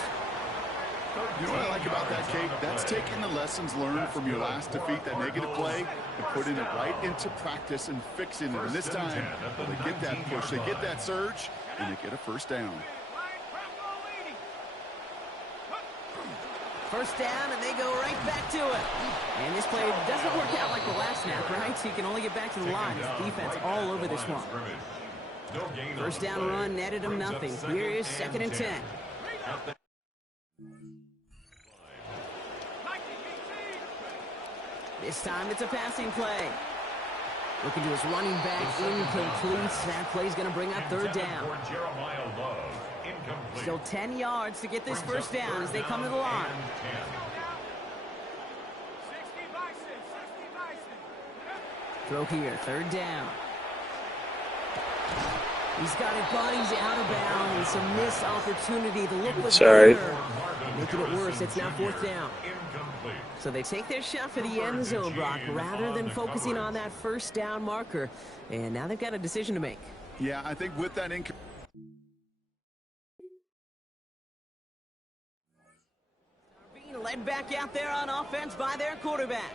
You know what I like about that, Kate? That's taking the lessons learned from your last defeat, that negative play, and putting it right into practice and fixing it. And this time, they get that push, they get that surge, and they get a first down. First down, and they go right back to it. And this play doesn't work out like the last snap, right? So you can only get back to the line. His defense all over this one. First down run netted him nothing. Here is 2nd and 10. This time it's a passing play. Looking to his running back, incomplete. That play's going to bring up 3rd down. Still 10 yards to get this first down as they come to the line. Throw here, 3rd down. He's got it, but he's out of bounds. A missed opportunity. The look was there. Making it worse, it's now 4th down. So they take their shot for the end zone, Brock, rather than focusing on that first down marker. And now they've got a decision to make. Yeah, I think with that being led back out there on offense by their quarterback.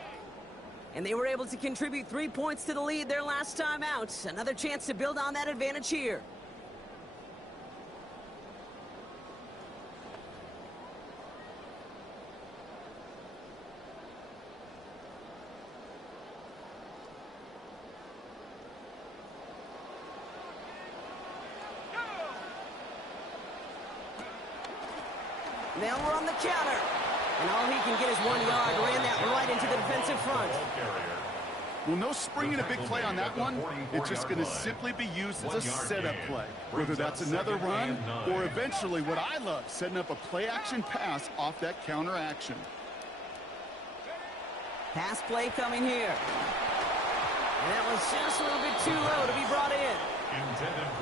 And they were able to contribute 3 points to the lead their last time out. Another chance to build on that advantage here. Now we're on the counter. And all he can get is 1 yard. Ran that right into the defensive front. Well, no springing a big play on that one. It's just going to simply be used as a setup play. Whether that's another run or eventually what I love, setting up a play-action pass off that counter action. Pass play coming here. And that was just a little bit too low to be brought in.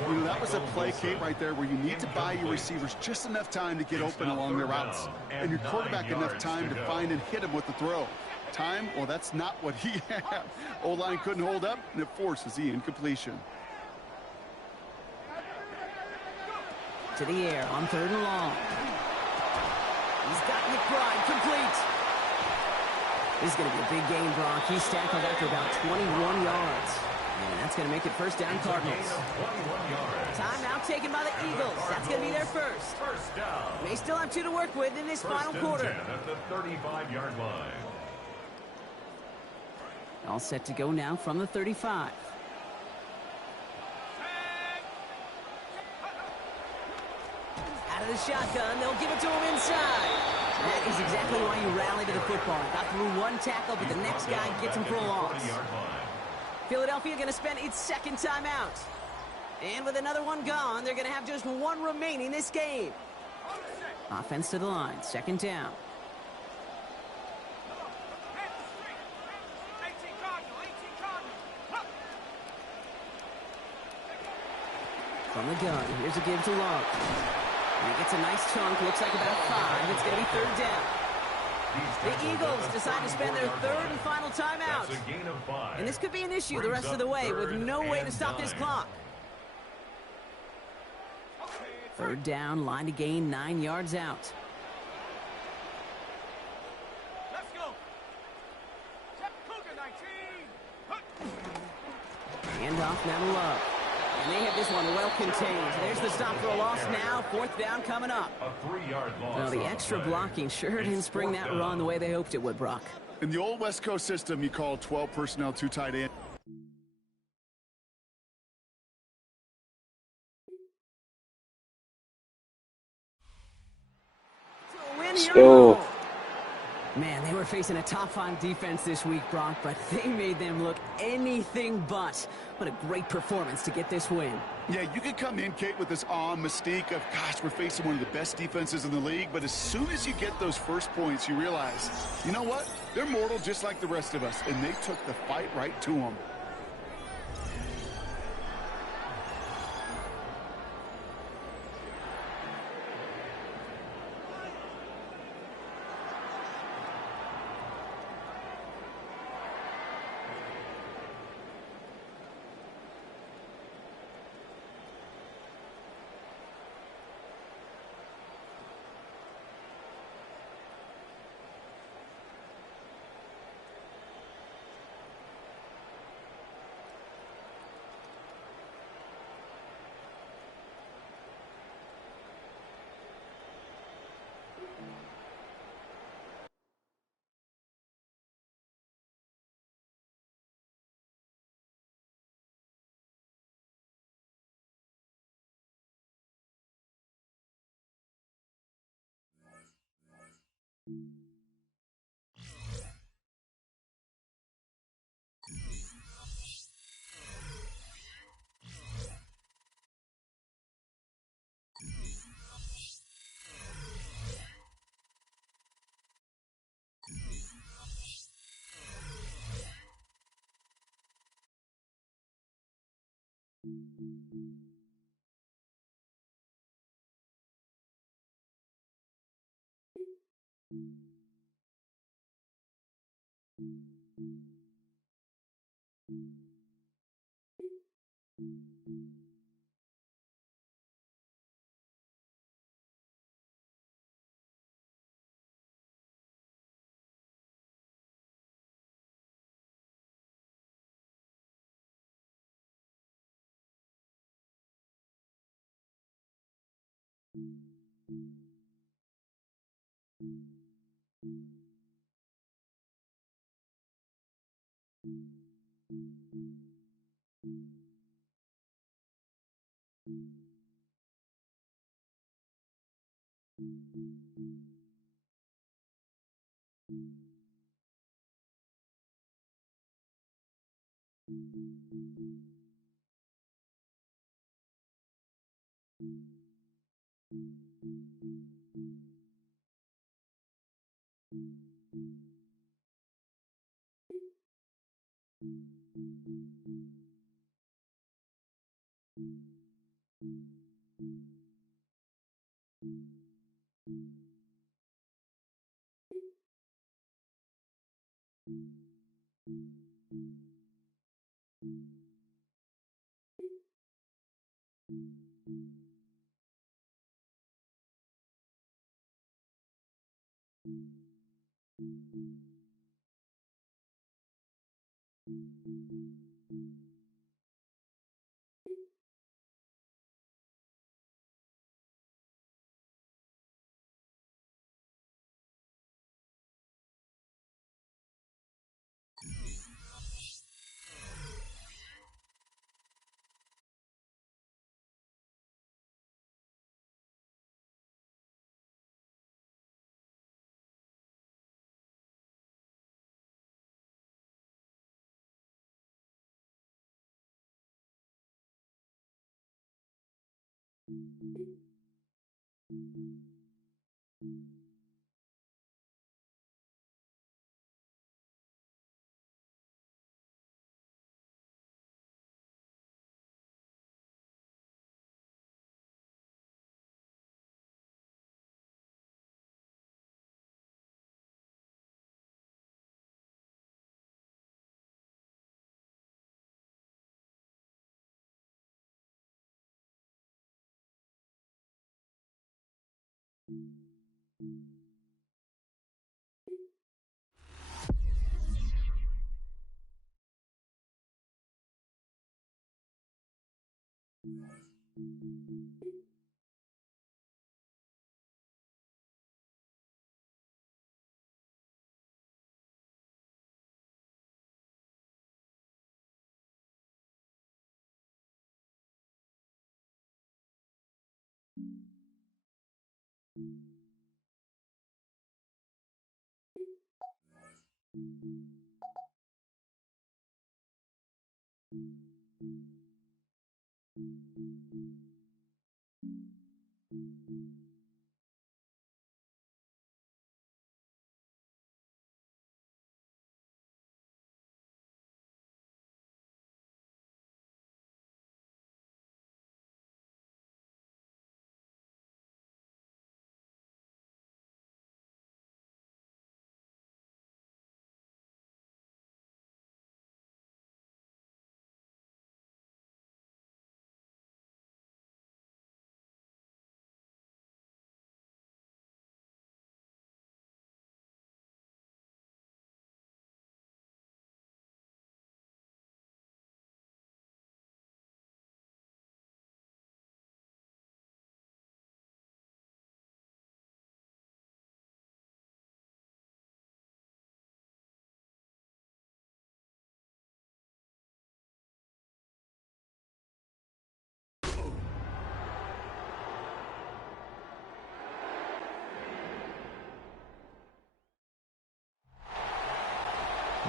You know, that was a play, Kate, right there where you need to buy your receivers just enough time to get open along their routes. And your quarterback enough time to find and hit him with the throw. Time? Well, that's not what he had. O-line couldn't hold up, and it forces the incompletion. To the air on 3rd and long. He's got McBride complete. This is going to be a big game, Brock. He's tackled after about 21 yards. And that's going to make it first down Cardinals. Timeout taken by the Eagles. That's going to be their first. They still have 2 to work with in this final quarter. At the 35-yard line. All set to go now from the 35. Out of the shotgun, they'll give it to him inside. That is exactly why you rally to the football. Got through 1 tackle, but the next guy gets him for a loss. Philadelphia going to spend its 2nd timeout. And with another one gone, they're going to have just 1 remaining this game. Offense to the line, 2nd down. From the gun, here's a give to Love. And he gets a nice chunk, looks like about 5. It's going to be third down. The Eagles decide to spend their third and final timeout. That's a gain of 5. And this could be an issue the rest of the way with no way to stop this clock. Third down, line to gain 9 yards out. Let's go. Cougar 19. Handoff now to Love. And they have this one well contained. There's the stop for a loss now. Fourth down coming up. A 3-yard loss. Well, the extra blocking sure didn't spring that run the way they hoped it would, Brock. In the old West Coast system, you call 12 personnel, 2 tight ends. So, Man, they were facing a top-5 defense this week, Brock, but they made them look anything but. What a great performance to get this win. Yeah, you could come in, Kate, with this mystique of, gosh, we're facing one of the best defenses in the league, but as soon as you get those first points, you realize, you know what? They're mortal just like the rest of us, and they took the fight right to them.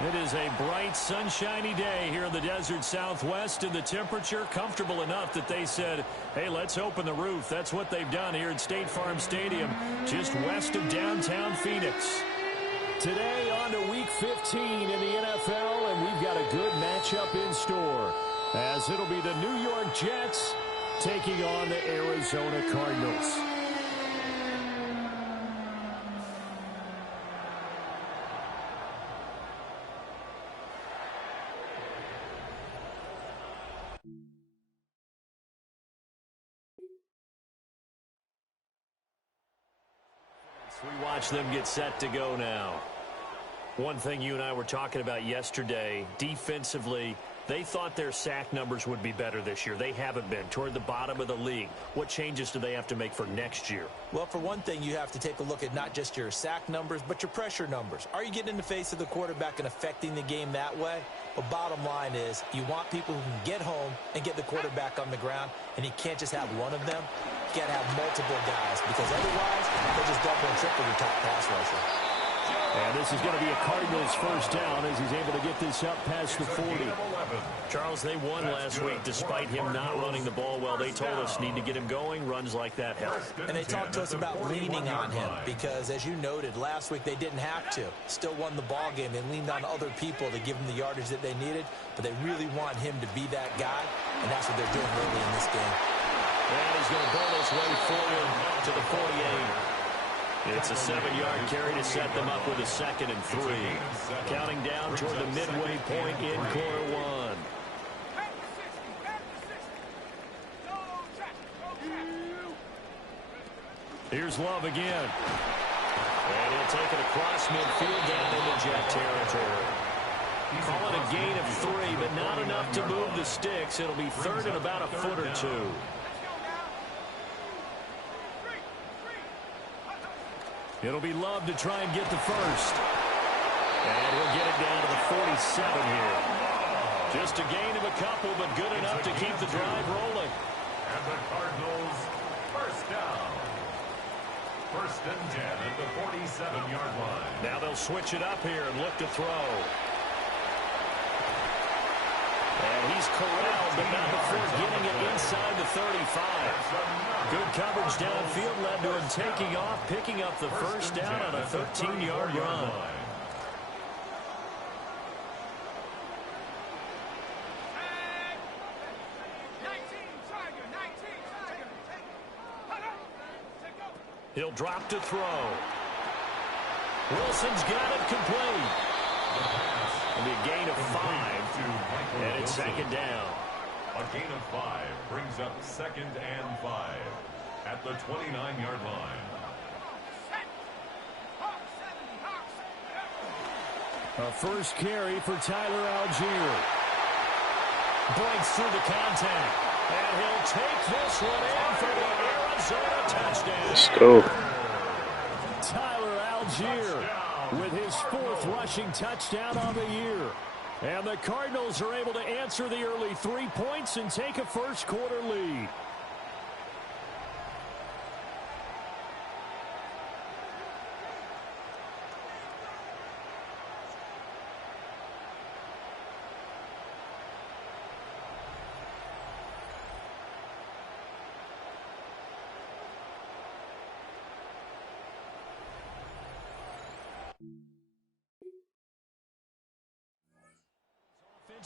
It is a bright, sunshiny day here in the desert Southwest, and the temperature comfortable enough that they said, hey, let's open the roof. That's what they've done here at State Farm Stadium, just west of downtown Phoenix. Today on to Week 15 in the NFL, and we've got a good matchup in store, as it'll be the New York Jets taking on the Arizona Cardinals. We watch them get set to go now. One thing you and I were talking about yesterday, defensively, they thought their sack numbers would be better this year. They haven't been. Toward the bottom of the league. What changes do they have to make for next year? Well, for one thing, you have to take a look at not just your sack numbers, but your pressure numbers. Are you getting in the face of the quarterback and affecting the game that way? But bottom line is, you want people who can get home and get the quarterback on the ground, and you can't just have one of them. You got to have multiple guys, because otherwise, they'll just double and triple your top pass rusher. And this is going to be a Cardinals first down as he's able to get this up past the 40. Charles, they won last week despite him not running the ball well. They told us need to get him going. Runs like that help. And they talked to us about leaning on him because, as you noted, last week they didn't have to. Still won the ball game. They leaned on other people to give them the yardage that they needed, but they really want him to be that guy, and that's what they're doing early in this game. And he's going to burn his way forward to the 48. It's a 7-yard carry to set them up with a 2nd and 3. Counting down toward the midway point in quarter one. Here's Love again. And he'll take it across midfield down into Jet territory. Call it a gain of 3, but not enough to move the sticks. It'll be 3rd and about a foot or 2. It'll be Love to try and get the first. And he'll get it down to the 47 here. Just a gain of a couple, but good enough to keep the drive rolling. And the Cardinals first down. 1st and 10 at the 47-yard line. Now they'll switch it up here and look to throw. And he's corralled, but not before getting it inside the 35. Good coverage downfield led to him taking off, picking up the first down on a 13-yard run. He'll drop to throw. Wilson's got it complete. It'll be a gain of 5, and it's 2nd down. A gain of 5 brings up 2nd and 5 at the 29-yard line. A first carry for Tyler Algier. Breaks through the contact. And he'll take this one in for the Arizona touchdown. Let's go. Tyler Algier with his 4th rushing touchdown on the year. And the Cardinals are able to answer the early 3 points and take a first-quarter lead.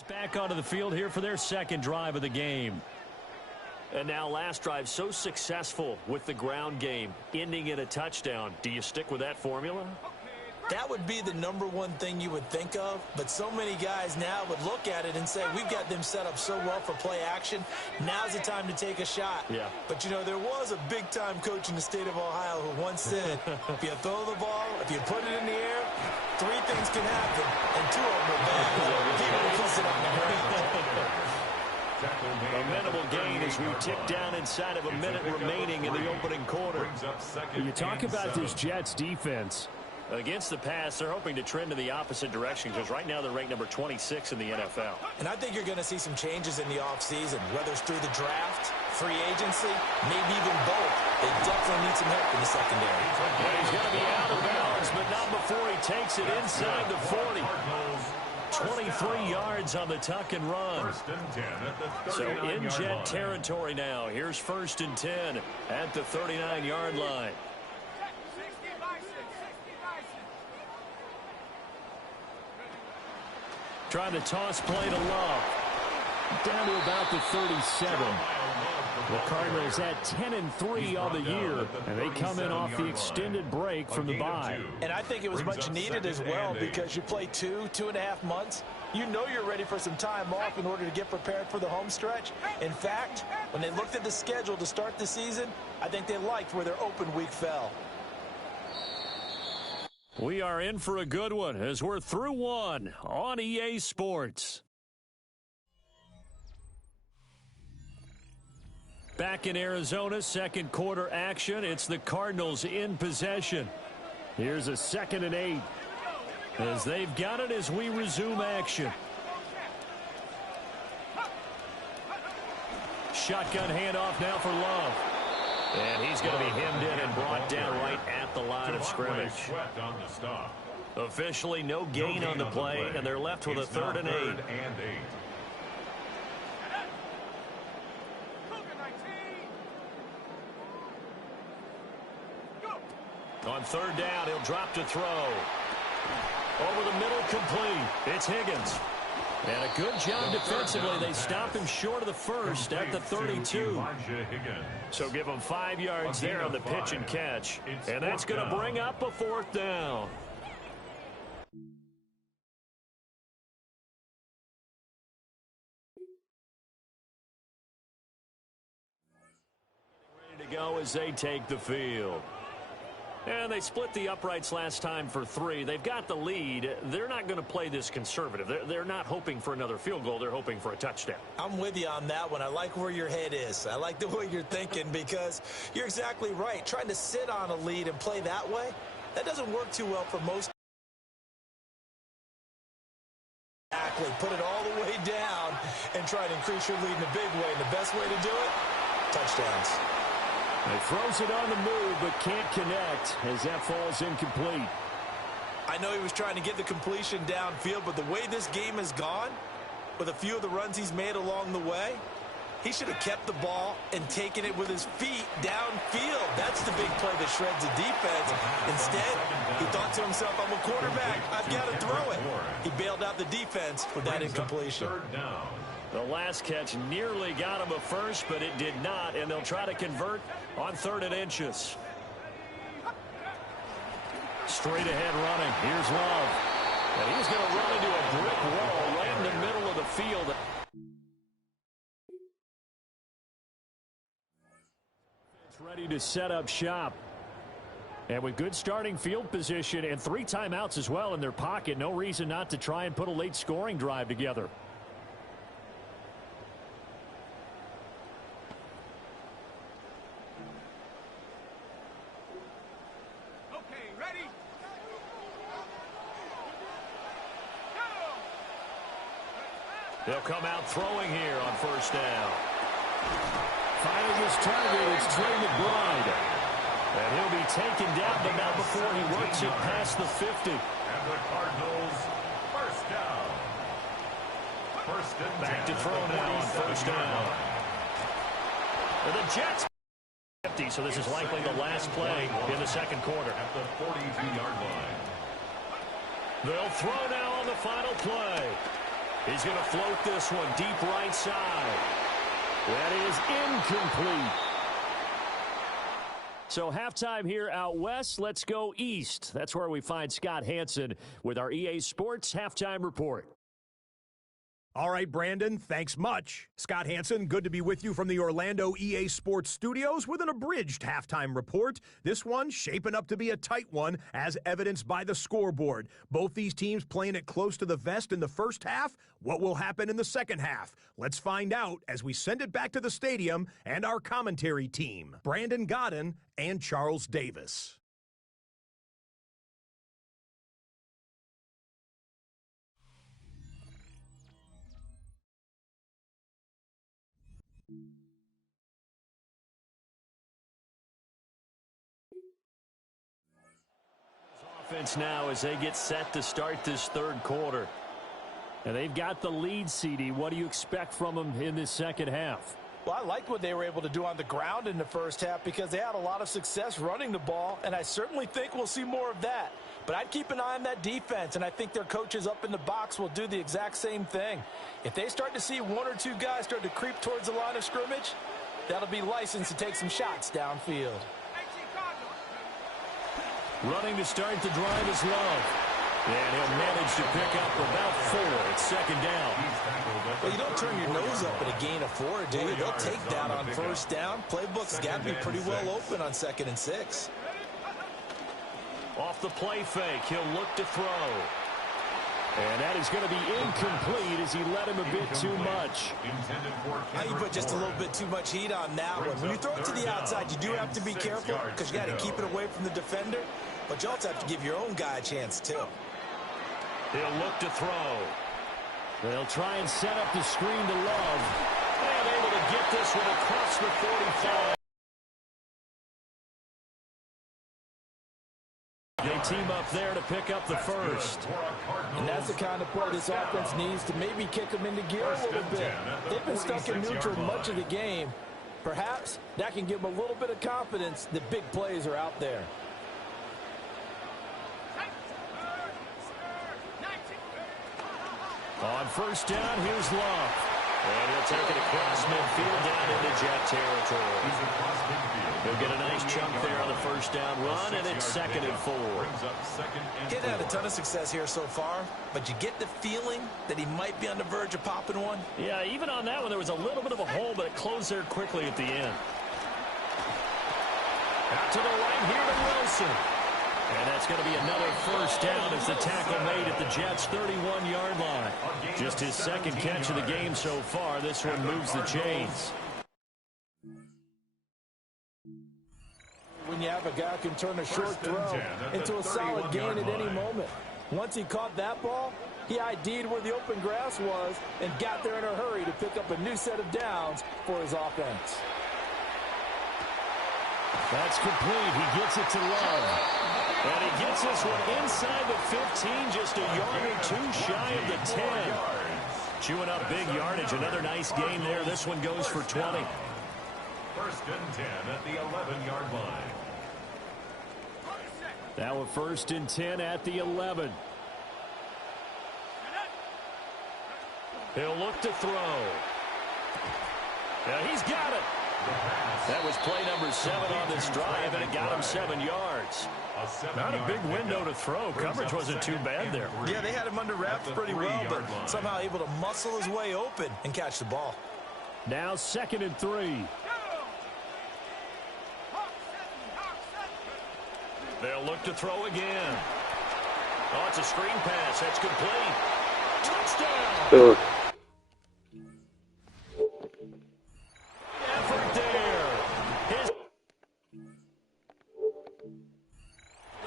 Back onto the field here for their second drive of the game. And now last drive so successful with the ground game, ending in a touchdown. Do you stick with that formula? That would be the #1 thing you would think of, but so many guys now would look at it and say, we've got them set up so well for play action. Now's the time to take a shot. Yeah. But, you know, there was a big-time coach in the state of Ohio who once said, if you throw the ball, if you put it in the air, 3 things can happen, and 2 of them are bad. People puts it on the ground. A minimal gain as we tick down inside of a minute remaining in the opening quarter. You talk about this Jets defense. Against the pass, they're hoping to trend in the opposite direction because right now they're ranked number 26 in the NFL. And I think you're going to see some changes in the offseason, whether it's through the draft, free agency, maybe even both. They definitely need some help in the secondary. Well, he's going to be out of bounds, but not before he takes it inside the 40. 23 yards on the tuck and run. So in Jet territory now. Here's 1st and 10 at the 39-yard line. Trying to toss play to Love. Down to about the 37. The Cardinals at 10-3 on the year, and they come in off the extended break from the bye. And I think it was much needed as well because you play 2.5 months. You know you're ready for some time off in order to get prepared for the home stretch. In fact, when they looked at the schedule to start the season, I think they liked where their open week fell. We are in for a good one as we're through one on EA Sports. Back in Arizona, second quarter action. It's the Cardinals in possession. Here's a 2nd and 8 as they've got it as we resume action. Shotgun handoff now for Love. And he's going to be hemmed in and brought down right at the line of scrimmage. Officially no gain on the play, and they're left with a 3rd and 8. On 3rd down, he'll drop to throw. Over the middle, complete. It's Higgins. And a good job defensively. They stop him short of the 1st at the 32. So give him 5 yards there on the pitch and catch. And that's going to bring up a 4th down. Ready to go as they take the field. And they split the uprights last time for 3. They've got the lead. They're not going to play this conservative. They're not hoping for another field goal. They're hoping for a touchdown. I'm with you on that one. I like where your head is. I like the way you're thinking because you're exactly right. Trying to sit on a lead and play that way, that doesn't work too well for most. Exactly. Put it all the way down and try to increase your lead in a big way. And the best way to do it, touchdowns. He throws it on the move, but can't connect as that falls incomplete. I know he was trying to get the completion downfield, but the way this game has gone, with a few of the runs he's made along the way, he should have kept the ball and taken it with his feet downfield. That's the big play that shreds the defense. Instead, he thought to himself, I'm a quarterback. I've got to throw it. He bailed out the defense with that incompletion. The last catch nearly got him a first, but it did not, and they'll try to convert on 3rd and inches. Straight ahead running. Here's Love. And he's going to run into a brick wall right in the middle of the field. It's ready to set up shop. And with good starting field position and 3 timeouts as well in their pocket, no reason not to try and put a late scoring drive together. Okay, ready? They'll come out throwing here on first down. Finding his target, it's Trey McBride. And he'll be taken down, but not before he works it past the 50. And the Cardinals, first down. First and Back to throw now on first down. And the Jets 50, so this is likely the last play in the second quarter. At the 42-yard line. They'll throw now on the final play. He's going to float this one deep right side. That is incomplete. So halftime here out west. Let's go east. That's where we find Scott Hanson with our EA Sports Halftime Report. All right, Brandon, thanks much. Scott Hanson, good to be with you from the Orlando EA Sports Studios with an abridged halftime report. This one shaping up to be a tight one, as evidenced by the scoreboard. Both these teams playing it close to the vest in the first half. What will happen in the second half? Let's find out as we send it back to the stadium and our commentary team, Brandon Godden and Charles Davis. Offense now as they get set to start this third quarter. And they've got the lead, CD. What do you expect from them in this second half? Well, I liked what they were able to do on the ground in the first half because they had a lot of success running the ball, and I certainly think we'll see more of that. But I'd keep an eye on that defense, and I think their coaches up in the box will do the exact same thing. If they start to see 1 or 2 guys start to creep towards the line of scrimmage, that'll be licensed to take some shots downfield. Running to start the drive is Love. And he'll manage to pick up about 4 at second down. Well, you don't turn your nose up at a gain of 4, do you? They'll take that on first down. Playbook's got to be pretty well open on 2nd and 6. Off the play fake, he'll look to throw. And that is going to be incomplete as he let him a bit too much. Now you put just a little bit too much heat on that one. When you throw it to the outside, you do have to be careful because you got to keep it away from the defender. But you also have to give your own guy a chance, too. He'll look to throw. They'll try and set up the screen to Love. And able to get this one across the 45. They team up there to pick up the first. And that's the kind of play this offense needs to maybe kick them into gear a little bit. They've been stuck in neutral much of the game. Perhaps that can give them a little bit of confidence that big plays are out there. On first down, here's Love. And he'll take it across midfield down into Jet territory. He'll get a nice chunk there on the first down run, and it's 2nd and 4. He's had a ton of success here so far, but you get the feeling that he might be on the verge of popping one. Yeah, even on that one, there was a little bit of a hole, but it closed there quickly at the end. Out to the right here to Wilson. And that's going to be another first down as the tackle made at the Jets' 31-yard line. Just his 2nd catch of the game so far. This one moves the chains. When you have a guy who can turn a short throw into a solid gain at any moment. Once he caught that ball, he ID'd where the open grass was and got there in a hurry to pick up a new set of downs for his offense. That's complete. He gets it to Love. And he gets this one inside the 15, just a yard or 2 shy of the 10. Chewing up big yardage. Another nice gain there. This one goes for 20. First and 10 at the 11-yard line. Now a 1st and 10 at the 11. He'll look to throw. Yeah, he's got it. That was play number 7 on this drive, and it got him 7 yards. Not a big window to throw. Coverage wasn't too bad there. Yeah, they had him under wraps pretty well, but somehow able to muscle his way open and catch the ball. Now 2nd and 3. They'll look to throw again. Oh, it's a screen pass. That's complete. Touchdown. Effort there.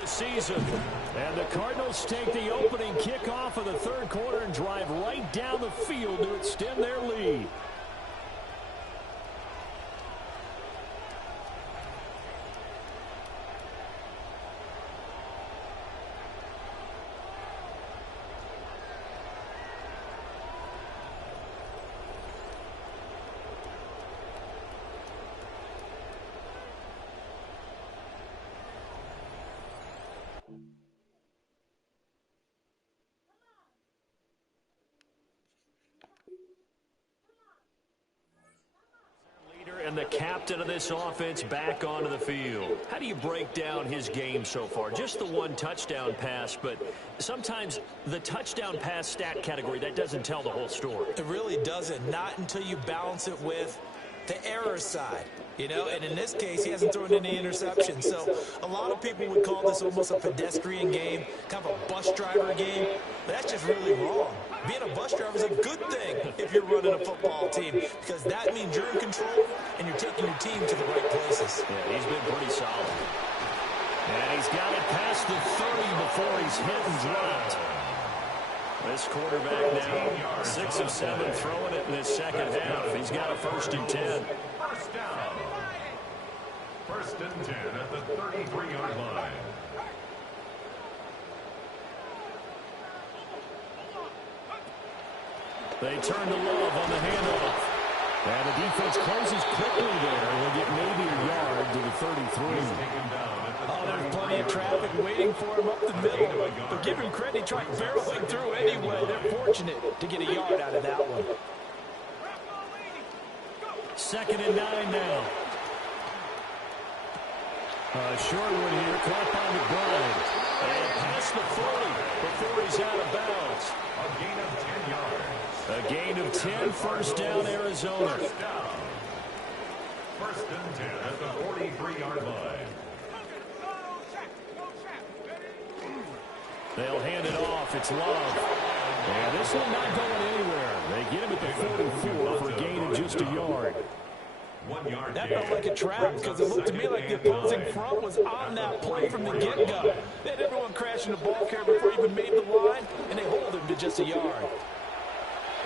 His season. And the Cardinals take the opening kickoff of the third quarter and drive right down the field to extend their lead. And the captain of this offense back onto the field. How do you break down his game so far? Just the one touchdown pass, but sometimes the touchdown pass stat category, that doesn't tell the whole story. It really doesn't, not until you balance it with the error side. You know, and in this case, he hasn't thrown any interceptions. So a lot of people would call this almost a pedestrian game, kind of a bus driver game. But that's just really wrong. Being a bus driver is a good thing if you're running a football team, because that means you're in control and you're taking your team to the right places. Yeah, he's been pretty solid. And he's got it past the 30 before he's hit and dropped. This quarterback now, 6 of 7 throwing it in this second half. He's got a 1st and 10. First down. 1st and 10 at the 33-yard line. They turn to Love on the handoff. And the defense closes quickly there. They'll get maybe a yard to the 33. Oh, there's plenty of traffic waiting for him up the middle. But give him credit, he tried barreling through anyway. They're fortunate to get a yard out of that one. 2nd and 9 now. Short one here, caught by McBride. And past the 40 before he's out of bounds. A gain of 10 yards. A gain of 10, 1st down, Arizona. 1st and 10 at the 43-yard line. They'll hand it off. It's Love. And this one not going anywhere. They get him at the 44 for a gain of just a yard. 1 yard. That felt like a trap because it looked to me like the opposing front was on that play from the get-go. They had everyone crashing the ball carrier before he even made the line, and they hold him to just a yard.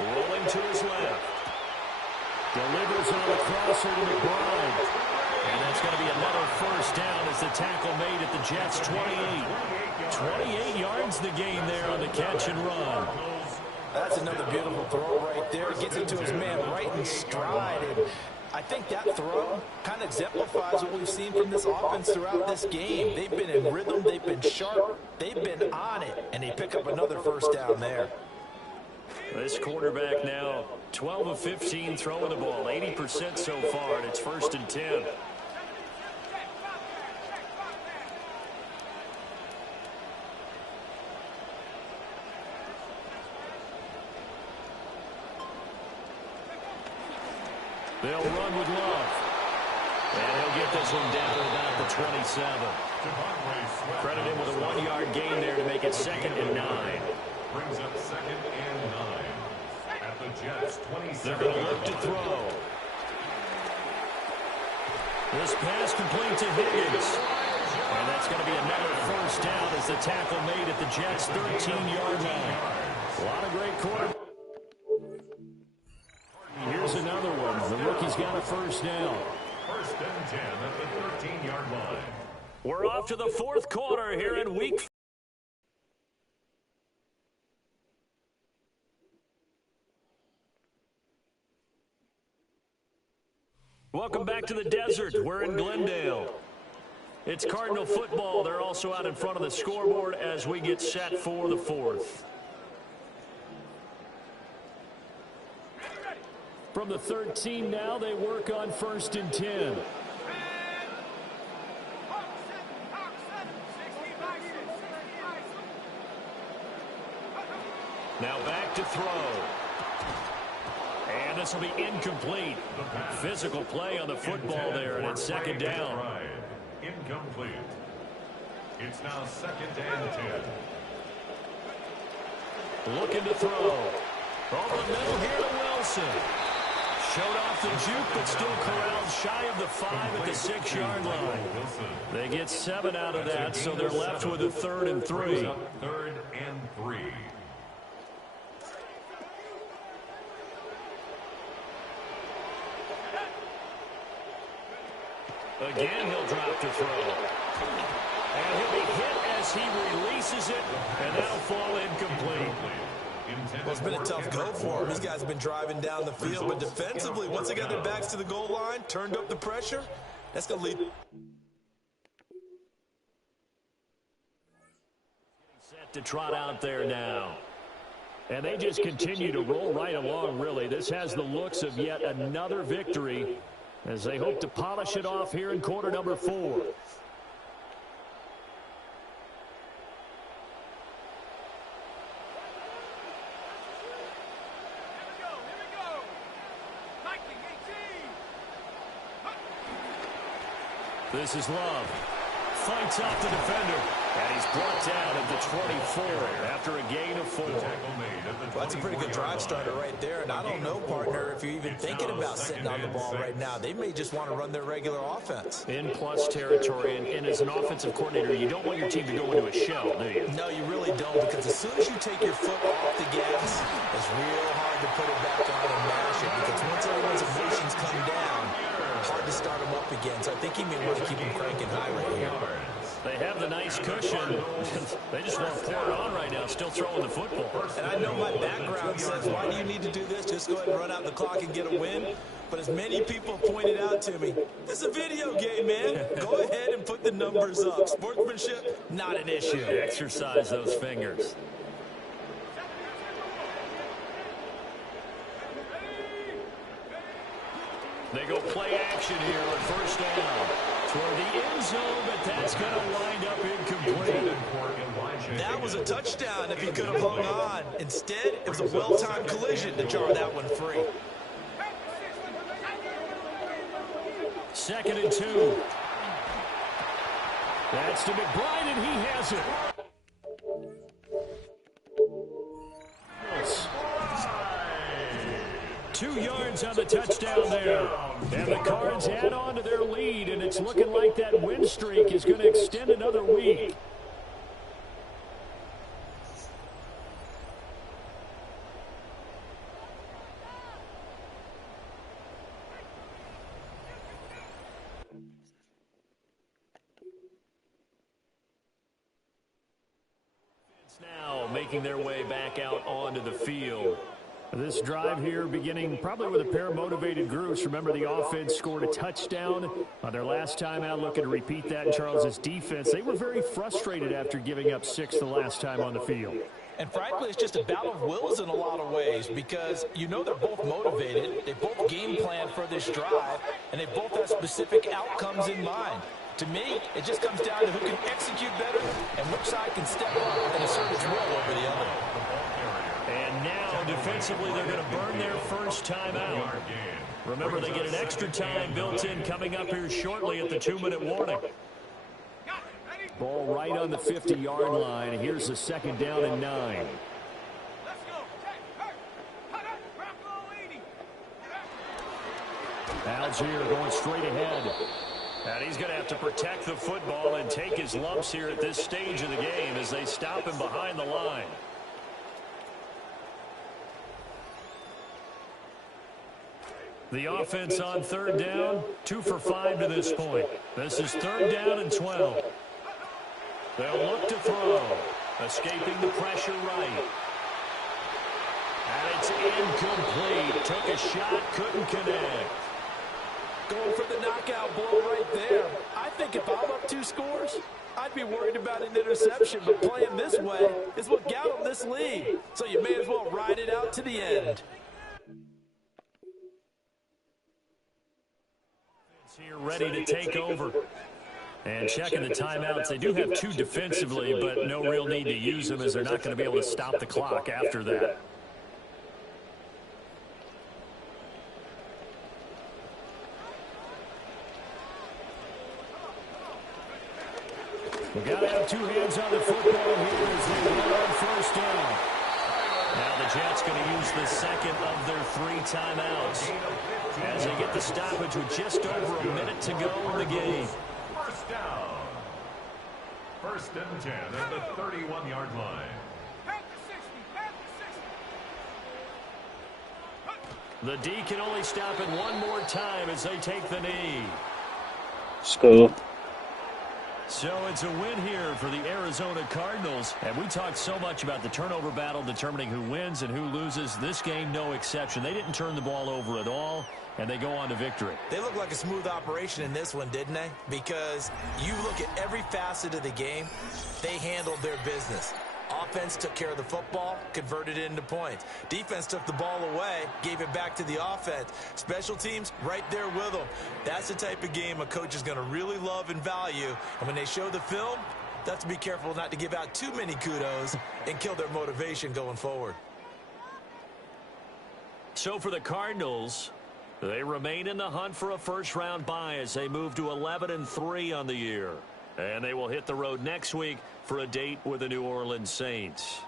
Rolling to his left. Delivers on the crosser to McBride. And that's going to be another 1st down as the tackle made at the Jets' 28. 28 yards the gain there on the catch and run. That's another beautiful throw right there. Gets it to his man right in stride. And I think that throw kind of exemplifies what we've seen from this offense throughout this game. They've been in rhythm. They've been sharp. They've been on it. And they pick up another 1st down there. This quarterback now 12 of 15 throwing the ball, 80% so far, and it's 1st and 10. They'll run with Love. And he'll get this one down to about the 27. Credit him with a 1-yard gain there to make it 2nd and 9. Brings up 2nd and 9 at the Jets' 27. They're going to look to throw. This pass complete to Higgins. And that's going to be another 1st down as the tackle made at the Jets' 13-yard line. A lot of great quarter. Here's another one. The rookie's got a 1st down. 1st and 10 at the 13-yard line. We're off to the 4th quarter here in week 4. Welcome back to the desert. We're in Glendale. It's Cardinal football. They're also out in front of the scoreboard as we get set for the 4th. From the 13 now, they work on 1st and 10. Now back to throw. And this will be incomplete. Physical play on the football there, and it's 2nd down. Incomplete. It's now 2nd and 10. Looking to throw. Over the middle here to Wilson. Showed off the juke, but still corralled shy of the 5 at the 6-yard line. They get 7 out of that, so they're left with a 3rd and 3. 3rd and 3. Again, he'll drop to throw. And he'll be hit as he releases it, and that'll fall incomplete. Well, it's been a tough go for him. These guys have been driving down the field, but defensively, once they got their backs to the goal line, turned up the pressure, that's going to lead. Set to trot out there now. And they just continue to roll right along, really. This has the looks of yet another victory as they hope to polish it off here in quarter number 4. This is Love. Fights off the defender. And he's brought down at the 24 after a gain of 4. Well, that's a pretty good drive starter right there. And I don't know, partner, if you're even thinking about sitting on the ball right now. They may just want to run their regular offense. In plus territory. And as an offensive coordinator, you don't want your team to go into a shell, do you? No, you really don't. Because as soon as you take your foot off the gas, it's real hard to put it back on and mash it. Because once everyone's emotions come down, hard to start them up again. So I think he may want to keep them cranking high right here. They have the nice cushion. They just want to pour it on right now, still throwing the football. And I know my background says, why do you need to do this? Just go ahead and run out the clock and get a win. But as many people pointed out to me, this is a video game, man. Go ahead and put the numbers up. Sportsmanship, not an issue. Exercise those fingers. They go play action here on first down. Toward the end zone, but that's going to wind up incomplete. That was a touchdown if he could have hung on. Instead, it was a well-timed collision to jar that one free. 2nd and 2. That's to McBride, and he has it. 2 yards on the touchdown there. And the Cards add on to their lead, and it's looking like that win streak is going to extend another week. Now making their way back out onto the field. This drive here beginning probably with a pair of motivated groups. Remember, the offense scored a touchdown on their last time out, looking to repeat that in Charles's defense. They were very frustrated after giving up 6 the last time on the field. And frankly, it's just a battle of wills in a lot of ways because you know they're both motivated. They both game plan for this drive, and they both have specific outcomes in mind. To me, it just comes down to who can execute better and which side can step up and assert its will over the other. And now, defensively, they're going to burn their first time out. Remember, they get an extra time built in coming up here shortly at the 2-minute warning. Ball right on the 50-yard line. Here's the 2nd down and 9. Algier going straight ahead. And he's going to have to protect the football and take his lumps here at this stage of the game as they stop him behind the line. The offense on 3rd down, 2 for 5 to this point. This is 3rd down and 12. They'll look to throw, escaping the pressure right. And it's incomplete. Took a shot, couldn't connect. Going for the knockout blow right there. I think if I'm up 2 scores, I'd be worried about an interception, but playing this way is what got them this lead. So you may as well ride it out to the end. Here ready to take over. And checking the timeouts. They do have 2 defensively, but no real need to use them as they're not going to be able to stop the clock after that. We've got to have two hands on the football here as they run on first down. Now the Jets going to use the second of their 3 timeouts as they get the stoppage with just over a minute to go in the game. First down. First and 10 at the 31-yard line. The D can only stop it one more time as they take the knee. Score. So it's a win here for the Arizona Cardinals. And we talked so much about the turnover battle determining who wins and who loses. This game, no exception. They didn't turn the ball over at all, and they go on to victory. They look like a smooth operation in this one, didn't they? Because you look at every facet of the game, they handled their business. Offense took care of the football, converted it into points. Defense took the ball away, gave it back to the offense. Special teams, right there with them. That's the type of game a coach is going to really love and value. And when they show the film, they have to be careful not to give out too many kudos and kill their motivation going forward. So for the Cardinals, they remain in the hunt for a first-round bye as they move to 11-3 on the year. And they will hit the road next week for a date with the New Orleans Saints.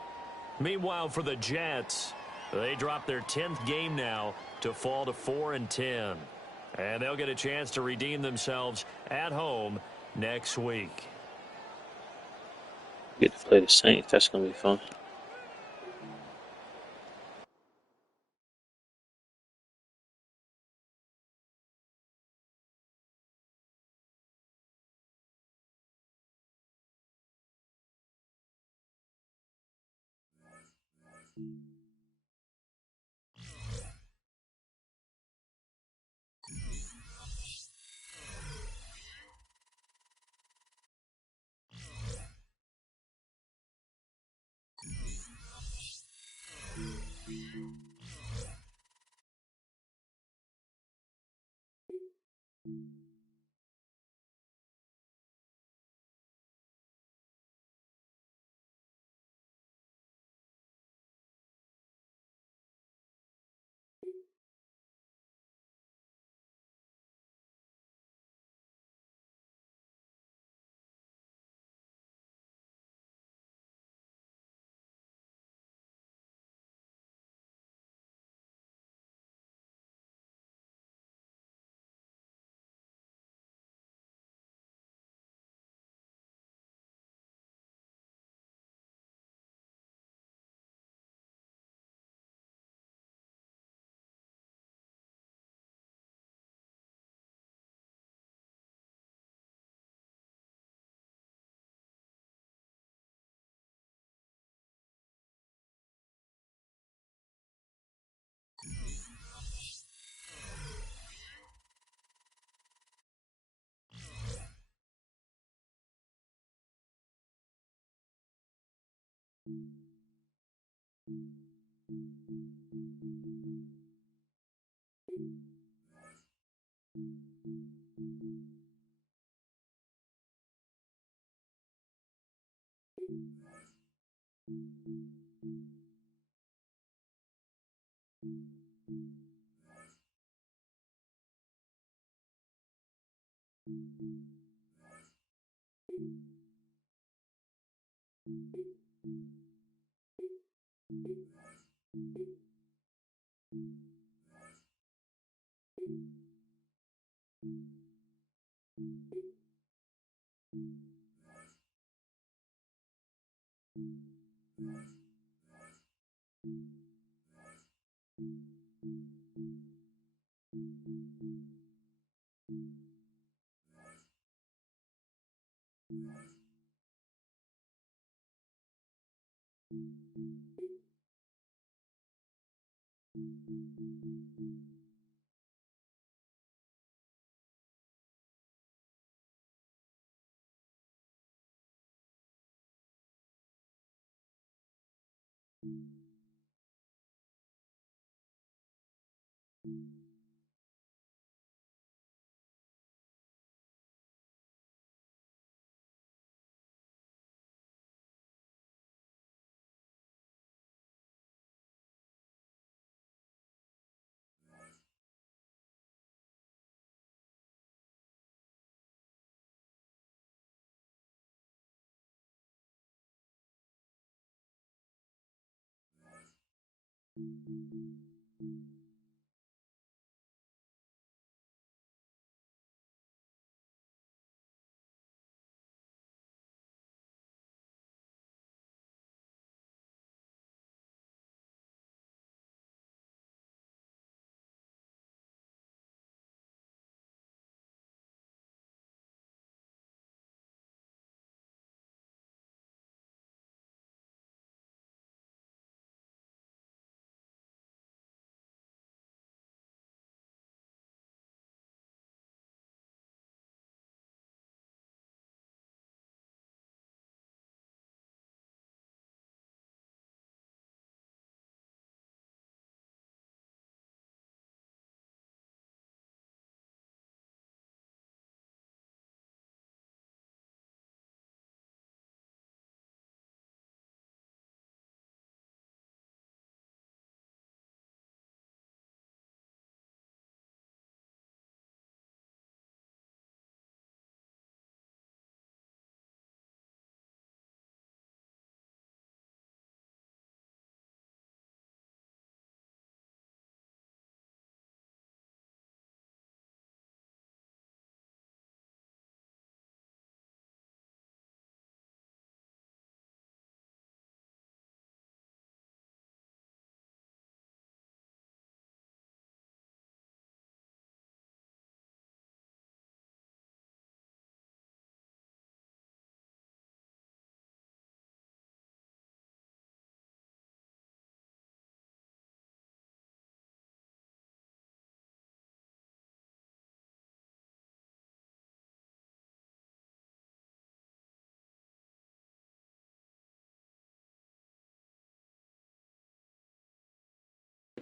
Meanwhile, for the Jets, they drop their 10th game now to fall to 4-10. And they'll get a chance to redeem themselves at home next week. Get to play the Saints. That's going to be fun.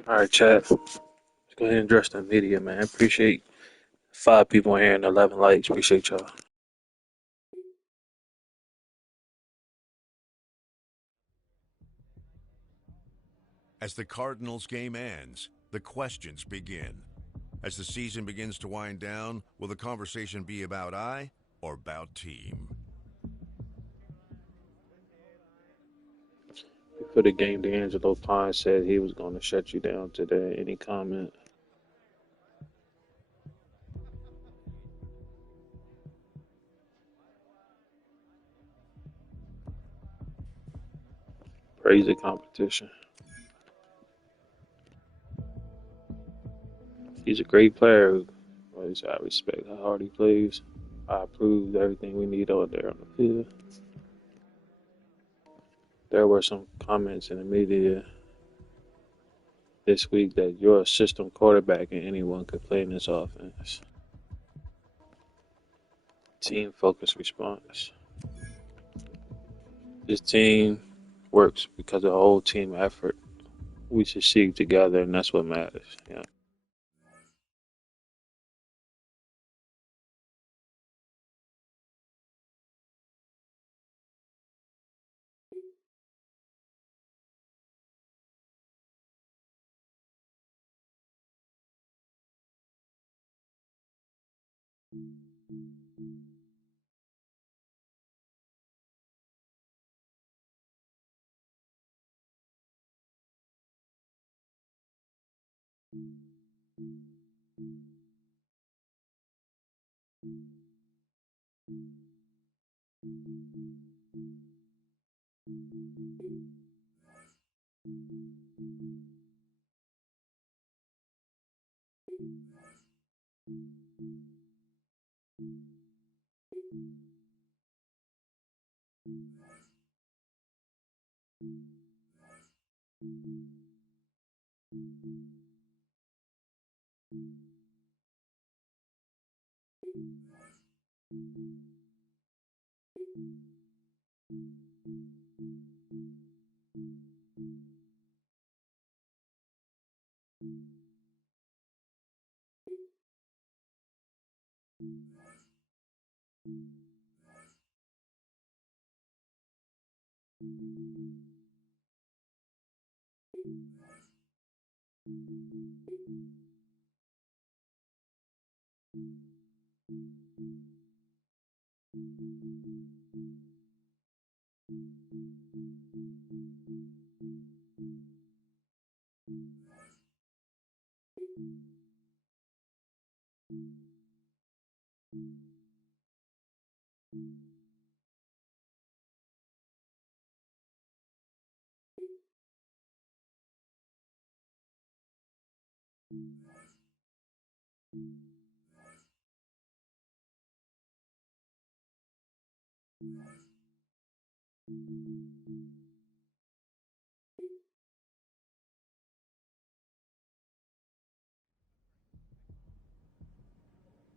All right, chat. Let's go ahead and address the media, man. Appreciate 5 people in here and 11 likes. Appreciate y'all. As the Cardinals game ends, the questions begin. As the season begins to wind down, will the conversation be about I or about team? Before the game, D'Angelo Pine said he was going to shut you down today. Any comment? Praise the competition. He's a great player. I respect how hard he plays. I approve everything we need out there on the field. There were some comments in the media this week that you're a system quarterback and anyone could play in this offense. Team focused response. This team works because of the whole team effort. We succeed together, and that's what matters. Yeah.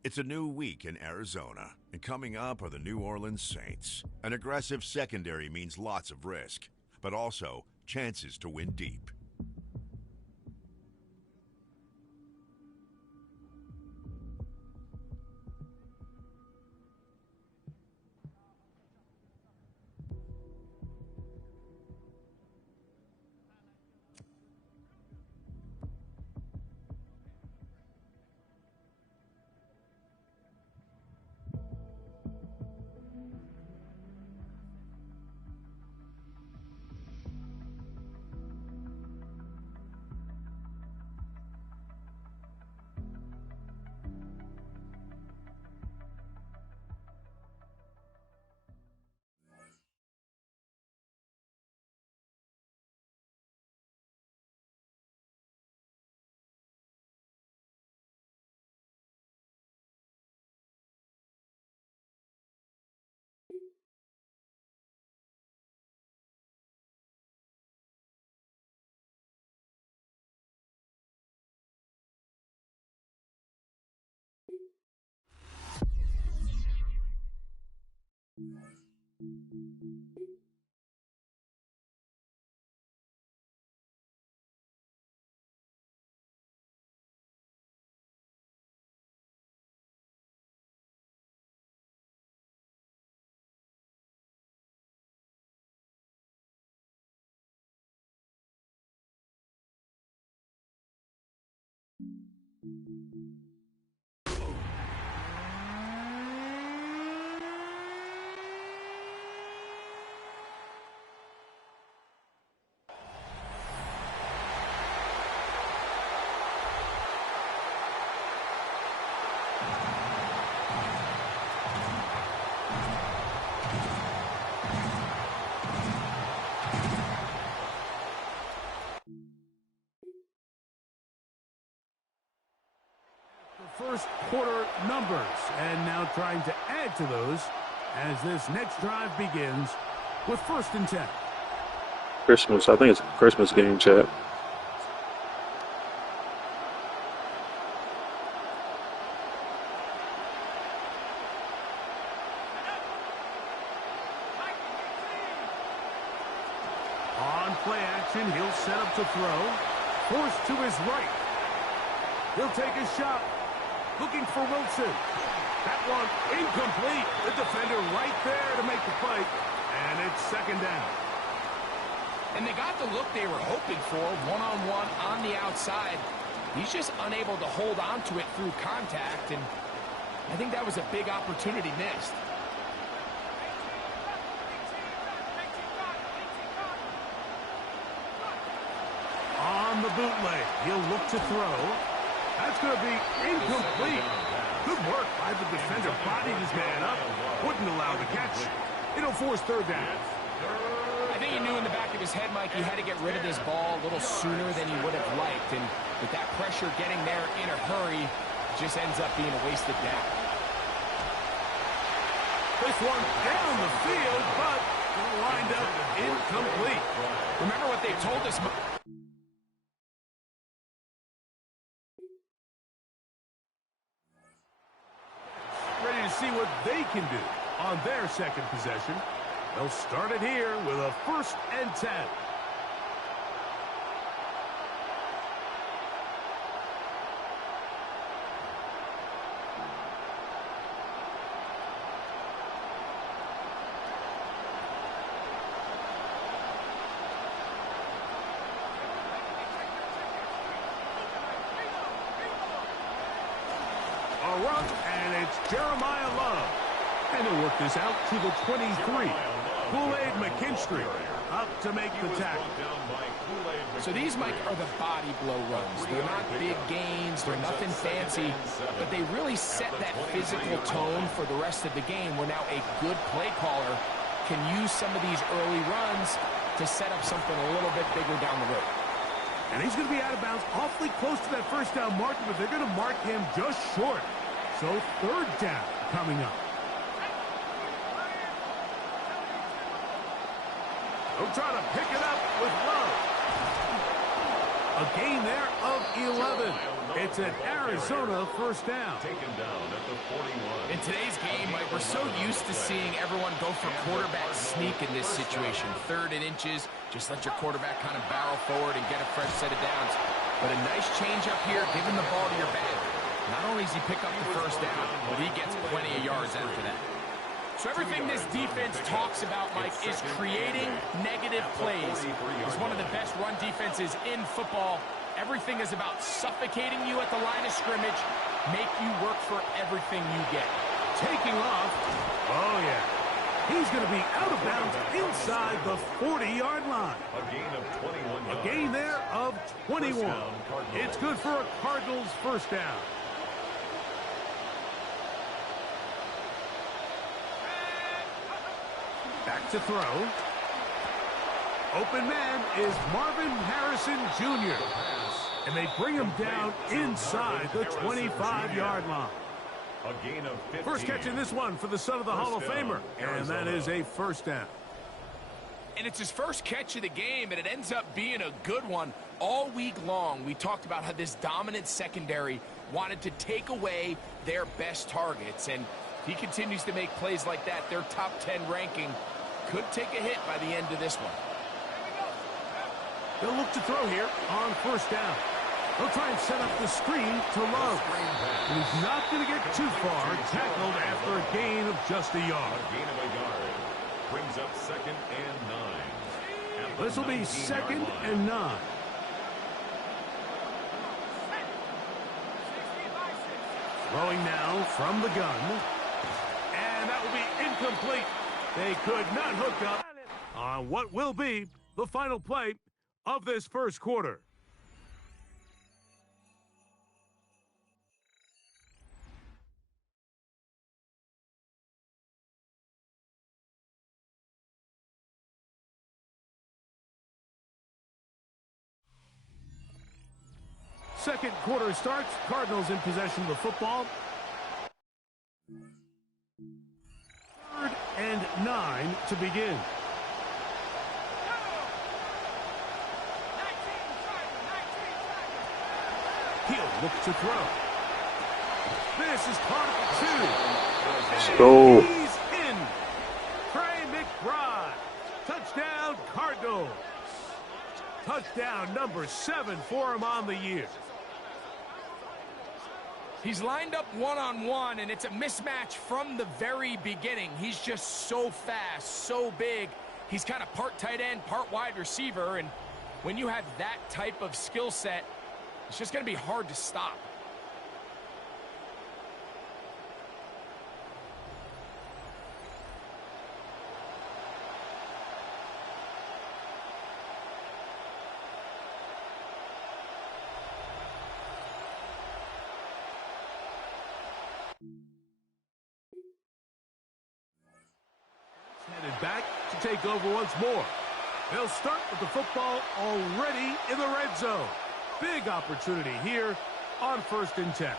It's a new week in Arizona, and coming up are the New Orleans Saints. An aggressive secondary means lots of risk, but also chances to win deep. First quarter numbers, and now trying to add to those as this next drive begins with 1st and 10. Christmas. I think it's a Christmas game, chat. On play action, he'll set up to throw. Forced to his right. He'll take a shot. Looking for Wilson. That one incomplete. The defender right there to make the play. And it's 2nd down. And they got the look they were hoping for, one-on-one on the outside. He's just unable to hold on to it through contact, and I think that was a big opportunity missed. On the bootleg, he'll look to throw. That's going to be incomplete. Good work by the defender. Bodied his man up. Wouldn't allow the catch. It'll force 3rd down. I think he knew in the back of his head, Mike, he had to get rid of this ball a little sooner than he would have liked. And with that pressure getting there in a hurry, it just ends up being a wasted down. This one down the field, but lined up incomplete. Remember what they told us. Ready to see what they can do on their 2nd possession. They'll start it here with a 1st and 10. A run, and it's Jeremiah Love. And they'll work this out to the 23. Kool-Aid McKinstry up to make the tackle. So these, Mike, are the body blow runs. They're not big gains. They're nothing fancy. But they really set that physical tone for the rest of the game where now a good play caller can use some of these early runs to set up something a little bit bigger down the road. And he's going to be out of bounds awfully close to that first down marker, but they're going to mark him just short. So third down coming up. They'll try to pick it up with Love. A gain there of 11. It's an Arizona first down. Taken down at the 41. In today's game, Mike, we're so used to seeing everyone go for quarterback sneak in this situation. 3rd and inches, just let your quarterback kind of barrel forward and get a fresh set of downs. But a nice change up here, giving the ball to your back. Not only does he pick up the first down, but he gets plenty of yards after that. So everything this defense talks about, Mike, is creating negative plays. It's one of the best run defenses in football. Everything is about suffocating you at the line of scrimmage, make you work for everything you get. Taking off. Oh, yeah. He's going to be out of bounds inside the 40-yard line. A gain of 21 yards. A gain there of 21. It's good for a Cardinals first down. Back to throw. Open man is Marvin Harrison Jr. And they bring him down inside the 25-yard line. A gain of 15. First catch in this one for the son of the Hall of Famer. And that is a first down. And it's his first catch of the game, and it ends up being a good one. All week long, we talked about how this dominant secondary wanted to take away their best targets. And if he continues to make plays like that, their top 10 ranking could take a hit by the end of this one. They'll look to throw here on first down. They'll try and set up the screen to Love. And he's not going to get too far, tackled after a gain of just a yard. A gain of a yard brings up 2nd and 9. This will be 2nd and 9. Throwing now from the gun. And that will be incomplete. They could not hook up on what will be the final play of this first quarter. Second quarter starts. Cardinals in possession of the football. 3rd and 9 to begin. He'll look to throw. This is part of 2. Let's go. He's in. Trey McBride. Touchdown, Cardinals. Touchdown number 7 for him on the year. He's lined up one-on-one, and it's a mismatch from the very beginning. He's just so fast, so big. He's kind of part tight end, part wide receiver, and when you have that type of skill set, it's just going to be hard to stop. Headed back to take over once more. They'll start with the football already in the red zone. Big opportunity here on 1st and 10.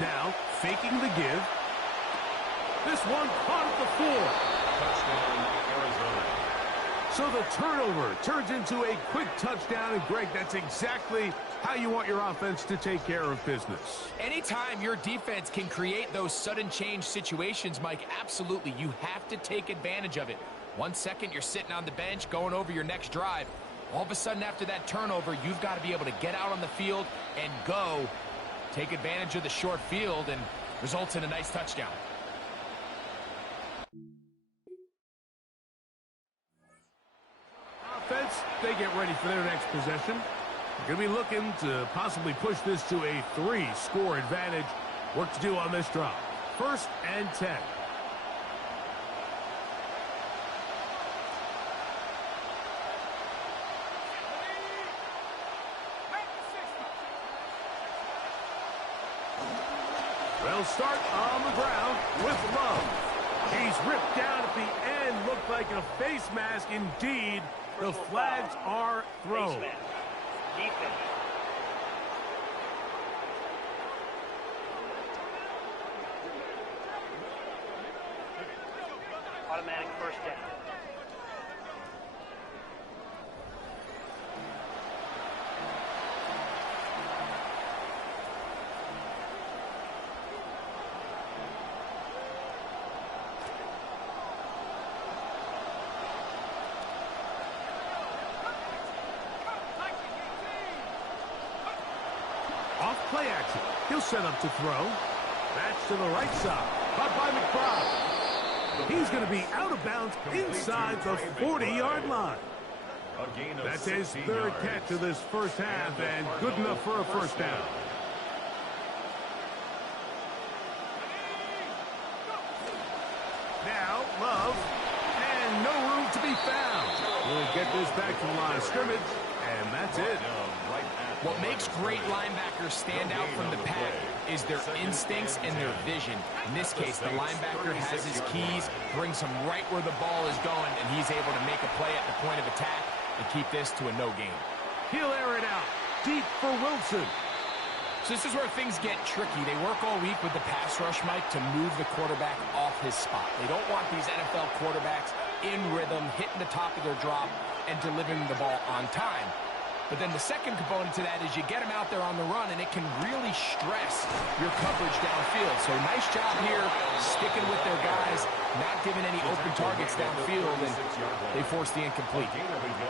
Now, faking the give. This one caught at the 4. So the turnover turns into a quick touchdown. And, Greg, that's exactly how you want your offense to take care of business. Anytime your defense can create those sudden change situations, Mike, absolutely, you have to take advantage of it. 1 second, you're sitting on the bench going over your next drive. All of a sudden, after that turnover, you've got to be able to get out on the field and go take advantage of the short field, and results in a nice touchdown. Offense, they get ready for their next possession. They're going to be looking to possibly push this to a 3-score advantage. Work to do on this drive. 1st and 10. They'll start on the ground with Love. He's ripped down at the end. Looked like a face mask indeed. The flags are thrown. Automatic first down. Off play action. He'll set up to throw. That's to the right side. Caught by McBride. He's going to be out of bounds inside the 40-yard line. That's his 3rd catch of this first half, and good enough for a first down. Now, Love, and no room to be found. We'll get this back to the line of scrimmage, and that's it. What makes great linebackers stand out from the pack is their instincts and their vision. In this case, the linebacker has his keys, brings him right where the ball is going, and he's able to make a play at the point of attack and keep this to a no gain. He'll air it out deep for Wilson. So this is where things get tricky. They work all week with the pass rush, Mike, to move the quarterback off his spot. They don't want these NFL quarterbacks in rhythm, hitting the top of their drop, and delivering the ball on time. But then the second component to that is you get them out there on the run, and it can really stress your coverage downfield. So nice job here sticking with their guys, not giving any open targets downfield, and they force the incomplete.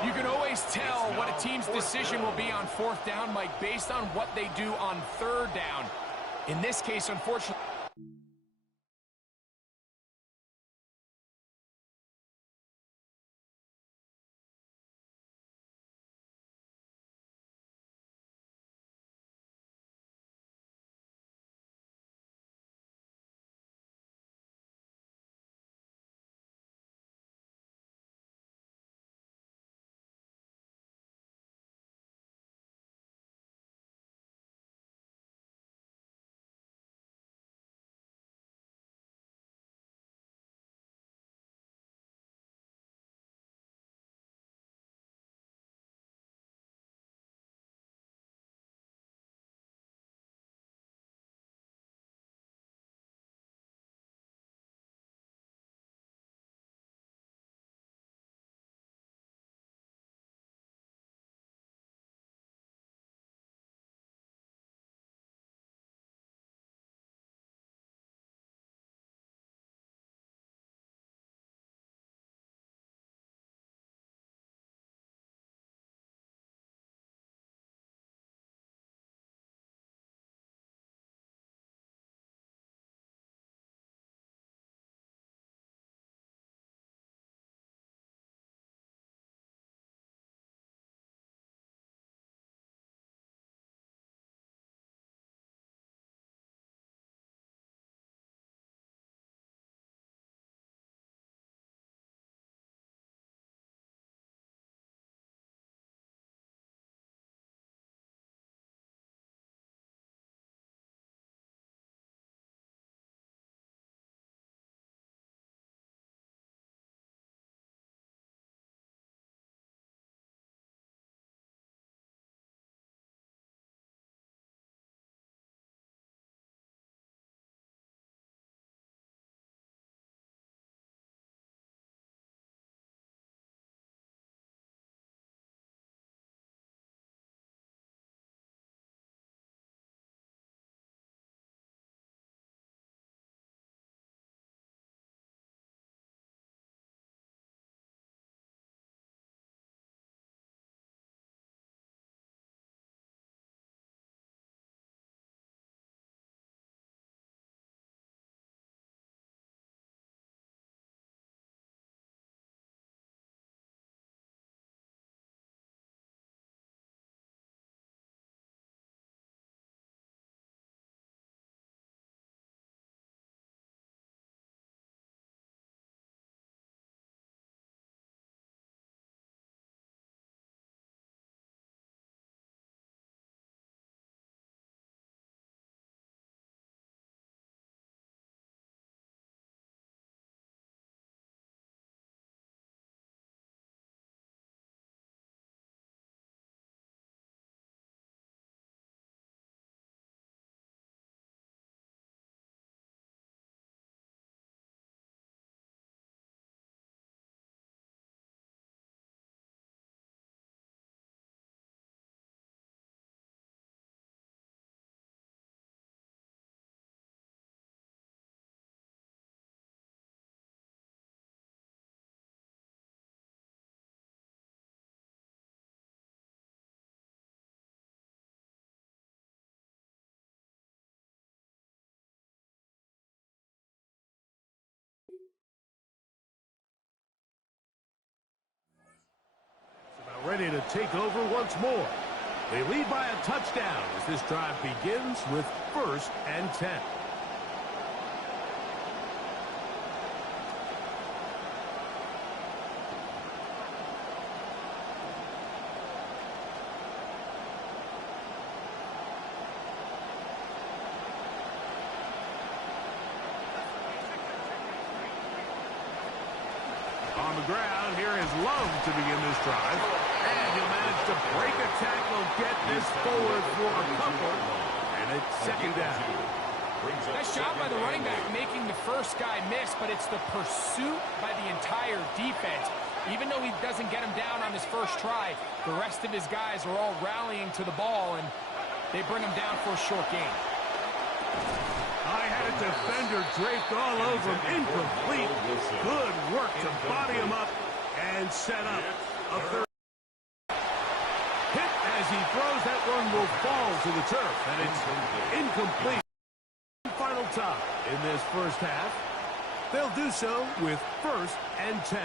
You can always tell what a team's decision will be on 4th down, Mike, based on what they do on 3rd down. In this case, unfortunately, ready to take over once more. They lead by a touchdown as this drive begins with 1st and 10. On the ground, here is Love to begin this drive. And he'll manage to break a tackle, get this forward for a couple. And it's 2nd down. Nice job by the running back making the first guy miss, but it's the pursuit by the entire defense. Even though he doesn't get him down on his first try, the rest of his guys are all rallying to the ball, and they bring him down for a short gain. I had a defender draped all over him. Incomplete. Good work to body him up and set up a third. Hit as he throws. That one will fall to the turf, and it's incomplete. Final time in this first half. They'll do so with 1st and 10.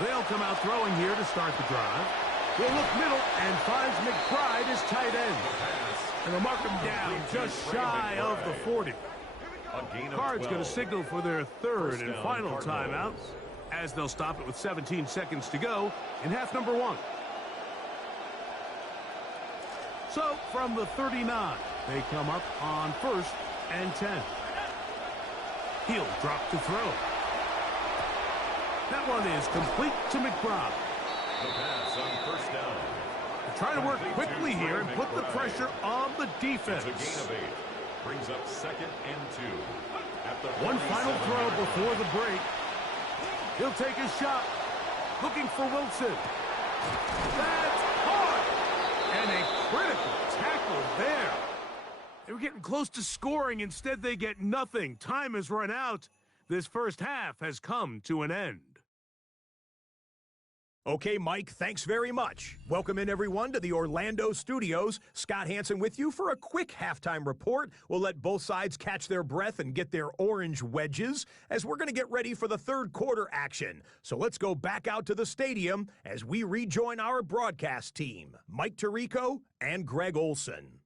They'll come out throwing here to start the drive. They'll look middle and finds McBride as tight end. And they'll mark him down just shy of the 40. Cards going to signal for their 3rd and final timeout as they'll stop it with 17 seconds to go in half number 1. So from the 39, they come up on 1st and 10. He'll drop to throw. That one is complete to McBride. The pass on 1st down. They're trying to work quickly here and put the pressure on the defense. It's a gain of 8. Brings up 2nd and 2. At the one final throw before the break. He'll take a shot. Looking for Wilson. That's hard. And a critical tackle there. They were getting close to scoring. Instead, they get nothing. Time has run out. This first half has come to an end. Okay, Mike, thanks very much. Welcome in, everyone, to the Orlando studios. Scott Hansen with you for a quick halftime report. We'll let both sides catch their breath and get their orange wedges as we're going to get ready for the 3rd quarter action. So let's go back out to the stadium as we rejoin our broadcast team, Mike Tirico and Greg Olson.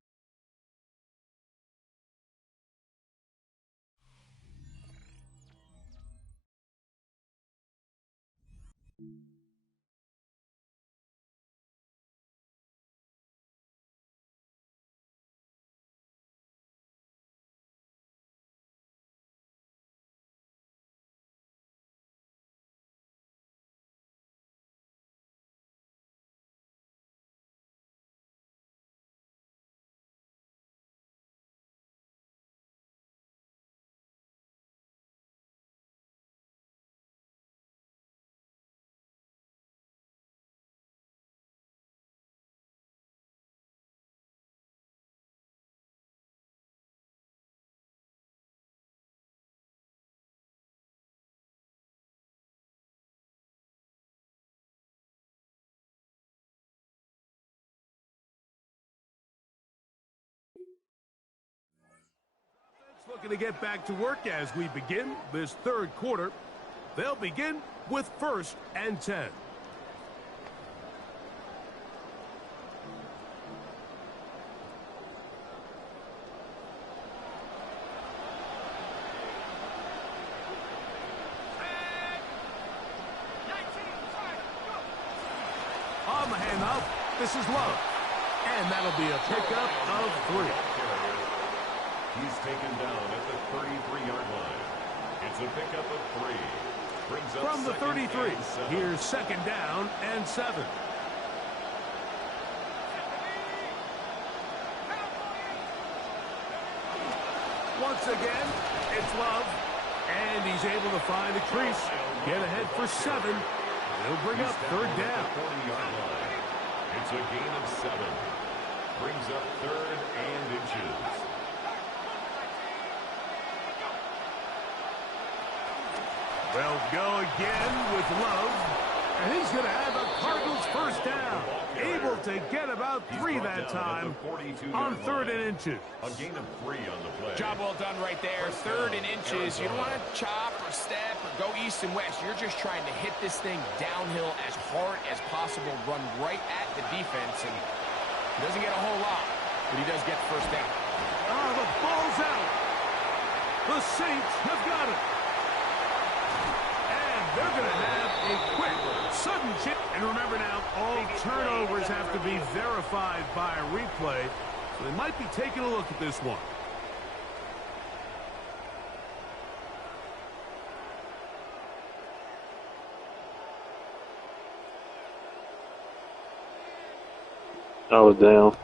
Looking to get back to work as we begin this 3rd quarter. They'll begin with 1st and 10. On the handoff, this is Love. And that'll be a pickup of 3. He's taken down at the 33-yard line. It's a pickup of 3. Brings up from the 33. Here's 2nd down and 7. Once again, it's Love. And he's able to find a crease. Get ahead for 7. He'll bring up 3rd down. It's a gain of 7. Brings up 3rd and inches. They'll go again with Love. And he's going to have a Cardinals first down. Able to get about 3 that time on 3rd and inches. A gain of 3 on the play. Job well done right there. 3rd and inches. You don't want to chop or step or go east and west. You're just trying to hit this thing downhill as hard as possible, run right at the defense. And he doesn't get a whole lot, but he does get the first down. Oh, the ball's out. The Saints have got it. And they're going to have a quick, sudden chip. And remember now, all turnovers have to be verified by a replay. So they might be taking a look at this one. I was down.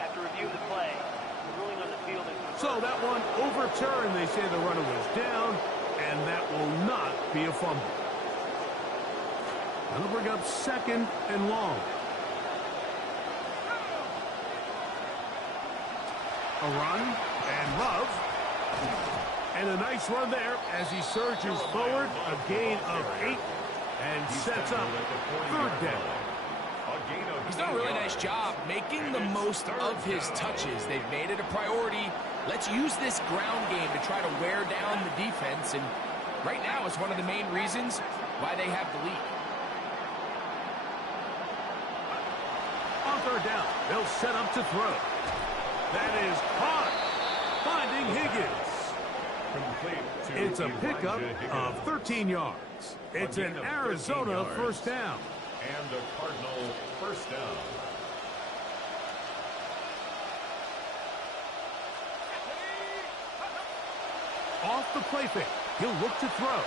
After reviewing the play, the ruling on the field is... So that one overturned. They say the runner was down, and that will not be a fumble. That'll bring up 2nd and long. A run, and Love. And a nice run there as he surges forward. A gain of 8 and sets up 3rd down. He's done a really nice job making the most of his touches. They've made it a priority. Let's use this ground game to try to wear down the defense. And right now it's one of the main reasons why they have the lead. On 3rd down, they'll set up to throw. That is caught. Finding Higgins. It's a pickup of 13 yards. It's an Arizona first down. And a Cardinal first down. Off the play fake. He'll look to throw.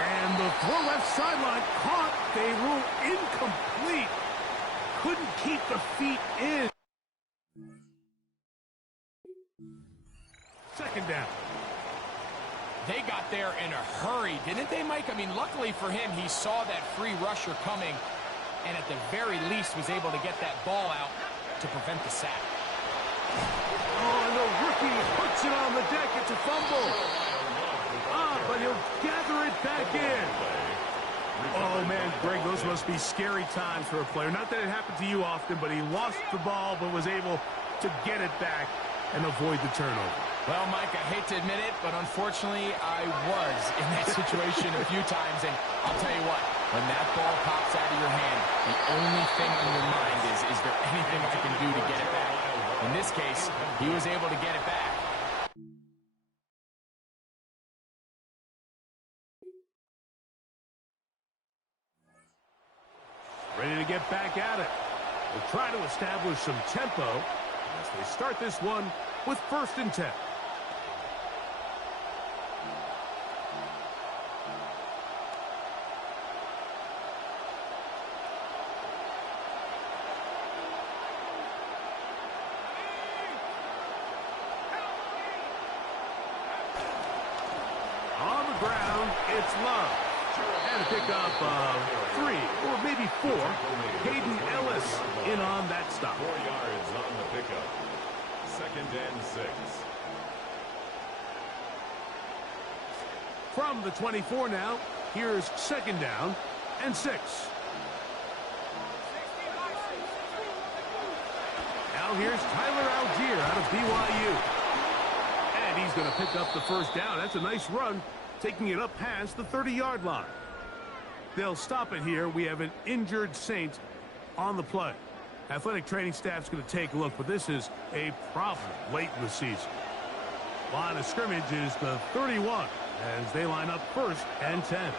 And the throw left sideline caught. They rule incomplete. Couldn't keep the feet in. 2nd down. They got there in a hurry, didn't they, Mike? I mean, luckily for him, he saw that free rusher coming and at the very least was able to get that ball out to prevent the sack. Oh, and the rookie puts it on the deck. It's a fumble. But he'll gather it back in. Oh, man, Greg, those must be scary times for a player. Not that it happened to you often, but he lost the ball but was able to get it back and avoid the turnover. Well, Mike, I hate to admit it, but unfortunately, I was in that situation a few times. And I'll tell you what, when that ball pops out of your hand, the only thing on your mind is there anything I can do to get it back? In this case, he was able to get it back. Ready to get back at it. They'll try to establish some tempo as they start this one with 1st and 10. On the ground, it's Love. And a pickup of 3 or maybe 4. Hayden Ellis in on that stop. 4 yards on the pickup. 2nd and 6. From the 24 now, here's 2nd down and 6. Now here's Tyler Algier out of BYU. And he's going to pick up the first down. That's a nice run, taking it up past the 30-yard line. They'll stop it here. We have an injured Saint on the play. Athletic training staff's going to take a look, but this is a problem late in the season. Line of scrimmage is the 31 as they line up 1st and 10.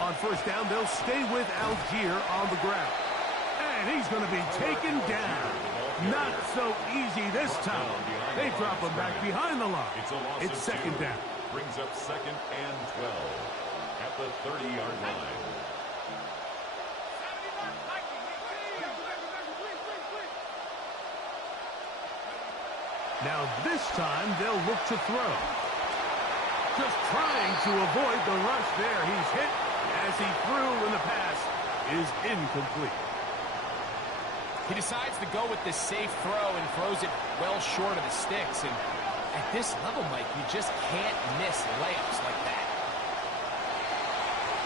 On 1st down, they'll stay with Algier on the ground. And he's going to be taken down. Not so easy this time. They drop him back behind the line. It's 2nd down. Brings up 2nd and 12 at the 30-yard line. Now this time they'll look to throw. Just trying to avoid the rush there. He is hit as he threw when the pass is incomplete. He decides to go with this safe throw and throws it well short of the sticks. And at this level, Mike, you just can't miss layups like that.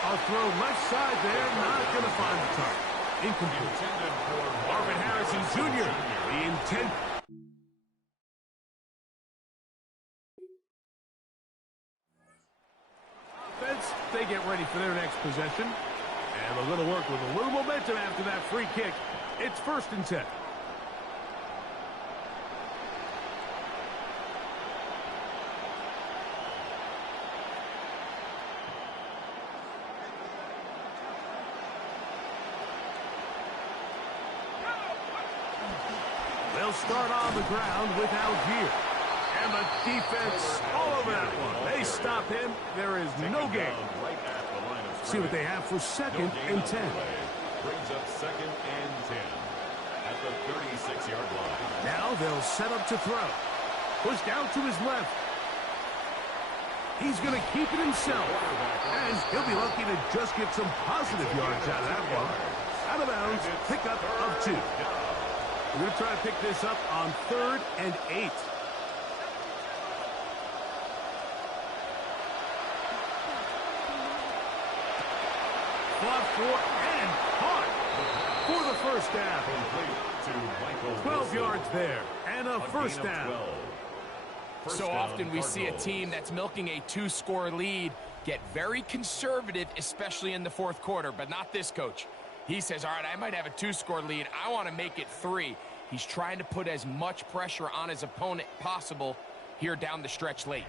A throw left side there, not going to find the target. Incomplete. Marvin Harrison Jr., the intent. Offense, they get ready for their next possession. And they're going to work with a little momentum after that free kick. It's 1st and 10. They'll start on the ground with Algier. And the defense all over that one. They stop him. There is no gain. See what they have for 2nd and 10. Brings up 2nd and 10 at the 36-yard line. Now they'll set up to throw. Pushed out to his left. He's going to keep it himself. And he'll be lucky to just get some positive yards out of that one. Out of bounds, pickup of 2. We're going to try to pick this up on 3rd and 8. Fought for and caught for the 1st down. 12 yards there and a 1st down. So often we see a team that's milking a 2-score lead get very conservative, especially in the 4th quarter, but not this coach. He says, all right, I might have a 2-score lead. I want to make it 3. He's trying to put as much pressure on his opponent possible here down the stretch late.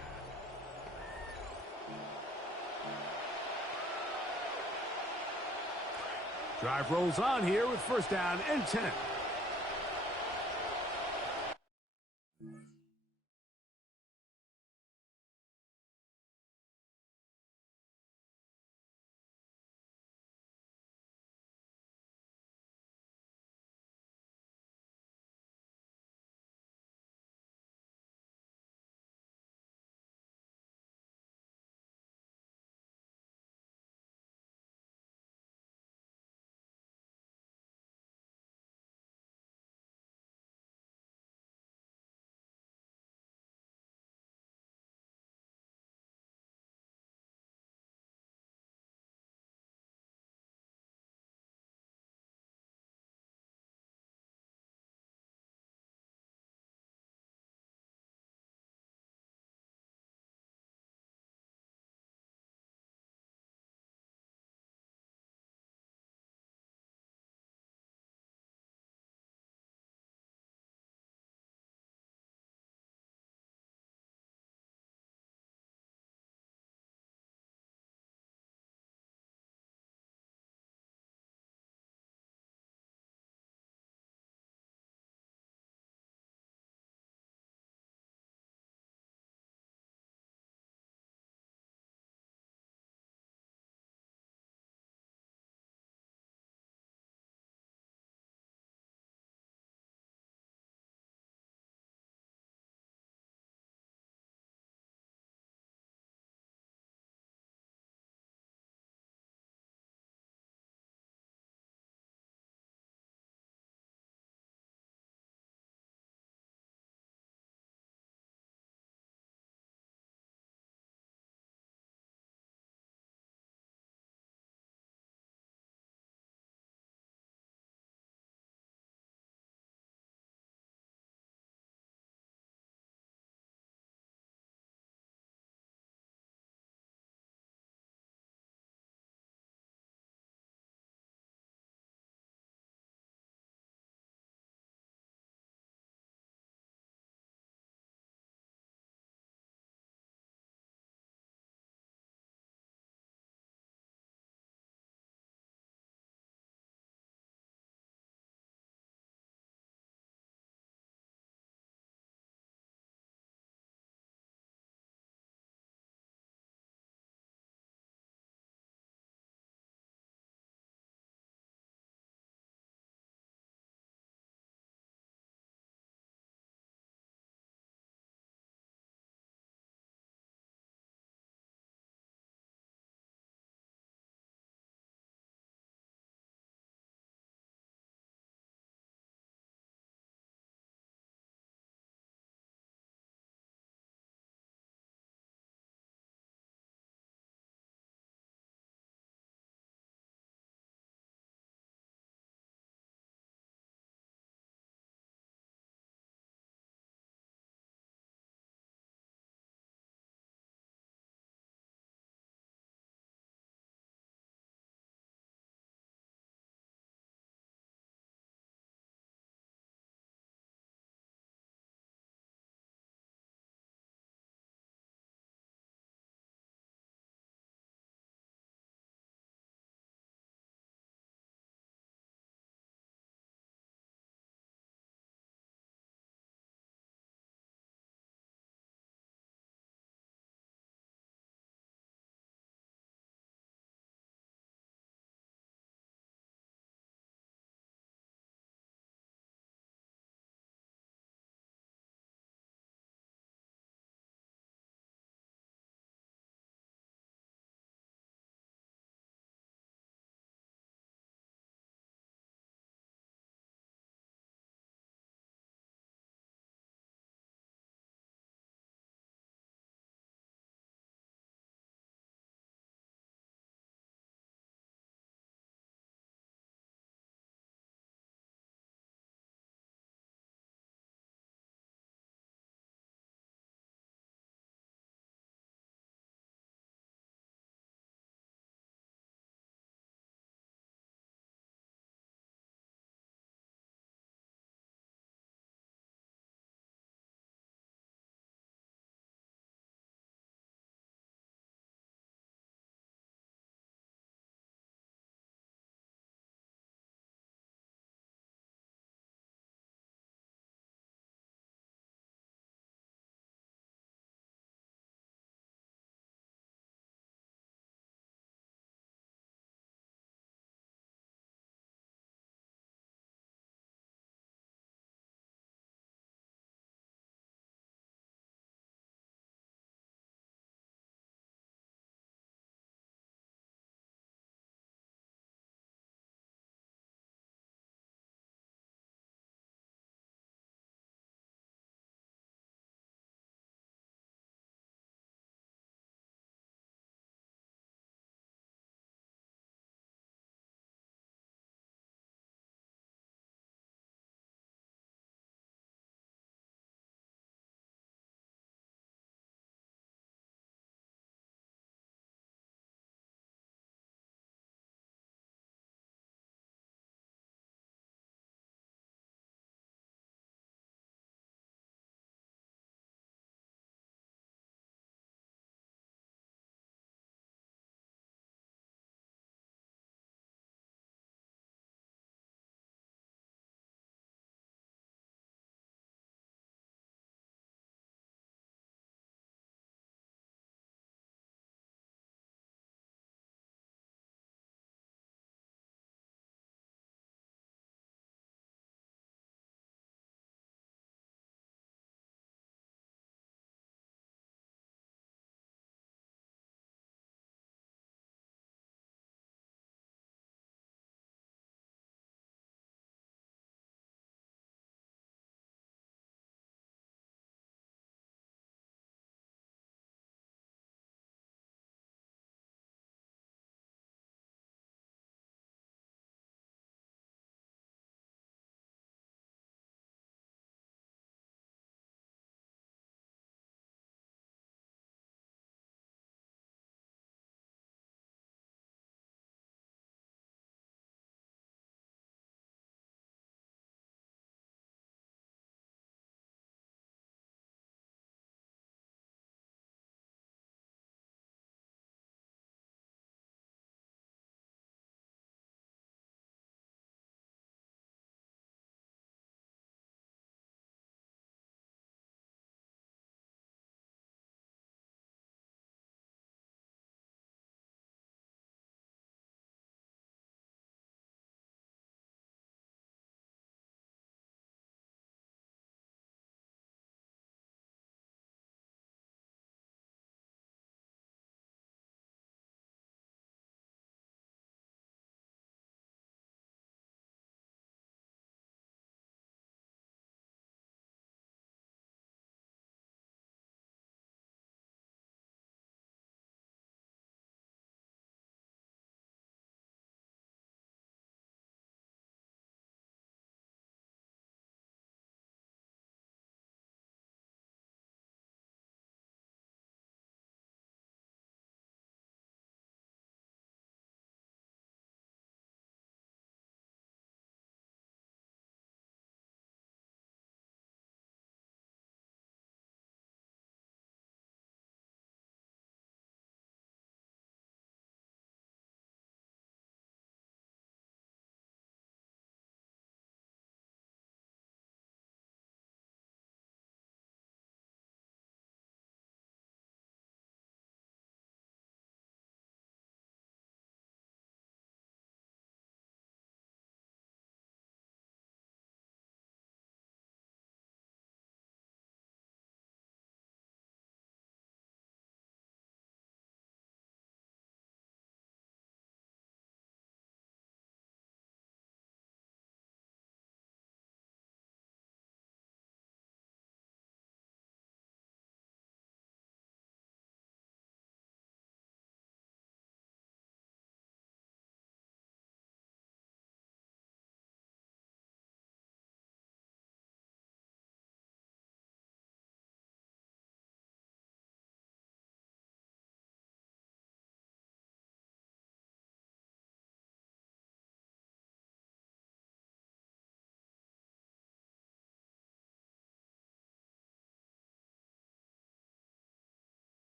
Drive rolls on here with 1st down and 10.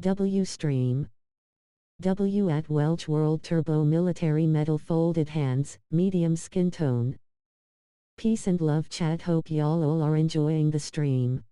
W stream. W at Welch World Turbo Military Metal Folded Hands, medium skin tone. Peace and love chat, hope y'all all are enjoying the stream.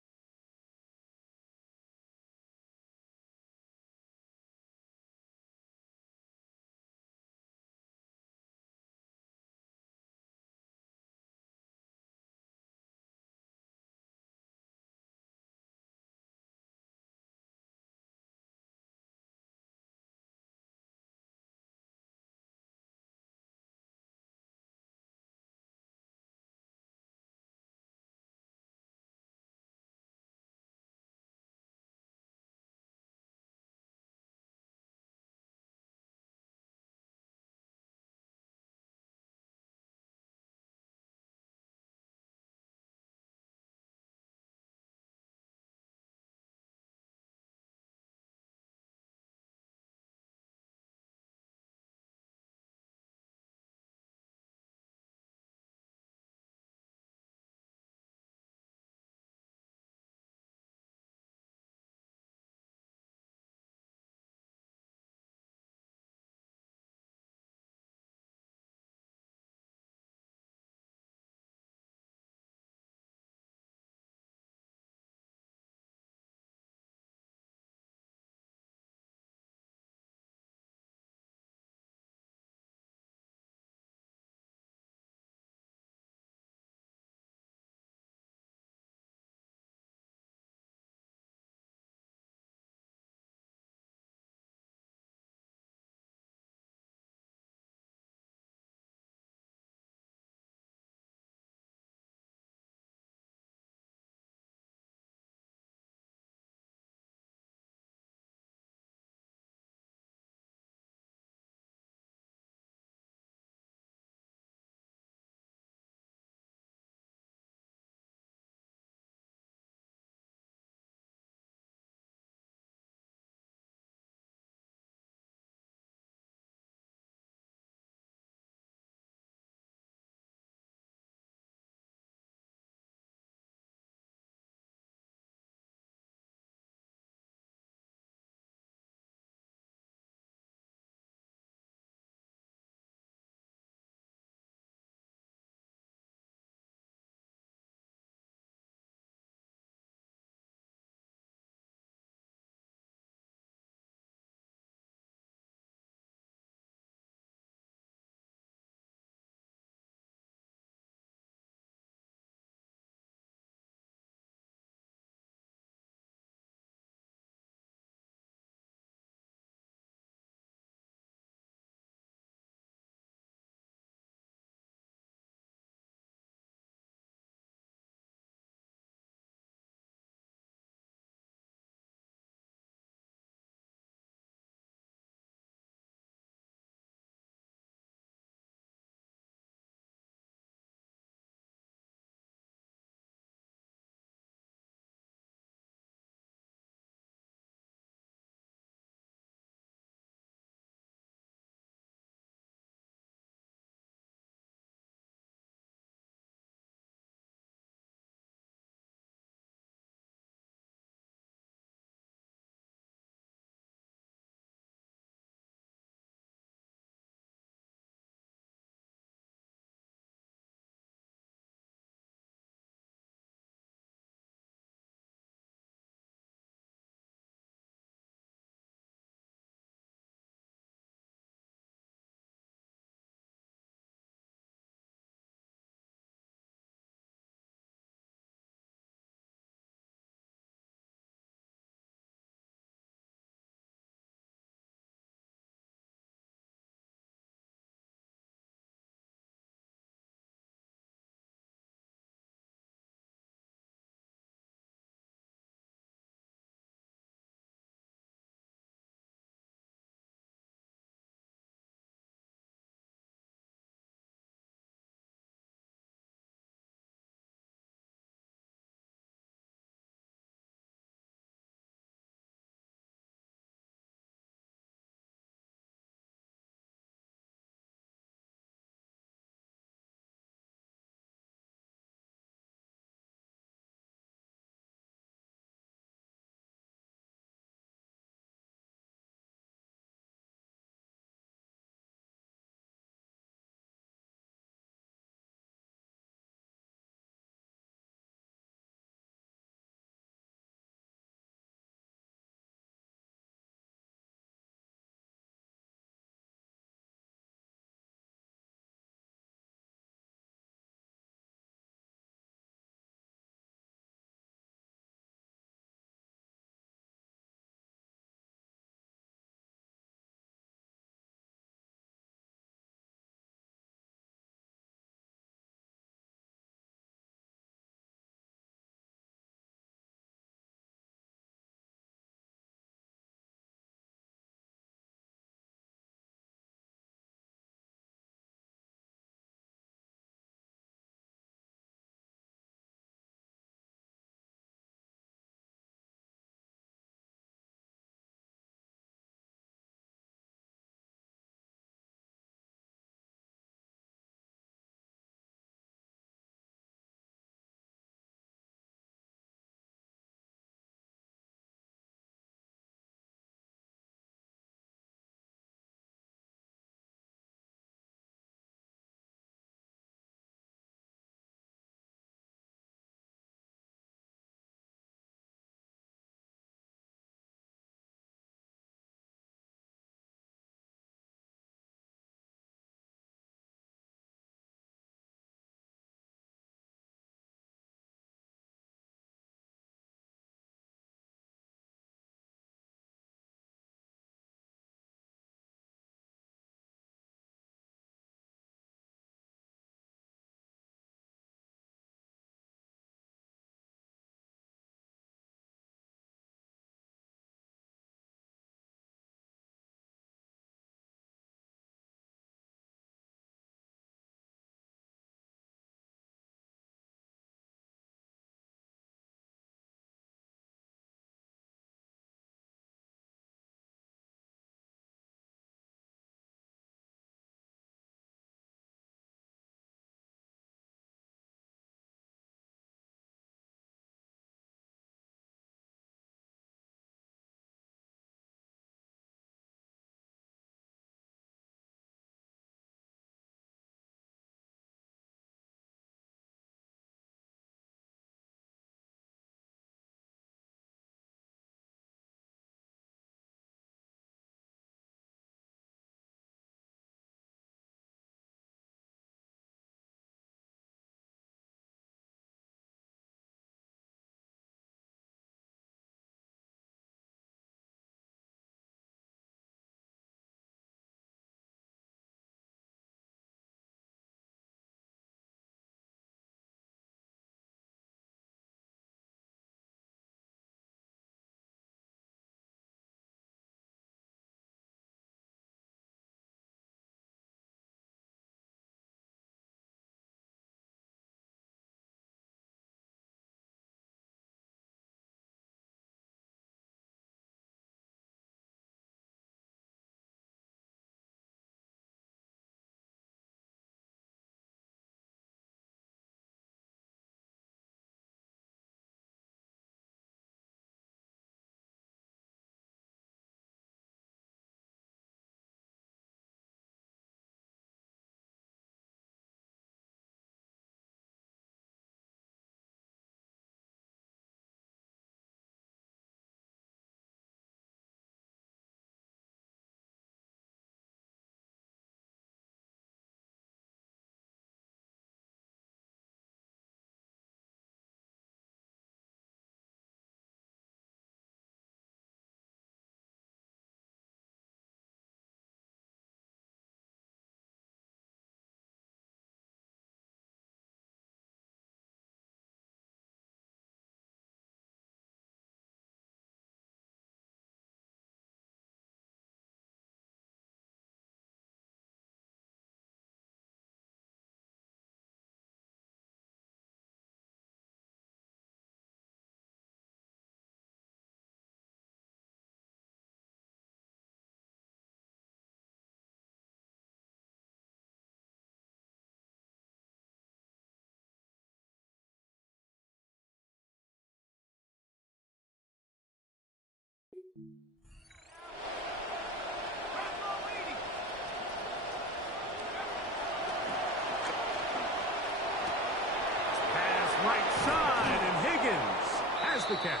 Right side, and Higgins has the catch.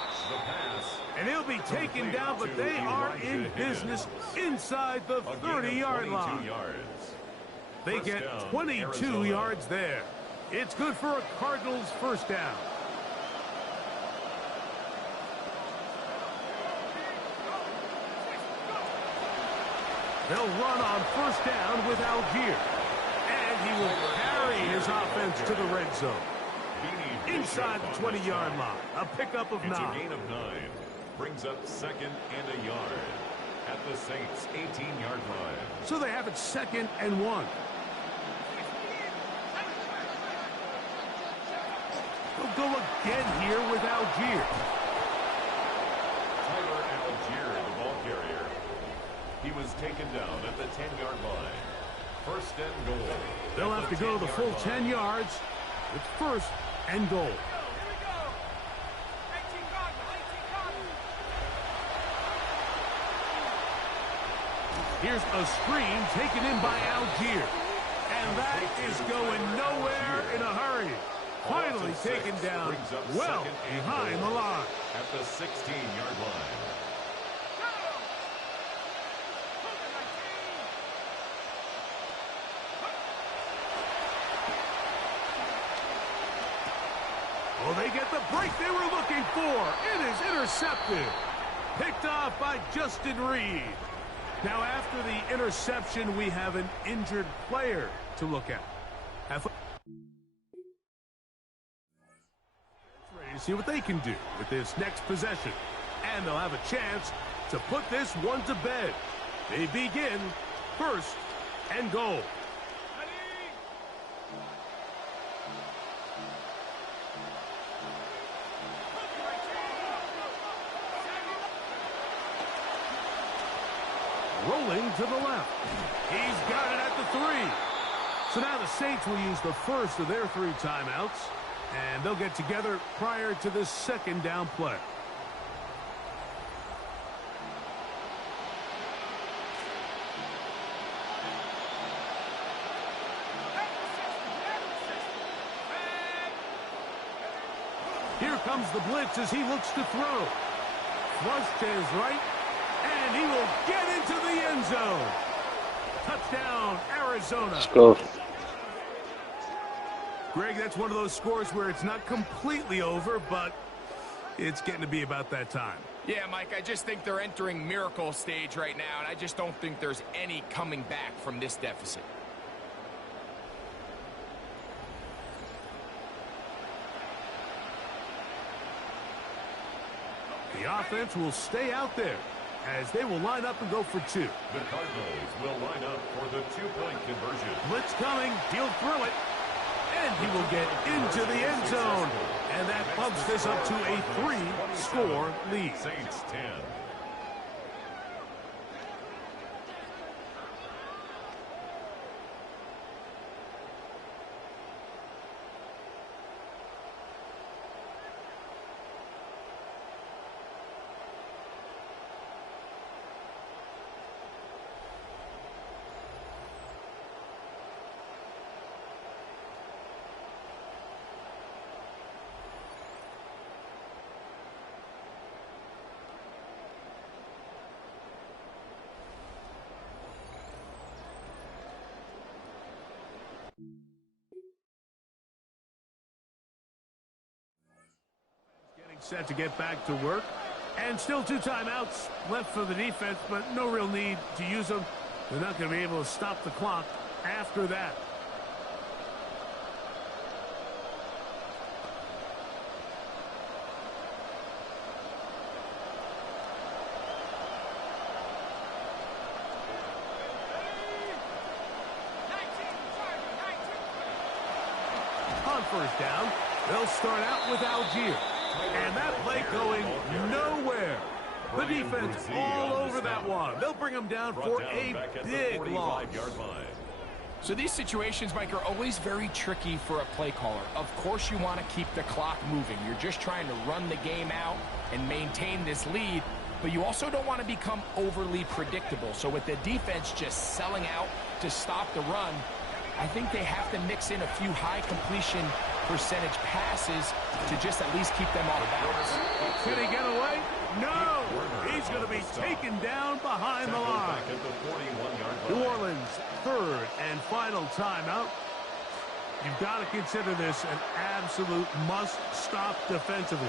And he'll be taken down, but they are in business inside the 30-yard line. They get 22 yards there. It's good for a Cardinals first down. They'll run on first down with Algier. And he will carry his offense to the red zone. Inside the 20-yard line, a pickup of 9. It's a gain of 9. Brings up second and a yard at the Saints' 18-yard line. So they have it 2nd and 1. They'll go again here with Algier. Tyler Algier, the ball carrier. He was taken down at the 10-yard line. First and goal. They'll have to go the full 10 yards. It's first and goal. Here's a screen taken in by Algier. And that is going nowhere in a hurry. Finally taken down well behind the line. At the 16-yard line. Well, they get the break they were looking for. It is intercepted. Picked off by Justin Reed. Now, after the interception, we have an injured player to look at. Ready to see what they can do with this next possession. And they'll have a chance to put this one to bed. They begin first and goal. Rolling to the left. He's got it at the 3. So now the Saints will use the first of their 3 timeouts, and they'll get together prior to this second down play. Here comes the blitz as he looks to throw. Flush to his right. And he will get into the end zone. Touchdown, Arizona. Let's go. Greg, that's one of those scores where it's not completely over, but it's getting to be about that time. Yeah, Mike, I just think they're entering miracle stage right now, and I just don't think there's any coming back from this deficit. The offense will stay out there as they will line up and go for 2. The Cardinals will line up for the 2-point conversion. Blitz coming. He'll throw it. And he will get into the end zone. And that bumps this up to a 3-score lead. Saints 10. Set to get back to work. And still 2 timeouts left for the defense, but no real need to use them. They're not going to be able to stop the clock after that. On first down, they'll start out with Algier. And that play going nowhere. The defense all over that one. They'll bring them down for a big loss. So these situations, Mike, are always very tricky for a play caller. Of course you want to keep the clock moving. You're just trying to run the game out and maintain this lead. but you also don't want to become overly predictable. So with the defense just selling out to stop the run, I think they have to mix in a few high completion percentage passes to just at least keep them off balance. Can he get away? No! He's going to be taken down behind the line. New Orleans' third and final timeout. You've got to consider this an absolute must-stop defensively.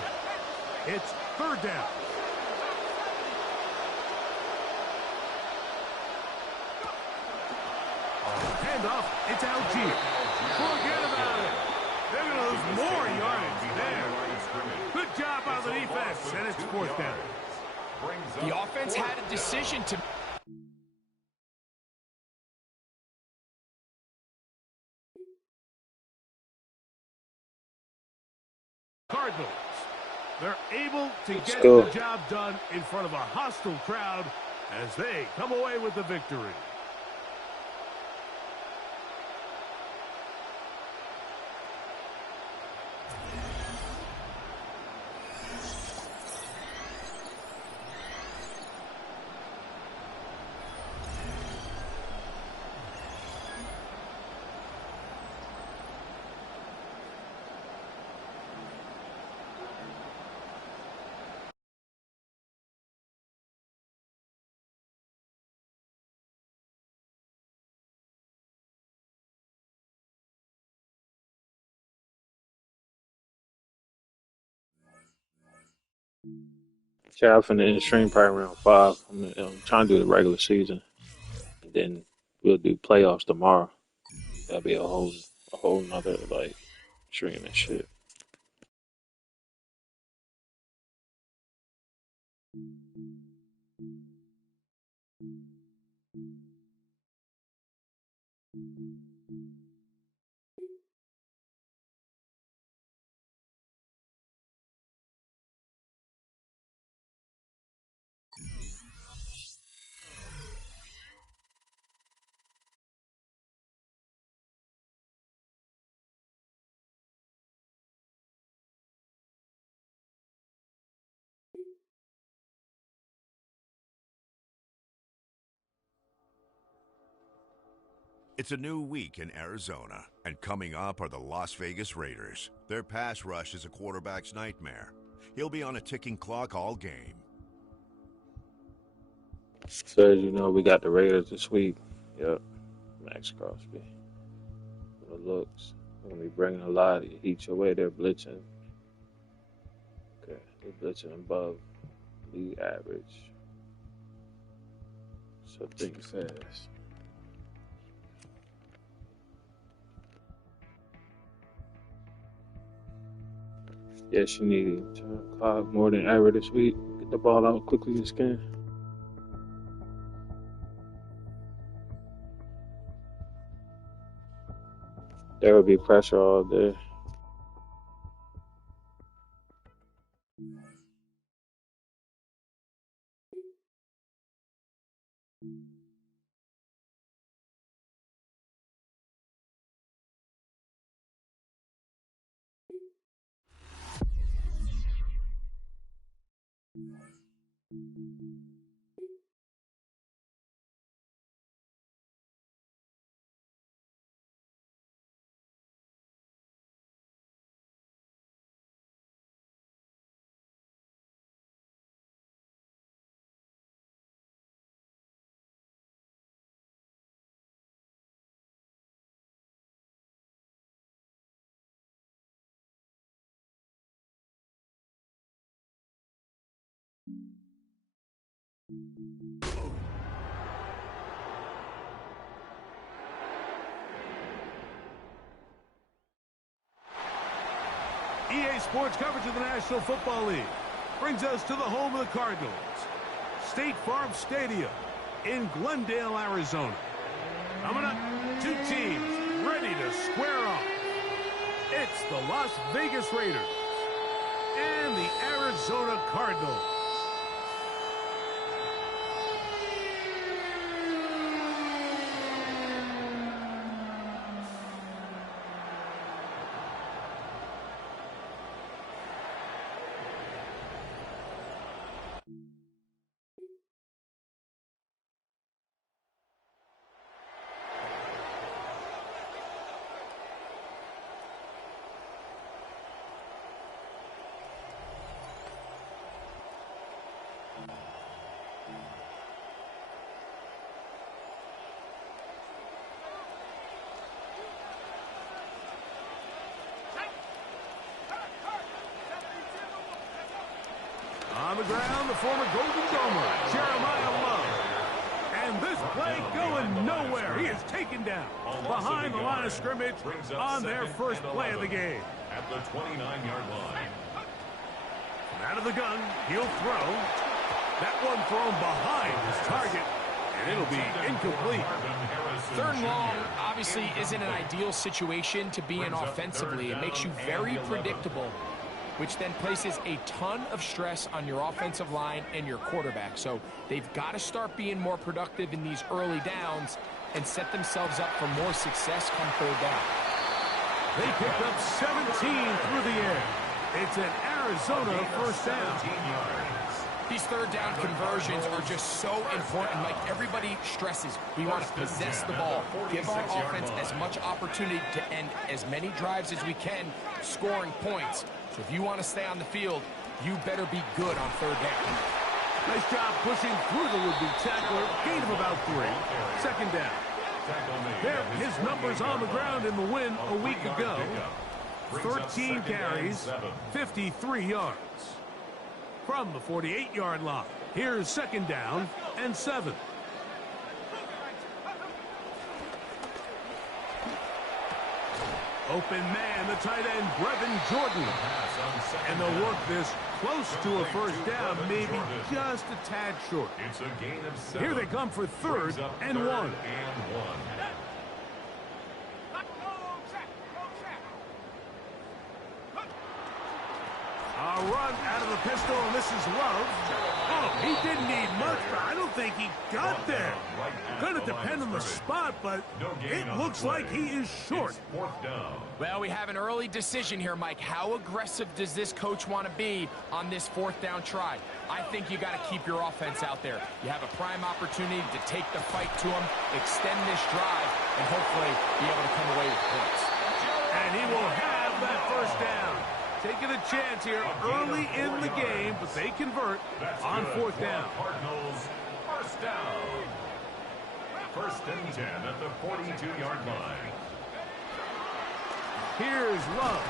It's third down. Handoff, it's Algier. Forget about it. They're going to lose more yardage there. Good job on the defense, and it's fourth down. The offense had a decision to... Cardinals. They're able to get the job done in front of a hostile crowd as they come away with the victory. Yeah, I'm finna end the stream probably around 5. I'm trying to do the regular season, and then we'll do playoffs tomorrow. That'll be a whole nother like stream and shit. It's a new week in Arizona, and coming up are the Las Vegas Raiders. Their pass rush is a quarterback's nightmare. He'll be on a ticking clock all game. So as you know, we got the Raiders this week. Yep, Max Crosby. The looks. We're gonna be bringing a lot of heat your way. They're blitzing. Okay, they're blitzing above league average. So think fast. Yes, you need to turn the clock more than ever this week. Get the ball out quickly as you can. There will be pressure all day. EA Sports coverage of the National Football League brings us to the home of the Cardinals, State Farm Stadium in Glendale, Arizona. Coming up, two teams ready to square off. It's the Las Vegas Raiders and the Arizona Cardinals. On the ground, the former Golden Domer, Jeremiah Love. And this play going nowhere. He is taken down behind the line of scrimmage on their first play of the game. At the 29-yard line. From out of the gun, he'll throw. That one thrown behind his target, and it'll be incomplete. Third and long obviously isn't an ideal situation to be in offensively. It makes you very predictable, which then places a ton of stress on your offensive line and your quarterback. So they've got to start being more productive in these early downs and set themselves up for more success come third down. They picked up 17 through the air. It's an Arizona first down. These third down conversions are just so important. Like everybody stresses, we want to possess the ball. Give our offense as much opportunity to end as many drives as we can, scoring points. So if you want to stay on the field, you better be good on third down. Nice job pushing through the would-be tackler. Gain of about 3. Second down. There, his numbers on the ground in the win a week ago. 13 carries, 53 yards. From the 48-yard line, here's second down and 7. Open man, the tight end, Brevin Jordan. And they'll work this close to a first down, maybe just a tad short. It's a gain of 7. Here they come for third and 1. A run out of the pistol, and this is Love. Oh, he didn't need much, but I don't think he got there. Gonna depend on the spot, but it looks like he is short. Well, we have an early decision here, Mike. How aggressive does this coach want to be on this fourth down try? I think you got to keep your offense out there. You have a prime opportunity to take the fight to him, extend this drive, and hopefully be able to come away with points. And he will have that first down. Taking a chance here early in the game, but they convert on fourth down. Cardinals, first down. First and 10 at the 42-yard line. Here's Love.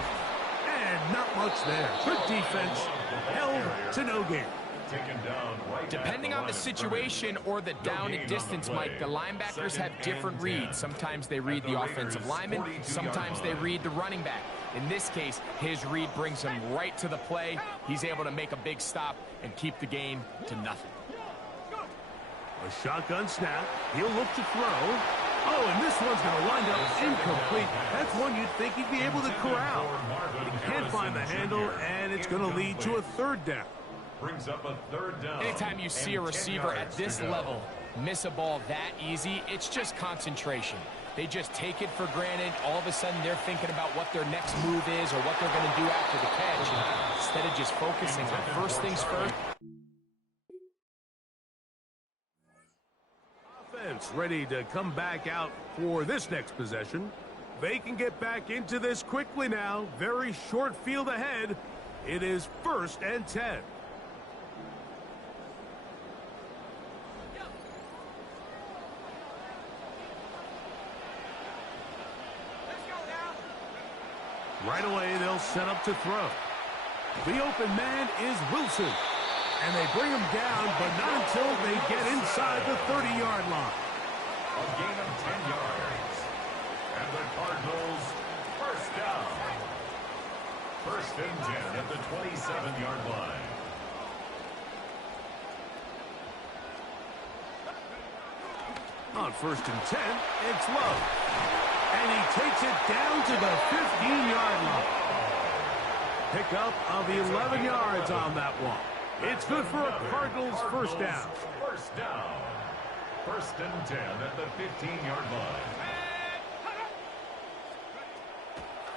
And not much there. Good defense. Held to no gain. Depending on the situation or the down and distance, Mike, the linebackers have different reads. Sometimes they read the offensive lineman. Sometimes they read the running back. In this case, his read brings him right to the play. He's able to make a big stop and keep the gain to nothing. A shotgun snap. He'll look to throw. Oh, and this one's going to wind up incomplete. That's one you'd think he'd be able to corral. But he can't find the handle, and it's going to lead to a third down. Brings up a third down. Anytime you see a receiver at this level miss a ball that easy, it's just concentration. They just take it for granted. All of a sudden, they're thinking about what their next move is or what they're going to do after the catch, instead of just focusing on first things first. Offense ready to come back out for this next possession. They can get back into this quickly now. Very short field ahead. It is first and 10. Right away, they'll set up to throw. The open man is Wilson. And they bring him down, but not until they get inside the 30-yard line. A gain of 10 yards. And the Cardinals, first down. First and 10 at the 27-yard line. On first and 10, it's Love. And he takes it down to the 15-yard line. Pickup of 11 yards on that one. It's good for a Cardinals first down. First down. First and 10 at the 15-yard line.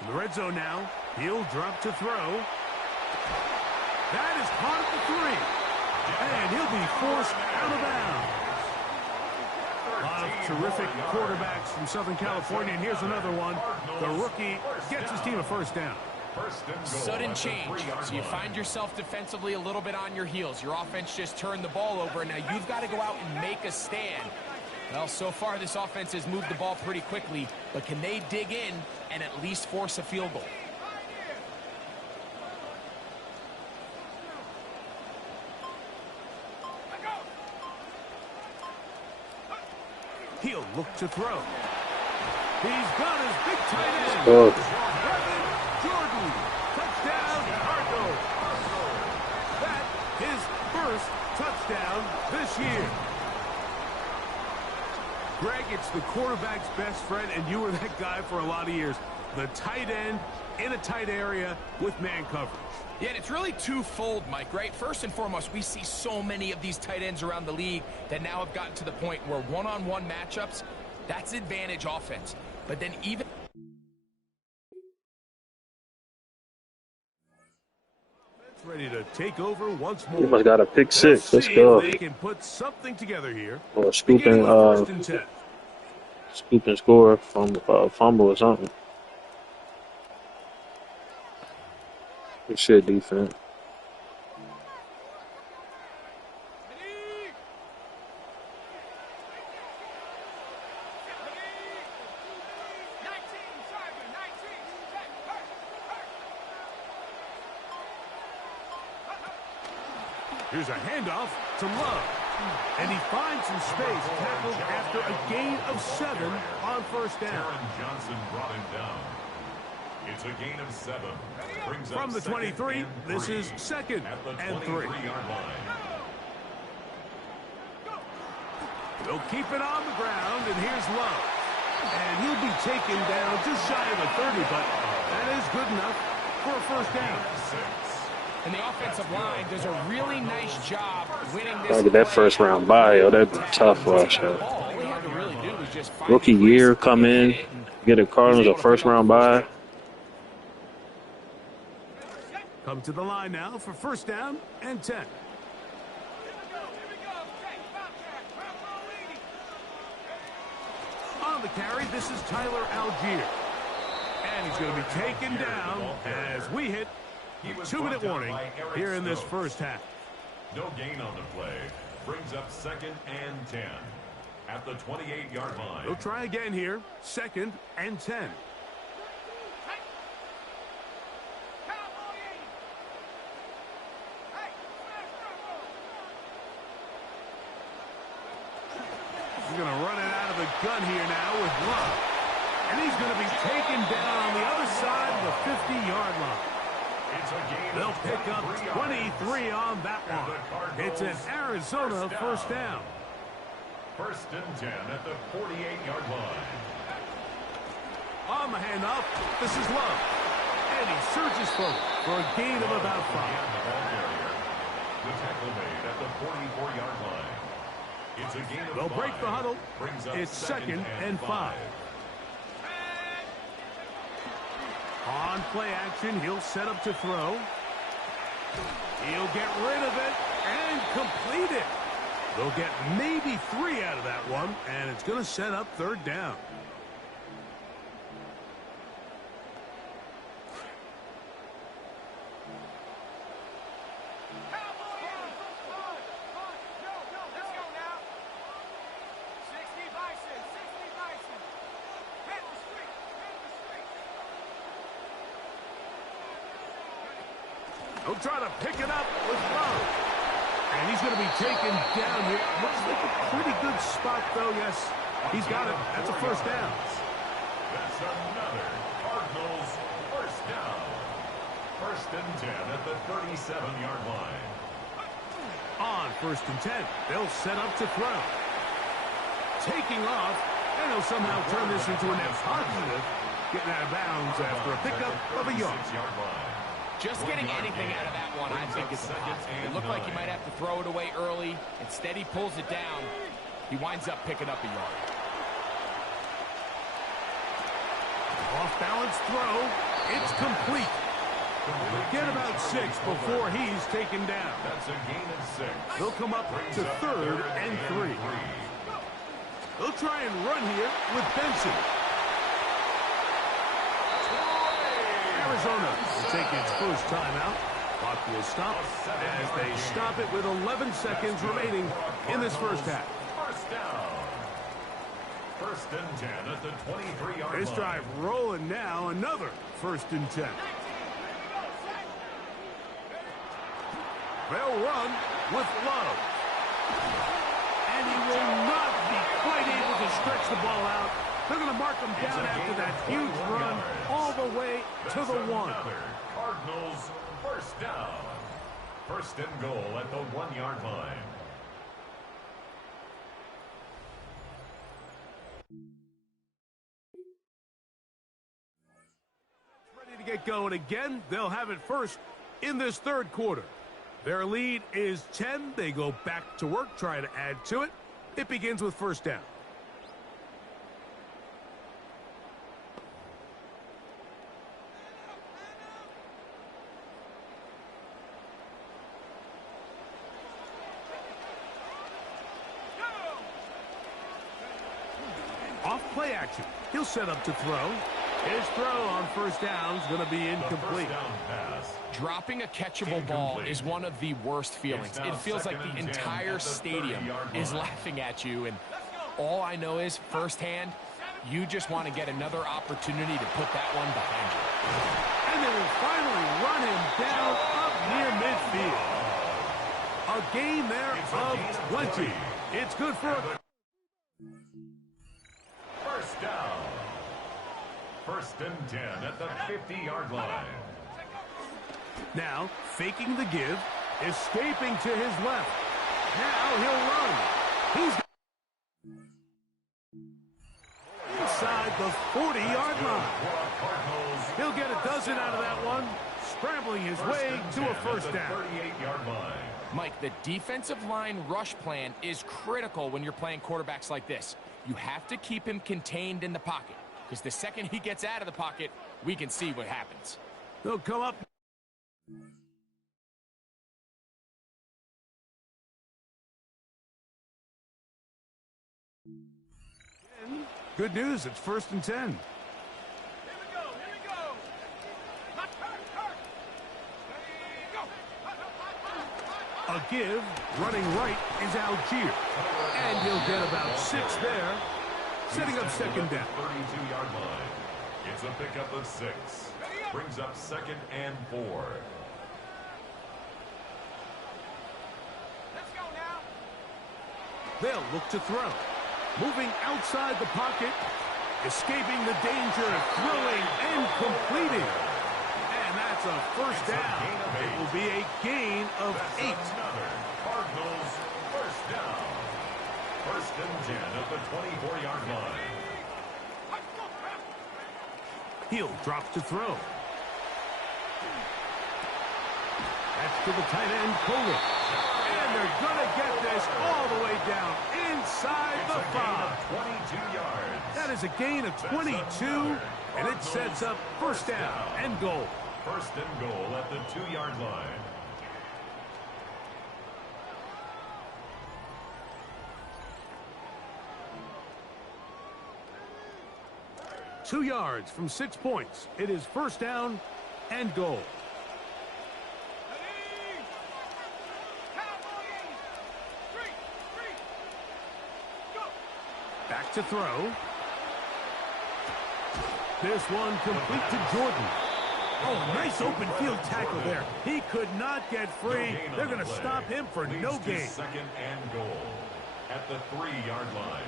In the red zone now, he'll drop to throw. That is caught at the 3. And he'll be forced out of bounds. A lot of terrific quarterbacks from Southern California, and here's another one. The rookie gets his team a first down. Sudden change. So you find yourself defensively a little bit on your heels. Your offense just turned the ball over. Now you've got to go out and make a stand. Well, so far this offense has moved the ball pretty quickly, but can they dig in and at least force a field goal? He'll look to throw. He's got his big tight end. Jordan. Touchdown, Cardinals. That his first touchdown this year. Greg, it's the quarterback's best friend, and you were that guy for a lot of years. The tight end in a tight area with man coverage. Yeah, and it's really twofold, Mike, right? First and foremost, we see so many of these tight ends around the league that now have gotten to the point where one-on-one matchups, that's advantage offense. But then even... Ready to take over once more. You must got a pick six. Let's go. They can put something together here. Or scoop and score from fumble or something. Good shit, defense. Here's a handoff to Love. And he finds some space, tackled after a gain of 7 on first down. Aaron Johnson brought him down. It's a gain of 7. Brings From the 23, this is second and 3. They'll keep it on the ground, and here's Love. And he'll be taken down just shy of a 30, but that is good enough for a first down. And the offensive line does a really nice job winning this. Gotta get that first round bye, yo. That's a tough rush. Rookie year, come in, get a Cardinals a first round bye. Come to the line now for first down and 10. On the carry, this is Tyler Algier. And he's going to be taken down as we hit 2-minute warning here in this first half. No gain on the play. Brings up second and 10 at the 28-yard line. They'll try again here. Second and 10. He's going to run it out of the gun here now with Love. And he's going to be taken down on the other side of the 50-yard line. They'll pick up 23 on that one. It's an Arizona first down. First and 10 at the 48-yard line. On the handoff, this is Love. And he surges forward for a gain of about 5. The tackle made at the 44-yard line. It's a gain of 5. They'll break the huddle. It's second and 5. On play action, he'll set up to throw. He'll get rid of it and complete it. They'll get maybe 3 out of that one, and it's going to set up third down. He'll try to pick it up with Love. And he's going to be taken down here. Looks like a pretty good spot, though. Yes, he's got it. That's a first down. That's another Cardinals first down. First and 10 at the 37-yard line. On first and 10, they'll set up to throw. Taking off, and he'll somehow turn this into a net positive. Getting out of bounds after a pickup of a yard. Just getting anything out of that one, I think, is a positive. It looked like he might have to throw it away early. Instead, he pulls it down. He winds up picking up a yard. Off-balance throw. It's complete. Get about 6 before he's taken down. That's a gain of 6. They'll come up to third and 3. They'll try and run here with Benson. Arizona will take its first timeout. Clock will stop as they stop it with 11 seconds remaining in this first half. First down. First and 10 at the 23-yard line. This drive rolling now. Another first and 10. They'll run with Love. And he will not be quite able to stretch the ball out. They're going to mark him down after that huge run all the way to the 1. Cardinals first down. First and goal at the 1-yard line. Ready to get going again. They'll have it first in this third quarter. Their lead is 10. They go back to work, try to add to it. It begins with first down. Off play action. He'll set up to throw. His throw on first down is going to be incomplete. Dropping a catchable ball is one of the worst feelings. It feels like the entire stadium is laughing at you, and all I know is firsthand, you just want to get another opportunity to put that one behind you. And they will finally run him down up near midfield. A gain there of 20. It's good for a... First down. First and 10 at the 50-yard line. Now, faking the give, escaping to his left. Now he'll run. He's inside the 40-yard line. He'll get a dozen out of that one, scrambling his way to a first down. 38-yard line. Mike, the defensive line rush plan is critical when you're playing quarterbacks like this. You have to keep him contained in the pocket, because the second he gets out of the pocket, we can see what happens. They'll come up. Good news, it's first and 10. Here we go. A give, running right is Algier. And he'll get about 6 there, setting up second down. 32-yard line. It's a pickup of 6. Brings up second and 4. Let's go now. They'll look to throw. Moving outside the pocket, escaping the danger, throwing and completing. And that's a first down. It will be a gain of 8. Cardinals first down. First and 10 at the 24-yard line. Hill drops to throw. That's to the tight end, Kohler. And they're going to get this all the way down inside the 5. 22 yards. That is a gain of 22, and it sets up first down and goal. First and goal at the 2-yard line. Two yards from 6 points. It is first down and goal. Back to throw. This one complete to Jordan. Oh, nice open field tackle there. He could not get free. They're going to stop him for no gain. Second and goal at the 3-yard line.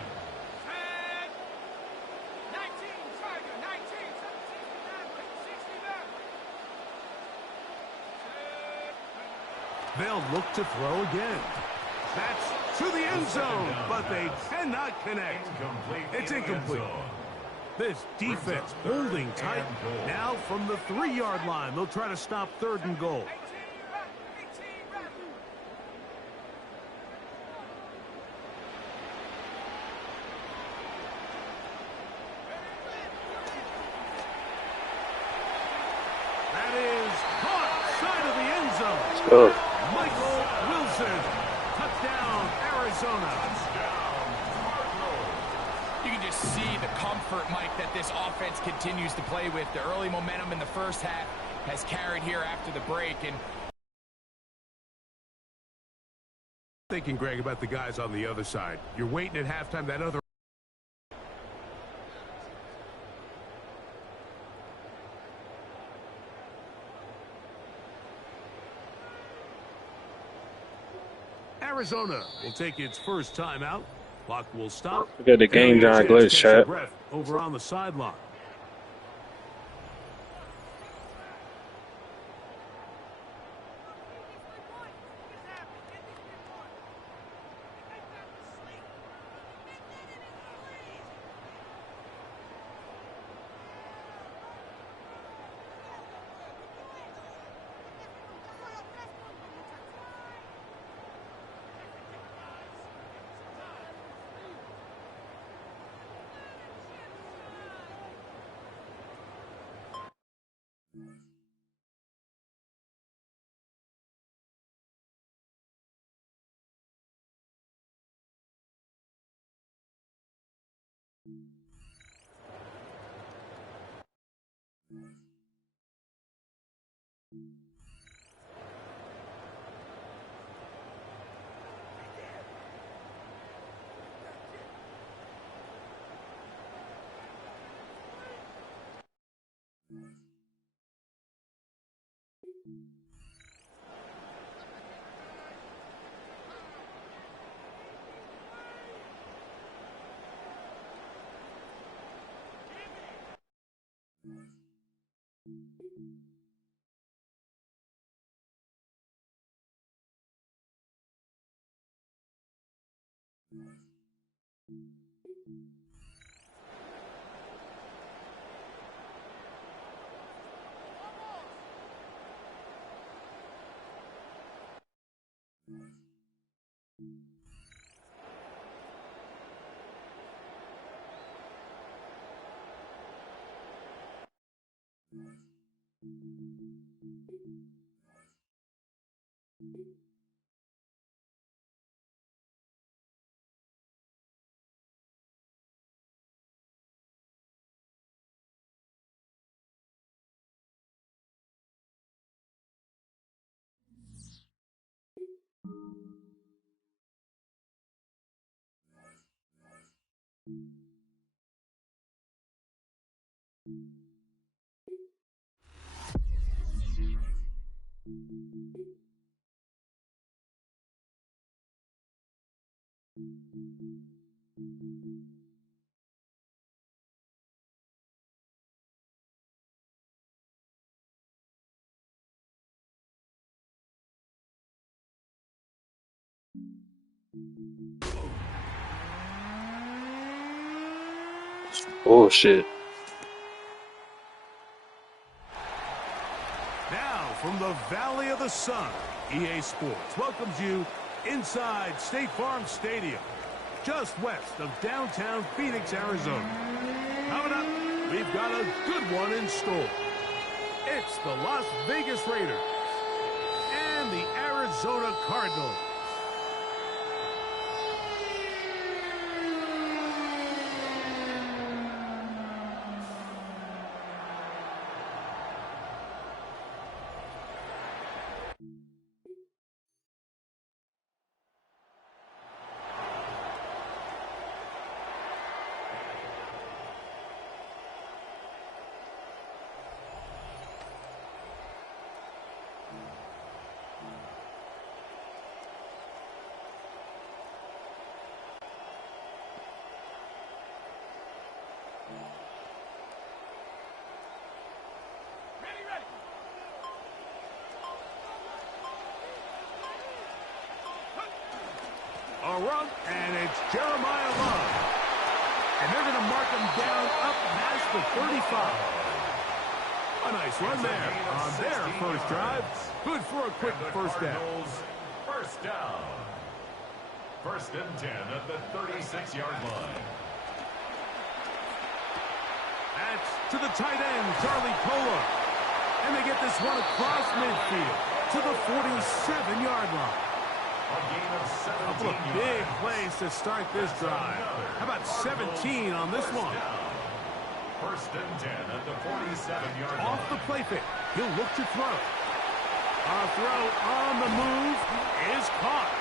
They'll look to throw again. That's to the end zone, but they cannot connect. It's incomplete. This defense holding tight. Now from the 3-yard line, they'll try to stop third and goal. That is caught side of the end zone. Let's go. Michael Wilson. Touchdown, Arizona. You can just see the comfort, Mike, that this offense continues to play with. The early momentum in the first half has carried here after the break. And thinking, Greg, about the guys on the other side. You're waiting at halftime, that other Arizona will take its first timeout. Clock will stop. We got the game John glitch, chat. Over on the sideline. Oh shit. Now from the Valley of the Sun, EA Sports welcomes you inside State Farm Stadium, just west of downtown Phoenix, Arizona. Coming up, we've got a good one in store. It's the Las Vegas Raiders and the Arizona Cardinals. A run, and it's Jeremiah Love. And they're going to mark him down up past the 35. A nice run there on their first drive. Good for a quick first down. First down. First and 10 at the 36-yard line. That's to the tight end, Charlie Polar. And they get this one across midfield to the 47-yard line. A couple of big plays to start this drive. How about 17 on this one? First and 10 at the 47-yard line. Off the play fake. He'll look to throw. A throw on the move is caught.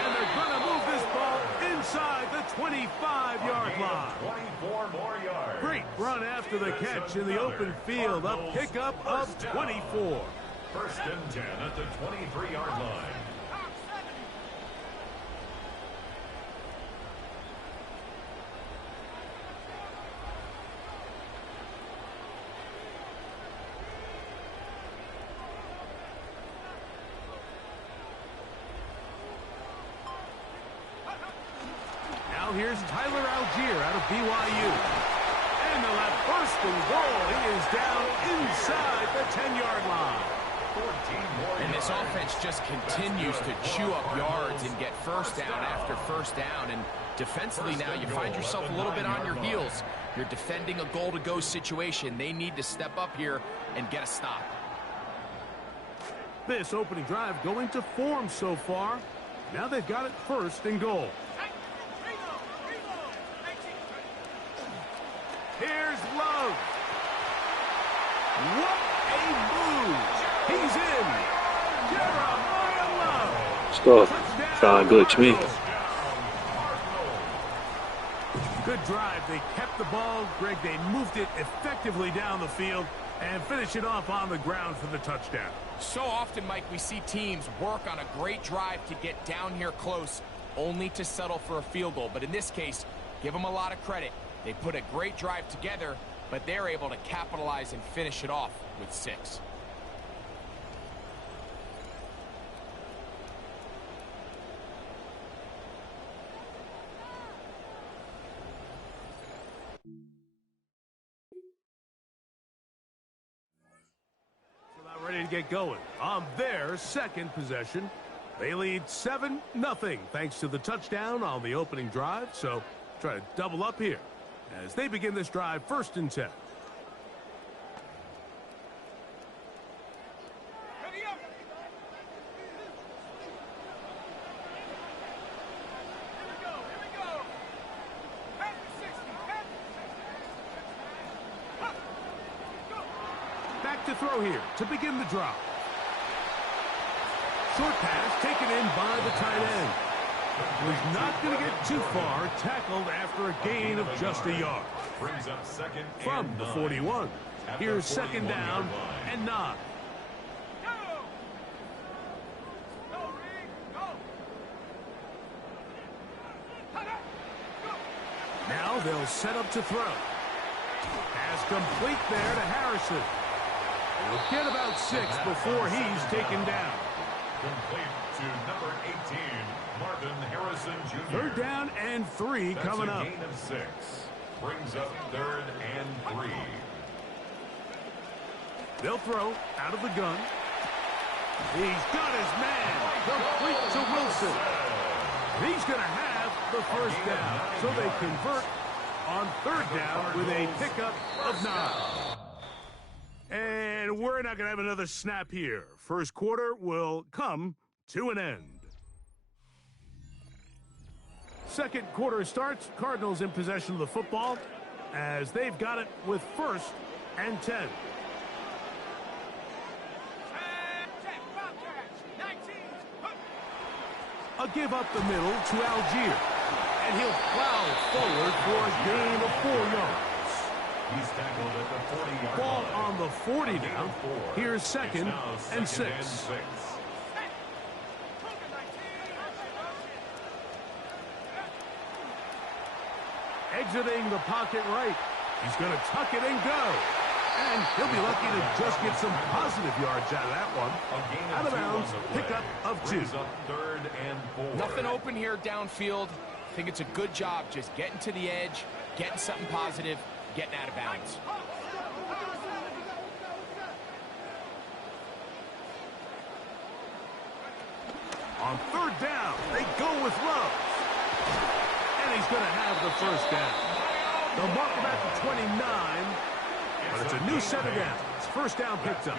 And they're going to move this ball inside the 25-yard line. 24 more yards. Great run after the catch in the open field. A pickup of 24. First and 10 at the 23-yard line. Now here's Tyler Algier out of BYU. And they'll have first and goal. He is down inside the 10-yard line. 14 more And this yards. offense just continues to chew up yards and get first down after first down. And defensively now, you find yourself a little bit on your heels. You're defending a goal-to-go situation. They need to step up here and get a stop. This opening drive going to form so far. Now they've got it first and goal. Here's Love. What a move. He's in. Jeremiah Love. Stuff. Trying to glitch me. Good drive. They kept the ball. Greg, they moved it effectively down the field and finish it off on the ground for the touchdown. So often, Mike, we see teams work on a great drive to get down here close, only to settle for a field goal. But in this case, give them a lot of credit. They put a great drive together, but they're able to capitalize and finish it off with 6. Ready to get going on their second possession. They lead 7-0 thanks to the touchdown on the opening drive. So try to double up here as they begin this drive first and 10. To throw here to begin the drop. Short pass taken in by the tight end. Was not going to get too far, tackled after a gain of just a yard. Brings up second From and the 9. 41. At Here's the second 41 down yard line. and 9. Now they'll set up to throw. Pass complete there to Harrison. He'll get about 6 before he's taken down. Complete to number 18, Marvin Harrison Jr. Third down and 3 That's coming a up. gain of 6. Brings up third and 3. They'll throw out of the gun. He's got his man. Complete to Wilson. He's going to have the first down. So they convert on third down with a pickup of 9. And we're not going to have another snap here. First quarter will come to an end. Second quarter starts. Cardinals in possession of the football as they've got it with first and 10. A give up the middle to Algier. And he'll plow forward for a gain of 4 yards. He's tackled at the 40-yard Ball line. on the 40 A gain now. of 4. Here's second It's now and second 6. Exiting the pocket right. He's going to tuck it and go. And he'll be lucky to just get some positive yards out of that one. Out of bounds, pickup of 2. Brings up third and 4. Nothing open here downfield. I think it's a good job just getting to the edge, getting something positive, getting out of bounds. On third down, they go with Love. And he's going to have the first down. They'll mark him at the 29, but it's a new set of downs. First down picked up.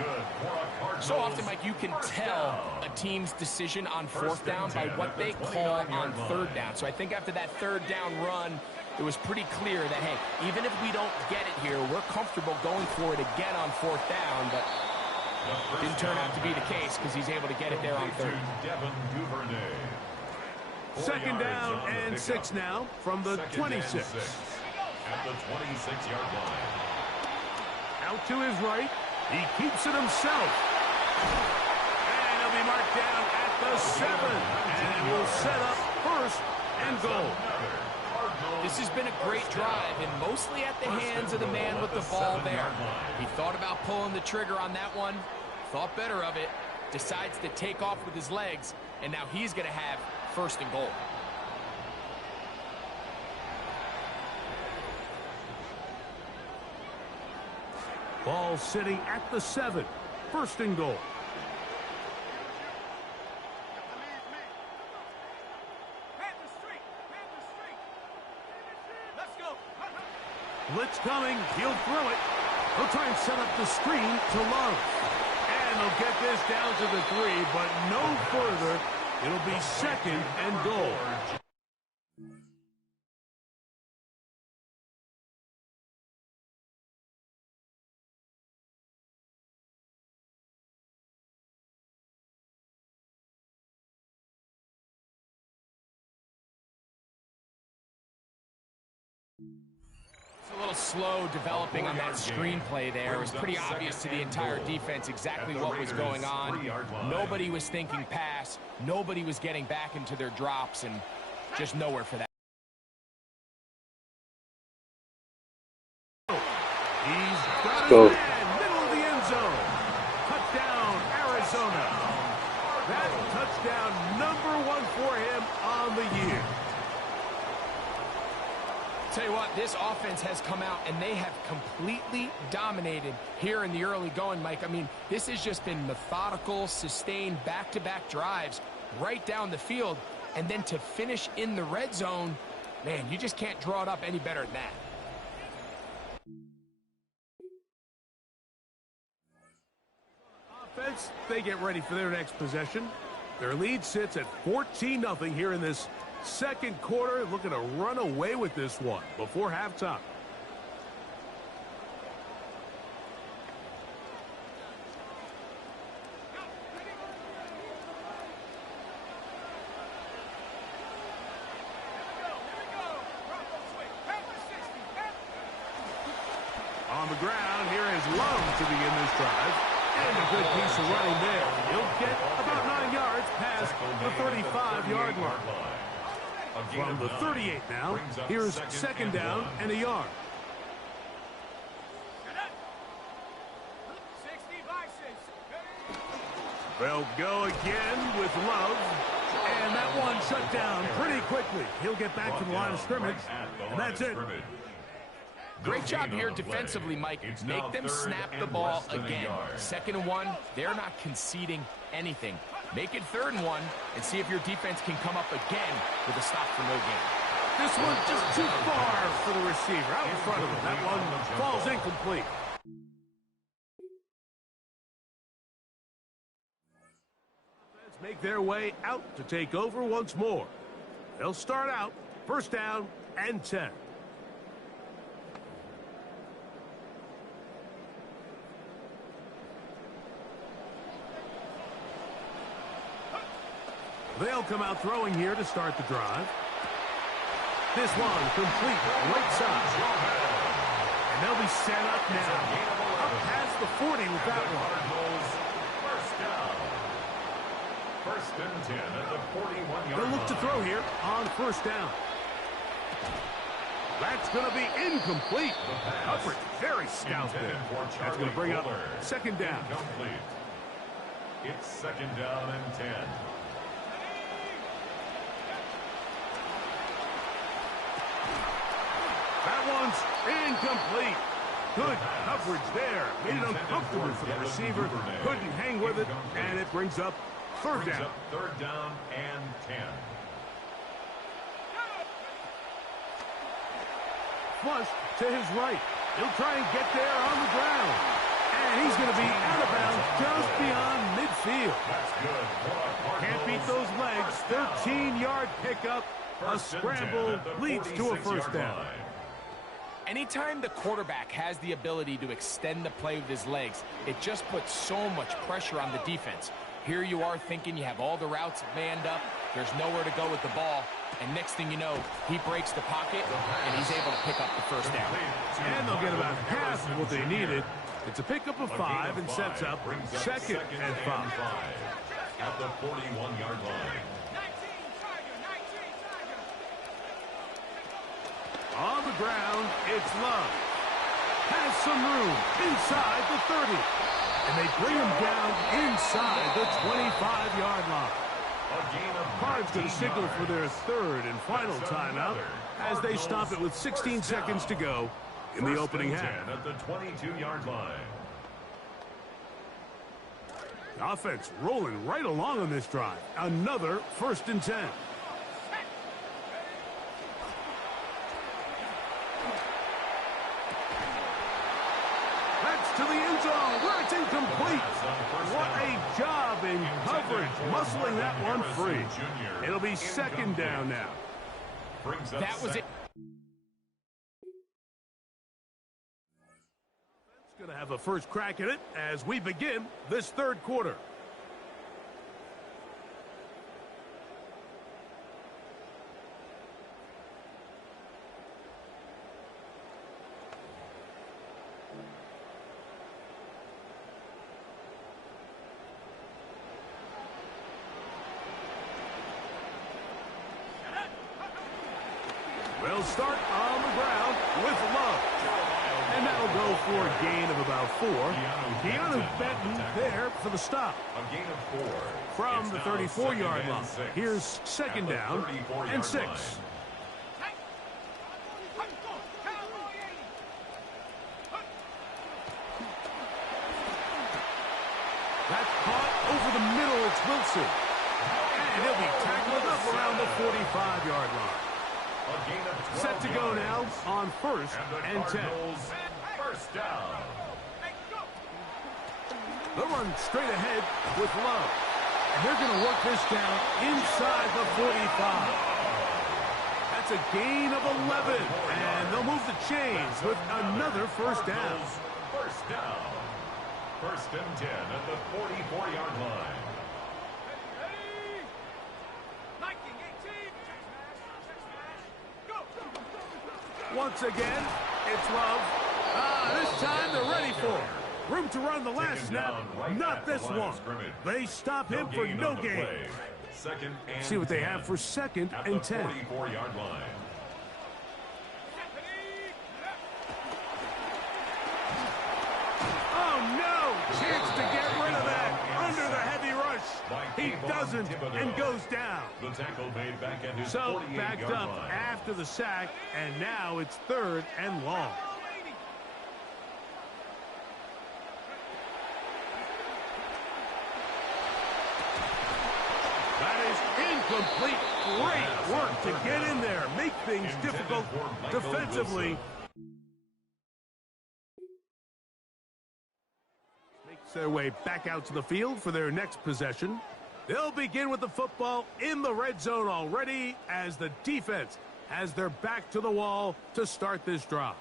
So often, Mike, you can tell a team's decision on fourth down by what they call on third down. So I think after that third down run, it was pretty clear that, hey, even if we don't get it here, we're comfortable going for it again on fourth down. But Didn't turn out to be the case because he's able to get it there on third. Second down and 6 now from the 26. At the 26-yard line. Out to his right. He keeps it himself. And he'll be marked down at the 7. And will set up first and goal. This has been a great drive, and mostly at the hands of the man with the ball there. He thought about pulling the trigger on that one, thought better of it, decides to take off with his legs, and now he's going to have first and goal. Ball sitting at the 7. First and goal. Blitz coming. He'll throw it. He'll try and set up the screen to Love. And they'll get this down to the 3, but no further. It'll be second and goal. A little slow developing on that screenplay there. It was pretty obvious to the entire defense exactly what was going on. Nobody was thinking pass. Nobody was getting back into their drops, and just nowhere for that. He's got his man, middle of the end zone. Touchdown, Arizona. That's touchdown #1 for him on the year. Tell you what, this offense has come out and they have completely dominated here in the early going, Mike. I mean, this has just been methodical, sustained back-to-back drives right down the field, and then to finish in the red zone, man, you just can't draw it up any better than that. Offense, they get ready for their next possession. Their lead sits at 14-0 here in this second quarter, looking to run away with this one before halftime. On the ground, here is Love to begin this drive. And a good piece of running there. He'll get about 9 yards past the 35-yard line. From the 38 now, here's second down and a yard. They'll go again with Love. And that one shut down pretty quickly. He'll get back to the line of scrimmage. And that's it. Great job here defensively, Mike. Make them snap the ball again. 2nd and 1, they're not conceding anything. Make it 3rd and 1 and see if your defense can come up again with a stop for no gain. This one just too far for the receiver. Out in front of him. That one falls incomplete. Let's make their way out to take over once more. They'll start out first down and 10. They'll come out throwing here to start the drive. This one complete right side. And they'll be set up now. Up past the 40 with that one. First and 10 at the 41-yard line. They'll look to throw here on first down. That's going to be incomplete. Coverage very stout there. That's going to bring up second down. Incomplete. It's second down and 10. That one's incomplete. Good coverage there. Made it uncomfortable for the receiver. Couldn't hang with it, and it brings up third down. Third down and 10. Flush to his right. He'll try and get there on the ground. And he's going to be out of bounds just beyond midfield. That's good. Can't beat those legs. 13-yard pickup. A scramble leads to a first down. Anytime the quarterback has the ability to extend the play with his legs, it just puts so much pressure on the defense. Here you are thinking you have all the routes manned up, there's nowhere to go with the ball, and next thing you know, he breaks the pocket, and he's able to pick up the first down. And they'll get about half of what they needed. It's a pickup of 5 and sets up 2nd and 5. At the 41-yard line. On the ground, it's Love. Has some room inside the 30. And they bring him down inside the 25-yard line. Cards going to signal for their 3rd and final timeout as they stop it with 16 seconds to go in the opening half. At the 22-yard line. Offense rolling right along on this drive. Another 1st and 10. To the end zone where it's incomplete. What a job in coverage, muscling that one free. It'll be 2nd down now. That was it. It's going to have a first crack at it as we begin this 3rd quarter. They'll start on the ground with Love. And that'll go for a gain of about 4. Keanu Benton there for the stop. A gain of 4. From the 34-yard line. Here's 2nd down and 6. That's caught over the middle. It's Wilson. And he'll be tackled up around the 45-yard line. Set to go now on 1st and 10. First down. They'll run straight ahead with Love. And they're going to work this down inside the 45. That's a gain of 11. And they'll move the chains with another 1st down. First down. 1st and 10 at the 44-yard line. Once again, it's Love. This time they're ready for it. Room to run the last snap, not this one. They stop him for no gain. See what they have for 2nd and 10. 44-yard line. Oh, no! Chance to get rid of that under the heavy rush. He doesn't and goes down. The tackle made back at his So backed up line. after the sack, and now it's 3rd and long. That is incomplete. Great work to get in there, make things difficult defensively. Makes their way back out to the field for their next possession. They'll begin with the football in the red zone already as the defense has their back to the wall to start this drive.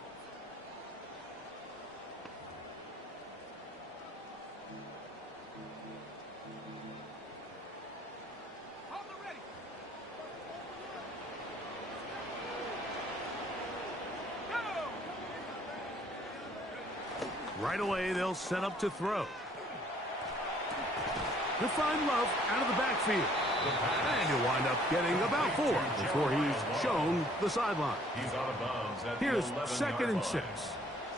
Right away, they'll set up to throw. He'll find Love out of the backfield. And he'll wind up getting about 4 before he's shown the sideline. He's out of bounds at Here's the 2nd and 6.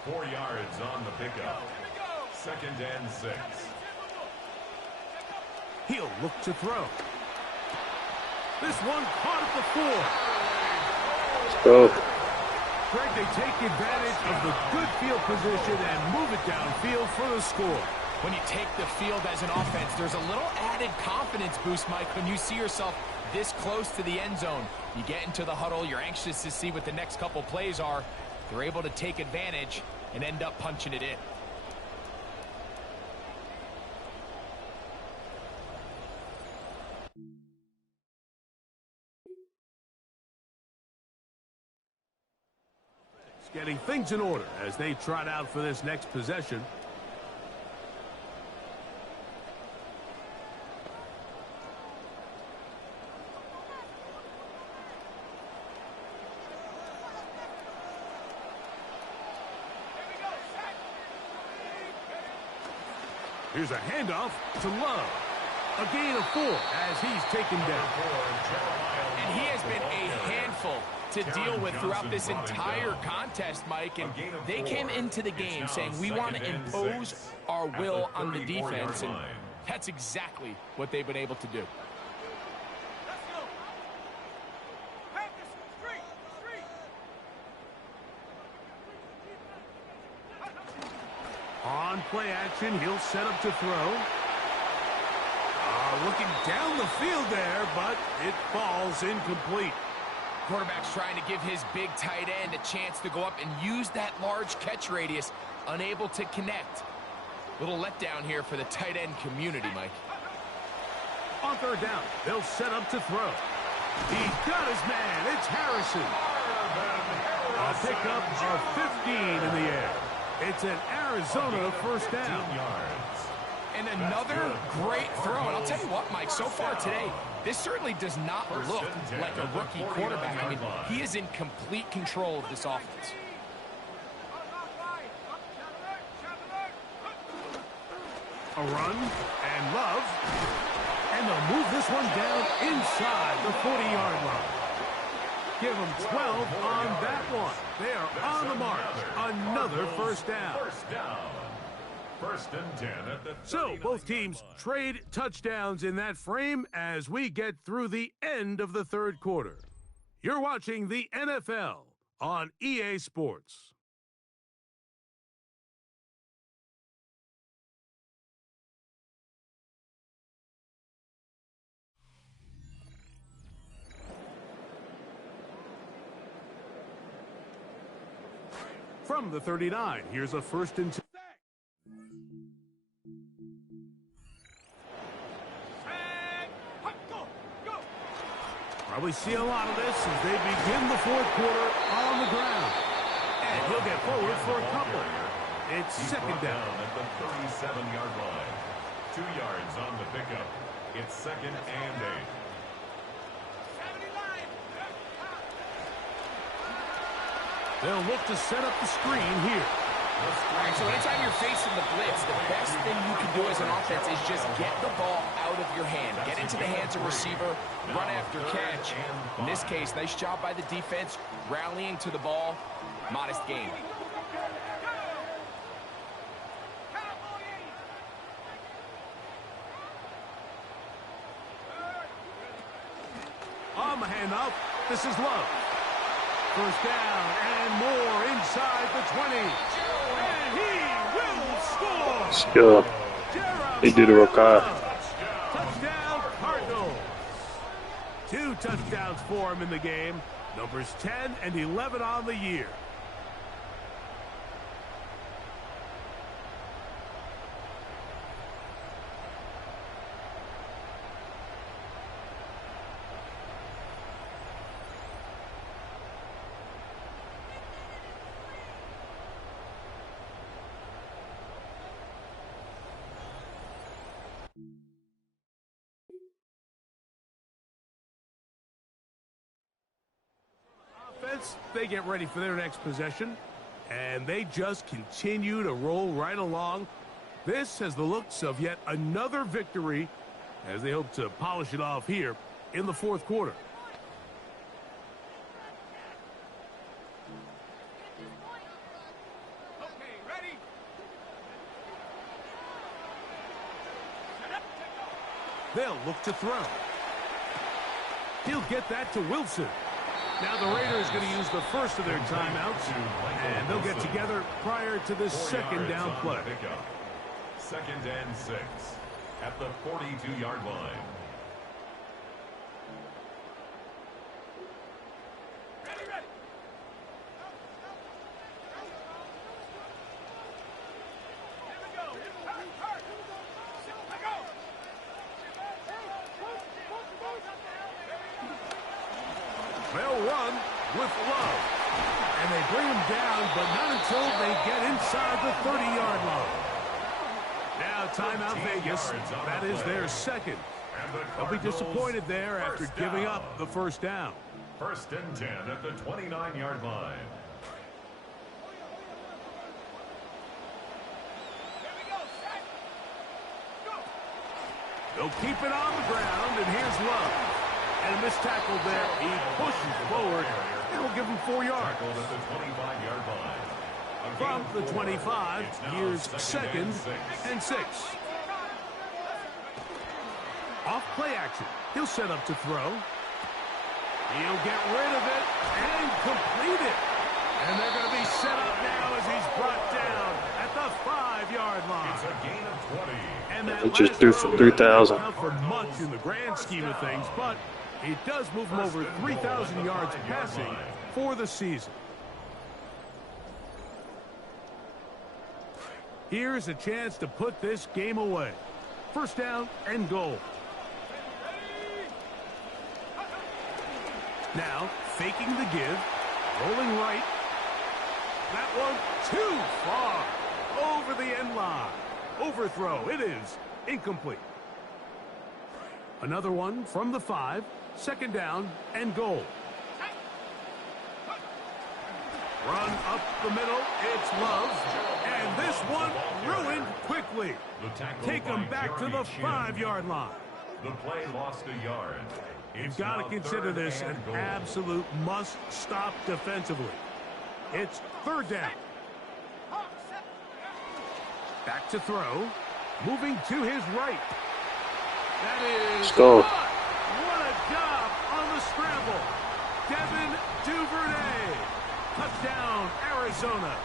4 yards on the pickup. 2nd and 6. He'll look to throw. This one caught at the 4. Go. Greg, they take advantage of the good field position and move it downfield for the score. When you take the field as an offense, there's a little added confidence boost, Mike, when you see yourself this close to the end zone. You get into the huddle, you're anxious to see what the next couple plays are. They're able to take advantage and end up punching it in. getting things in order as they trot out for this next possession. Here's a handoff to Love. A gain of 4 as he's taken down. And he has been a handful to deal with throughout this entire contest, Mike. And they came into the game saying, we want to impose our will on the defense. And that's exactly what they've been able to do. On play action, he'll set up to throw. Looking down the field there, but it falls incomplete. Quarterback's trying to give his big tight end a chance to go up and use that large catch radius, unable to connect. Little letdown here for the tight end community, Mike. On third down, they'll set up to throw. He's got his man. It's Harrison. A pickup of 15 in the air. It's an Arizona first down. And another great throw. And I'll tell you what, Mike, so far today, this certainly does not look like a rookie quarterback. I mean, he is in complete control of this offense. A run and Love. And they'll move this one down inside the 40-yard line. Give them 12 on that one. They are on the mark. Another first down. First and 10 at the So both teams trade touchdowns in that frame as we get through the end of the third quarter. You're watching the NFL on EA Sports. From the 39, here's a first and 10. Probably see a lot of this as they begin the fourth quarter on the ground. And he'll get forward for a couple. It's second down at the 37-yard line. 2 yards on the pickup. It's second and 8. They'll look to set up the screen here. All right, so anytime you're facing the blitz, the best thing you can do as an offense is just get the ball out of your hand. Get into the hands of receiver, run after catch. In this case, nice job by the defense, rallying to the ball. Modest gain. On the handoff, this is Love. First down and more inside the 20. And he will score. Skill. He did a rokai. Touchdown, Cardinals. 2 touchdowns for him in the game. Numbers 10 and 11 on the year. They get ready for their next possession, and they just continue to roll right along. This has the looks of yet another victory as they hope to polish it off here in the fourth quarter. Okay, ready? They'll look to throw. He'll get that to Wilson. Now the Raiders going to use the first of their timeouts, and they'll get together prior to this second down play. Second and 6 at the 42-yard line. They'll run with Love. And they bring him down, but not until they get inside the 30-yard line. Now timeout Vegas. That is their second. They'll be disappointed there after giving up the first down. 1st and 10 at the 29-yard line. They'll keep it on the ground, and here's Love. And a missed tackle there. He pushes forward, and will give him 4 yards. At the 25-yard line. From the 25, here's 2nd and 6. Off play action. He'll set up to throw. He'll get rid of it and complete it. And they're going to be set up now as he's brought down at the 5-yard line. It's a gain of 20. And that It just threw for 3,000. Not for much in the grand scheme of things, but it does move him over 3,000 yards passing for the season. Here's a chance to put this game away. 1st down and goal. Now, faking the give, rolling right. That one too far, over the end line. Overthrow, it is incomplete. Another one from the 5, 2nd down and goal. Run up the middle, it's Love, and this one ruined quickly. Take him back to the 5-yard line. The play lost a yard. You've got to consider this an absolute must-stop defensively. It's 3rd down. Back to throw. Moving to his right. That is... Let's go. What a job on the scramble. Devin Duvernay. Touchdown, Arizona.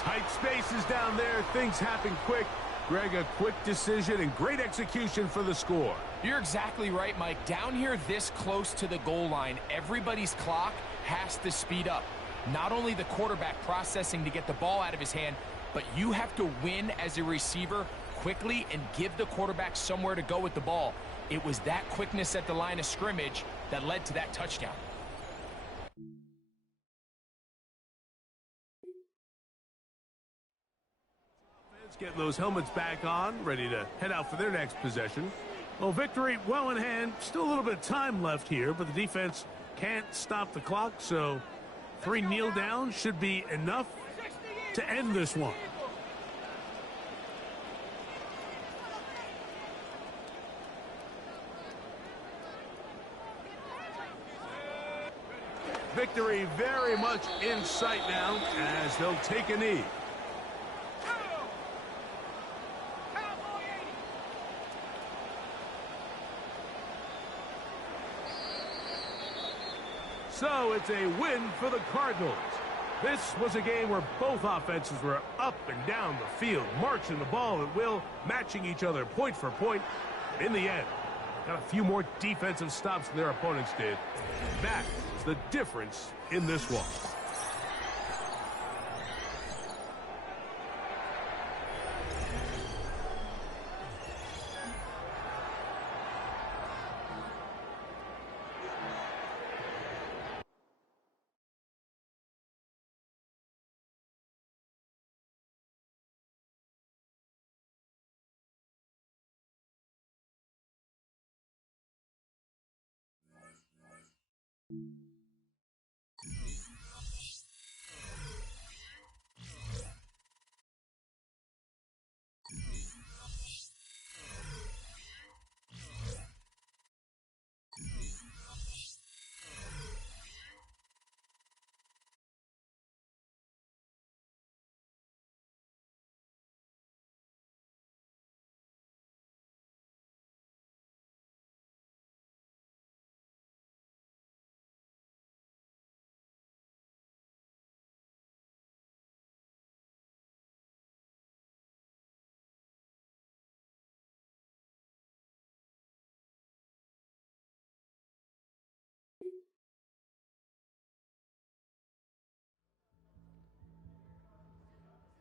Tight spaces down there. Things happen quick. Greg, a quick decision and great execution for the score. You're exactly right, Mike. Down here this close to the goal line, everybody's clock has to speed up. Not only the quarterback processing to get the ball out of his hand, but you have to win as a receiver quickly and give the quarterback somewhere to go with the ball. It was that quickness at the line of scrimmage that led to that touchdown. Getting those helmets back on, ready to head out for their next possession. Well, victory well in hand. Still a little bit of time left here, but the defense can't stop the clock, so 3 kneel down should be enough to end this one. Victory very much in sight now as they'll take a knee. So it's a win for the Cardinals. This was a game where both offenses were up and down the field, marching the ball at will, matching each other point for point. In the end, got a few more defensive stops than their opponents did. That is the difference in this one.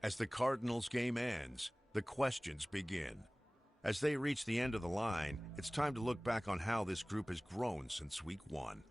As the Cardinals game ends, the questions begin. As they reach the end of the line, it's time to look back on how this group has grown since week 1.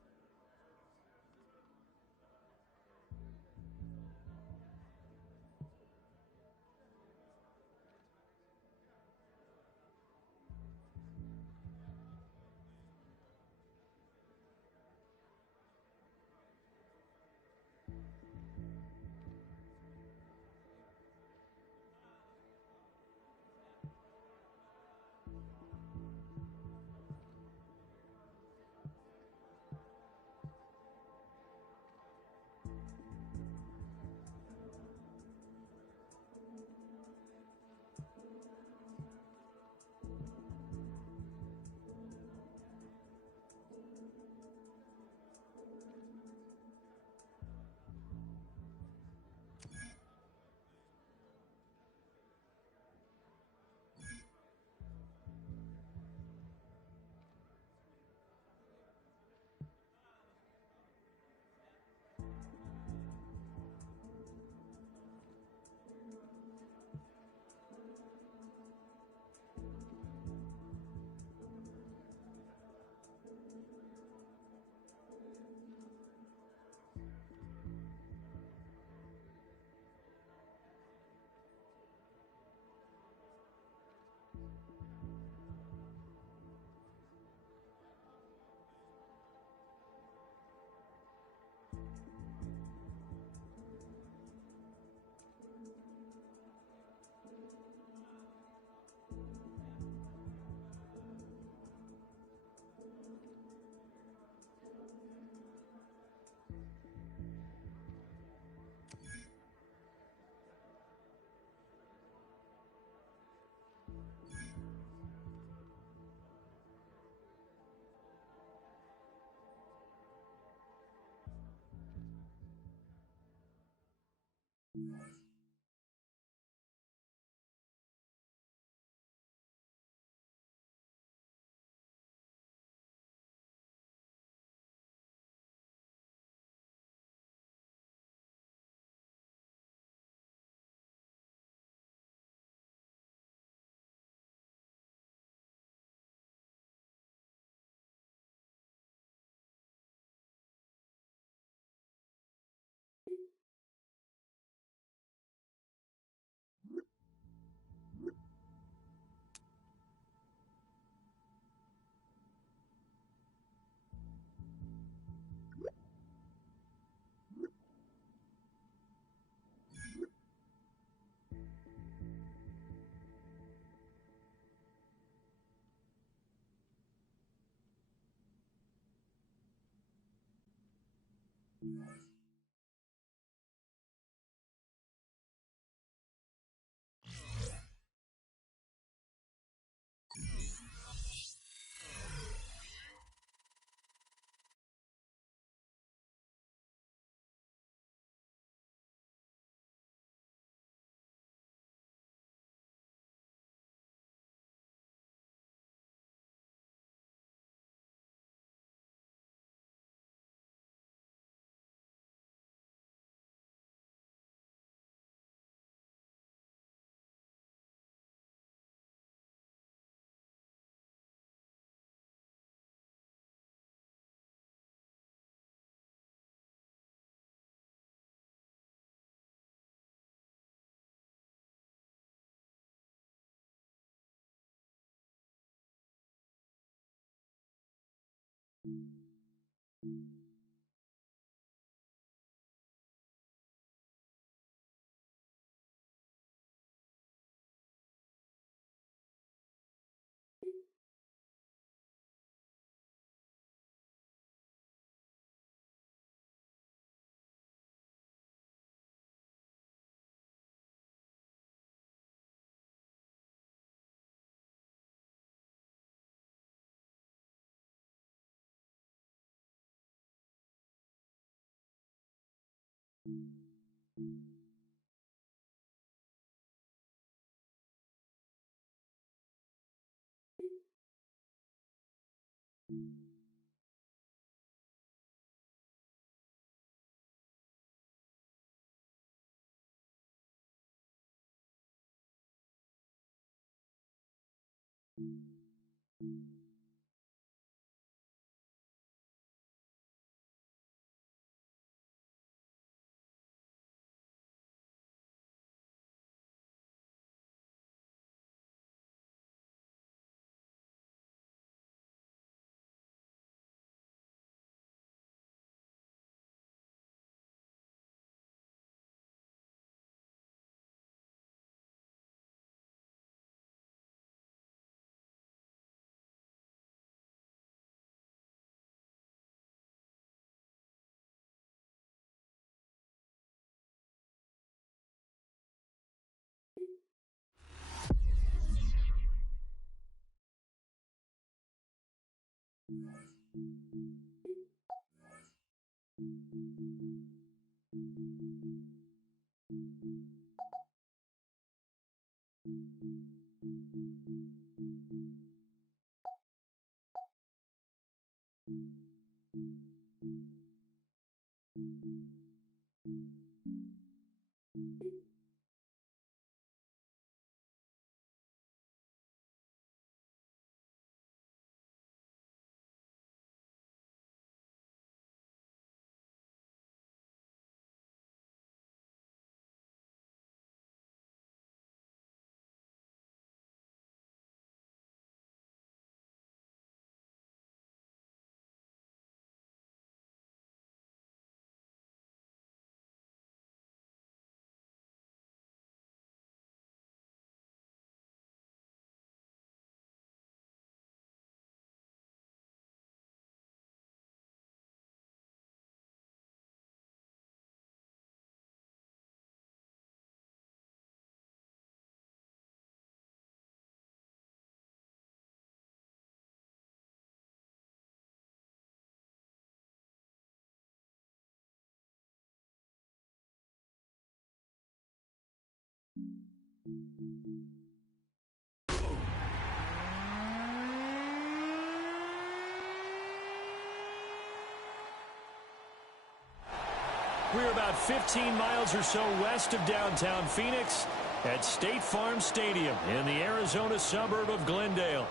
We're about 15 miles or so west of downtown Phoenix at State Farm Stadium in the Arizona suburb of Glendale.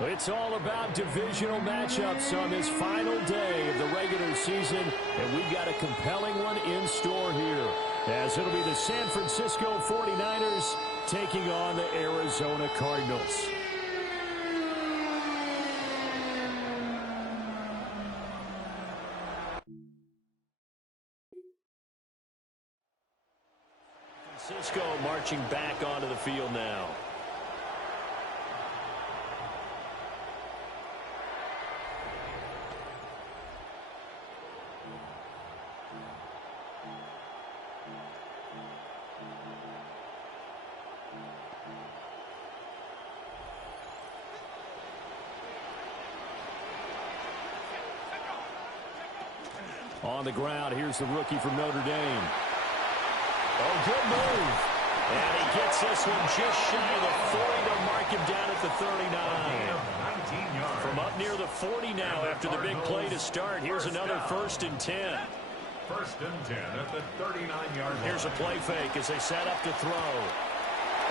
It's all about divisional matchups on this final day of the regular season, and we've got a compelling one in store here, as it'll be the San Francisco 49ers taking on the Arizona Cardinals. Francisco marching back onto the field now. On the ground, here's the rookie from Notre Dame. Oh, good move. And he gets this one just shy of the 40. They'll mark him down at the 39. From up near the 40 now after the big play to start. Here's another 1st and 10. 1st and 10 at the 39-yard line. Here's a play fake as they set up to throw.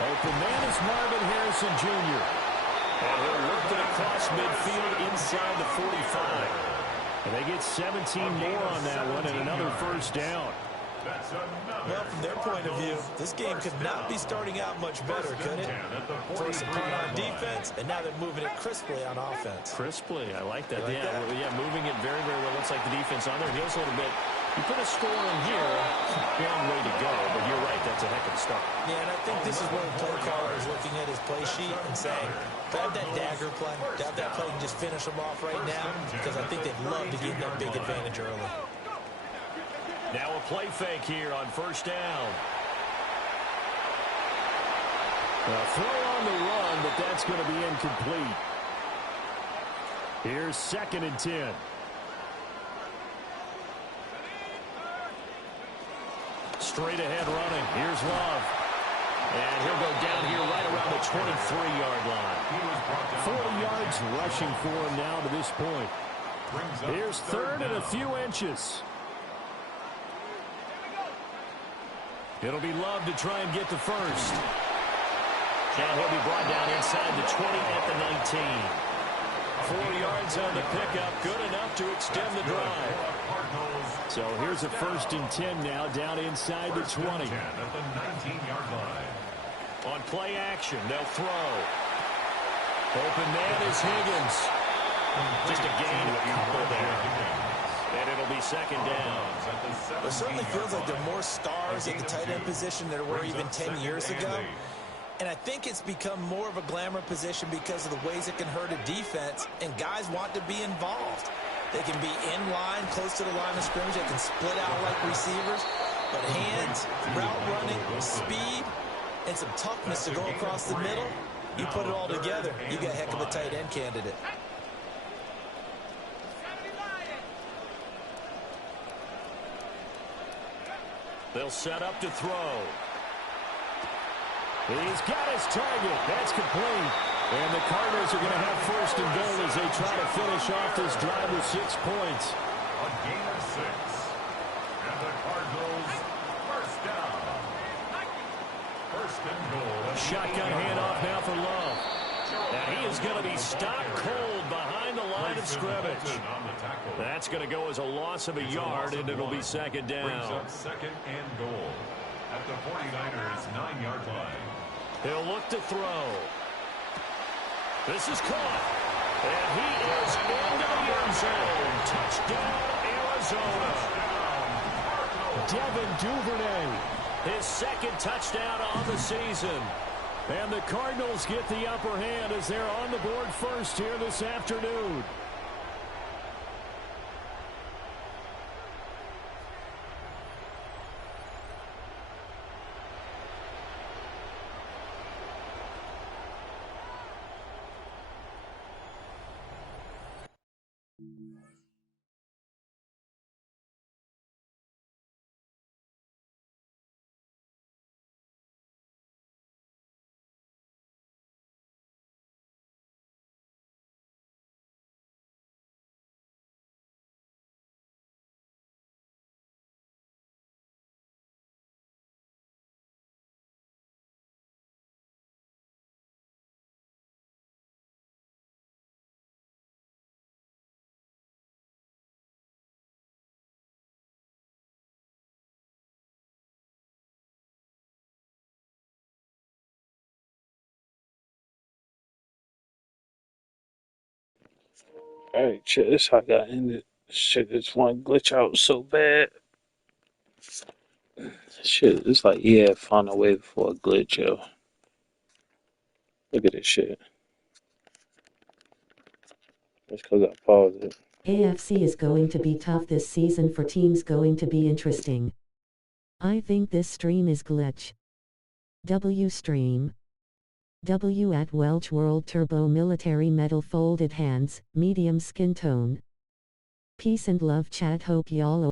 Open man is Marvin Harrison Jr. And he'll lift it across midfield inside the 45. And they get 17 more on that one and another 1st down. Well, from their point of view, this game could not be starting out much better, could it? First upon on defense, and now they're moving it crisply on offense. Crisply, I like that. Yeah, moving it very, very well. Looks like the defense on there heals a little bit. You put a score in here, long way to go, but you're right, that's a heck of a start. Yeah, and I think this is where the play caller is looking at his play sheet and saying, grab that dagger play, grab that play and just finish them off right now, because I think they'd love to get that big advantage early. Now a play fake here on 1st down. A throw on the run, but that's going to be incomplete. Here's 2nd and 10. Straight ahead running. Here's Love. And he'll go down here right around the 23-yard line. 40 yards rushing for him now to this point. Here's 3rd and a few inches. It'll be Love to try and get the 1st. And he'll be brought down inside the 20 at the 19. 4 yards on the pickup, good enough to extend the drive. So here's a 1st and 10 now, down inside the 20. At the 19-yard line. On play action, they'll throw. Open man is Higgins. Just a gain of a couple there. And it'll be 2nd down. It certainly feels like there are more stars at the tight end position than there were even 10 years ago. And I think it's become more of a glamour position because of the ways it can hurt a defense, and guys want to be involved. They can be in line, close to the line of scrimmage. They can split out like receivers. But hands, route running, speed, and some toughness to go across the middle, you put it all together, you got a heck of a tight end candidate. They'll set up to throw. He's got his target. That's complete. And the Cardinals are going to have 1st and goal as they try to finish off this drive with 6 points. A gain of 6. And the Cardinals, 1st down. 1st and goal. Shotgun handoff now for Love. And he is going to be stopped cold behind the line of scrimmage. That's going to go as a loss of a yard, and it'll be 2nd down. Brings up 2nd and goal at the 49ers' 9-yard line. He'll look to throw. This is caught. And he is into the end zone. Touchdown, Arizona. Devin Duvernay, his 2nd touchdown on the season. And the Cardinals get the upper hand as they're on the board first here this afternoon. Alright, shit, this how I got ended. Shit, this one glitch out so bad. Shit, it's like, yeah, found a way for a glitch, yo. Look at this shit. That's because I paused it. AFC is going to be tough this season for teams going to be interesting. I think this stream is glitch. W stream. W at Welch World Turbo Military Metal Folded Hands, medium skin tone. Peace and love chat, hope y'all